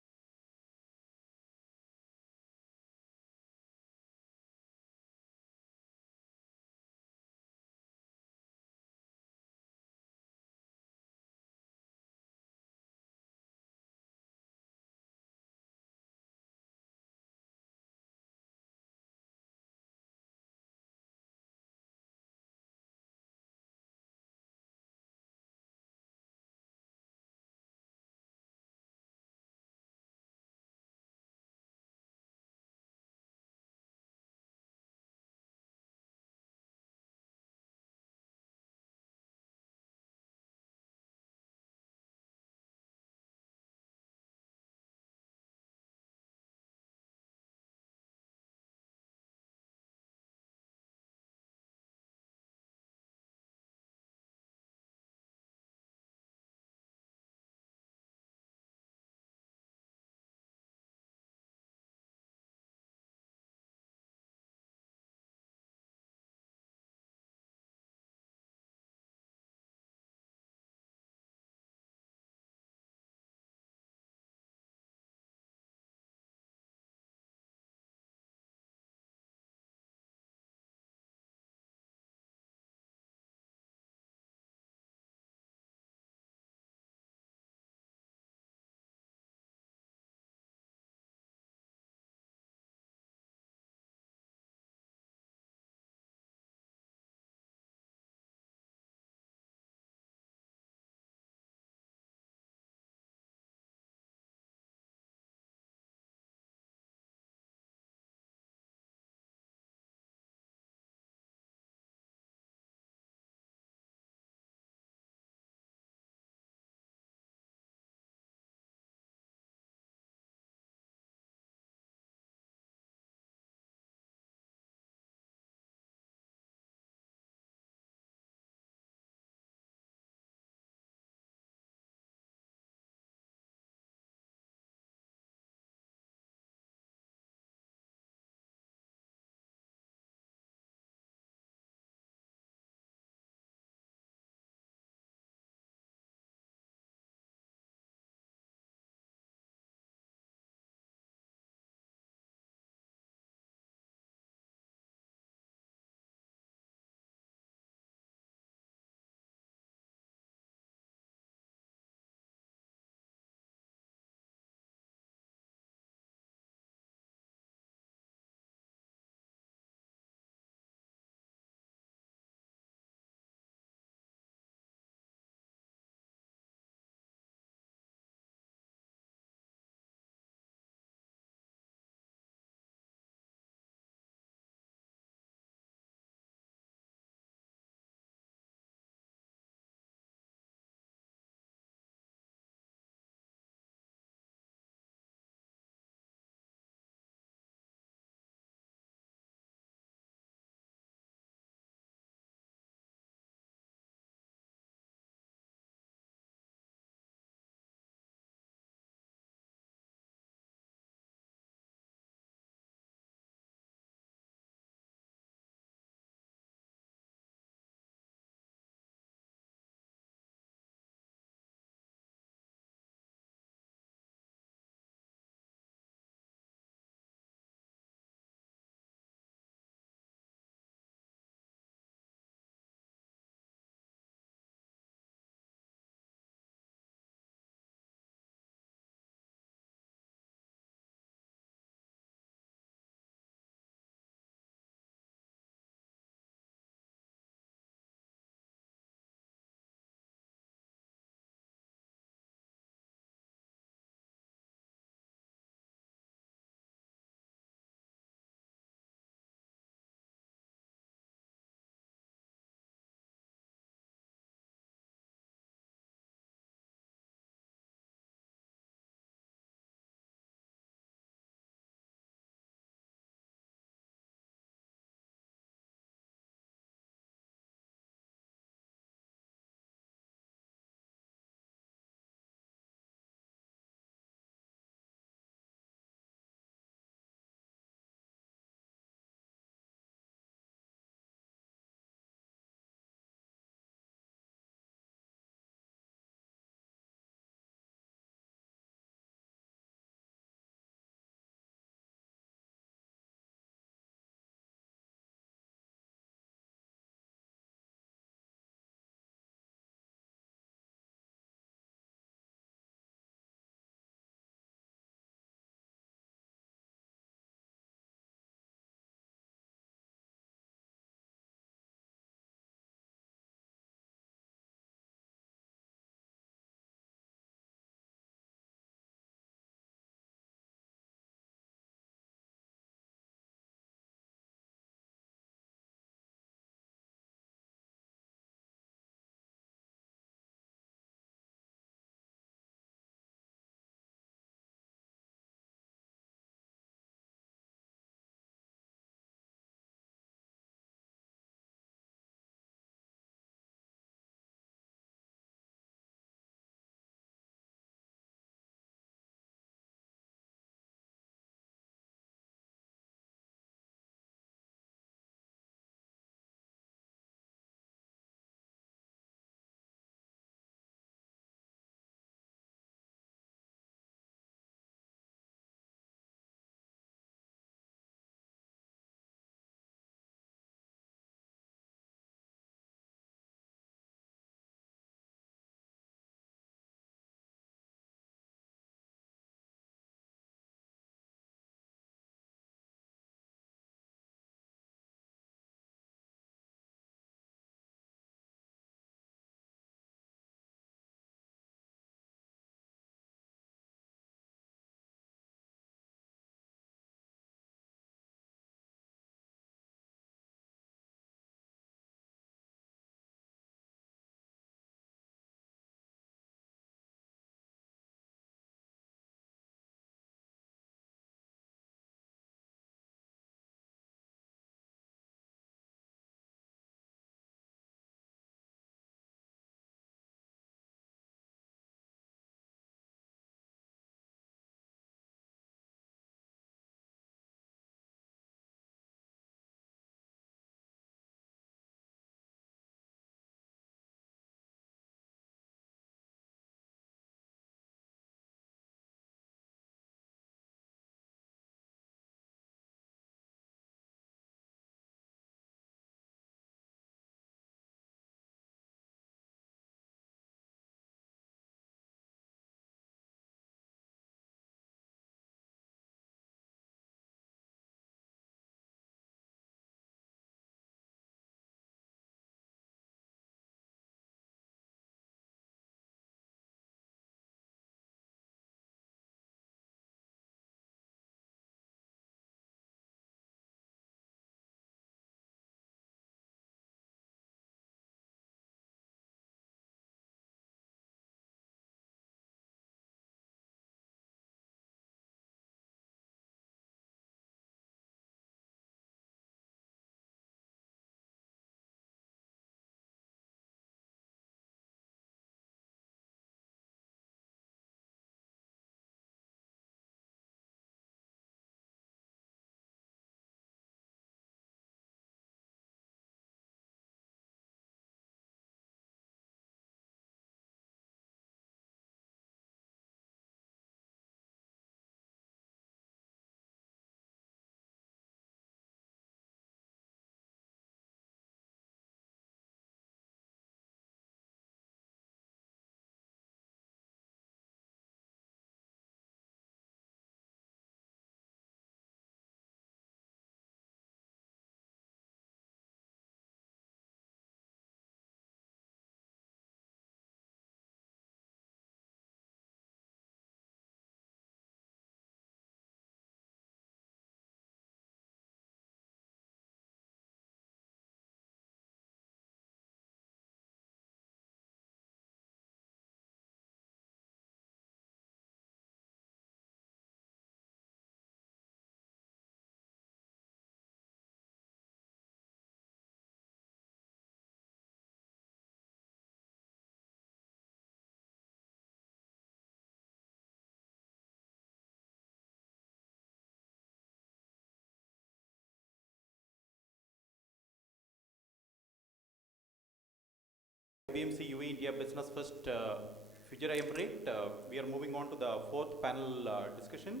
IBMC UAE-INDIA Business First Fujairah Emirate. We are moving on to the fourth panel discussion.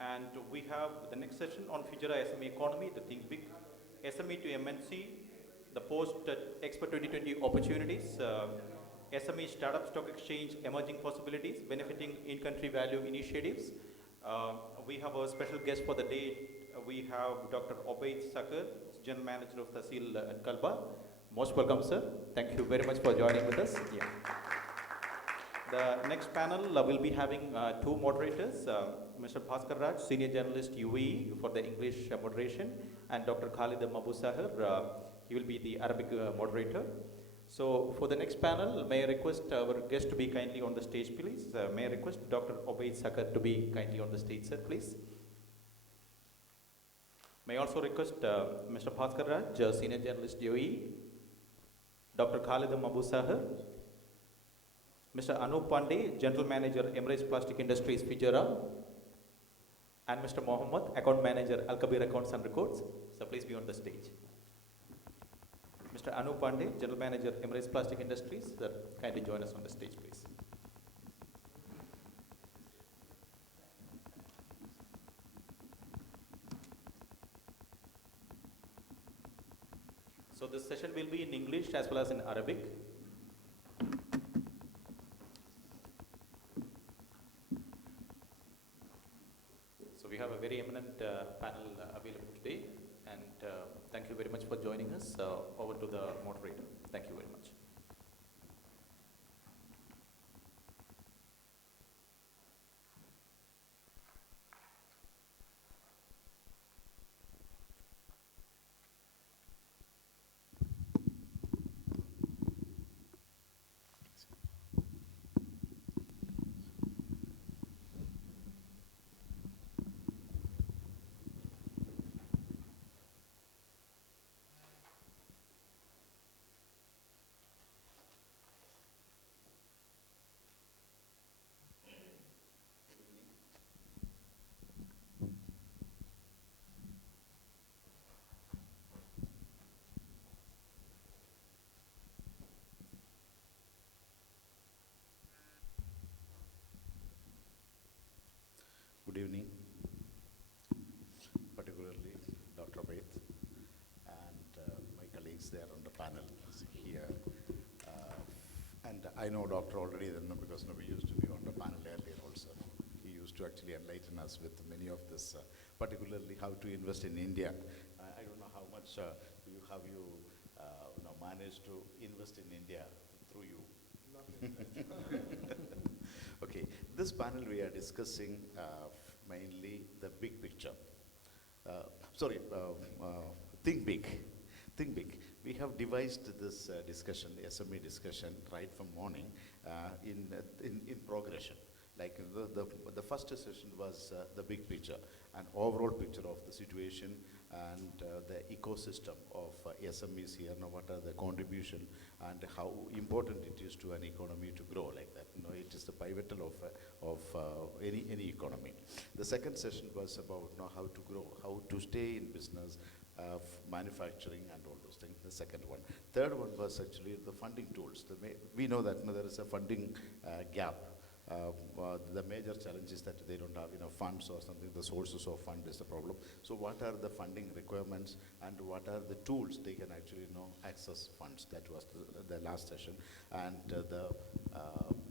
And we have the next session on Fujairah SME economy, the Think Big, SME to MNC, the post-Expo 2020 opportunities, SME Startup Stock Exchange emerging possibilities, benefiting in-country value initiatives. We have a special guest for the day. We have Dr. Obaid Sakar, General Manager of Tahsil at Kalba. Most welcome, sir. Thank you very much for joining with us. Yeah. The next panel will be having two moderators, Mr. Bhaskar Raj, Senior Journalist UAE for the English moderation, and Dr. Khalid Mabu Sahar, he will be the Arabic moderator. So for the next panel, may I request our guest to be kindly on the stage, please. May I request Dr. Obaid Sakar to be kindly on the stage, sir, please. May I also request Mr. Bhaskar Raj, Senior Journalist UAE, Dr. Khalid Mabu Sahar, Mr. Anup Pandey, General Manager, Emirates Plastic Industries, Fujairah, and Mr. Mohammed, Account Manager, Al Kabir Accounts and Records. So please be on the stage. Mr. Anup Pandey, General Manager, Emirates Plastic Industries, sir, kindly join us on the stage, please. So this session will be in English as well as in Arabic. So we have a very eminent panel available today, and thank you very much for joining us. Over to the moderator. Thank you very much. Good evening, particularly Dr. Obaid and my colleagues there on the panel here. And I know Doctor already then because we used to be on the panel earlier also. He used to actually enlighten us with many of this, particularly how to invest in India. I don't know how much you managed to invest in India through you. Okay, this panel we are discussing mainly the big picture. Think big. Think big. We have devised this discussion, SME discussion, right from morning in progression. Like the first session was the big picture, an overall picture of the situation and the ecosystem of SMEs here. Now, what are the contribution and how important it is to an economy to grow like that. It is the pivotal of any economy. The second session was about how to grow, how to stay in business, manufacturing and all those things. The second one. Third one was actually the funding tools. We know that there is a funding gap. The major challenge is that they don't have enough funds or something. The sources of fund is the problem. So what are the funding requirements and what are the tools they can actually access funds? That was the last session. And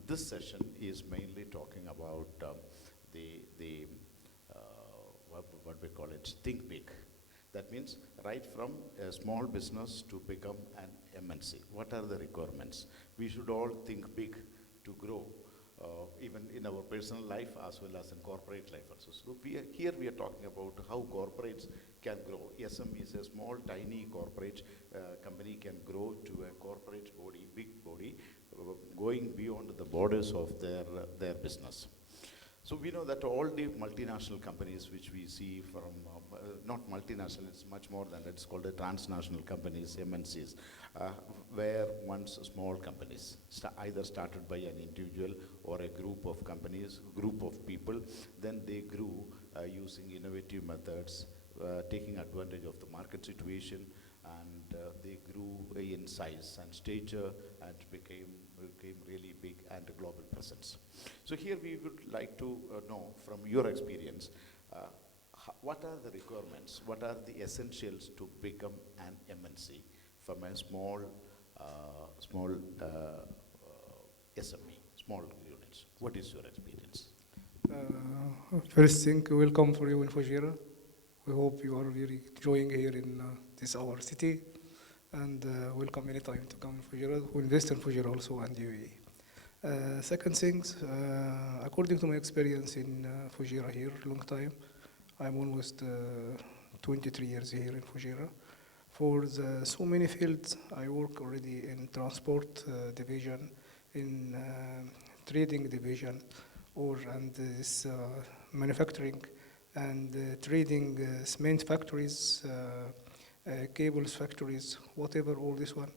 this session is mainly talking about what we call it, think big. That means right from a small business to become an MNC. What are the requirements? We should all think big to grow. Even in our personal life as well as in corporate life also. So here we are talking about how corporates can grow. SME is a small, tiny corporate company can grow to a corporate body, big body, going beyond the borders of their business. So we know that all the multinational companies which we see from, not multinational, it's much more than that, it's called the transnational companies, MNCs, were once small companies, either started by an individual or a group of companies, group of people, then they grew using innovative methods, taking advantage of the market situation and they grew in size and stature and became really big and a global presence. So here we would like to know from your experience, what are the requirements, what are the essentials to become an MNC from a small SME, small units? What is your experience? First thing, welcome for you in Fujairah. We hope you are really enjoying here in this our city, and welcome anytime to come in Fujairah. We invest in Fujairah also and UAE. Second things, according to my experience in Fujairah here, long time, I'm almost 23 years here in Fujairah. For so many fields, I work already in transport division, in trading division, and this manufacturing and trading cement factories, cables factories, whatever, all this one.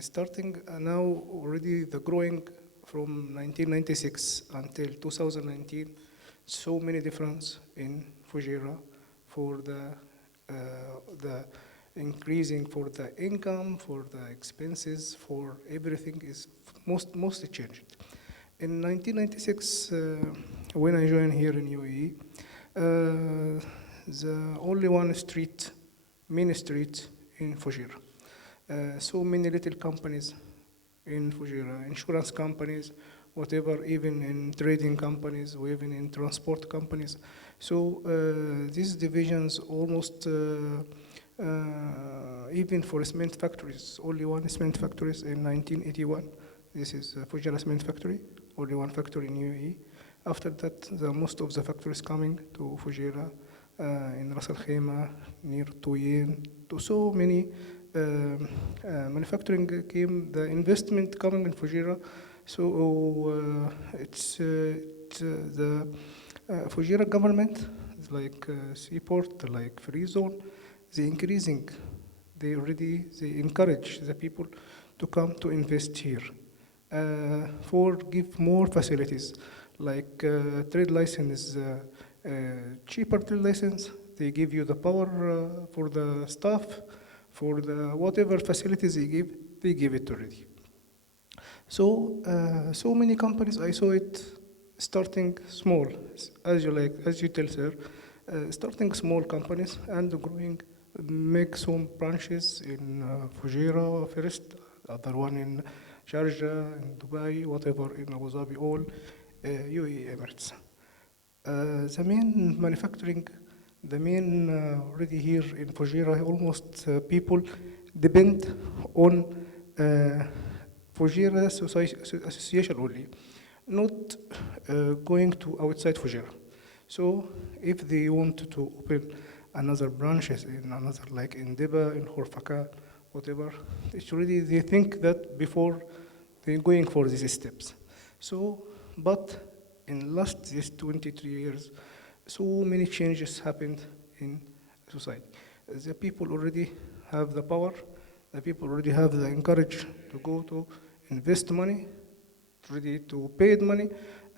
Starting now already the growing from 1996 until 2019, so many difference in Fujairah for the increasing for the income, for the expenses, for everything is mostly changed. In 1996, when I joined here in UAE, the only one street, main street in Fujairah. So many little companies in Fujairah, insurance companies, whatever, even in trading companies, or even in transport companies. So these divisions almost, even for cement factories, only one cement factories in 1981. This is Fujairah Cement Factory, only one factory in UAE. After that, most of the factories coming to Fujairah, in Ras Al Khaimah, near Tuyin, to so many manufacturing came, the investment coming in Fujairah. So it's the Fujairah government, like seaport, like free zone, they increasing. They encourage the people to come to invest here. For give more facilities, like trade license, cheaper trade license. They give you the power for the staff, for the whatever facilities they give it already. So so many companies, I saw it starting small, as you tell, sir, starting small companies and growing, make some branches in Fujairah first, other one in Sharjah, in Dubai, whatever, in Abu Dhabi, all UAE Emirates. The main manufacturing, the main already here in Fujairah, almost people depend on Fujairah Association only, not going to outside Fujairah. So if they want to open another branches in another, like in Deba, in Khorfaka, whatever, it's already, they think that before they're going for these steps. So, but in last these 23 years, so many changes happened in society. The people already have the power, the people already have the encourage to go to invest money, ready to pay the money,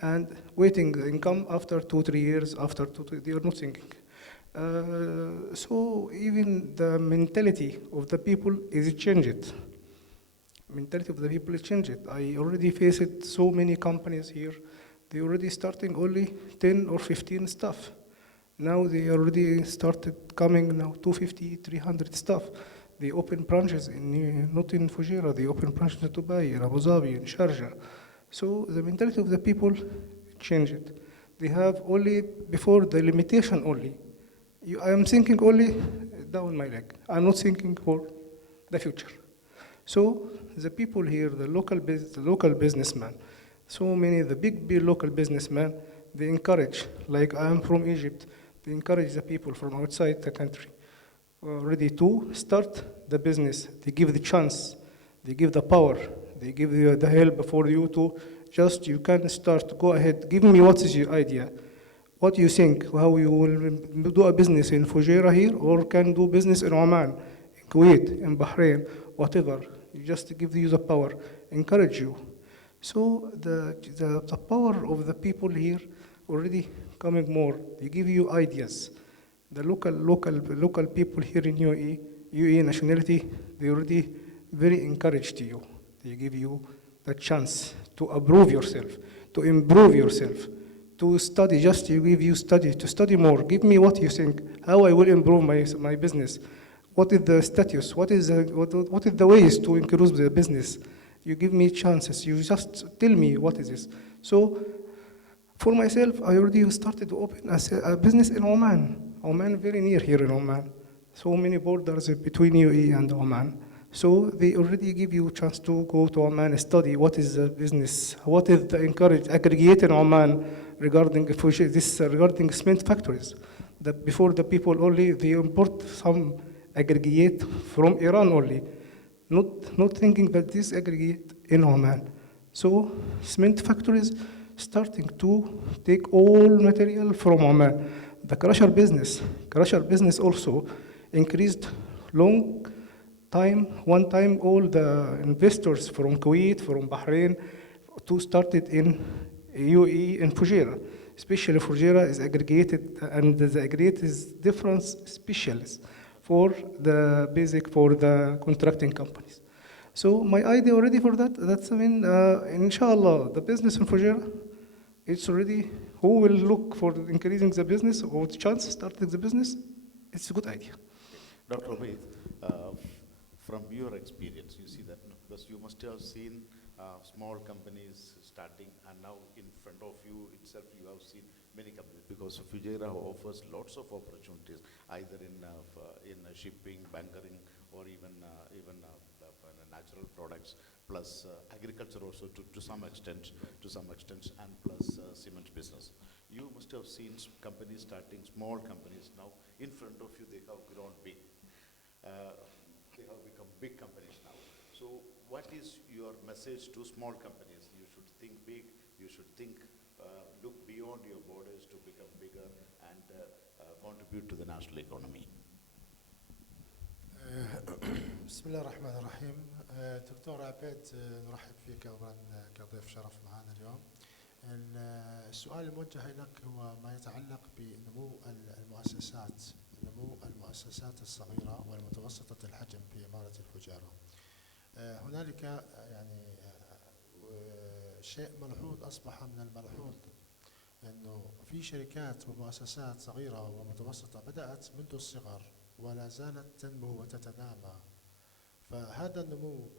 and waiting the income after 2-3 years, after 2 they are not thinking. So even the mentality of the people is changed. Mentality of the people is changed. I already faced so many companies here. They already starting only 10 or 15 staff. Now they already started coming now 250, 300 staff. They open branches not in Fujairah. They open branches in Dubai, in Abu Dhabi, in Sharjah. So the mentality of the people changed. They have only before the limitation only. I am thinking only down my leg. I'm not thinking for the future. So the people here, the local businessmen, so many the big local businessmen, they encourage. Like I am from Egypt, they encourage the people from outside the country ready to start the business. They give the chance, they give the power, they give you the help for you to just you can start. Go ahead, give me what is your idea. What do you think? How you will do a business in Fujairah here, or can do business in Oman, in Kuwait, in Bahrain, whatever. You just give you the power, encourage you. So the power of the people here already coming more. They give you ideas. The local people here in UAE nationality, they already very encouraged you. They give you the chance to improve yourself, to study. Just you give you study, to study more. Give me what you think, how I will improve my business. What is the status? What is the ways to increase the business? You give me chances. You just tell me what is this. So, for myself, I already started to open a business in Oman. Oman very near here in Oman. So many borders between UAE and Oman. So they already give you a chance to go to Oman and study what is the business, what is the aggregate in Oman regarding regarding cement factories. Before the people only they import some aggregate from Iran only, not thinking that this aggregate in Oman. So cement factories starting to take all material from Oman. The crusher business also increased long time. One time, all the investors from Kuwait, from Bahrain, to started in UAE and Fujairah. Especially Fujairah is aggregated, and the aggregate is different specialists for the basic for the contracting companies. So my idea already for that. That's inshallah, the business in Fujairah, it's already. Who will look for increasing the business or the chance starting the business? It's a good idea. Dr. Ubaid, from your experience, you see that, because you must have seen small companies starting, and now in front of you itself, you have seen many companies, because Fujairah offers lots of opportunities, either in shipping, bunkering, or even natural products, plus agriculture also to some extent, and plus cement business. You must have seen companies starting, small companies. Now in front of you, they have grown big. They have become big companies now. So what is your message to small companies? You should think big, you should look beyond your borders to become bigger and contribute to the national economy. بسم الله الرحمن الرحيم. دكتور عبيد، نرحب فيك أولا كضيف شرف معنا اليوم. السؤال الموجه لك هو ما يتعلق بنمو المؤسسات الصغيرة والمتوسطة الحجم في إمارة الفجيرة. هنالك يعني شيء ملحوظ أصبح من الملحوظ أنه في شركات ومؤسسات صغيرة ومتوسطة بدأت منذ الصغر ولا زالت تنمو وتتنامى. فهذا النمو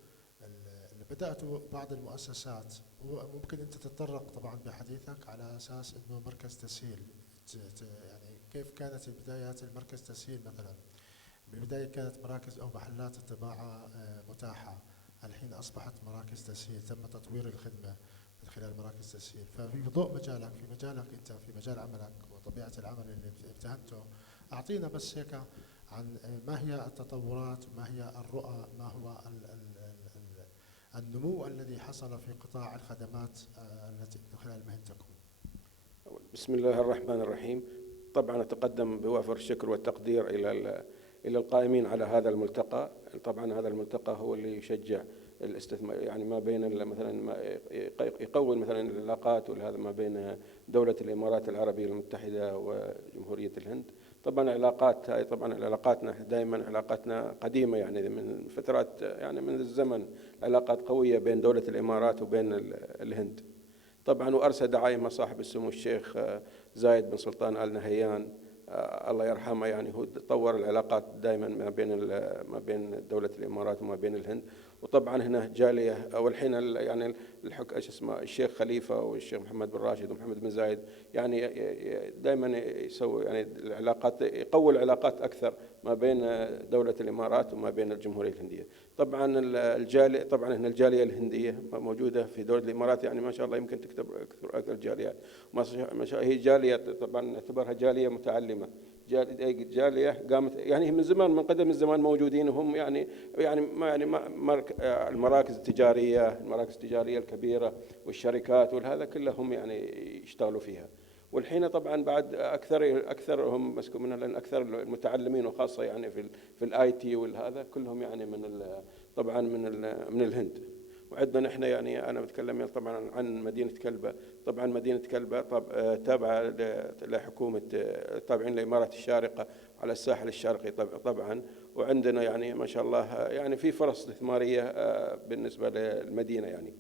اللي بدأته بعض المؤسسات، وممكن أنت تتطرق طبعا بحديثك على أساس أنه مركز تسهيل، يعني كيف كانت البدايات المركز تسهيل مثلا. بالبداية كانت مراكز أو محلات الطباعة متاحة، الحين أصبحت مراكز تسهيل، تم تطوير الخدمة من خلال مراكز تسهيل. ففي ضوء مجالك، في مجالك أنت، في مجال عملك وطبيعة العمل اللي امتهنته، أعطينا بس هيك عن ما هي التطورات، ما هي الرؤى، ما هو النمو الذي حصل في قطاع الخدمات التي من خلال مهنتكم. بسم الله الرحمن الرحيم. طبعا أتقدم بوافر الشكر والتقدير إلى القائمين على هذا الملتقى. طبعا هذا الملتقى هو اللي يشجع الاستثمار، يعني ما بين مثلا يقوي مثلا العلاقات وهذا ما بين دولة الإمارات العربية المتحدة وجمهورية الهند. طبعا العلاقات هاي، طبعا علاقاتنا دائما علاقاتنا قديمة، يعني من فترات، يعني من الزمن علاقات قوية بين دولة الإمارات وبين الهند. طبعا وأرسى دعايمها صاحب السمو الشيخ زايد بن سلطان آل نهيان الله يرحمه، يعني هو طور العلاقات دائما ما بين دولة الإمارات وما بين الهند. وطبعا هنا جالية، والحين يعني الشيخ خليفة والشيخ محمد بن راشد ومحمد بن زايد، يعني دائما يسوي يعني العلاقات، يقوي العلاقات أكثر ما بين دولة الإمارات وما بين الجمهورية الهندية. طبعا الجالية، طبعا هنا الجالية الهندية موجودة في دولة الإمارات، يعني ما شاء الله يمكن تكتب أكثر الجاليات. هي جالية طبعا نعتبرها جالية متعلمة، جالية قامت يعني من زمان، من قدم الزمان موجودين وهم يعني المراكز التجارية الكبيرة والشركات والهذا كلهم يعني يشتغلوا فيها. والحين طبعا بعد اكثرهم مسكوا منها، لان اكثر المتعلمين وخاصه يعني في الاي تي والهذا كلهم يعني طبعا من الهند. وعندنا نحن يعني أنا بتكلم يعني طبعا عن مدينة كلبة. طبعا مدينة كلبة تابعة لحكومة، تابعين لإمارة الشارقة على الساحل الشرقي طبعا. وعندنا يعني ما شاء الله يعني في فرص استثمارية بالنسبة للمدينة يعني.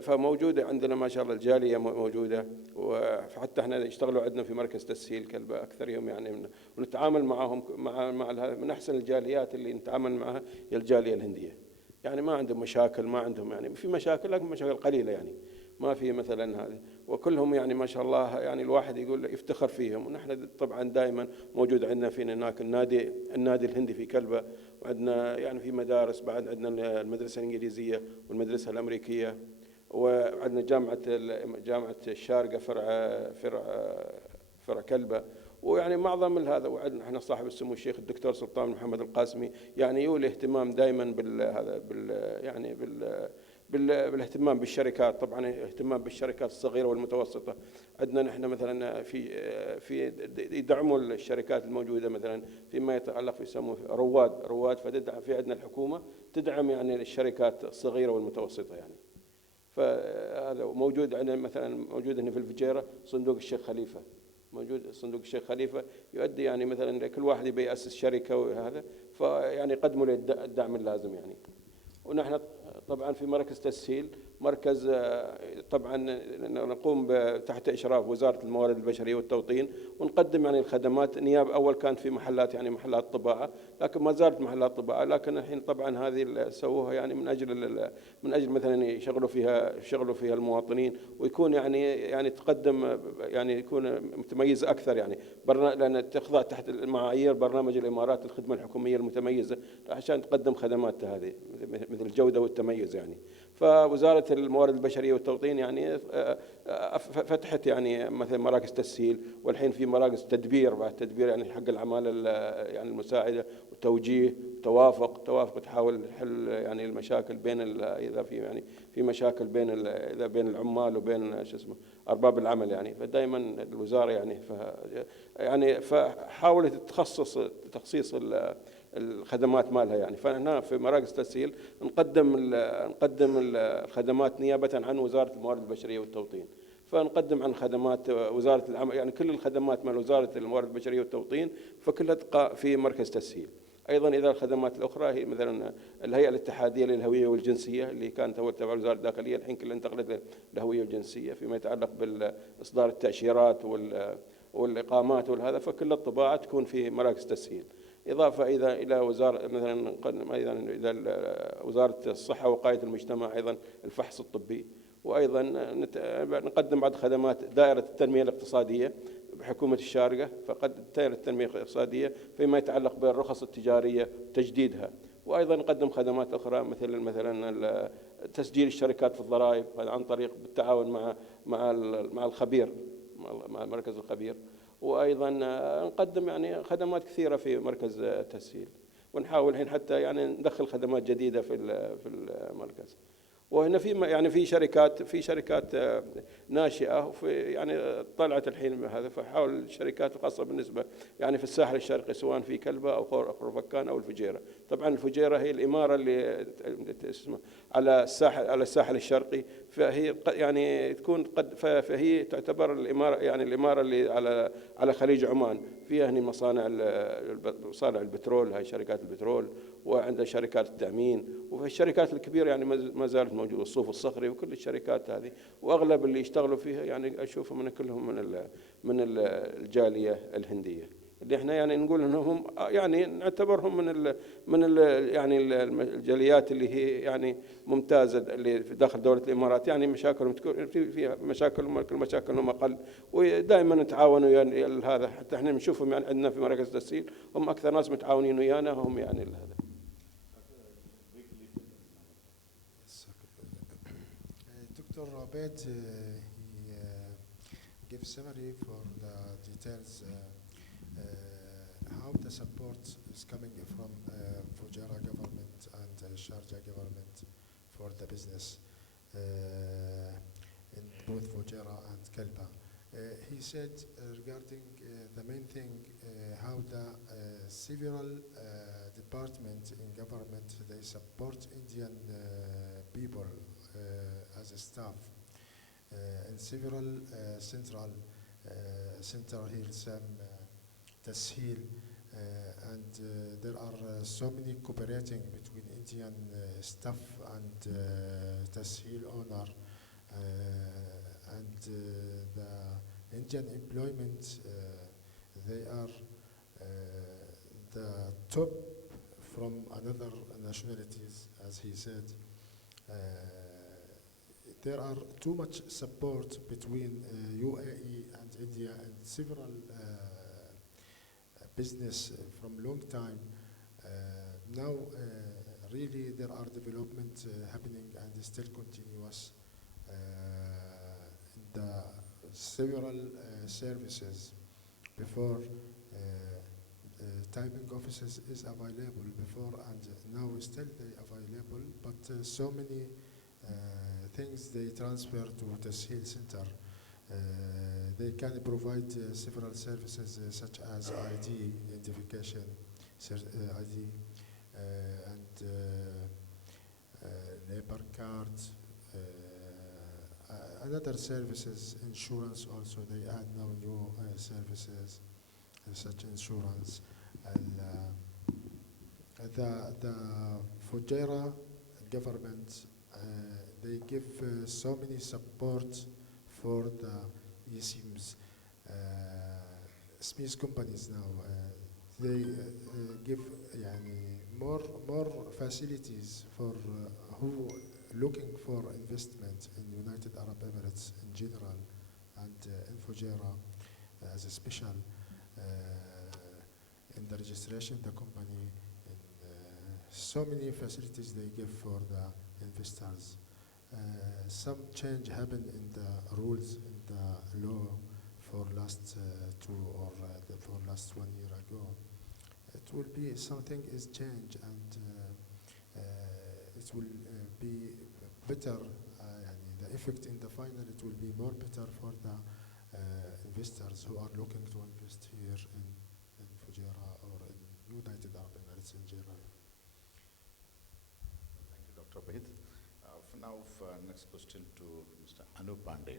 فموجودة عندنا ما شاء الله الجالية موجودة، وحتى احنا يشتغلوا عندنا في مركز تسهيل كلبة أكثرهم يعني، ونتعامل معهم مع من أحسن الجاليات اللي نتعامل معها هي الجالية الهندية. يعني ما عندهم مشاكل، ما عندهم يعني في مشاكل لكن مشاكل قليلة يعني، ما في مثلا هذه. وكلهم يعني ما شاء الله يعني الواحد يقول يفتخر فيهم. ونحن طبعا دائما موجود عندنا فينا هناك النادي الهندي في كلبة، وعندنا يعني في مدارس بعد، عندنا المدرسة الإنجليزية والمدرسة الأمريكية، وعندنا جامعة الشارقة فرع كلبة. ويعني معظم هذا، وعندنا احنا صاحب السمو الشيخ الدكتور سلطان محمد القاسمي يعني يولي اهتمام دائما بالاهتمام بالشركات. طبعا اهتمام بالشركات الصغيره والمتوسطه. عندنا نحن مثلا في يدعموا الشركات الموجوده مثلا فيما يتعلق يسموه رواد، فتدعم في عندنا الحكومه تدعم يعني الشركات الصغيره والمتوسطه يعني. فهذا موجود عندنا مثلا، موجود هنا في الفجيره صندوق الشيخ خليفه، موجود صندوق الشيخ خليفه يؤدي يعني مثلا كل واحد يبي يأسس شركه وهذا، فيعني يقدموا له الدعم اللازم يعني. ونحن طبعا في مركز تسهيل، مركز طبعا نقوم تحت إشراف وزارة الموارد البشرية والتوطين، ونقدم يعني الخدمات نيابة. أول كانت في محلات يعني محلات طباعة، لكن ما زالت محلات طباعة، لكن الحين طبعا هذه سووها يعني من أجل مثلا يشغلوا فيها المواطنين، ويكون يعني تقدم يعني يكون متميز أكثر يعني، لأن تخضع تحت معايير برنامج الإمارات الخدمة الحكومية المتميزة عشان تقدم خدمات هذه مثل الجودة والتميز يعني. فوزارة الموارد البشرية والتوطين يعني فتحت يعني مثل مراكز تسهيل، والحين في مراكز تدبير، بعد تدبير يعني حق العمالة يعني المساعدة وتوجيه توافق تحاول تحل يعني المشاكل بين إذا في يعني في مشاكل بين العمال وبين شو اسمه أرباب العمل يعني. فدائما الوزارة يعني فحاولت تخصيص الخدمات مالها يعني. فهنا في مراكز تسهيل نقدم الخدمات نيابة عن وزارة الموارد البشرية والتوطين. فنقدم عن خدمات وزارة العمل يعني كل الخدمات مال وزارة الموارد البشرية والتوطين فكلها تقع في مركز تسهيل. أيضا إذا الخدمات الأخرى هي مثلا الهيئة الاتحادية للهوية والجنسية اللي كانت أول تبع وزارة الداخلية، الحين كلها انتقلت للهوية والجنسية فيما يتعلق بإصدار التأشيرات والإقامات والهذا، فكل الطباعة تكون في مراكز تسهيل. إضافة إلى وزارة مثلا أيضا إلى وزارة الصحة ووقاية المجتمع، أيضا الفحص الطبي. وأيضا نقدم بعض خدمات دائرة التنمية الاقتصادية بحكومة الشارقة، فقد دائرة التنمية الاقتصادية فيما يتعلق بالرخص التجارية وتجديدها. وأيضا نقدم خدمات أخرى مثلا تسجيل الشركات في الضرائب عن طريق بالتعاون مع الخبير، مع مركز الخبير. وأيضا نقدم يعني خدمات كثيرة في مركز تسهيل، ونحاول الحين حتى يعني ندخل خدمات جديدة في المركز. وهنا في شركات ناشئة، وفي يعني طلعت الحين هذا، فحاول الشركات الخاصة بالنسبة يعني في الساحل الشرقي سواء في كلبة أو خرفكان أو الفجيرة. طبعا الفجيرة هي الإمارة اللي اسمها على الساحل الشرقي، فهي يعني فهي تعتبر الإمارة اللي على خليج عمان، فيها هنا مصانع البترول، هاي شركات البترول، وعندها شركات التأمين، وفي الشركات الكبيرة يعني ما زالت موجودة، الصوف الصخري وكل الشركات هذه. وأغلب اللي يشتغلوا فيها يعني أشوفهم كلهم من الجالية الهندية، اللي احنا يعني نقول انهم يعني نعتبرهم من يعني الجاليات اللي هي يعني ممتازه اللي في داخل دوله الامارات. يعني مشاكلهم تكون فيها مشاكل، كل مشاكلهم اقل، ودائما نتعاونوا يعني هذا. حتى احنا نشوفهم يعني عندنا في مركز تسهيل هم اكثر ناس متعاونين ويانا، هم يعني هذا. Dr. Abed, he gives summary for the details how the support is coming from Fujairah government and Sharjah government for the business in both Fujairah and Kalba. He said regarding the main thing how the several departments department in government, they support Indian people as a staff in several central center here, some تسهيل and there are so many cooperating between Indian staff and تسهيل owner and the Indian employment they are the top from another nationalities, as he said. There are too much support between UAE and India and several business from long time. Now really there are development happening and still continuous in the several services before typing offices is available before and now still they available, but so many things they transfer to Tasheel Center. They can provide several services such as ID, identification, ID, and labor card, another services, insurance also, they add now new services such insurance. The Fujairah government, they give so many support for the eSIMs. SMEs companies now, they give more facilities for who looking for investment in United Arab Emirates in general and in Fujairah as a special in the registration the company and so many facilities they give for the investors. Some change happened in the rules in the law for last for last 1 year ago. It will be something is changed and it will be better. The effect in the final it will be more better for the investors who are looking to invest here in Fujairah or in United Arab Emirates in general. Thank you, Dr. Bahid. Now, next question to Mr. Anup Pandey.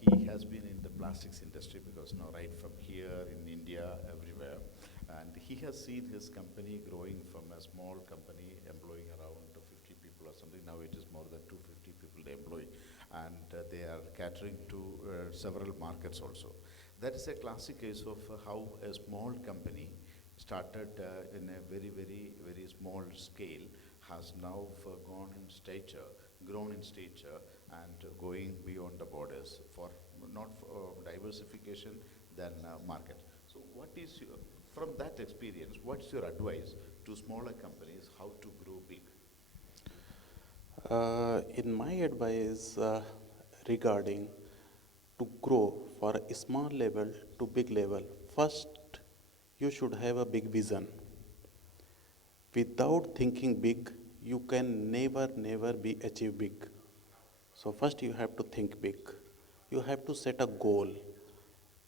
He has been in the plastics industry because now right from here in India, everywhere, and he has seen his company growing from a small company employing around 50 people or something. Now it is more than 250 people they employ, and they are catering to several markets also. That is a classic case of how a small company started in a very, very, very small scale, has now grown in stature and going beyond the borders for not for diversification than market. So what is your, from that experience, what's your advice to smaller companies how to grow big? In my advice regarding to grow for a small level to big level, first you should have a big vision. Without thinking big, you can never be achieve big. So first you have to think big. You have to set a goal.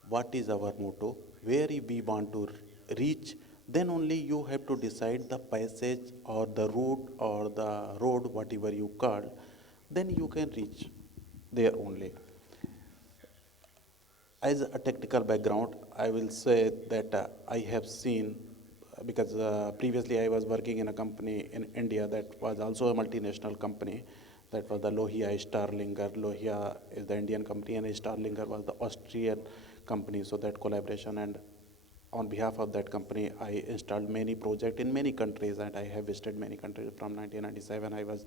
What is our motto? Where we want to reach? Then only you have to decide the passage or the route or the road, whatever you call. Then you can reach there only. As a technical background, I will say that I have seen, because previously I was working in a company in India that was also a multinational company. That was the Lohia Starlinger. Lohia is the Indian company and Starlinger was the Austrian company. So that collaboration, and on behalf of that company, I installed many projects in many countries, and I have visited many countries. From 1997, I was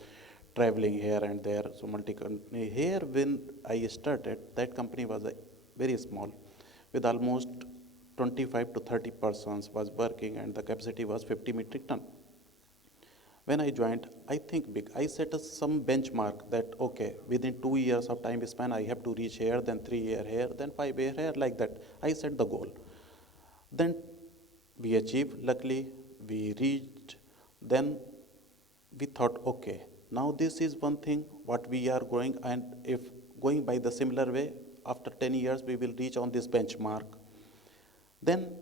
traveling here and there. So multi-company. Here when I started, that company was very small, with almost 25 to 30 persons was working, and the capacity was 50 metric ton. When I joined, I think big. I set some benchmark that, okay, within 2 years of time span, I have to reach here, then 3 year here, then 5 year here, like that. I set the goal. Then we achieved, luckily, we reached. Then we thought, okay, now this is one thing, what we are going, and if going by the similar way, after 10 years, we will reach on this benchmark. Then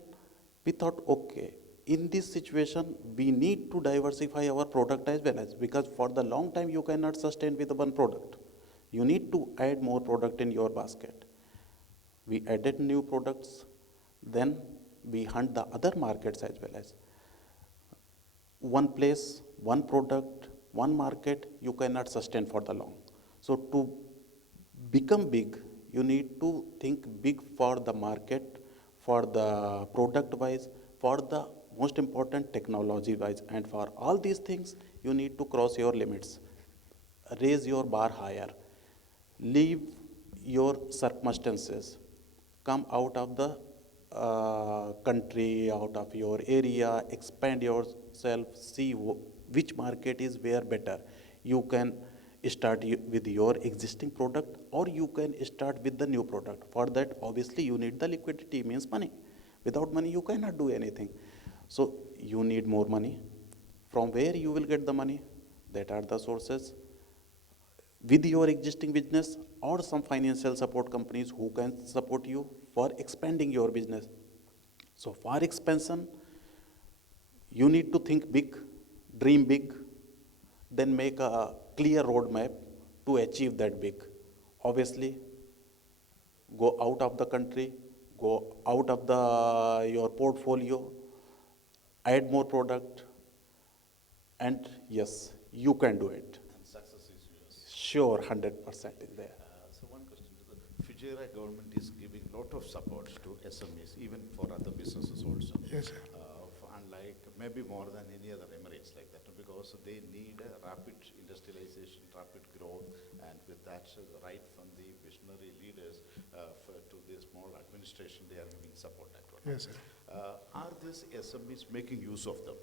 we thought, okay, in this situation, we need to diversify our product as well as, because for the long time you cannot sustain with one product. You need to add more product in your basket. We added new products, then we hunt the other markets as well as. One place, one product, one market, you cannot sustain for the long. So to become big, you need to think big for the market, for the product wise, for the most important technology wise, and for all these things, you need to cross your limits, raise your bar higher, leave your circumstances, come out of the country, out of your area, expand yourself, see which market is where better. You can start with your existing product, or you can start with the new product. For that, obviously, you need the liquidity, means money. Without money, you cannot do anything. So you need more money. From where you will get the money? That are the sources. With your existing business, or some financial support companies who can support you for expanding your business. So for expansion, you need to think big, dream big, then make a clear roadmap to achieve that big. Obviously, go out of the country, go out of your portfolio, add more product, and yes, you can do it. And success is yours. Sure, 100% in there. So one question to the Fujairah government is giving lot of support to SMEs, even for other businesses also. Yes, sir. Unlike maybe more than any other Emirates like that, because they need a rapid industrialization, rapid growth, and with that, right from the visionary leaders to the small administration, they are giving support that one. Yes, sir. Are these SMEs making use of them?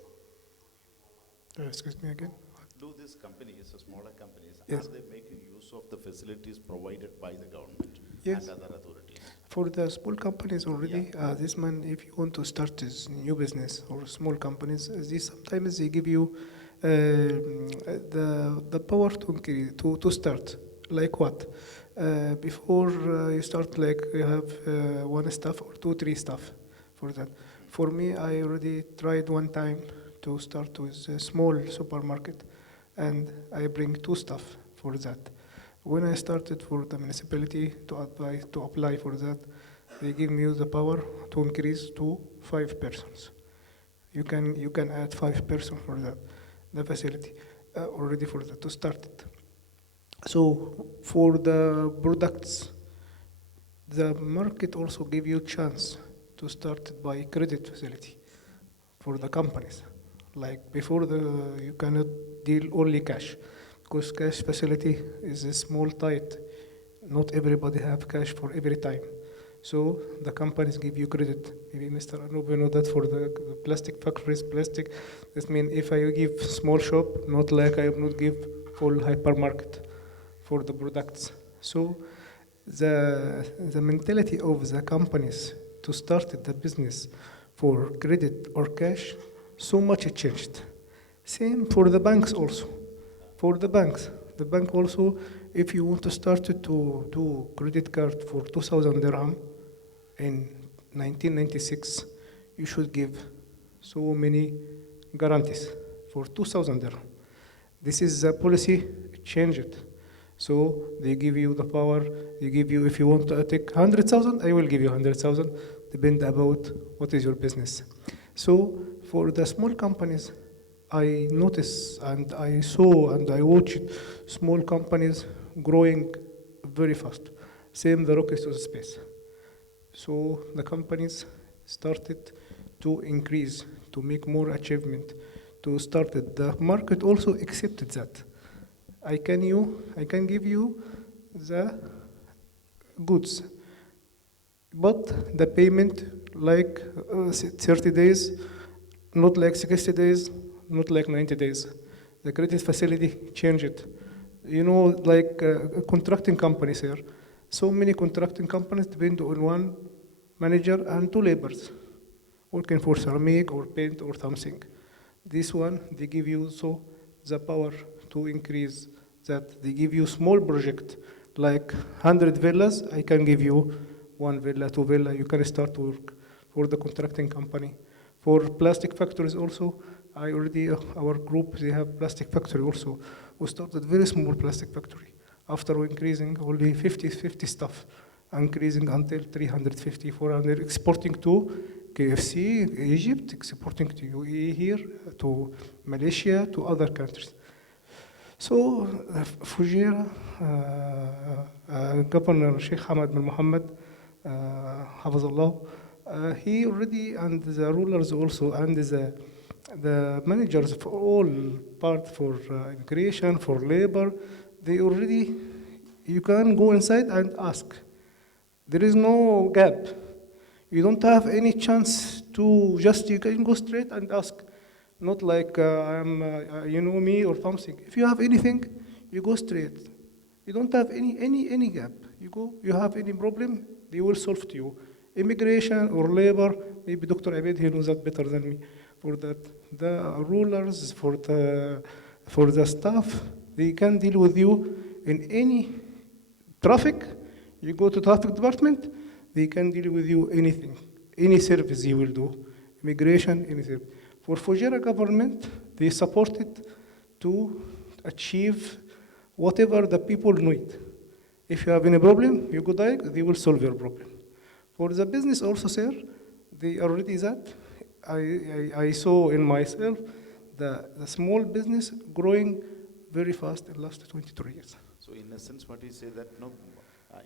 Excuse me again? Do these companies, smaller companies, yes, are they making use of the facilities provided by the government yes, and other authorities? For the small companies already, this man, if you want to start this new business or small companies, sometimes they give you the power to increase, to start. Like what? Before you start, like you have one staff or 2-3 staff for that. For me, I already tried one time to start with a small supermarket, and I bring 2 staff for that. When I started for the municipality to apply for that, they give me the power to increase to 5 persons. You can add 5 persons for that, the facility already for that to start it. So for the products, the market also give you chance to start it by credit facility for the companies. Like before, you cannot deal only cash, because cash facility is a small tight. Not everybody have cash for every time. So the companies give you credit. Maybe Mr. Anoop, you know that for the plastic factories, plastic. This means if I give small shop, not like I will not give full hypermarket for the products. So the mentality of the companies to start the business for credit or cash, so much it changed. Same for the banks also. For the banks, the bank also, if you want to start to do credit card for 2,000 dirham in 1996, you should give so many guarantees for 2,000 dirham. This is the policy, changed. So they give you the power, they give you, if you want to take 100,000, I will give you 100,000, depend about what is your business. So for the small companies, I noticed and I saw and I watched small companies growing very fast. Same the rockets to the space. So the companies started to increase, to make more achievement, to start it. The market also accepted that. I can give you the goods, but the payment like 30 days, not like 60 days, not like 90 days. The credit facility changed. You know, like contracting companies here. So many contracting companies depend on one manager and 2 laborers working for ceramic or paint or something. This one, they give you so the power to increase that. They give you small project, like 100 villas, I can give you 1 villa, 2 villa. You can start to work for the contracting company. For plastic factories also, I already, our group, they have plastic factory also. We started very small plastic factory. After increasing only 50 staff, increasing until 350, 400, exporting to KFC, Egypt, exporting to UAE here, to Malaysia, to other countries. So, Fujairah, Governor Sheikh Hamad bin Mohammed, Hafizullah, he already, and the rulers also, and the managers for all part for immigration, for labor, they already, you can go inside and ask. There is no gap. You don't have any chance to just, you can go straight and ask. Not like you know me or something. If you have anything, you go straight. You don't have any gap. You go, you have any problem, they will solve to you. Immigration or labor, maybe Dr. Abed, he knows that better than me. For that, the rulers, for the staff, they can deal with you in any traffic. You go to traffic department, they can deal with you anything, any service you will do, immigration, anything. For Fujairah government, they supported to achieve whatever the people need. If you have any problem, you go there, they will solve your problem. For the business also, sir, they already that. I saw in myself the small business growing very fast in the last 23 years. So in a sense, what you say that no,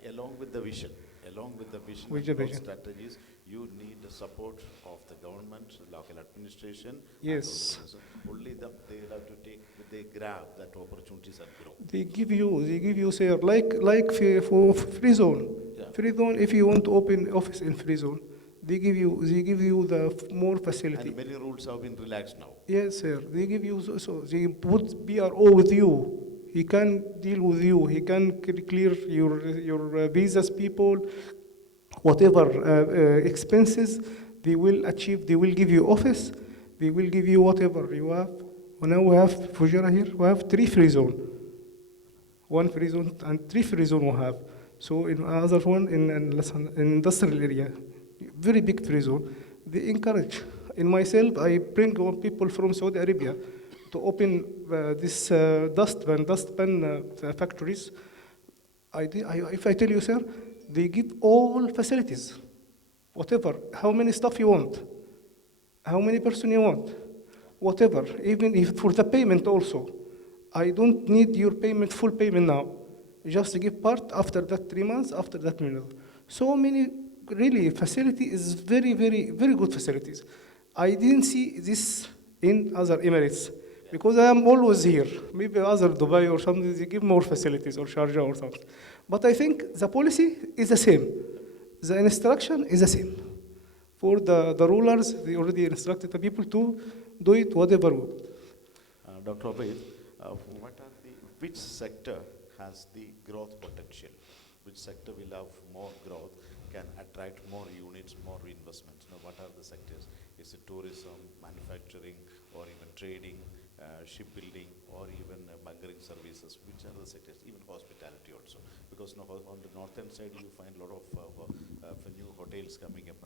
along with the vision With and the growth vision. strategies, you need the support of the government, local administration. Yes. And only them, they have to take, they grab that opportunities and grow. They give you, sir, like for free zone. Yeah. Free zone, if you want to open office in free zone, they give you the more facility. And many rules have been relaxed now. Yes, sir. They give you, so they put BRO with you. He can deal with you. He can clear your visas, people, whatever expenses they will achieve. They will give you office. They will give you whatever you have. Now we have Fujairah here. We have 3 free zone. 1 free zone and 3 free zone we have. So in other one in industrial area, very big free zone. They encourage. In myself, I bring people from Saudi Arabia to open this dustpan factories. If I tell you, sir, they give all facilities, whatever, how many staff you want, how many person you want, whatever, even if for the payment also. I don't need your payment, full payment now. Just give part after that 3 months, after that minute. So many, really, facility is very, very, very good facilities. I didn't see this in other Emirates. Because I am always here. Maybe other Dubai or something, they give more facilities or Sharjah or something. But I think the policy is the same. The instruction is the same. For the rulers, they already instructed the people to do it whatever. Dr. Abed, which sector has the growth potential? Which sector will have more growth, can attract more units, more investments? What are the sectors? Is it tourism, manufacturing, or even trading? Shipbuilding, or even bunkering services, which are the sectors, even hospitality also. Because on the northern side, you find a lot of new hotels coming up.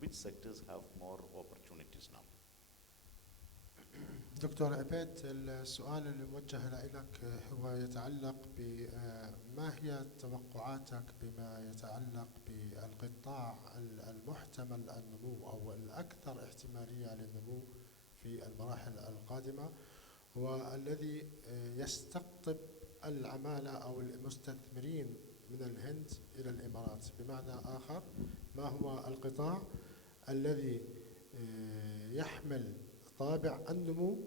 Which sectors have more opportunities now? دكتور عبيد، السؤال اللي موجه لك هو يتعلق بما هي توقعاتك بما يتعلق بالقطاع المحتمل النمو أو الأكثر احتمالية للنمو في المراحل القادمة، والذي يستقطب العمالة أو المستثمرين من الهند إلى الإمارات. بمعنى آخر، ما هو القطاع الذي يحمل طابع النمو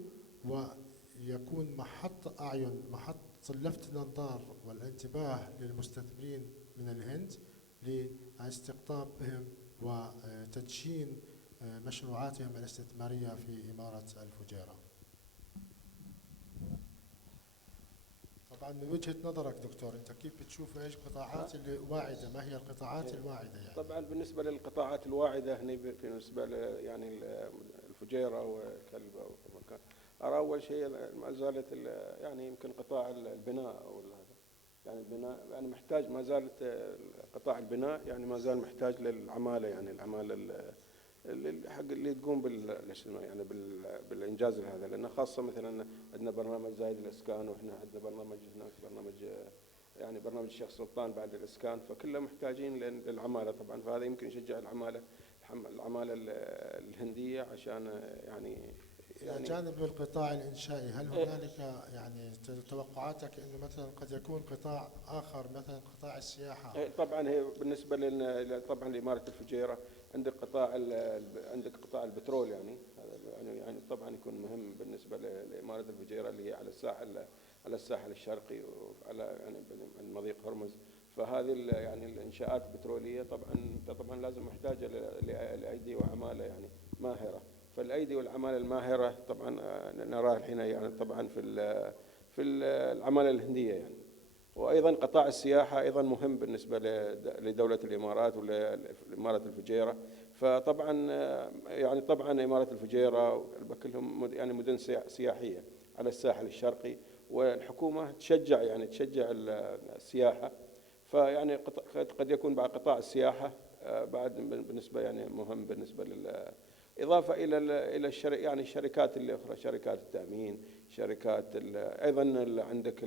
ويكون محط أعين، محط لفت الأنظار والانتباه للمستثمرين من الهند لاستقطابهم وتدشين مشروعاتهم الاستثمارية في إمارة الفجيرة. طبعا من وجهة نظرك دكتور، أنت كيف بتشوف إيش قطاعات اللي واعدة؟ ما هي القطاعات الواعدة يعني؟ طبعا بالنسبة للقطاعات الواعدة هنا بالنسبة يعني الفجيرة والكلبة وكذا، أرى أول شيء ما زالت يعني يمكن قطاع البناء أو يعني البناء يعني محتاج، ما زالت قطاع البناء يعني ما زال محتاج للعمالة، يعني العمالة حق اللي تقوم يعني بالانجاز هذا، لان خاصه مثلا عندنا برنامج زايد الاسكان، واحنا عندنا برنامج هناك برنامج يعني برنامج الشيخ سلطان بعد الاسكان، فكلهم محتاجين للعماله طبعا، فهذا يمكن يشجع العماله الهنديه عشان يعني إلى جانب القطاع الإنشائي، هل هنالك يعني توقعاتك أنه مثلا قد يكون قطاع آخر مثلا قطاع السياحة؟ طبعا هي بالنسبة طبعا لإمارة الفجيرة عندك قطاع البترول، يعني هذا يعني طبعا يكون مهم بالنسبة لإمارة الفجيرة اللي هي على الساحل الشرقي وعلى يعني مضيق هرمز، فهذه يعني الإنشاءات البترولية طبعا لازم محتاجة لأيدي وعمالة يعني ماهرة. فالأيدي والعمالة الماهرة طبعا نراها الحين يعني طبعا في العمالة الهندية يعني. وأيضا قطاع السياحة أيضا مهم بالنسبة لدولة الإمارات ولإمارة الفجيرة، فطبعا يعني طبعا إمارة الفجيرة كلهم يعني مدن سياحية على الساحل الشرقي، والحكومة تشجع السياحة، فيعني قد يكون بعد قطاع السياحة بعد بالنسبة يعني مهم بالنسبة إضافة إلى يعني الشركات الأخرى، شركات التأمين، شركات أيضا عندك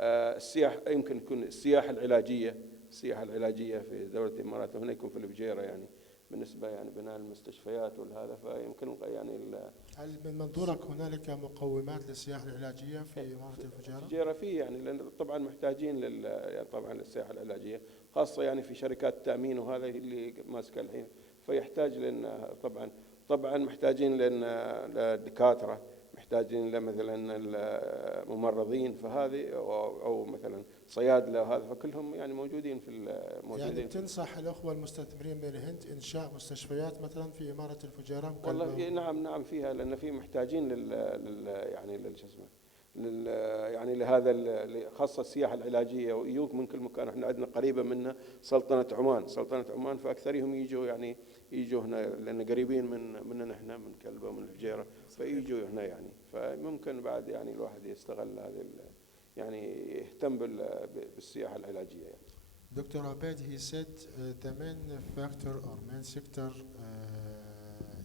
السياحة، يمكن يكون السياحة العلاجية في دولة الإمارات، وهنا يكون في الفجيرة يعني بالنسبة يعني بناء المستشفيات والهذا، فيمكن يعني هل من منظورك هنالك مقومات للسياحة العلاجية في إمارة الفجيرة؟ الفجيرة فيه يعني، لأن طبعا محتاجين يعني طبعا للسياحة العلاجية، خاصة يعني في شركات التأمين وهذا اللي ماسكة الحين، فيحتاج لنا طبعا محتاجين لنا الدكاترة، محتاجين مثلا الممرضين، فهذه أو مثلا صيادلة، هذا فكلهم يعني موجودين يعني بتنصح الأخوة المستثمرين من الهند إنشاء مستشفيات مثلا في إمارة الفجيرة؟ والله نعم فيها، لأن في محتاجين يعني شو اسمه يعني لهذا خاصة السياحة العلاجية، ويجوك من كل مكان. احنا عندنا قريبة منا سلطنة عمان، فأكثرهم يجوا هنا لأن قريبين مننا احنا من كلبة ومن الفجيرة، فيجوا هنا يعني، فممكن بعد يعني الواحد يستغل هذه يعني يهتم بالسياحة العلاجية يعني. Dr. Abed, he said the main factor or main sector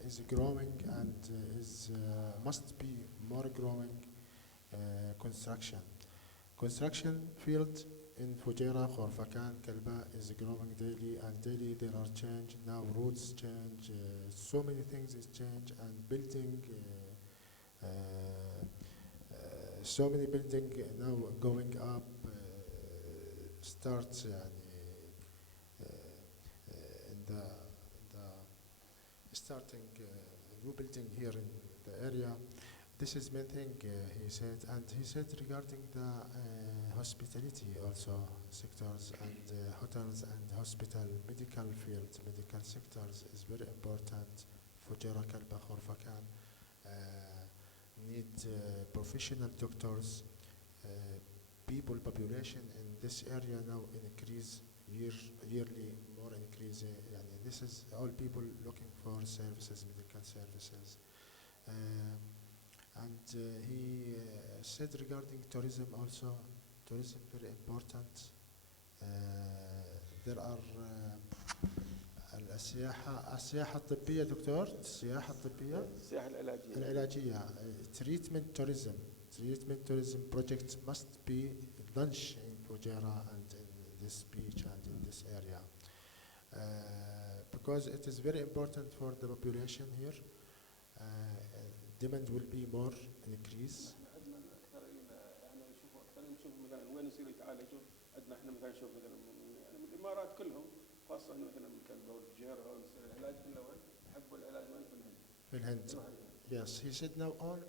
is growing and must be more growing. Construction field in Fujairah, Khorfakan, Kalba is growing daily, and daily there are change. Now roads change, so many things is change, and building, so many building now going up, starts in the starting new building here in the area. This is main thing, he said, and he said regarding the hospitality also sectors and hotels and hospital, medical field, medical sectors is very important. Fujairah, Kalba, Khorfakan need professional doctors. Population in this area now increase yearly, more increase. This is all people looking for services, medical services. And he said regarding tourism also, tourism very important. There are السياحة الطبية دكتور، السياحة العلاجية treatment tourism projects must be launched in Fujairah and in this beach and in this area because it is very important for the population here. Demand will be more increase. وين يصير يتعالجوا؟ عندنا احنا مثلا نشوف مثلا يعني من الامارات كلهم، خاصه مثلا من كلبه والفجيره، ويصير العلاج كله وين؟ يحبوا العلاج وين؟ في الهند. Yes, he said now all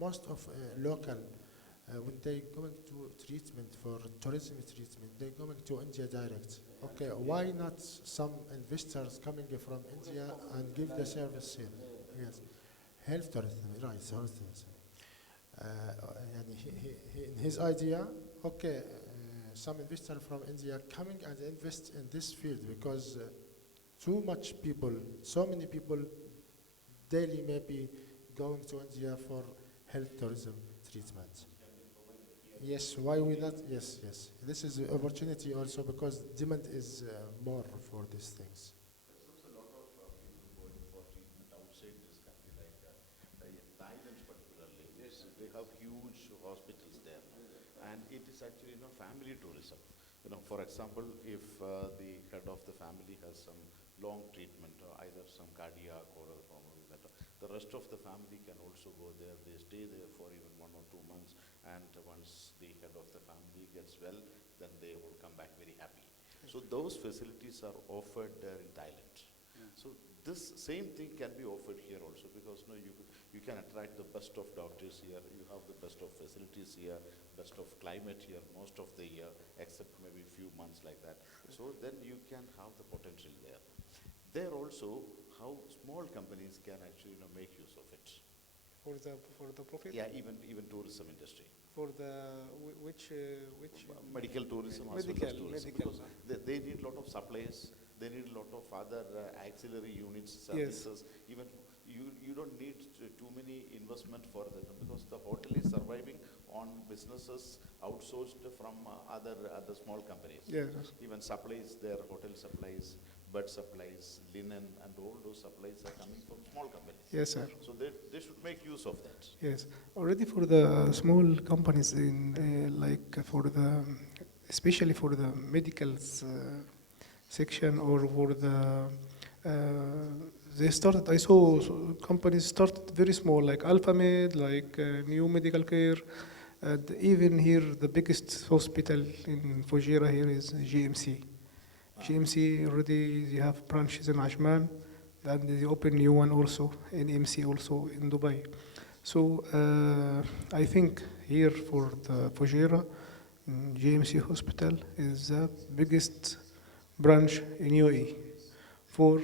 most of local when they going to treatment for tourism treatment, they going to India direct. Okay, why not some investors coming from India and give the service here? Yes, health tourism, right? Health tourism. In his idea, okay, some investor from India coming and invest in this field because too much people, so many people daily maybe going to India for health tourism treatment. Yes, why we not? Yes. This is an opportunity also because demand is more for these things. There's also a lot of people going for island particularly, they have huge hospitals there, and it is actually family tourism. For example, if the head of the family has some long treatment, or either some cardiac or that, the rest of the family can also go there. They stay there for even 1 or 2 months, and once the head of the family gets well, then they will come back very happy. So those facilities are offered there in Thailand. So this same thing can be offered here also, because you can attract the best of doctors here. You have the best of facilities here, best of climate here most of the year, except maybe few months like that. So then you can have the potential there. There also, how small companies can actually make use of it. For the profit? Yeah, even tourism industry. For the which medical tourism as well as tourism. Because they need a lot of supplies. They need a lot of other auxiliary units, services. Yes. Even you don't need too many investment for that, because the hotel is surviving on businesses outsourced from other small companies. Yes. Even supplies, their hotel supplies, bed supplies, linen, and all those supplies are coming from small companies. Yes, sir. So they should make use of that. Yes. Already for the small companies especially for the medicals section, or for the they started. I saw companies started very small, like AlphaMed, like New Medical Care, and even here the biggest hospital in Fujairah here is GMC. GMC already they have branches in Ajman, and they open new one also in MC also in Dubai. So I think here for the Fujairah, GMC hospital is the biggest branch in UAE for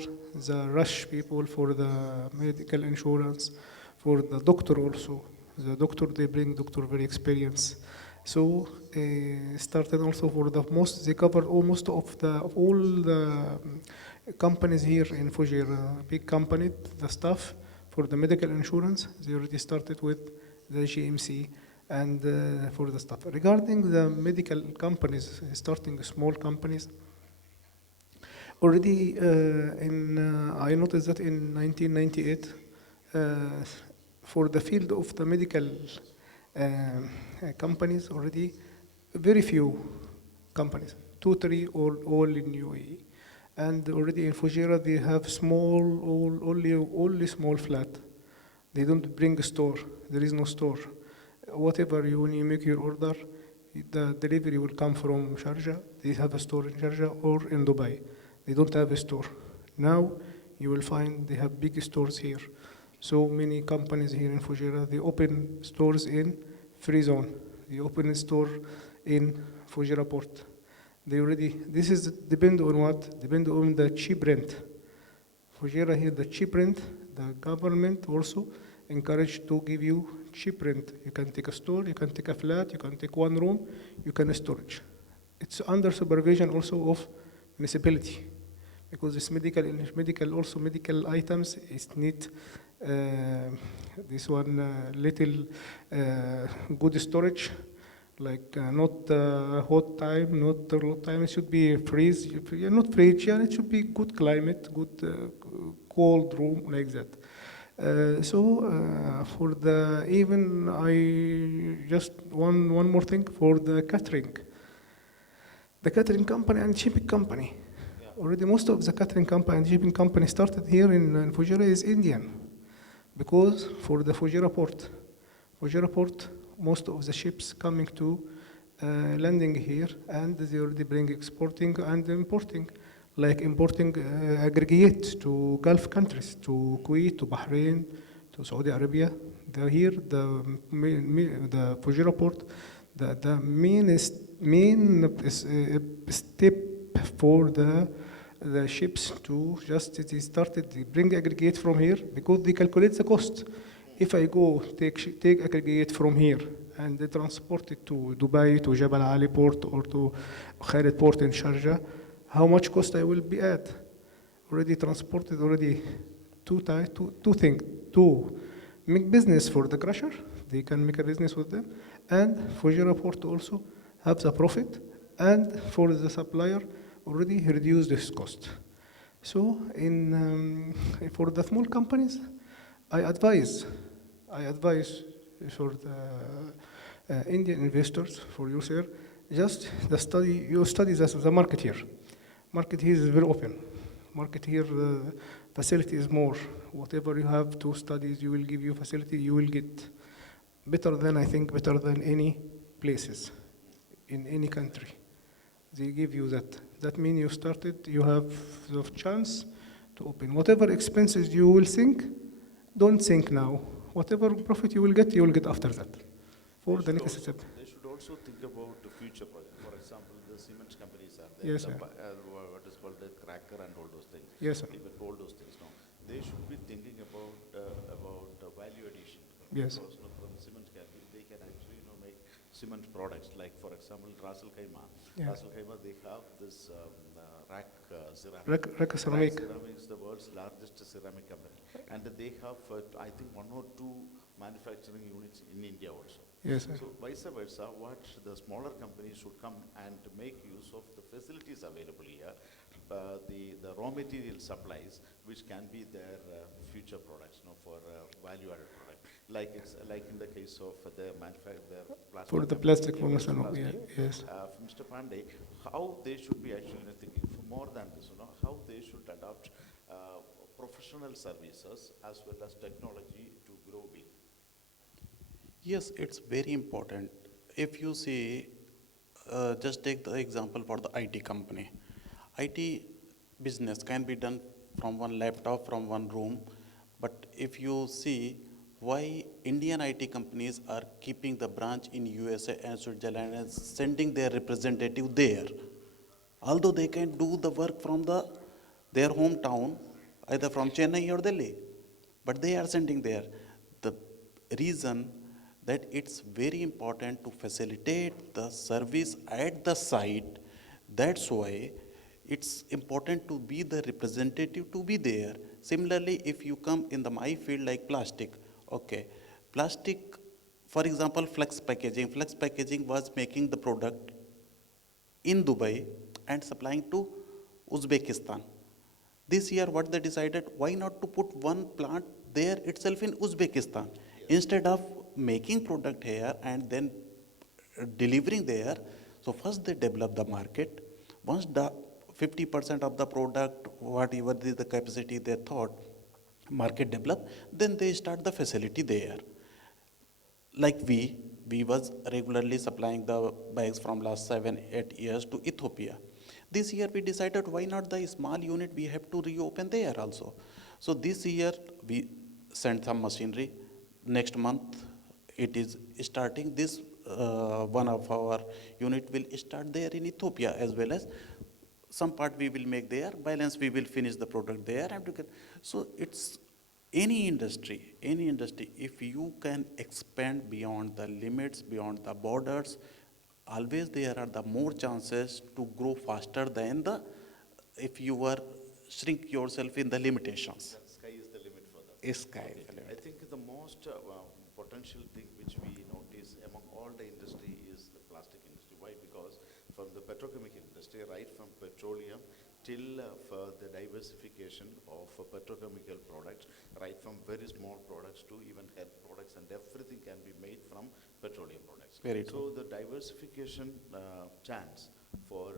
the rush people, for the medical insurance, for the doctor also. The doctor, they bring doctor very experienced. So started also for the most, they cover almost all the companies here in Fujairah, big company, the staff for the medical insurance, they already started with the GMC and for the staff. Regarding the medical companies, starting small companies, already I noticed that in 1998, for the field of the medical companies, already very few companies, 2, 3, all in UAE. And already in Fujairah, they have only small flat. They don't bring a store. There is no store. Whatever when you make your order, the delivery will come from Sharjah. They have a store in Sharjah or in Dubai. They don't have a store. Now you will find they have big stores here. So many companies here in Fujairah, they open stores in Free Zone. They open a store in Fujairah Port. They already, this is depend on what? Depend on the cheap rent. Fujairah here, the cheap rent, the government also encouraged to give you cheap rent. You can take a store, you can take a flat, you can take one room, you can storage. It's under supervision also of municipality, because it's medical items, it need this one little good storage, like not hot time, not low time. It should be freeze, not fridge, and it should be good climate, good cold room like that. For the even I just one more thing for the catering company and shipping company. Yeah. Already most of the catering company and shipping company started here in Fujairah is Indian, because for the Fujairah port, most of the ships coming to landing here, and they already bring exporting and importing, like importing aggregate to Gulf countries, to Kuwait, to Bahrain, to Saudi Arabia. Here, the Fujairah port, the main step for the ships to they started, they bring aggregate from here because they calculate the cost. If I go take aggregate from here and they transport it to Dubai, to Jabal Ali port, or to Khalid port in Sharjah, how much cost I will be at? Already transported, two things. To make business for the crusher, they can make a business with them, and Fujairah port also have the profit, and for the supplier already reduce this cost. So for the small companies, I advise I advise for the Indian investors, for you, sir, just you study the market here. Market here is very open. Market here, facility is more. Whatever you have to studies, you will give you facility, you will get better than, I think, better than any places in any country. They give you that. That means you started, you have the chance to open. Whatever expenses you will think, don't think now. Whatever profit you will get after that. For the next step. They should also think about the future project. For example, the cement companies are there. Yes, sir. What is called the cracker and all those things. Yes, sir. Even all those things. No, they should be thinking about value addition. Yes. Because from the cement company, they can actually make cement products. Like for example, Ras Al Khaimah. Yeah. Ras Al Khaimah, they have this rack ceramic. Rack ceramic. Rack ceramic is the world's largest ceramic company, and they have I think 1 or 2 manufacturing units in India also. Yes, sir. So vice versa, what the smaller companies should come and make use of the facilities available here, the raw material supplies, which can be their future products, for value-added product. Like in the case of the plastic. For the plastic, for example, yes. Mr. Pandey, how they should be actually thinking for more than this, how they should adopt professional services as well as technology to grow with. Yes, it's very important. If you see, just take the example for the IT company. IT business can be done from one laptop, from one room. But if you see why Indian IT companies are keeping the branch in USA and Switzerland and sending their representative there, although they can do the work from their hometown, either from Chennai or Delhi, but they are sending there. The reason that it's very important to facilitate the service at the site. That's why it's important to be the representative to be there. Similarly, if you come in my field like plastic, okay, plastic, for example, flex packaging. Flex packaging was making the product in Dubai and supplying to Uzbekistan. This year, what they decided, why not to put one plant there itself in Uzbekistan, instead of making product here and then delivering there. So first they develop the market. Once the 50% of the product, whatever is the capacity they thought, market develop, then they start the facility there. Like we was regularly supplying the bags from last 7-8 years to Ethiopia. This year we decided, why not the small unit we have to reopen there also. So this year we sent some machinery. Next month it is starting. This one of our unit will start there in Ethiopia, as well as some part we will make there, balance we will finish the product there. So it's any industry, if you can expand beyond the limits, beyond the borders, always there are the more chances to grow faster than if you were shrink yourself in the limitations. The sky is the limit for them. Sky is the limit. I think the most potential thing which we notice among all the industry is the plastic industry. Why? Because from the petrochemical industry, right from petroleum till for the diversification of petrochemical products, right from very small products to even health products, and everything can be made from petroleum products. Very true. So the diversification chance for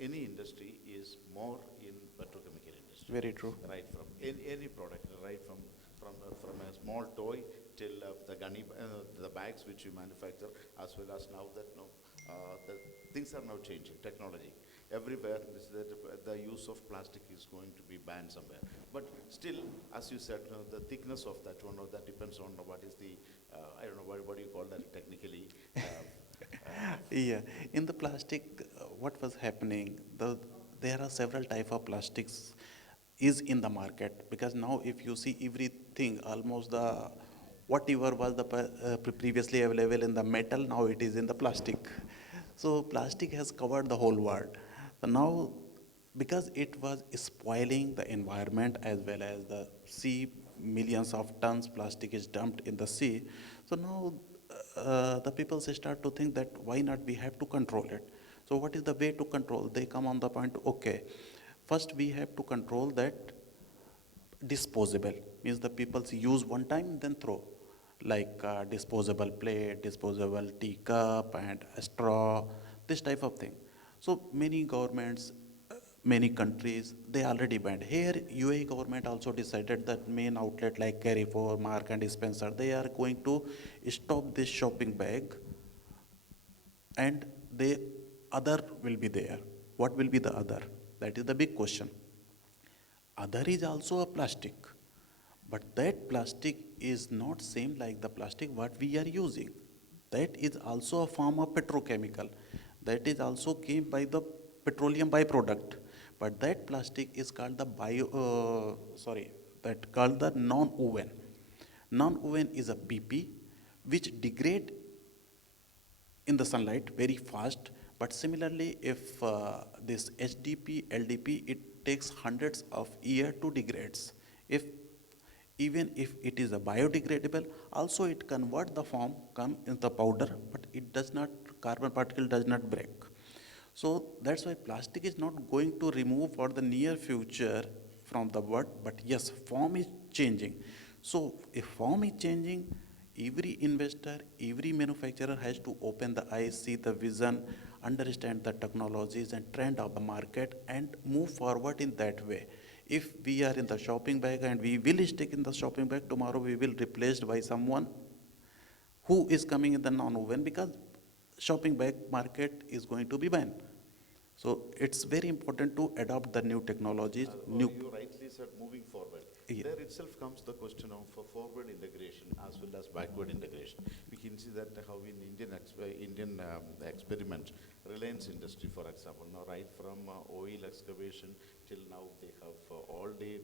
any industry is more in petrochemical industry. Very true. Right from any product, right from a small toy till the bags which you manufacture, as well as now that the things are now changing. Technology everywhere, the use of plastic is going to be banned somewhere. But still, as you said, the thickness of that one, that depends on what is the I don't know what do you call that technically. Yeah, in the plastic, what was happening? There are several type of plastics is in the market, because now if you see everything, almost whatever was the previously available in the metal, now it is in the plastic. So plastic has covered the whole world. So now, because it was spoiling the environment as well as the sea, millions of tons plastic is dumped in the sea. So now the people start to think that why not we have to control it. So what is the way to control? They come on the point, okay, first we have to control that disposable, means the people use one time then throw. like disposable plate, disposable teacup, and a straw, this type of thing. So many governments, many countries, they already banned. Here, UAE government also decided that main outlet like Carrefour, Mark and Spencer, they are going to stop this shopping bag, and the other will be there. What will be the other? That is the big question. Other is also a plastic, but that plastic is not same like the plastic what we are using. That is also a form of petrochemical. That is also came by the petroleum byproduct. But that plastic is called the called the non-woven. Non-woven is a PP which degrade in the sunlight very fast. But similarly, if this HDP, LDP, it takes hundreds of years to degrades. Even if it is a biodegradable, also it convert the form, come in the powder, but it does not, carbon particle does not break. So that's why plastic is not going to remove for the near future from the world, but yes, form is changing. So if form is changing, every investor, every manufacturer has to open the eyes, see the vision, understand the technologies and trend of the market and move forward in that way. If we are in the shopping bag and we will stick in the shopping bag, tomorrow we will replaced by someone who is coming in the non-woven, because shopping bag market is going to be banned. So it's very important to adopt the new technologies. You rightly said moving forward. Yeah. There itself comes the question of forward integration as well as backward integration. We can see that how in Indian experiment, Reliance industry, for example, now right from oil excavation till now they have all day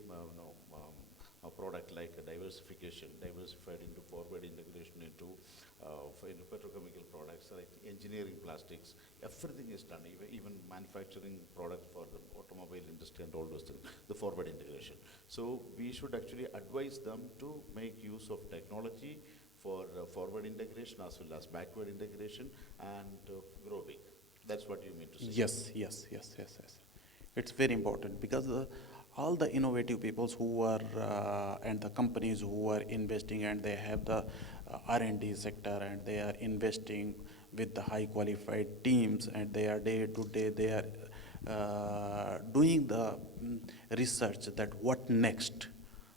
a product like a diversified into forward integration into petrochemical products, like engineering plastics, everything is done, even manufacturing products for the automobile industry and all those things, the forward integration. So we should actually advise them to make use of technology for forward integration as well as backward integration and grow big. That's what you mean to say. Yes. It's very important because all the innovative peoples who are and the companies who are investing and they have the R&D sector and they are investing with the high qualified teams and they are day to day, they are doing the research that what next.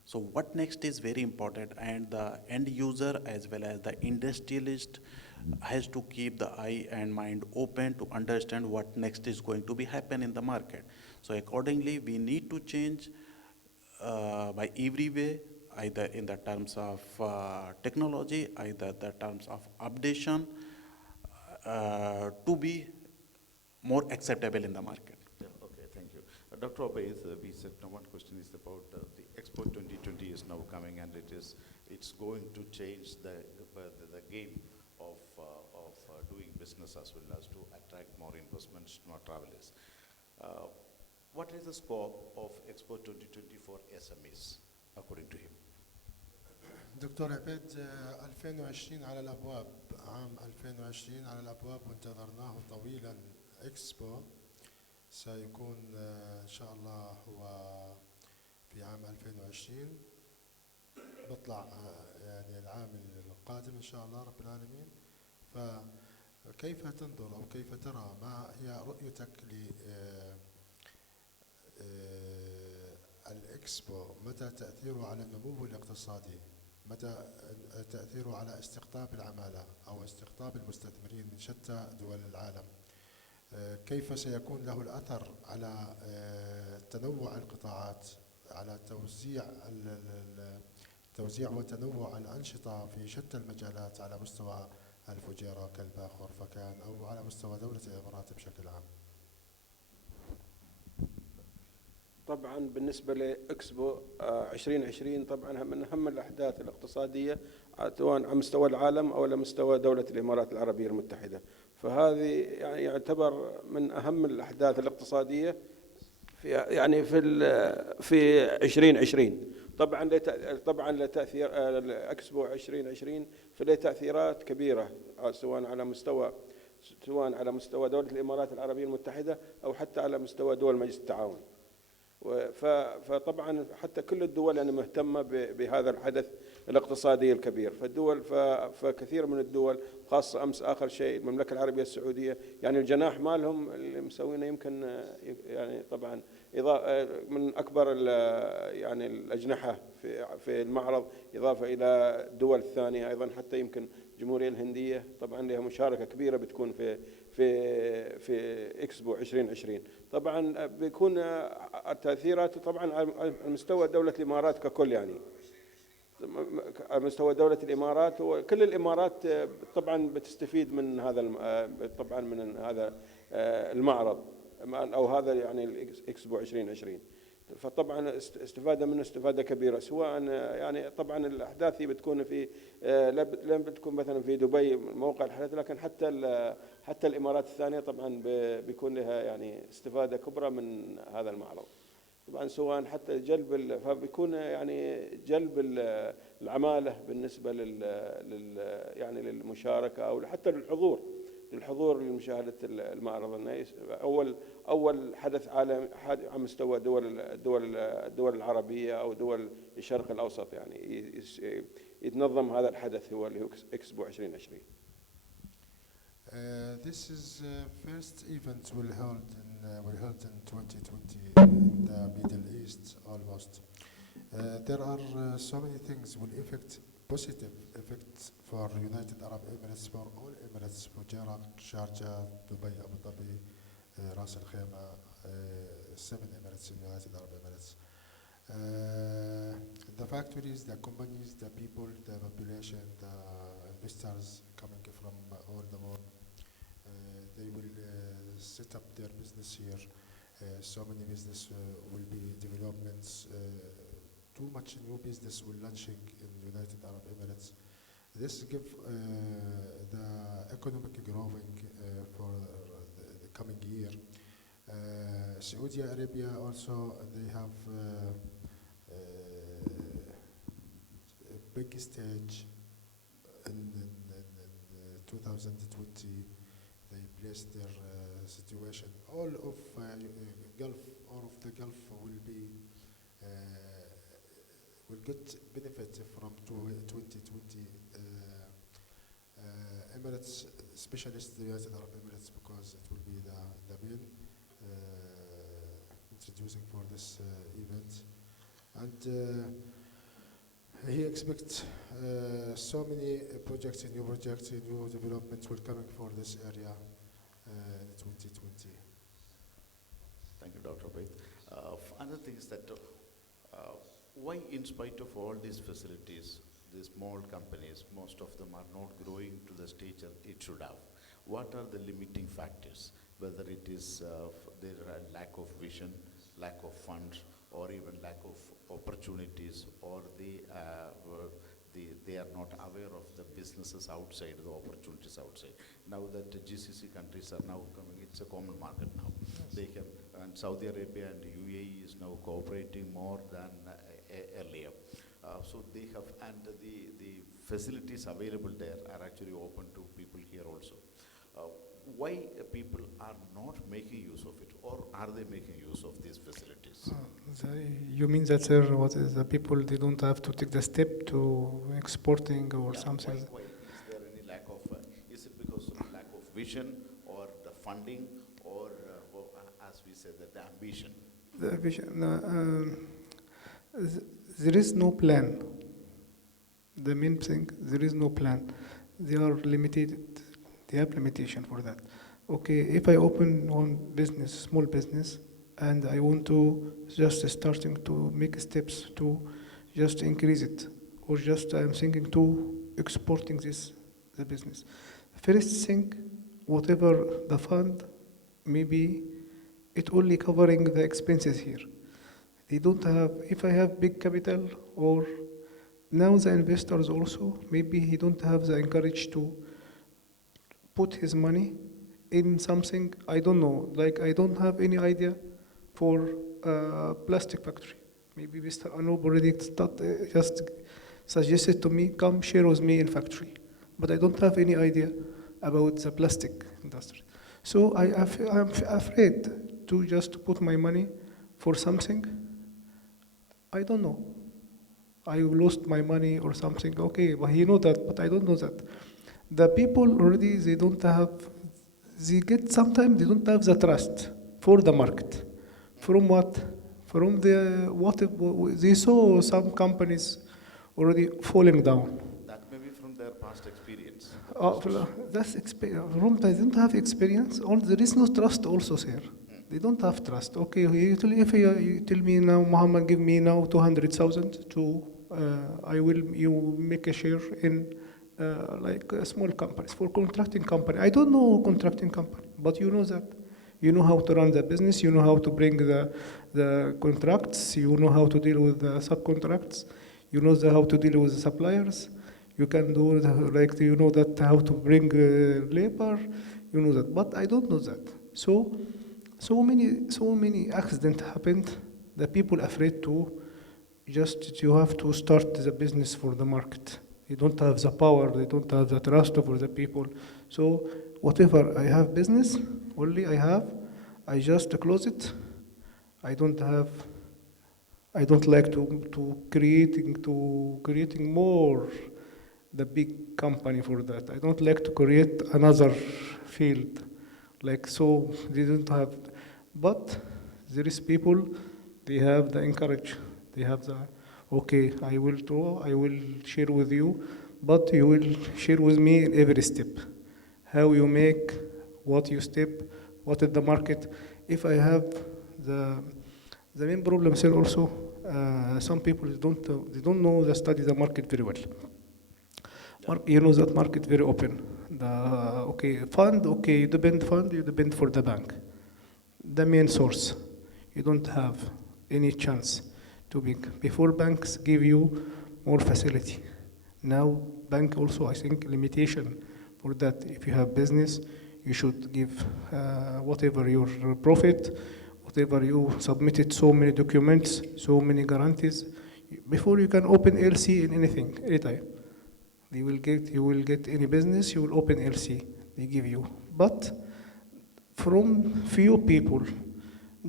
So what next is very important, and the end user as well as the industrialist has to keep the eye and mind open to understand what next is going to be happen in the market. So accordingly, we need to change by every way, either in the terms of technology, either the terms of updation, to be more acceptable in the market. Yeah, okay, thank you. Dr. Obaid, we said now one question is about the Expo 2020 is now coming, and it's going to change the game of doing business as well as to attract more investments, more travelers. What is the scope of Expo 2020 for SMEs, according to him? دكتور عبيد 2020 على الأبواب، عام 2020 على الأبواب وانتظرناه طويلا. إكسبو سيكون إن شاء الله هو في عام 2020 بطلع يعني العام القادم إن شاء الله رب العالمين. فكيف تنظر أو كيف ترى، ما هي رؤيتك الإكسبو، متى تأثيره على النمو الاقتصادي، متى تأثيره على استقطاب العمالة أو استقطاب المستثمرين من شتى دول العالم، كيف سيكون له الأثر على تنوع القطاعات، على توزيع وتنوع الأنشطة في شتى المجالات على مستوى الفجيرة كالباخور فكان أو على مستوى دولة الإمارات بشكل عام. طبعا بالنسبة لإكسبو 2020 طبعا من أهم الأحداث الاقتصادية سواء على مستوى العالم أو على مستوى دولة الإمارات العربية المتحدة. فهذه يعني يعتبر من أهم الأحداث الاقتصادية في 2020. طبعا لتأثير الإكسبو 2020 فله تأثيرات كبيرة سواء على مستوى دولة الإمارات العربية المتحدة أو حتى على مستوى دول مجلس التعاون. فطبعا حتى كل الدول يعني مهتمة بهذا الحدث الاقتصادي الكبير. فالدول فكثير من الدول خاصة أمس آخر شيء المملكة العربية السعودية، يعني الجناح مالهم اللي مسوينه يمكن يعني طبعا من أكبر يعني الأجنحة في المعرض، إضافة إلى الدول الثانية أيضا، حتى يمكن الجمهورية الهندية طبعا لها مشاركة كبيرة بتكون في إكسبو 2020. طبعا بيكون التأثيرات طبعا على مستوى دولة الإمارات ككل، يعني على مستوى دولة الإمارات، وكل الإمارات طبعا بتستفيد من هذا طبعا من هذا المعرض أو هذا يعني الإكسبو 2020. فطبعا استفادة منه استفادة كبيرة، سواء يعني طبعا الأحداث هي بتكون في لم بتكون مثلا في دبي موقع الحدث، لكن حتى الإمارات الثانية طبعا بيكون لها يعني استفادة كبرى من هذا المعرض. طبعا سواء حتى فبيكون يعني جلب العمالة بالنسبة يعني للمشاركة أو حتى للحضور لمشاهدة المعرض. أول حدث عالمي على مستوى الدول العربية أو دول الشرق الأوسط يعني يتنظم هذا الحدث هو اللي هو إكسبو 2020. This is first event will held in 2020 in the Middle East almost. There are so many things will affect positive effects for United Arab Emirates, for all Emirates, Fujairah, Sharjah, Dubai, Abu Dhabi, Ras Al Khaimah, 7 Emirates in United Arab Emirates. The factories, the companies, the people, the population, the investors coming from all the world, they will set up their business here. So many business will be developments. Too much new business will launching in United Arab Emirates. This give the economic growing for the coming year. Saudi Arabia also, they have a big stage in 2020. They placed their situation. All of the Gulf will get benefit from 2020. Emirates, especially the United Arab Emirates, because it will be the main introducing for this event. And he expects so many projects, new developments will coming for this area in 2020. Thank you, Dr. Baid. Another thing is that why, in spite of all these facilities, the small companies, most of them are not growing to the stage it should have? What are the limiting factors? Whether it is there are lack of vision, lack of funds, or even lack of opportunities, or they are not aware of the businesses outside, the opportunities outside. Now that the GCC countries are now coming, it's a common market now. They can, and Saudi Arabia and UAE is now cooperating more than earlier. So they have, and the facilities available there are actually open to people here also. Why people are not making use of it, or are they making use of these facilities? You mean that, sir, what is the people, they don't have to take the step to exporting or something? Why is there any lack of, is it because of lack of vision, or the funding, or as we said, the ambition? The vision, there is no plan. The main thing, there is no plan. They are limited. They have limitation for that. Okay, if I open one business, small business, and I want to just starting to make steps to just increase it, or just I'm thinking to exporting the business. First thing, whatever the fund, maybe it only covering the expenses here. They don't have, if I have big capital, or now the investors also, maybe he don't have the encourage to put his money in something, I don't know, like I don't have any idea for plastic factory. Maybe Mr. Anoop already just suggested to me, come share with me in factory. But I don't have any idea about the plastic industry. So I'm afraid to just put my money for something I don't know. I lost my money or something. Okay, but he know that, but I don't know that. The people already, they don't have, they get, sometimes they don't have the trust for the market. From what? From the, what, they saw some companies already falling down. That may be from their past experience. That's from they don't have experience. There is no trust also, sir. They don't have trust. Okay, if you tell me now, Muhammad, give me now 200,000 to, you make a share in like small companies for contracting company. I don't know contracting company, but you know that. You know how to run the business. You know how to bring the contracts. You know how to deal with the subcontracts. You know how to deal with the suppliers. You can do you know that how to bring labor. You know that, but I don't know that. So many accidents happened. The people afraid to you have to start the business for the market. They don't have the power. They don't have the trust for the people. So whatever I have business, only I just close it. I don't like to creating more the big company for that. I don't like to create another field. Like so they don't have, but there is people, they have the encourage, they have the, okay, I will share with you, but you will share with me in every step. How you make, what you step, what is the market. If I have the main problem here also, some people they don't know the study the market very well. You know that market very open. Fund, you depend for the bank. The main source. You don't have any chance to be, before banks give you more facility. Now bank also, I think, limitation for that. If you have business, you should give whatever your profit, whatever you submitted, so many documents, so many guarantees, before you can open LC in anything, anytime. You will get any business, you will open LC, they give you. But from few people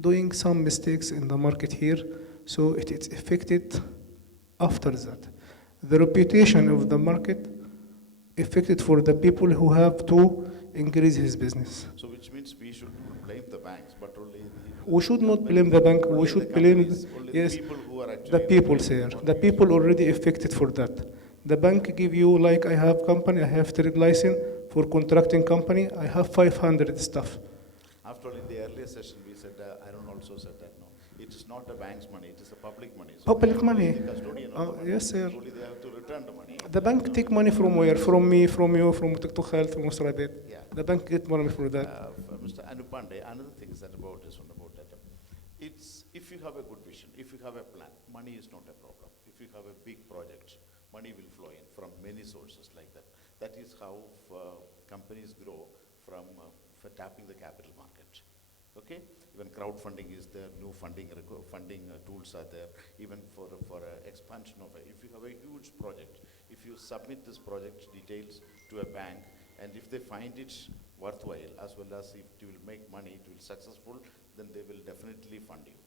doing some mistakes in the market here, so it is affected after that. The reputation of the market affected for the people who have to increase his business. So which means we should blame the banks, but only we should not blame the bank, we should blame yes, the people here. The people already affected for that. The bank give you, like I have company, I have trade license for contracting company, I have 500 staff. After all, in the earlier session we said, Aaron also said that no, it is not the bank's money, it is a public money. So public money. The custodian of the money. Yes, sir. Only they have to return the money. The bank take money from where? From me, from you, from Dr. Khaled, from Mr. Abed. Yeah. The bank get money for that. Mr. Anupande, another thing is that about this one, about that. It's, if you have a good vision, if you have a plan, money is not a problem. If you have a big project, money will flow in from many sources like that. That is how companies grow from for tapping the capital market. Okay, even crowdfunding is there, new funding tools are there, even for expansion of if you have a huge project, if you submit this project details to a bank, and if they find it worthwhile, as well as if it will make money, it will be successful, then they will definitely fund you.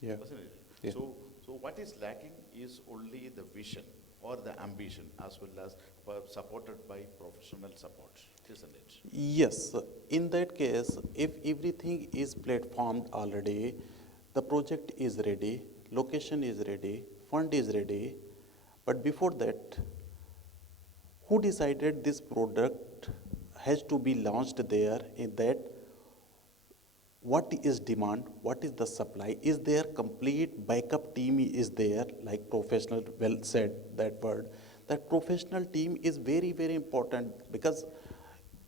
Yeah. Isn't it? Yeah. So what is lacking is only the vision or the ambition, as well as supported by professional support, isn't it? Yes. In that case, if everything is platformed already, the project is ready, location is ready, fund is ready, but before that, who decided this product has to be launched there, in that what is demand, what is the supply, is there complete backup team is there, like professional, well said that word. That professional team is very, very important, because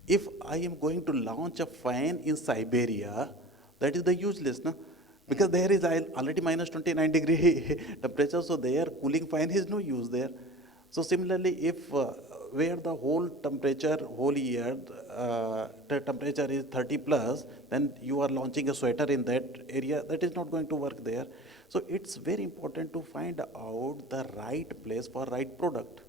if I am going to launch a fan in Siberia, that is the useless, no? Because there is already minus 29 degree temperature, so there cooling fan is no use there. So similarly, if where the whole temperature, whole year, the temperature is 30 plus, then you are launching a sweater in that area, that is not going to work there. So it's very important to find out the right place for right product.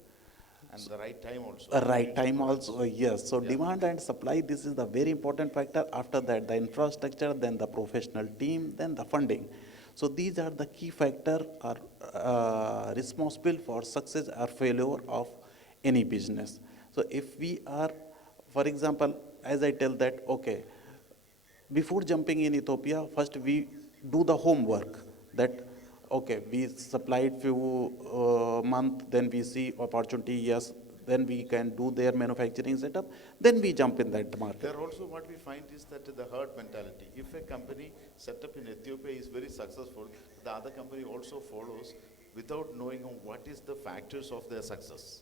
And the right time also. Right time also, yes. So demand and supply, this is the very important factor. After that, the infrastructure, then the professional team, then the funding. So these are the key factor are responsible for success or failure of any business. So if we are, for example, as I tell that, okay, before jumping in Ethiopia, first we do the homework that, okay, we supplied few month, then we see opportunity, yes, then we can do their manufacturing setup, then we jump in that market. There also what we find is that the herd mentality. If a company set up in Ethiopia is very successful, the other company also follows without knowing what is the factors of their success.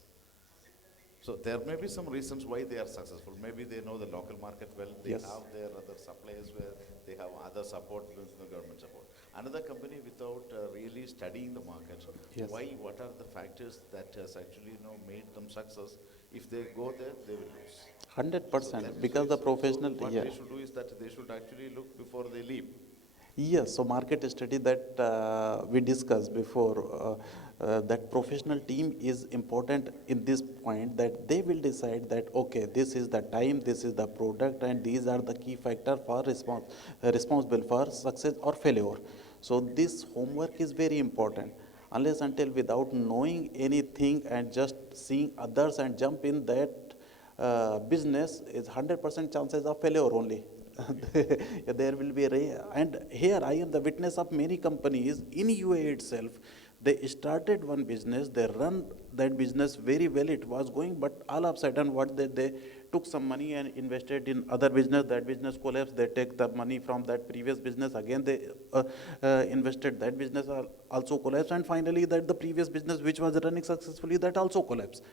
So there may be some reasons why they are successful. Maybe they know the local market well, they Yes. have their other suppliers where they have other support, the government support. Another company without really studying the market, Yes. what are the factors that has actually made them success? If they go there, they will lose. 100%, because the professional, What yeah. they should do is that they should actually look before they leave. Yes, so market study that we discussed before, that professional team is important in this point, that they will decide that, okay, this is the time, this is the product, and these are the key factor for responsible for success or failure. So this homework is very important. Unless until without knowing anything and just seeing others and jump in that business is 100% chances of failure only. There will be and here I am the witness of many companies in UAE itself. They started one business, they run that business very well, it was going, but all of a sudden what they took some money and invested in other business, that business collapsed, they take the money from that previous business, again they invested, that business also collapsed, and finally that the previous business which was running successfully, that also collapsed.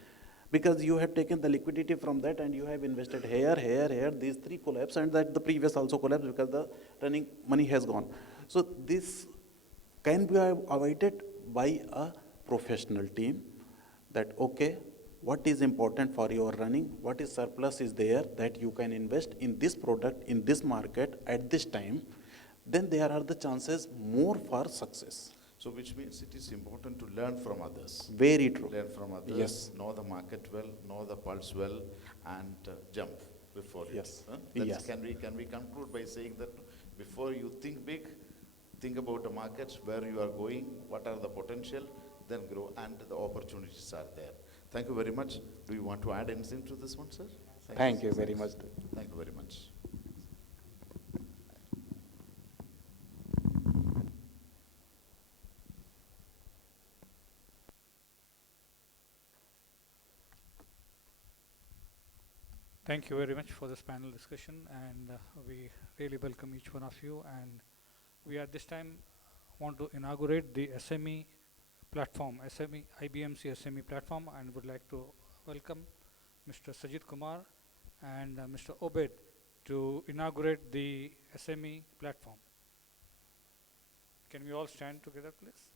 Because you have taken the liquidity from that and you have invested here, these three collapse, and that the previous also collapsed because the running money has gone. So this can be avoided by a professional team, that okay, what is important for your running, what is surplus is there that you can invest in this product, in this market at this time, then there are the chances more for success. So which means it is important to learn from others. Very true. Learn from others, Yes. know the market well, know the pulse well, and jump before Yes. it. That's, Yes. Can we conclude by saying that before you think big, think about the markets, where you are going, what are the potential, then grow, and the opportunities are there. Thank you very much. Do you want to add anything to this one, sir? Thank you very much. Thank you very much. Thank you very much for this panel discussion, and we really welcome each one of you. And we at this time want to inaugurate the SME platform, IBMC SME platform, and would like to welcome Mr. Sajid Kumar and Mr. Obed to inaugurate the SME platform. Can we all stand together, please?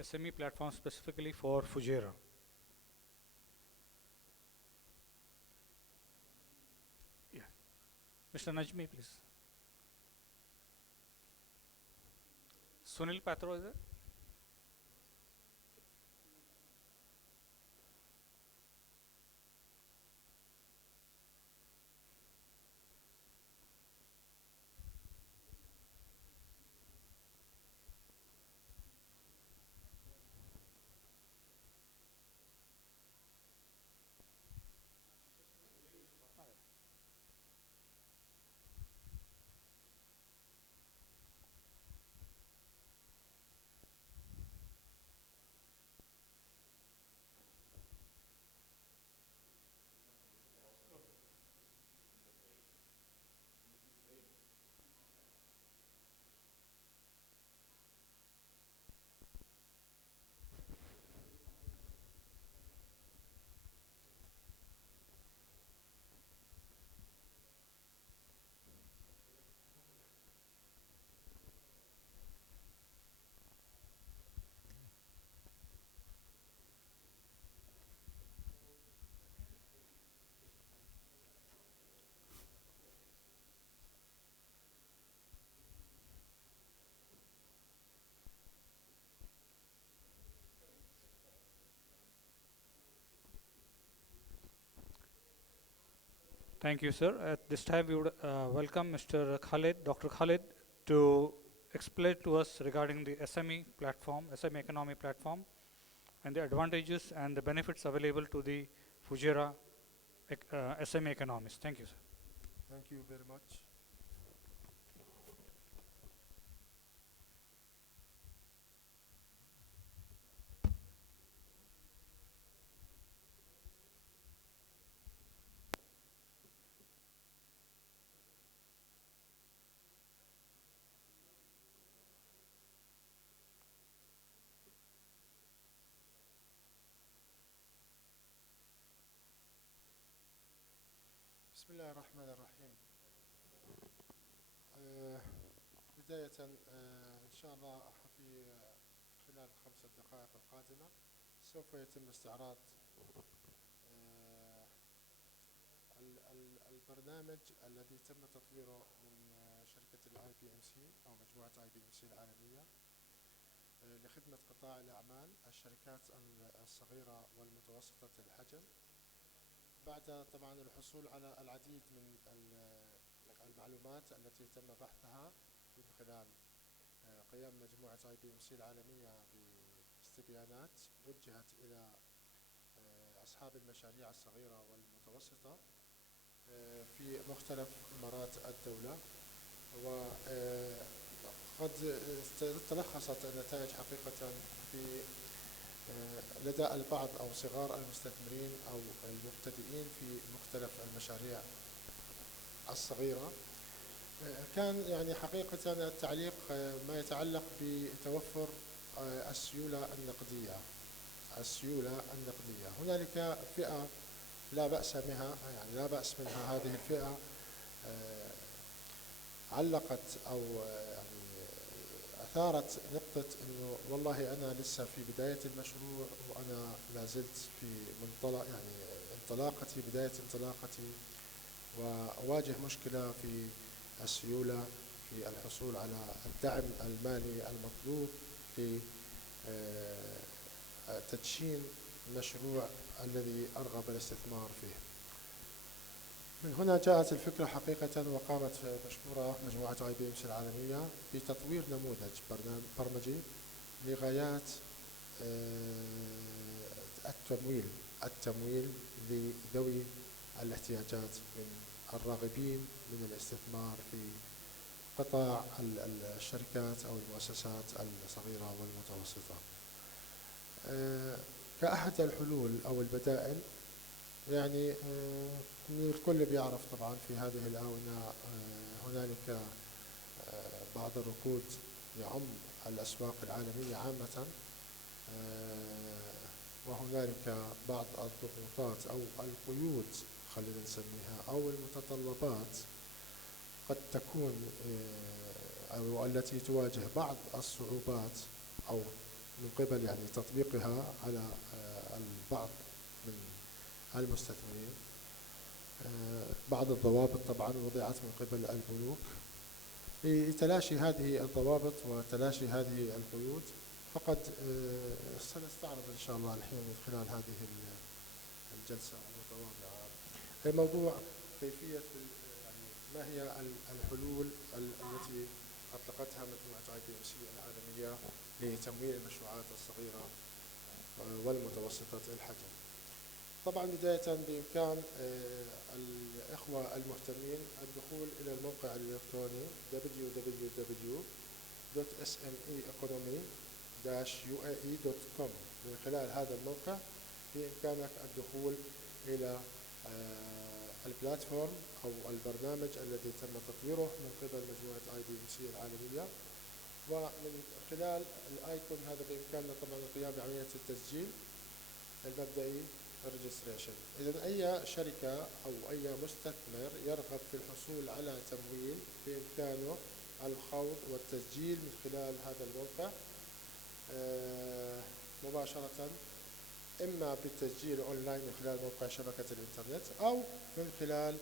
SME platform specifically for Fujairah. Yeah. Mr. Najmi, please. Sunil Patro is it? Thank you, sir. At this time, we would welcome Mr. Khalid, Dr. Khalid, to explain to us regarding the SME platform, SME economy platform, and the advantages and the benefits available to the Fujairah SME economists. Thank you, sir. Thank you very much. بسم الله الرحمن الرحيم. بداية إن شاء الله في خلال 5 دقائق القادمة سوف يتم استعراض البرنامج الذي تم تطويره من شركة IBMC أو مجموعة IBMC العالمية لخدمة قطاع الأعمال الشركات الصغيرة والمتوسطة الحجم، بعد طبعا الحصول على العديد من المعلومات التي تم بحثها من خلال قيام مجموعة IBMC العالمية باستبيانات وجهت إلى أصحاب المشاريع الصغيرة والمتوسطة في مختلف إمارات الدولة. وقد تلخصت النتائج حقيقة في لدى البعض أو صغار المستثمرين أو المبتدئين في مختلف المشاريع الصغيرة. كان يعني حقيقة التعليق ما يتعلق بتوفر السيولة النقدية. هنالك فئة لا بأس بها، يعني لا بأس منها. هذه الفئة علقت أو يعني أثارت نقطة إنه والله أنا لسه في بداية المشروع وأنا لا زلت في منطلق يعني بداية انطلاقتي، وأواجه مشكلة في السيولة في الحصول على الدعم المالي المطلوب في تدشين المشروع الذي أرغب الاستثمار فيه. من هنا جاءت الفكرة حقيقة، وقامت مشكورة مجموعة IBMC العالمية بتطوير نموذج برمجي لغايات التمويل لذوي الاحتياجات من الراغبين من الاستثمار في قطاع الشركات أو المؤسسات الصغيرة والمتوسطة. كأحد الحلول أو البدائل، يعني الكل بيعرف طبعا في هذه الآونة هنالك بعض الركود يعم الأسواق العالمية عامة، وهنالك بعض الضغوطات أو القيود خلينا نسميها أو المتطلبات قد تكون أو التي تواجه بعض الصعوبات أو من قبل يعني تطبيقها على البعض من المستثمرين. بعض الضوابط طبعا وضعت من قبل البنوك لتلاشي هذه الضوابط وتلاشي هذه القيود. فقد سنستعرض إن شاء الله الحين من خلال هذه الجلسة المتواضعة موضوع كيفية يعني ما هي الحلول التي أطلقتها مجموعة IBMC العالمية لتمويل المشروعات الصغيرة والمتوسطة الحجم. طبعا بداية بإمكان الإخوة المهتمين الدخول إلى الموقع الإلكتروني www.smeeconomy-uae.com. من خلال هذا الموقع بإمكانك الدخول إلى البلاتفورم أو البرنامج الذي تم تطويره من قبل مجموعة IBMC العالمية، ومن خلال الآيكون هذا بإمكاننا طبعا القيام بعملية التسجيل المبدئي registration. إذن أي شركة أو أي مستثمر يرغب في الحصول على تمويل بإمكانه الخوض والتسجيل من خلال هذا الموقع مباشرة، إما بالتسجيل أونلاين من خلال موقع شبكة الإنترنت أو من خلال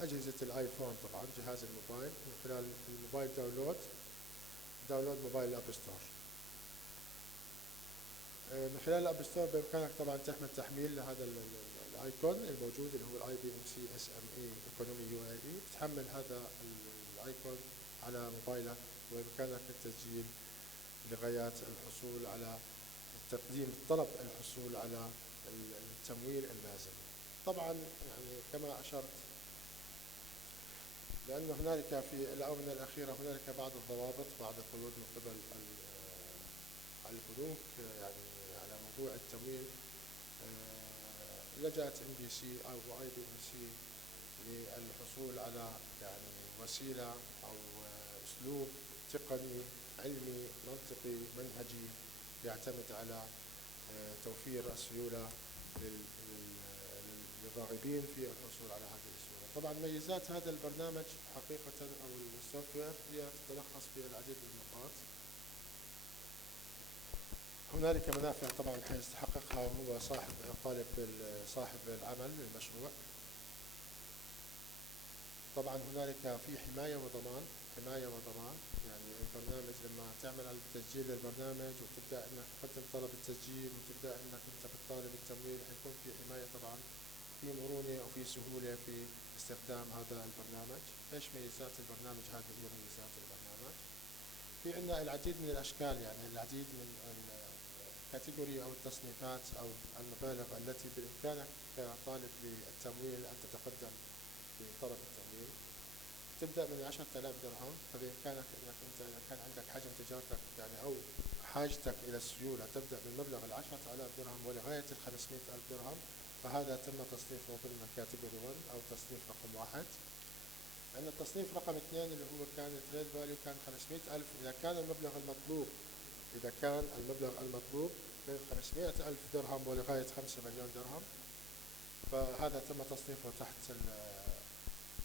أجهزة الآيفون، طبعا جهاز الموبايل من خلال الموبايل داونلود موبايل أب ستور. من خلال الأب ستور بإمكانك طبعا تحمل تحميل لهذا الايكون الموجود اللي هو الاي بي ام سي اس ام اي ايكونومي يو اي اي، بتحمل هذا الايكون على موبايلك وبامكانك التسجيل لغايات الحصول على تقديم طلب الحصول على التمويل اللازم. طبعا يعني كما اشرت لأن هنالك في الآونة الأخيرة هنالك بعض الضوابط، بعض القيود من قبل البنوك يعني على موضوع التمويل. لجأت MBC أو IBMC للحصول على يعني وسيلة أو أسلوب تقني علمي منطقي منهجي يعتمد على توفير السيولة للراغبين في الحصول على هذه السيولة. طبعا ميزات هذا البرنامج حقيقة أو السوفت وير هي تتلخص في العديد من النقاط. هنالك منافع طبعا حيستحققها هو صاحب العمل المشروع. طبعا هنالك في حماية وضمان يعني البرنامج لما تعمل التسجيل للبرنامج وتبدأ انك تقدم طلب التسجيل وتبدأ انك انت بتطالب التمويل، حيكون في حماية طبعا، في مرونة وفي سهولة في استخدام هذا البرنامج. ايش ميزات البرنامج؟ هذه هي ميزات البرنامج. في عندنا العديد من الاشكال، يعني العديد من الكاتيجوري او التصنيفات او المبالغ التي بامكانك كطالب للتمويل ان تتقدم بطلب التمويل. تبدأ من 10,000 درهم، فبإمكانك أنك أنت إذا كان عندك حجم تجارتك يعني أو حاجتك إلى السيولة تبدأ من مبلغ 10,000 درهم ولغاية 500,000 درهم، فهذا تم تصنيفه ضمن كاتيجوري 1 أو تصنيف رقم 1. عندنا التصنيف رقم 2 اللي هو كان التريد فاليو كان 500,000، إذا كان المبلغ المطلوب من 500,000 درهم ولغاية 5 مليون درهم، فهذا تم تصنيفه تحت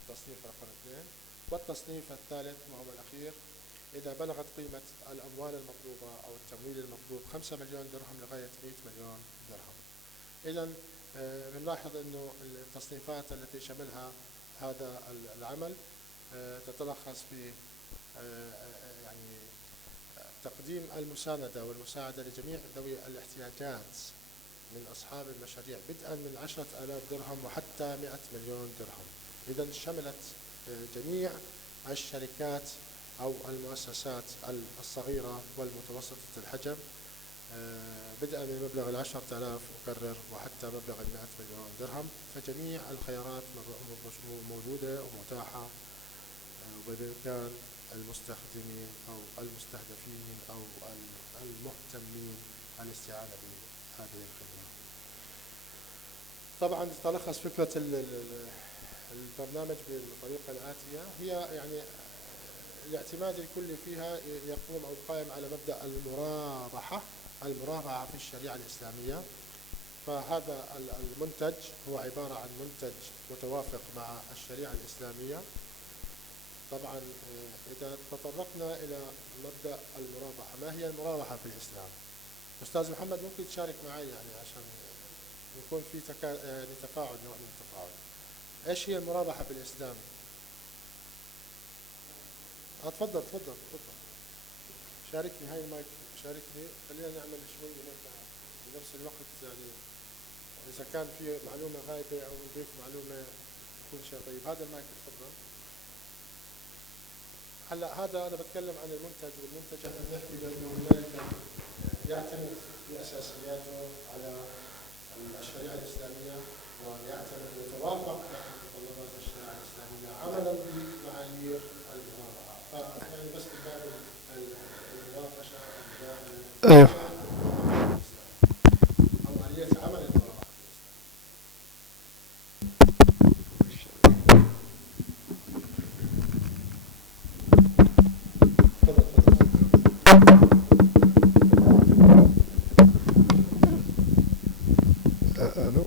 التصنيف رقم 2. والتصنيف الثالث وهو الأخير إذا بلغت قيمة الأموال المطلوبة أو التمويل المطلوب 5 مليون درهم لغاية 100 مليون درهم. إذا بنلاحظ أنه التصنيفات التي شملها هذا العمل تتلخص في يعني تقديم المساندة والمساعدة لجميع ذوي الاحتياجات من أصحاب المشاريع بدءا من 10,000 درهم وحتى 100 مليون درهم. إذا شملت جميع الشركات أو المؤسسات الصغيرة والمتوسطة الحجم بدءا من مبلغ 10,000 أكرر وحتى مبلغ 100 مليون درهم، فجميع الخيارات موجودة ومتاحة وبإمكان المستخدمين أو المستهدفين أو المهتمين الاستعانة بهذه الخدمة. طبعا تتلخص فكرة البرنامج بالطريقة الآتية، هي يعني الاعتماد الكلي فيها يقوم أو قائم على مبدأ المرابحة في الشريعة الإسلامية. فهذا المنتج هو عبارة عن منتج متوافق مع الشريعة الإسلامية. طبعا إذا تطرقنا إلى مبدأ المرابحة، ما هي المرابحة في الإسلام؟ أستاذ محمد ممكن تشارك معي يعني عشان يكون في يعني تفاعل، نوع من التفاعل. ايش هي المرابحة في الإسلام؟ تفضل شاركني هاي المايك، شاركني، خلينا نعمل شوي هيك بنفس الوقت، يعني إذا كان في معلومة غايبة أو نضيف معلومة يكون شيء طيب. هذا المايك تفضل. هلا هذا أنا بتكلم عن المنتج، والمنتج احنا بنحكي بأنه هنالك يعتمد في أساسياته على الشريعة الإسلامية ويعتمد ويتوافق مع متطلبات الشريعة الإسلامية عملا بمعايير المرابحة. يعني بس بباب المناقشة أو عملية عمل المرابحة. الو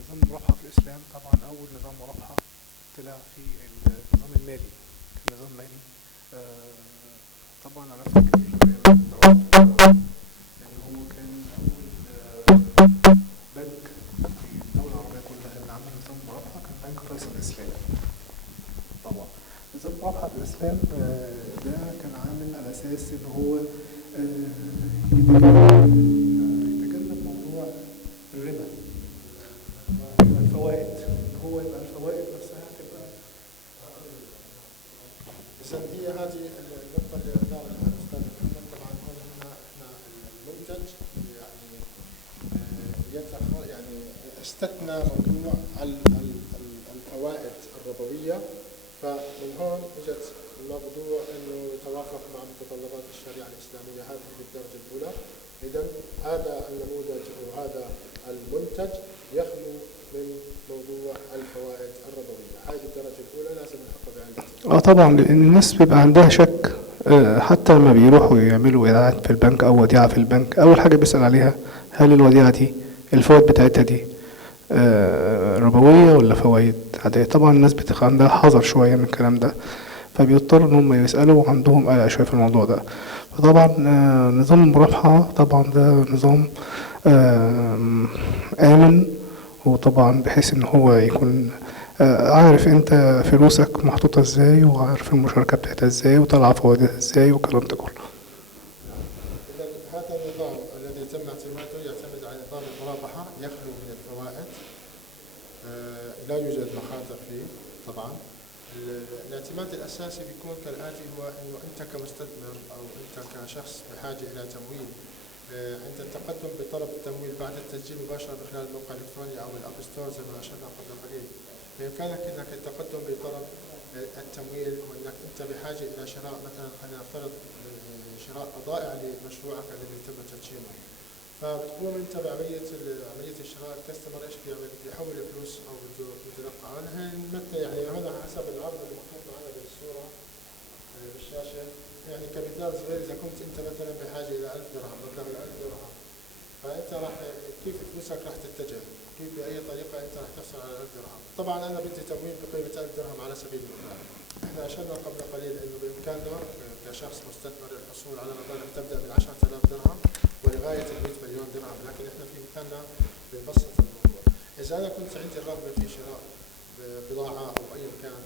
نظام المرابحة في الإسلام، طبعا أول نظام مرابحة طلع في النظام المالي كنظام مالي. طبعا أنا فاكر إن هو كان أول بنك يتجنب موضوع الربا، الفوائد، هو يبقى الفوائد نفسها تبقى. إذا هي هذه النقطة اللي أثارها الأستاذ محمد. طبعا هنا احنا المنتج يعني استثنى موضوع الفوائد الربوية، فمن هون اجت الموضوع انه يتوافق مع متطلبات الشريعة الإسلامية. هذه بالدرجة الأولى. إذا هذا النموذج وهذا المنتج يخلو من موضوع الفوائد الربوية. هذه بالدرجة الأولى لازم نحطها بعين. طبعا الناس بيبقى عندها شك، حتى لما بيروحوا يعملوا ايداعات في البنك او وديعة في البنك، اول حاجة بيسأل عليها هل الوديعة دي الفوائد بتاعتها دي ربوية ولا فوائد عادية. طبعا الناس بتبقى عندها حذر شوية من الكلام ده، فبيضطروا ان هم يسألوا وعندهم قلق شوية في الموضوع ده. فطبعا نظام المرابحة طبعا ده نظام آمن، وطبعا بحيث ان هو يكون عارف انت فلوسك محطوطة ازاي، وعارف المشاركة بتاعتها ازاي، وطلع فوائدها ازاي، والكلام ده كله. هذا النظام الذي تم اعتماده يعتمد على نظام المرابحة يخلو من الفوائد، لا يوجد مخاطر فيه. طبعا الاعتماد الأساسي بيكون كالآتي، هو أنه أنت كمستثمر أو أنت كشخص بحاجة إلى تمويل، عند التقدم بطلب التمويل بعد التسجيل مباشرة من خلال الموقع الإلكتروني أو الأب ستور زي ما أشرنا قبل قليل، بإمكانك أنك التقدم بطلب التمويل، وأنك أنت بحاجة إلى شراء مثلا، خلينا نفترض شراء بضائع لمشروعك الذي تم تدشينه، فبتقوم أنت بعملية الشراء. الكاستمر إيش بيعمل؟ بيحول الفلوس أو بده يتلقى عنها. يعني هذا حسب العرض اللي محطوط معنا بالصورة بالشاشة. يعني كمثال صغير، إذا كنت أنت مثلا بحاجة إلى 1000 درهم، مبلغ 1000 درهم، فأنت راح كيف فلوسك راح تتجه؟ كيف بأي طريقة أنت راح تحصل على 1000 درهم؟ طبعا أنا بدي تمويل بقيمة 1000 درهم على سبيل المثال. إحنا أشرنا قبل قليل إنه بإمكاننا كشخص مستثمر الحصول على مبالغ تبدأ من 10,000 درهم ولغاية 100 مليون درهم، لكن إحنا في إمكاننا بنبسط الموضوع. إذا أنا كنت عندي الرغبة في شراء بضاعة أو أي كان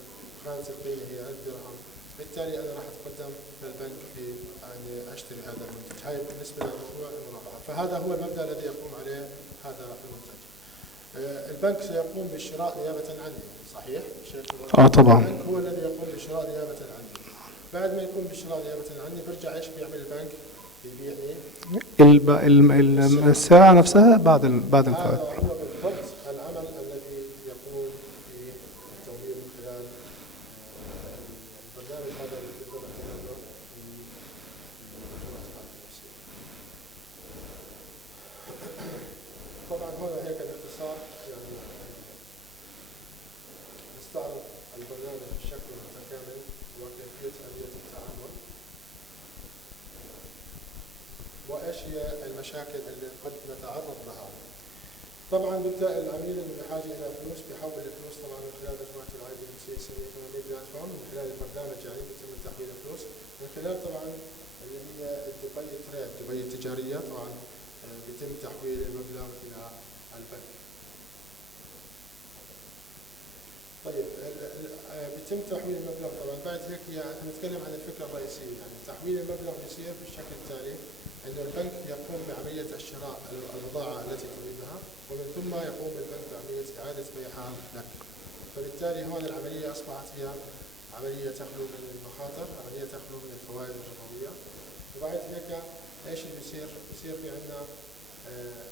خانة القيمة هي 1000 درهم، بالتالي أنا راح أتقدم للبنك في أن أشتري هذا المنتج. هاي بالنسبة لموضوع المرابحة. فهذا هو المبدأ الذي يقوم عليه هذا المنتج. البنك سيقوم بالشراء نيابة عني، صحيح؟ طبعا. البنك هو الذي يقوم بالشراء نيابة عني. بعد ما يقوم بالشراء نيابة عني برجع إيش بيعمل البنك؟ بيبيع إيه؟ الساعة نفسها بعد الفوائد. هو بالضبط العمل الذي يقوم به التمويل من خلال البرنامج هذا الذي تم اعتماده في مجموعة IBMC. طبعا هنا هيك باختصار يعني نستعرض البرنامج بشكل متكامل وكيفية آلية التعامل، وإيش هي المشاكل اللي قد نتعرض لها. طبعا بيبدأ العميل اللي بحاجة إلى فلوس بيحول الفلوس طبعا من خلال مجموعة IBMC Economic Platform، من خلال البرنامج يعني بيتم تحويل الفلوس، من خلال طبعا اللي هي دبي تريد، دبي التجارية، طبعا بيتم تحويل المبلغ إلى البنك. طيب بيتم تحويل المبلغ طبعا. بعد هيك نتكلم عن الفكرة الرئيسية. يعني تحويل المبلغ بيصير بالشكل التالي، أن البنك يقوم بعملية الشراء البضاعة التي تريدها، ومن ثم يقوم البنك بعملية إعادة بيعها لك. فبالتالي هون العملية أصبحت هي عملية تخلو من المخاطر، عملية تخلو من الفوائد الربوية. وبعد هيك إيش اللي بيصير؟ بيصير في عندنا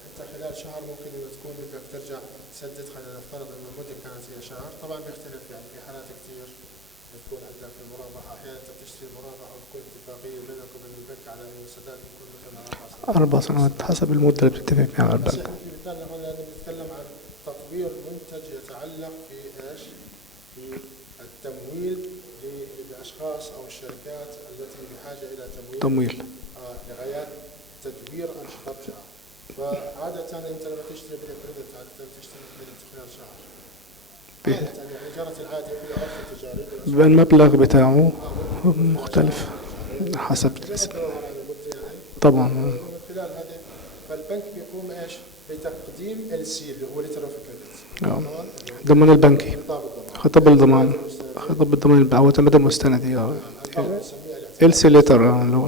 أنت خلال شهر ممكن إنه تكون بدك ترجع تسدد. خلينا نفترض إنه المدة كانت هي شهر، طبعا بيختلف يعني في حالات كثير بتكون عندك في المرابحة. أحيانا أنت بتشتري المرابحة وتكون اتفاقية بينك وبين البنك على إنه السداد بيكون مثلا 4 سنوات حسب المدة اللي بتتفق فيها مع البنك. في مثالنا هون بنتكلم عن تطوير منتج يتعلق في ايش؟ في التمويل للاشخاص او الشركات التي بحاجه الى تمويل لغايات تدوير انشطتها. فعادة انت لما تشتري بالكريدت عادة تشتري بالكريدت خلال شهر. يعني جرت العادة في عرف التجاري المبلغ بتاعه مختلف حسب طبعا. من خلال هذا فالبنك بيقوم ايش؟ بتقديم LC اللي هو ليتر اوف كريدت، الضمان البنكي، خطاب الضمان، خطاب الضمان المعتمد المستندي، LC ليتر اللي هو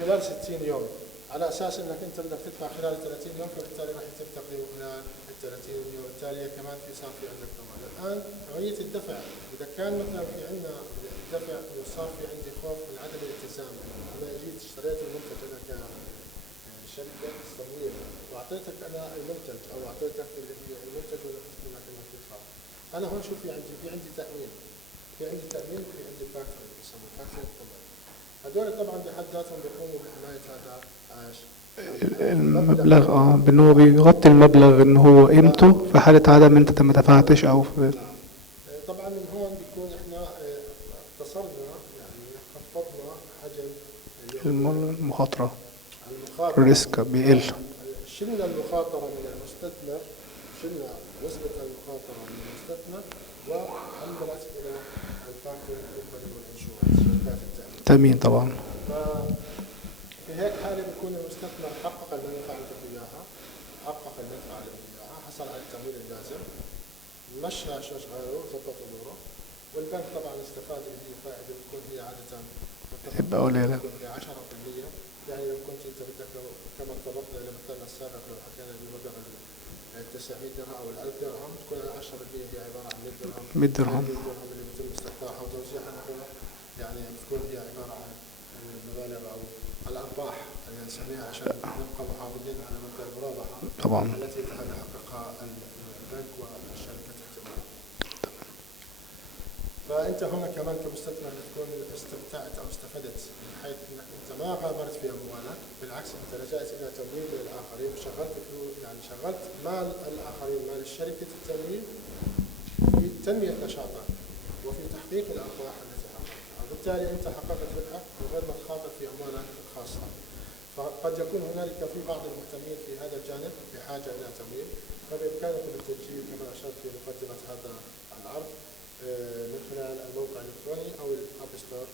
خلال 60 يوم، على اساس انك انت بدك تدفع خلال 30 يوم، فبالتالي راح يتم تقديمه خلال ال 30 يوم التاليه. كمان صار في عندك ضمان. الان نوعيه الدفع، اذا كان مثلا في عندنا الدفع وصار في عندي خوف من عدم الالتزام، انا جيت اشتريت المنتج انا كشركه تمويل واعطيتك انا المنتج او اعطيتك اللي هي المنتج ولقيت منك انك تدفع، انا هون شو في عندي تامين، في عندي تامين وفي عندي فاكتورنج، بيسموه فاكتورنج ضمان. هذول طبعا بحد ذاتهم بيقوموا بحمايه هذا المبلغ بأنه هو بيغطي المبلغ إنه هو قيمته في حالة عدم أنت ما دفعتش أو في طبعا من هون بيكون احنا اختصرنا يعني خفضنا حجم المخاطرة، الريسك بيقل. شلنا المخاطرة من المستثمر، شلنا نسبة المخاطرة من المستثمر وحملت إلى الفاكتورنج كومباني والانشورنس، شركات التأمين طبعا. في هيك حالة بيكون المستثمر حقق المنفعة اللي بده إياها، حقق المنفعة اللي بده إياها، حصل على التمويل اللازم، مشى شغله، ضبط أموره، والبنك طبعا استفاد اللي هي فائدة بتكون هي عادة يبقى قليلة، بتكون هي 10%. يعني لو كنت أنت بدك كما اتفقنا إلى مثلنا السابق لو حكينا بمبلغ ال 900 درهم أو ال 1000 درهم، تكون 10% هي عبارة عن 100 درهم. 100 درهم اللي بيتم استقطاعها وتوزيعها، يعني بتكون هي عبارة عن المبالغ أو الأرباح اللي نسميها عشان نبقى محافظين على مبدأ المرابحة طبعا التي يحققها البنك والشركة التمويل. فأنت هنا كمان كمستثمر بتكون استمتعت أو استفدت من حيث أنك أنت ما غامرت في أموالك، بالعكس أنت لجأت إلى تمويل من الآخرين وشغلت فلوس، يعني شغلت مال الآخرين، مال الشركة التمويل في تنمية نشاطك وفي تحقيق الأرباح التي حققتها، وبالتالي أنت حققت ربحك من غير ما تخاطر في أموالك الخاصة. فقد يكون هنالك في بعض المهتمين في هذا الجانب بحاجة إلى تمويل، فبإمكانكم التسجيل كما أشرت في مقدمة هذا العرض من خلال الموقع الإلكتروني أو الأب ستور،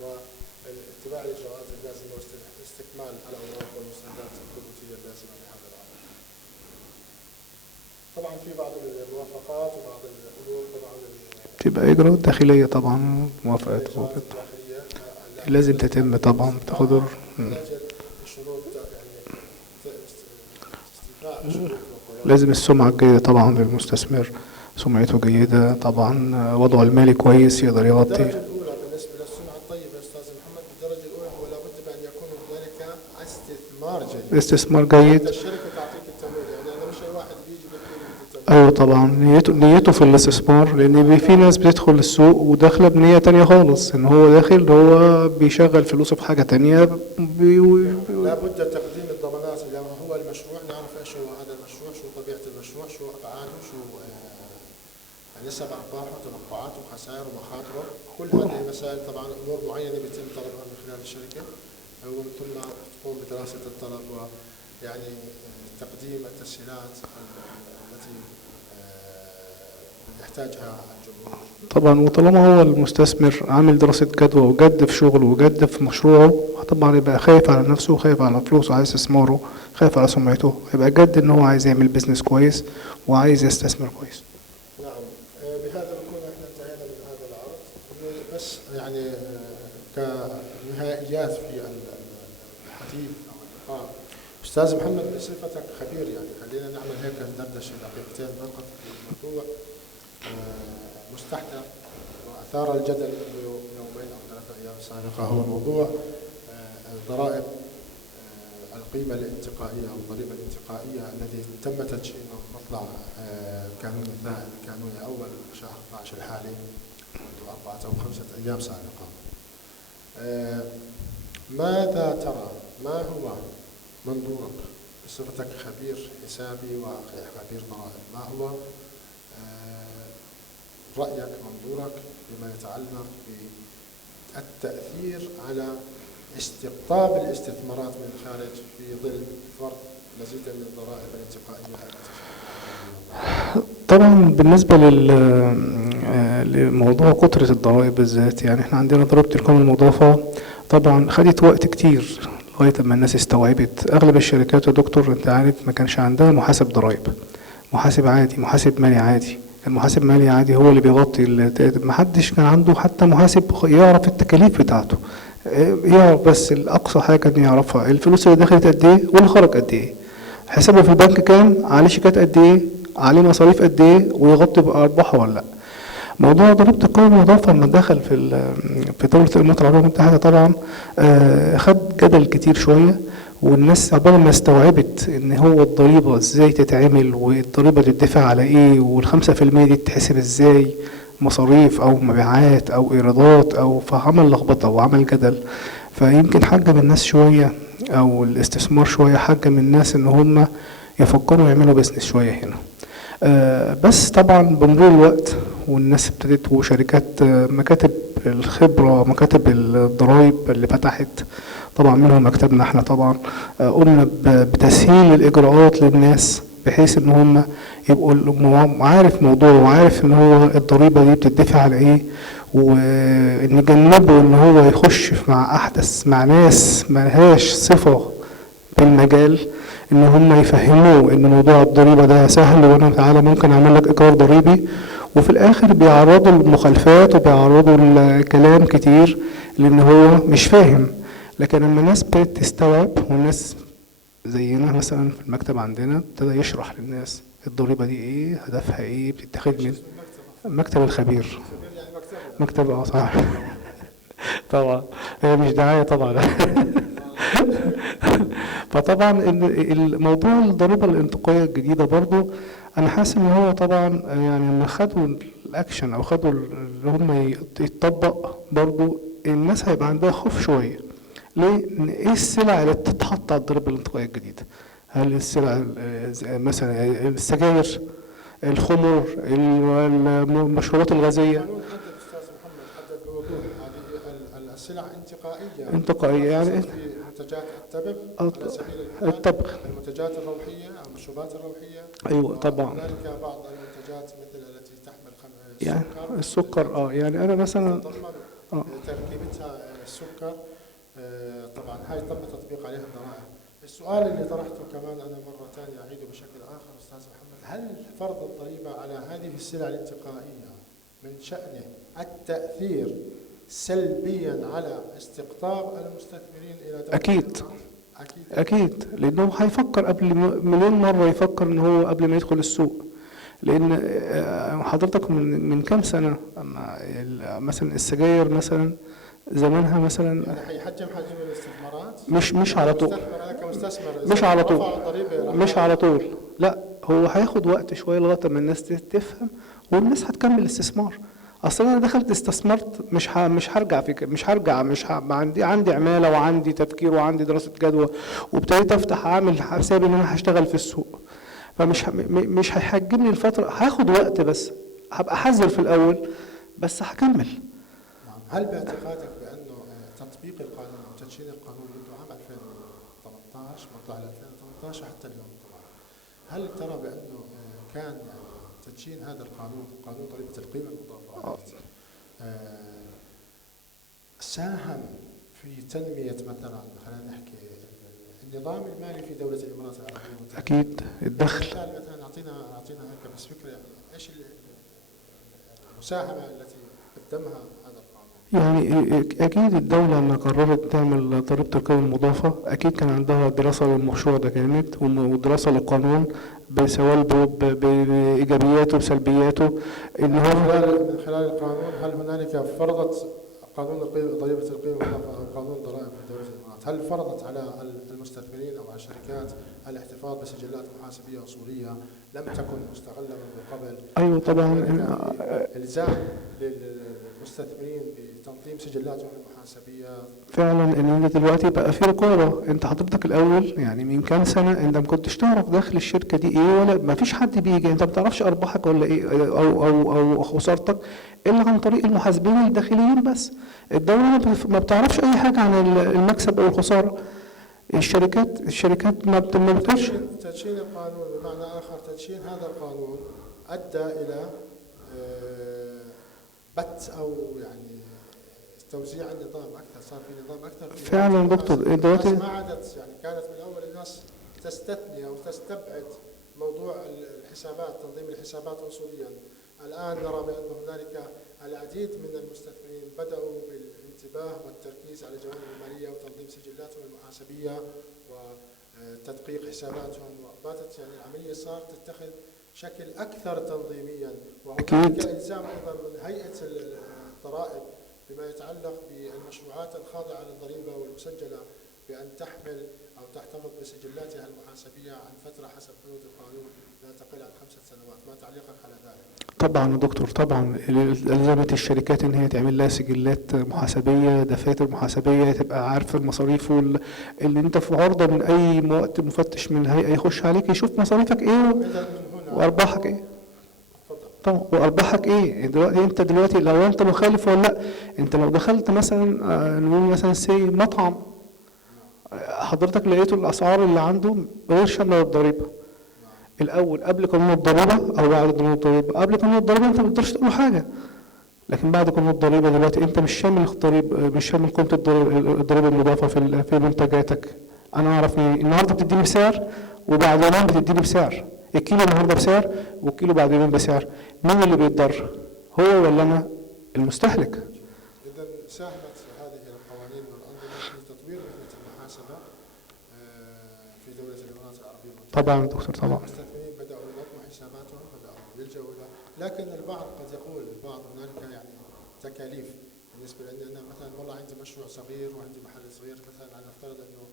واتباع الإجراءات اللازمة واستكمال الأوراق والمستندات الثبوتية اللازمة لهذا العرض. طبعا في بعض الموافقات وبعض الأمور طبعا تبقى إجراءات داخلية طبعا، موافقات لازم تتم طبعا بتاخد لازم السمعة الجيدة طبعا للمستثمر، سمعته جيدة طبعا، وضعه المالي كويس يقدر يغطي. الدرجة الأولى بالنسبة للسمعة الطيبة يا أستاذ محمد، الدرجة الأولى هو لابد بأن يكون هنالك استثمار جيد. استثمار جيد. الشركة تعطيك التمويل، يعني أنا مش أي واحد بيجي بيديني أيوة طبعا نيته في الاستثمار، لأن في ناس بتدخل السوق وداخلة بنية تانية خالص، إن هو داخل هو بيشغل فلوسه في حاجة تانية. لابد تقديم الضمانات اللي هو المشروع، نعرف إيش هو هذا المشروع، شو طبيعة المشروع، شو أبعاده، شو نسب أرباحه وتوقعاته وخسائره ومخاطره، كل هذه المسائل طبعا أمور معينة بيتم طلبها من خلال الشركة، ومن ثم تقوم بدراسة الطلب ويعني تقديم التسهيلات التي يحتاجها الجمهور. طبعا وطالما هو المستثمر عامل دراسة جدوى وجد في شغله وجد في مشروعه، طبعا يبقى خايف على نفسه وخايف على فلوسه وعايز استثماره، خايف على سمعته، يبقى جد ان هو عايز يعمل بيزنس كويس وعايز يستثمر كويس. نعم، بهذا نكون احنا انتهينا من هذا العرض، بس يعني كنهائيات في الحديث او اللقاء. استاذ محمد بصفتك خبير، يعني خلينا نعمل هيك ندردش دقيقتين فقط في موضوع مستحدث واثار الجدل منذ يومين او 3 ايام سابقه، هو موضوع الضرائب، القيمة الانتقائية أو الضريبة الانتقائية الذي تم تدشينه مطلع القانون القانوني أول شهر 12 الحالي منذ 4 أو 5 أيام سابقة. ماذا ترى؟ ما هو منظورك بصفتك خبير حسابي وخبير ضرائب؟ ما هو رأيك، منظورك بما يتعلق بالتأثير على استقطاب الاستثمارات من الخارج في ظل فرض مزيدا من الضرائب الانتقائية؟ طبعا بالنسبة لموضوع كترة الضرائب بالذات، يعني احنا عندنا ضريبة القيمة المضافة طبعا خدت وقت كتير لغاية ما الناس استوعبت. اغلب الشركات يا دكتور انت عارف ما كانش عندها محاسب ضرائب، محاسب عادي، محاسب مالي عادي. المحاسب مالي عادي هو اللي بيغطي، محدش كان عنده حتى محاسب يعرف التكاليف بتاعته. يعرف بس الأقصى حاجة إنه يعرفها الفلوس اللي دخلت قد إيه واللي خرج قد إيه، حسابه في البنك كام، عليه شيكات قد إيه، عليه مصاريف قد إيه، ويغطي بأرباحه ولا لأ. موضوع ضريبة القيمة المضافة لما دخل في دولة الإمارات العربية المتحدة طبعا خد جدل كتير شوية، والناس عبارة ما استوعبت إن هو الضريبة إزاي تتعمل والضريبة تدفع على إيه وال5% دي تتحسب إزاي، مصاريف أو مبيعات أو إيرادات أو، فعمل لخبطة وعمل جدل. فيمكن حجم الناس شوية أو الاستثمار شوية حجم الناس إن هم يفكروا يعملوا بيزنس شوية هنا. بس طبعا بمرور الوقت والناس ابتدت وشركات مكاتب الخبرة مكاتب الضرائب اللي فتحت طبعا منهم مكتبنا احنا طبعا قمنا بتسهيل الإجراءات للناس بحيث ان هم يبقوا عارف موضوع وعارف ان هو الضريبة دي بتدفع على ايه، ونجنبه ان هو يخش مع ناس ملهاش صفة في المجال، ان هم يفهموه ان موضوع الضريبه ده سهل وانا تعالى ممكن اعمل لك اقرار ضريبي، وفي الاخر بيعرضوا المخالفات وبيعرضوا الكلام كتير لان هو مش فاهم. لكن لما الناس ابتدت تستوعب والناس زينا مثلا في المكتب عندنا ابتدى يشرح للناس الضريبه دي ايه، هدفها ايه، بتتاخد من مكتب الخبير. مكتب صح طبعا هي مش دعايه طبعا فطبعا الموضوع الضريبه الانتقائيه الجديده برضو انا حاسس ان هو طبعا يعني لما خدوا الاكشن او خدوا اللي هم يتطبق برضو الناس هيبقى عندها خوف شويه. ليه؟ ايه السلع اللي تتحط على الضريبه الانتقائيه الجديده؟ هل السلع مثلا السجاير، الخمور، المشروبات الغازيه؟ السلع انتقائيه يعني منتجات الطبخ، المنتجات الروحيه، المشروبات الروحيه. ايوه طبعا. هنالك بعض المنتجات مثل التي تحمل يعني السكر يعني انا مثلا تركيبتها السكر طبعا هاي تم تطبيق عليها الضرائب. السؤال اللي طرحته كمان انا مره ثانيه اعيده بشكل اخر استاذ محمد، هل فرض الضريبه على هذه السلع الانتقائيه من شأنه التأثير سلبيا على استقطاب المستثمرين الى دولة اكيد اكيد لانه هيفكر قبل مليون مره يفكر ان هو قبل ما يدخل السوق. لان حضرتك من كام سنه مثلا السجاير مثلا زمانها مثلا يعني هيحجم حجم الاستثمارات مش على طول، مش على طول لا هو هياخد وقت شويه لغايه ما الناس تفهم والناس هتكمل استثمار. اصل انا دخلت استثمرت مش هرجع عندي عماله وعندي تفكير وعندي دراسه جدوى وابتديت افتح اعمل حسابي ان انا هشتغل في السوق، مش هيحجمني الفتره، هاخد وقت بس هبقى حذر في الاول بس هكمل. نعم. هل باعتقادك بانه تطبيق القانون وتدشين القانون منذ عام 2018 مطلع 2018 حتى اليوم طبعا، هل ترى بانه كان يعني تدشين هذا القانون قانون ضريبة القيمة المضافة ساهم في تنمية مثلا خلينا نحكي النظام المالي في دولة الإمارات العربية المتحدة؟ أكيد الدخل مثلا أعطينا هيك بس فكرة يعني إيش المساهمة التي قدمها هذا القانون؟ يعني أكيد الدولة لما قررت تعمل ضريبة القيمة المضافة أكيد كان عندها دراسة للمشروع ده كانت ودراسة للقانون بسوالبه بإيجابياته وسلبياته. إن هو من خلال القانون هل هنالك فرضت قانون ضريبة القيمة المضافة أو قانون ضرائب في دولة الإمارات هل فرضت على المستثمرين أو على الشركات الاحتفاظ بسجلات محاسبية أصولية لم تكن مستغلة من قبل؟ أيوة طبعا. إلزام للمستثمرين بتنظيم سجلاتهم المحاسبية فعلا ان دلوقتي بقى في رقابه. انت حضرتك الاول يعني من كام سنه انت ما كنتش تعرف داخل الشركه دي ايه ولا ما فيش حد بيجي، انت ما بتعرفش ارباحك ولا ايه او خسارتك الا عن طريق المحاسبين الداخليين بس. الدوله ما بتعرفش اي حاجه عن المكسب او الخساره. الشركات ما بتقدرش. تدشين القانون بمعنى اخر تدشين هذا القانون ادى الى بت او يعني توزيع النظام اكثر، صار في نظام اكثر فعلا دكتور دلوقتي ما عادت يعني كانت من الاول الناس تستثني او تستبعد موضوع الحسابات تنظيم الحسابات اصوليا. الان نرى بان هنالك العديد من المستثمرين بداوا الانتباه والتركيز على الجوانب المالية وتنظيم سجلاتهم المحاسبية وتدقيق حساباتهم، وباتت يعني العملية صارت تتخذ شكل أكثر تنظيميا. وهناك إلزام أيضا من هيئة الضرائب بما يتعلق بالمشروعات الخاضعة للضريبة والمسجلة بأن تحمل أو تحتفظ بسجلاتها المحاسبية عن فترة حسب بنود القانون لا تقل عن 5 سنوات. ما تعليقك على ذلك؟ طبعا يا دكتور، طبعا الزمت الشركات ان هي تعمل لها سجلات محاسبيه، دفاتر محاسبيه، تبقى عارفه المصاريف اللي انت في عرضه من اي وقت مفتش من الهيئه يخش عليك يشوف مصاريفك ايه وارباحك ايه. طبعا وارباحك ايه. انت دلوقتي لو انت مخالف ولا لا. انت لو دخلت مثلا نقول مثلا مطعم، حضرتك لقيته الاسعار اللي عنده غير شامله للضريبه. الاول قبل قانون الضريبه او بعد قانون الضريبه؟ قبل قانون الضريبه انت ما تقدرش تقول حاجه، لكن بعد قانون الضريبه دلوقتي انت مش شامل الضريبه، مش شامل قيمه الضريبه المضافه في منتجاتك. انا اعرف النهارده بتديني بسعر وبعد يومين بتديني بسعر، الكيلو النهارده بسعر والكيلو بعد يومين بسعر. مين اللي بيتضر؟ هو ولا انا المستهلك؟ اذا ساهمت هذه القوانين والانظمه في تطوير مهنه المحاسبه في دوله الامارات العربيه المتحده. طبعا دكتور، طبعا. المستثمرين بداوا ينظموا حساباتهم، بداوا يلجؤوا الى، لكن البعض قد يقول هنالك يعني تكاليف بالنسبه لاني انا مثلا والله عندي مشروع صغير وعندي محل صغير، مثلا على نفترض انه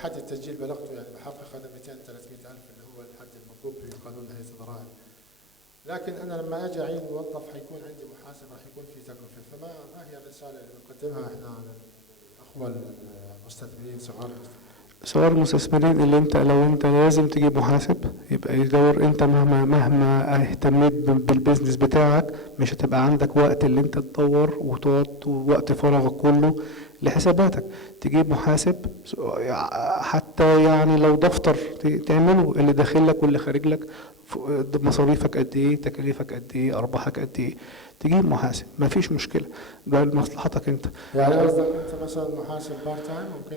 حد التسجيل بلغته يعني بحقق هذا 200 300 الف اللي هو الحد المطلوب في قانون هيئه الضرائب. لكن انا لما اجي اعين موظف حيكون عندي محاسب، راح يكون في تكلفه. فما هي الرساله اللي بنقدمها احنا للاخوه المستثمرين صغار المستثمرين اللي لو انت لازم تجيب محاسب يبقى يدور. انت مهما اهتميت بالبيزنس بتاعك مش هتبقى عندك وقت اللي انت تدور وتقعد وقت فراغك كله لحساباتك. تجيب محاسب حتى يعني لو دفتر تعمله اللي داخل لك واللي خارج لك، مصاريفك قد ايه، تكاليفك قد ايه، ارباحك قد ايه. تجيب محاسب ما فيش مشكله، ده لمصلحتك انت. يعني قصدك انت مثلا محاسب بارت تايم ممكن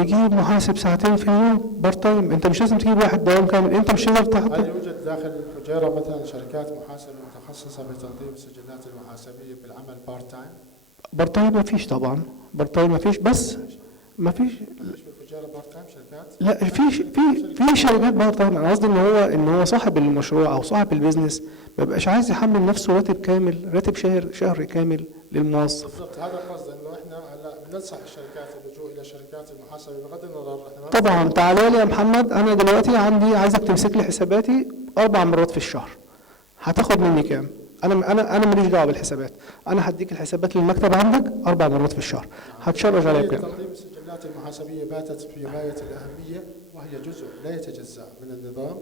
يجيب محاسب ساعتين في اليوم بارت تايم. انت مش لازم تجيب واحد دوام كامل، انت مش لازم تحط. هل يوجد داخل فجيرة مثلا شركات محاسبه متخصصه بتنظيم السجلات المحاسبيه بالعمل بارت تايم؟ بارت تايم ما فيش طبعا، بارت تايم ما فيش، بس ما فيش. لا في شركات بارت تايم. انا قصدي ان هو صاحب المشروع او صاحب البيزنس ما بيبقاش عايز يحمل نفسه راتب كامل، راتب شهري كامل للموظف. بالضبط، هذا القصد، انه احنا هلا بننصح الشركات اللجوء الى شركات المحاسبه بغض النظر. طبعا تعالى لي يا محمد، انا دلوقتي عايزك تمسك لي حساباتي 4 مرات في الشهر، هتاخد مني كام؟ انا ماليش دعوه بالحسابات، انا هديك الحسابات للمكتب عندك 4 مرات في الشهر، هتشرج عليها كام؟ تنظيم السجلات المحاسبيه باتت في غايه الاهميه، وهي جزء لا يتجزا من النظام.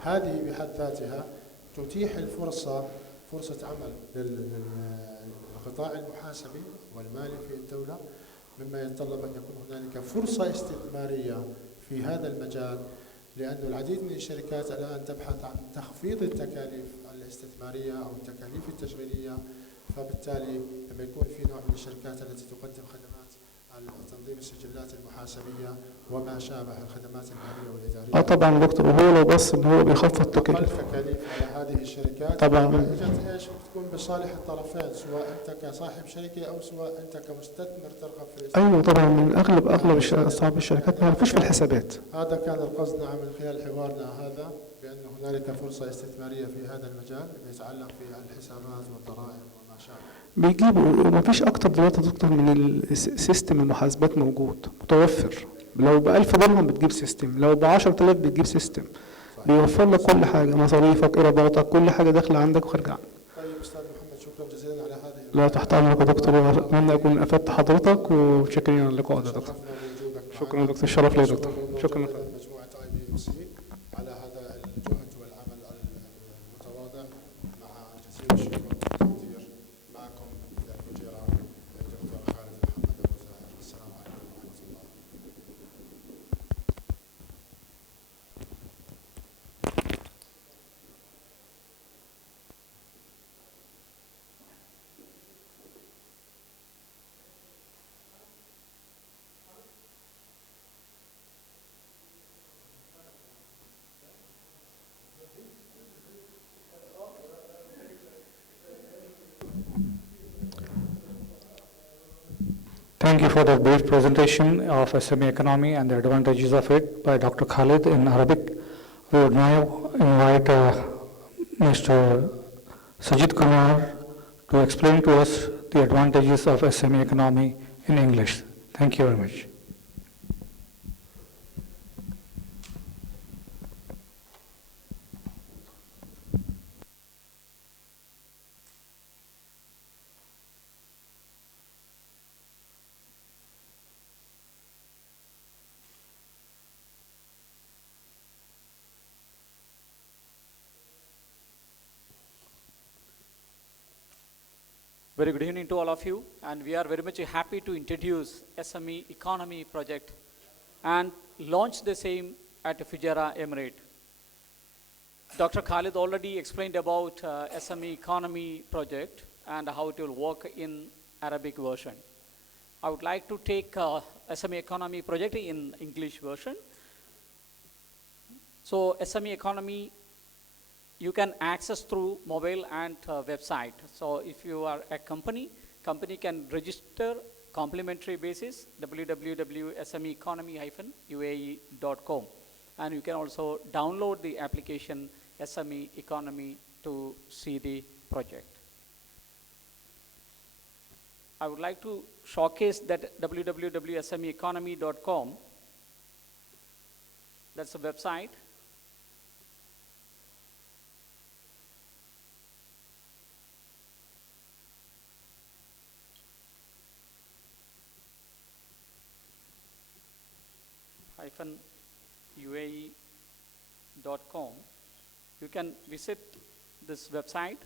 هذه بحد ذاتها تتيح فرصه عمل للقطاع المحاسبي والمالي في الدوله، مما يتطلب ان يكون هنالك فرصه استثماريه في هذا المجال، لأن العديد من الشركات الآن تبحث عن تخفيض التكاليف الاستثمارية أو التكاليف التشغيلية. فبالتالي لما يكون في نوع من الشركات التي تقدم خدمات تنظيم السجلات المحاسبية وما شابه الخدمات المالية والإدارية. طبعا دكتور، وهو لو بص ان هو بيخفض تكاليف على هذه الشركات طبعا اجت ايش بتكون بصالح الطرفين، سواء انت كصاحب شركه او سواء انت كمستثمر ترغب في الاستثمار. ايوه طبعا، من اغلب اصحاب الشركات ما يعرفوش في الحسابات. هذا كان القصد من خلال حوارنا هذا، بان هنالك فرصه استثماريه في هذا المجال بما يتعلق في الحسابات والضرائب وما شابه. بيجيبوا وما فيش اكتر دلوقتي دكتور من السيستم المحاسبات موجود متوفر. لو ب1000 درهم بتجيب سيستم، لو ب10,000 بتجيب سيستم. بيوفر لك كل حاجه، مصاريفك، ايراداتك، كل حاجه داخله عندك وخارجه عنك. طيب استاذ محمد، شكرا جزيلا على هذه. لا تحت امرك يا دكتور، اتمنى اكون افدت حضرتك، وشكرا على اللقاء ده دكتور. شكرا دكتور، الشرف لي يا دكتور. شكرا مجموعه IBMC على هذا الجهد والعمل المتواضع، مع جزيل الشكر والتقدير معكم من الفجيرة الدكتور خالد محمد ابو زاهر. السلام عليكم ورحمه الله. Thank you for the brief presentation of SME economy and the advantages of it by Dr. Khalid in Arabic. We would now invite Mr. Sajid Kumar to explain to us the advantages of SME economy in English. Thank you very much. Very good evening to all of you, and we are very much happy to introduce SME Economy Project and launch the same at Fujairah Emirate. Dr. Khalid already explained about SME Economy Project and how it will work in Arabic version. I would like to take SME Economy Project in English version. So SME Economy you can access through mobile and website. So if you are a company can register complimentary basis www.smeeconomy-uae.com, and you can also download the application SME Economy to see the project. I would like to showcase that www.smeeconomy.com. That's a website. UAE.com. You can visit this website.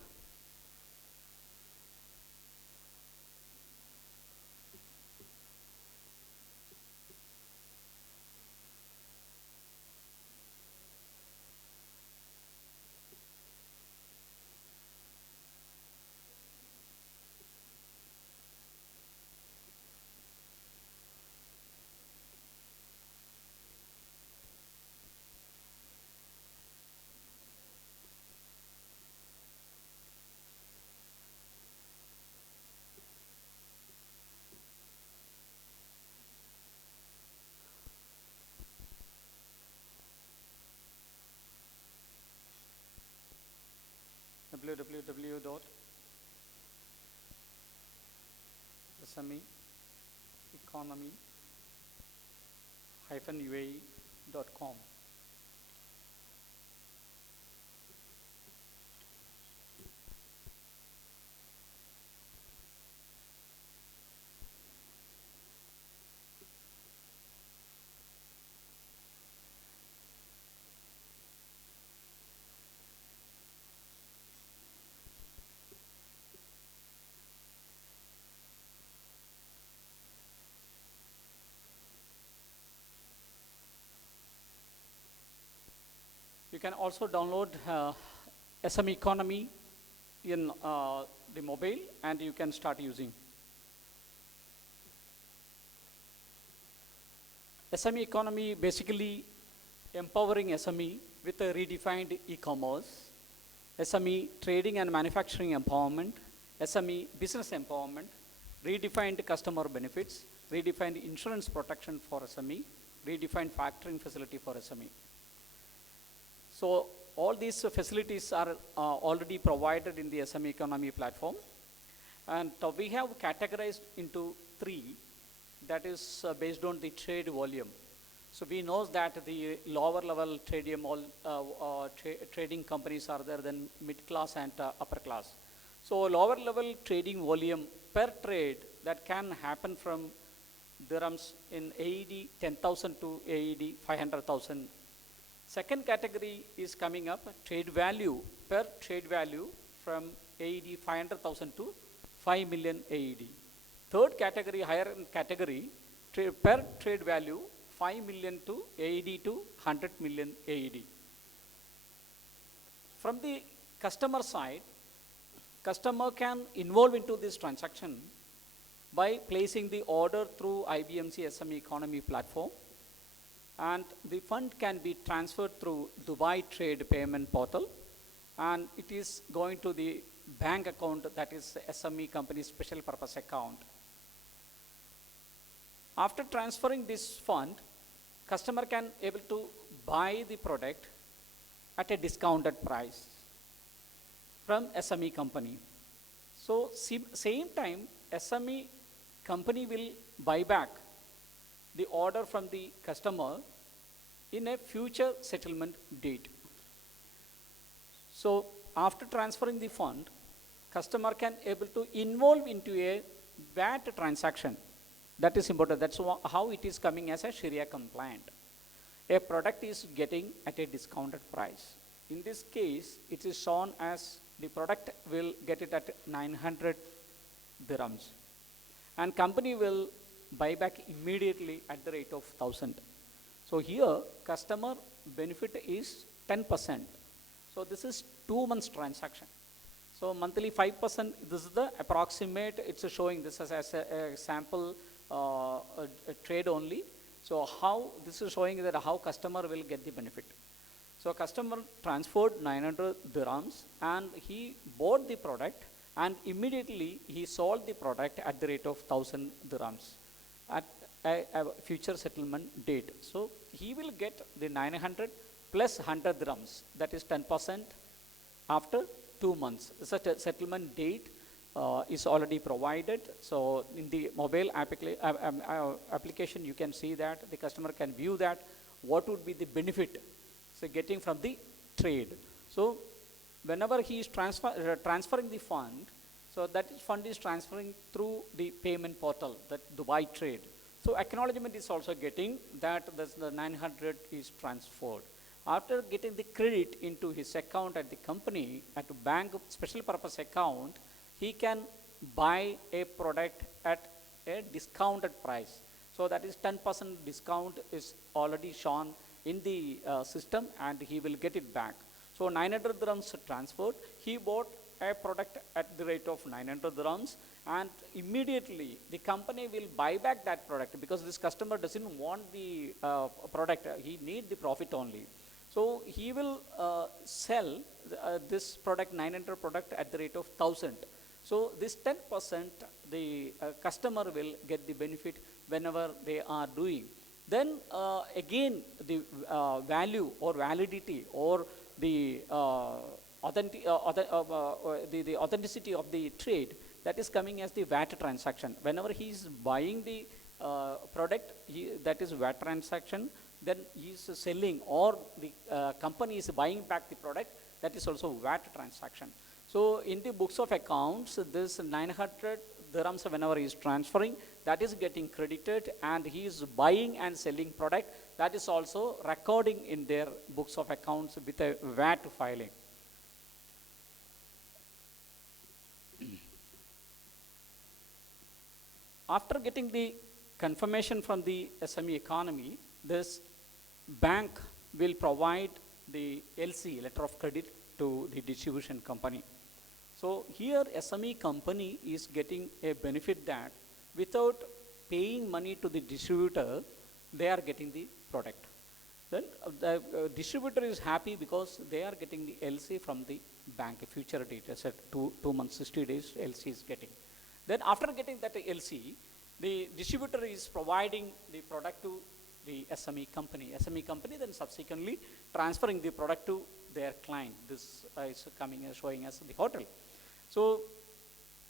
www.smeeconomy-uae.com. You can also download SME Economy in the mobile, and you can start using. SME Economy basically empowering SME with a redefined e-commerce, SME trading and manufacturing empowerment, SME business empowerment, redefined customer benefits, redefined insurance protection for SME, redefined factoring facility for SME. So all these facilities are already provided in the SME Economy platform, and we have categorized into three, that is based on the trade volume. So we know that the lower level trading companies are there than mid class and upper class. So lower level trading volume per trade that can happen from dirhams in AED 10,000 to AED 500,000. Second category is coming up, trade value, per trade value from AED 500,000 to 5 million AED. Third category, higher category, per trade value 5 million to AED to 100 million AED. From the customer side, customer can involve into this transaction by placing the order through IBMC SME Economy platform, and the fund can be transferred through Dubai Trade Payment Portal, and it is going to the bank account, that is SME company special purpose account. After transferring this fund, customer can able to buy the product at a discounted price from SME company. So same time, SME company will buy back the order from the customer in a future settlement date. So after transferring the fund, customer can able to involve into a VAT transaction. That is important. That's how it is coming as a Sharia compliant. A product is getting at a discounted price. In this case, it is shown as the product will get it at 900 dirhams. And company will buy back immediately at the rate of 1,000. So here, customer benefit is 10%. So this is 2 months transaction. So monthly 5%, this is the approximate, it's showing this as a sample a trade only. So how, this is showing that how customer will get the benefit. So customer transferred 900 dirhams and he bought the product and immediately he sold the product at the rate of 1,000 dirhams at a future settlement date. So he will get the 900 plus 100 dirhams, that is 10% after 2 months. Such a settlement date is already provided. So in the mobile application, you can see that the customer can view that what would be the benefit so getting from the trade. So whenever he is transferring the fund, so that fund is transferring through the payment portal, that Dubai trade. So acknowledgement is also getting that the 900 is transferred. After getting the credit into his account at the company, at a bank special purpose account, he can buy a product at a discounted price. So that is 10% discount is already shown in the system and he will get it back. So 900 dirhams transferred, he bought a product at the rate of 900 dirhams and immediately the company will buy back that product because this customer doesn't want the product, he needs the profit only. So he will sell this product, 900 product at the rate of 1,000. So this 10% the customer will get the benefit whenever they are doing. Then again the value or validity or the authenticity of the trade, that is coming as the VAT transaction. Whenever he is buying the product, that is VAT transaction, then he is selling or the company is buying back the product, that is also VAT transaction. So in the books of accounts, this 900 dirhams whenever he is transferring, that is getting credited, and he is buying and selling product, that is also recording in their books of accounts with a VAT filing. After getting the confirmation from the SME economy, this bank will provide the LC, letter of credit, to the distribution company. So here SME company is getting a benefit that without paying money to the distributor, they are getting the product. Then the distributor is happy because they are getting the LC from the bank, a future date, as at 2 months, 60 days LC is getting. Then after getting that LC, the distributor is providing the product to the SME company. SME company then subsequently transferring the product to their client. This is coming as showing us the hotel. So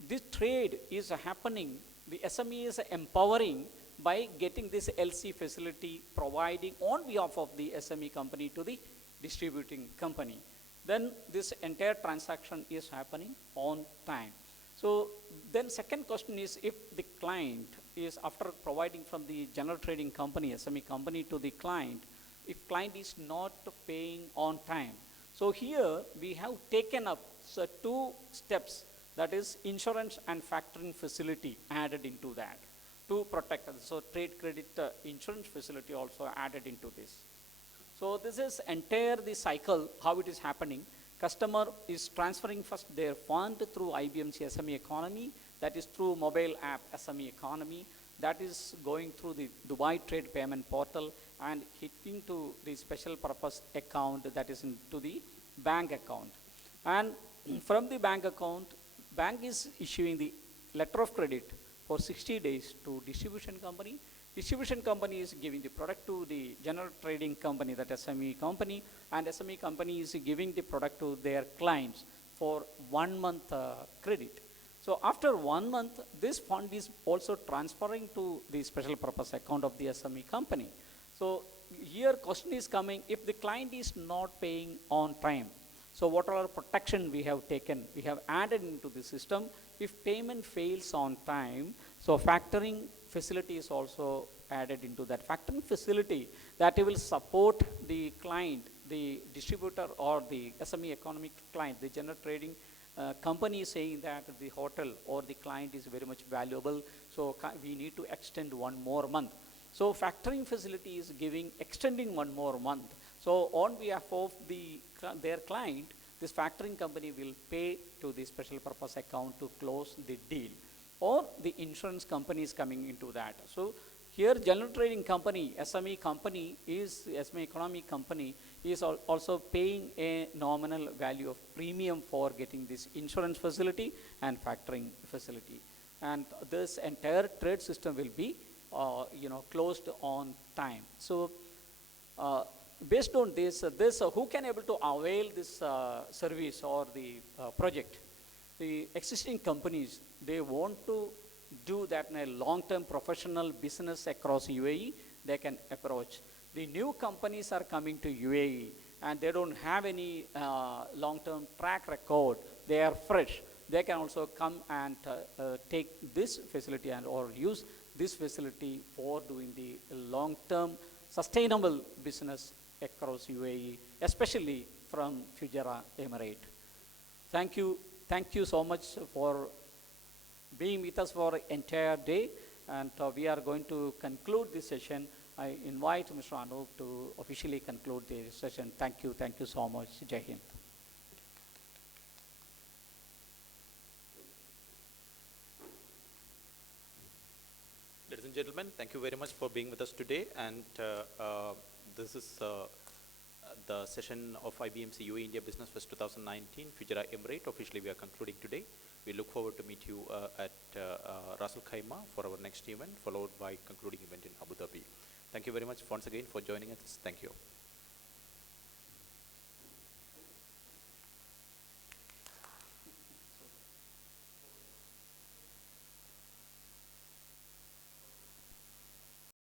this trade is happening. The SME is empowering by getting this LC facility providing on behalf of the SME company to the distributing company. Then this entire transaction is happening on time. So then second question is, if the client is after providing from the general trading company, SME company to the client, if client is not paying on time. So here we have taken up 2 steps, that is insurance and factoring facility added into that to protect us. So trade credit insurance facility also added into this. So this is entire the cycle, how it is happening. Customer is transferring first their fund through IBMC SME economy, that is through mobile app SME economy, that is going through the Dubai trade payment portal and hitting to the special purpose account, that is into the bank account. And from the bank account, bank is issuing the letter of credit for 60 days to distribution company. Distribution company is giving the product to the general trading company, that SME company, and SME company is giving the product to their clients for 1 month credit. So after 1 month, this fund is also transferring to the special purpose account of the SME company. So here question is coming, if the client is not paying on time, so what are our protection we have taken? We have added into the system, if payment fails on time, so factoring facility is also added into that. Factoring facility that will support the client, the distributor or the SME economic client, the general trading company is saying that the hotel or the client is very much valuable, so we need to extend 1 more month. So factoring facility is extending 1 more month. So on behalf of their client, this factoring company will pay to the special purpose account to close the deal, or the insurance company is coming into that. So here general trading company, SME economic company is also paying a nominal value of premium for getting this insurance facility and factoring facility. And this entire trade system will be closed on time. So based on this, who can able to avail this service or the project? The existing companies, they want to do that in a long-term professional business across UAE, they can approach. The new companies are coming to UAE and they don't have any long-term track record, they are fresh. They can also come and take this facility or use this facility for doing the long-term sustainable business across UAE, especially from Fujairah Emirate. Thank you so much for being with us for the entire day, and we are going to conclude this session. I invite Mr. Anup to officially conclude the session. Thank you so much. Jai Hind. Ladies and gentlemen, thank you very much for being with us today, and this is the session of IBMC UAE-India Business Fest 2019, Fujairah Emirate. Officially, we are concluding today. We look forward to meet you at Ras Al Khaimah for our next event, followed by concluding event in Abu Dhabi. Thank you very much once again for joining us. Thank you.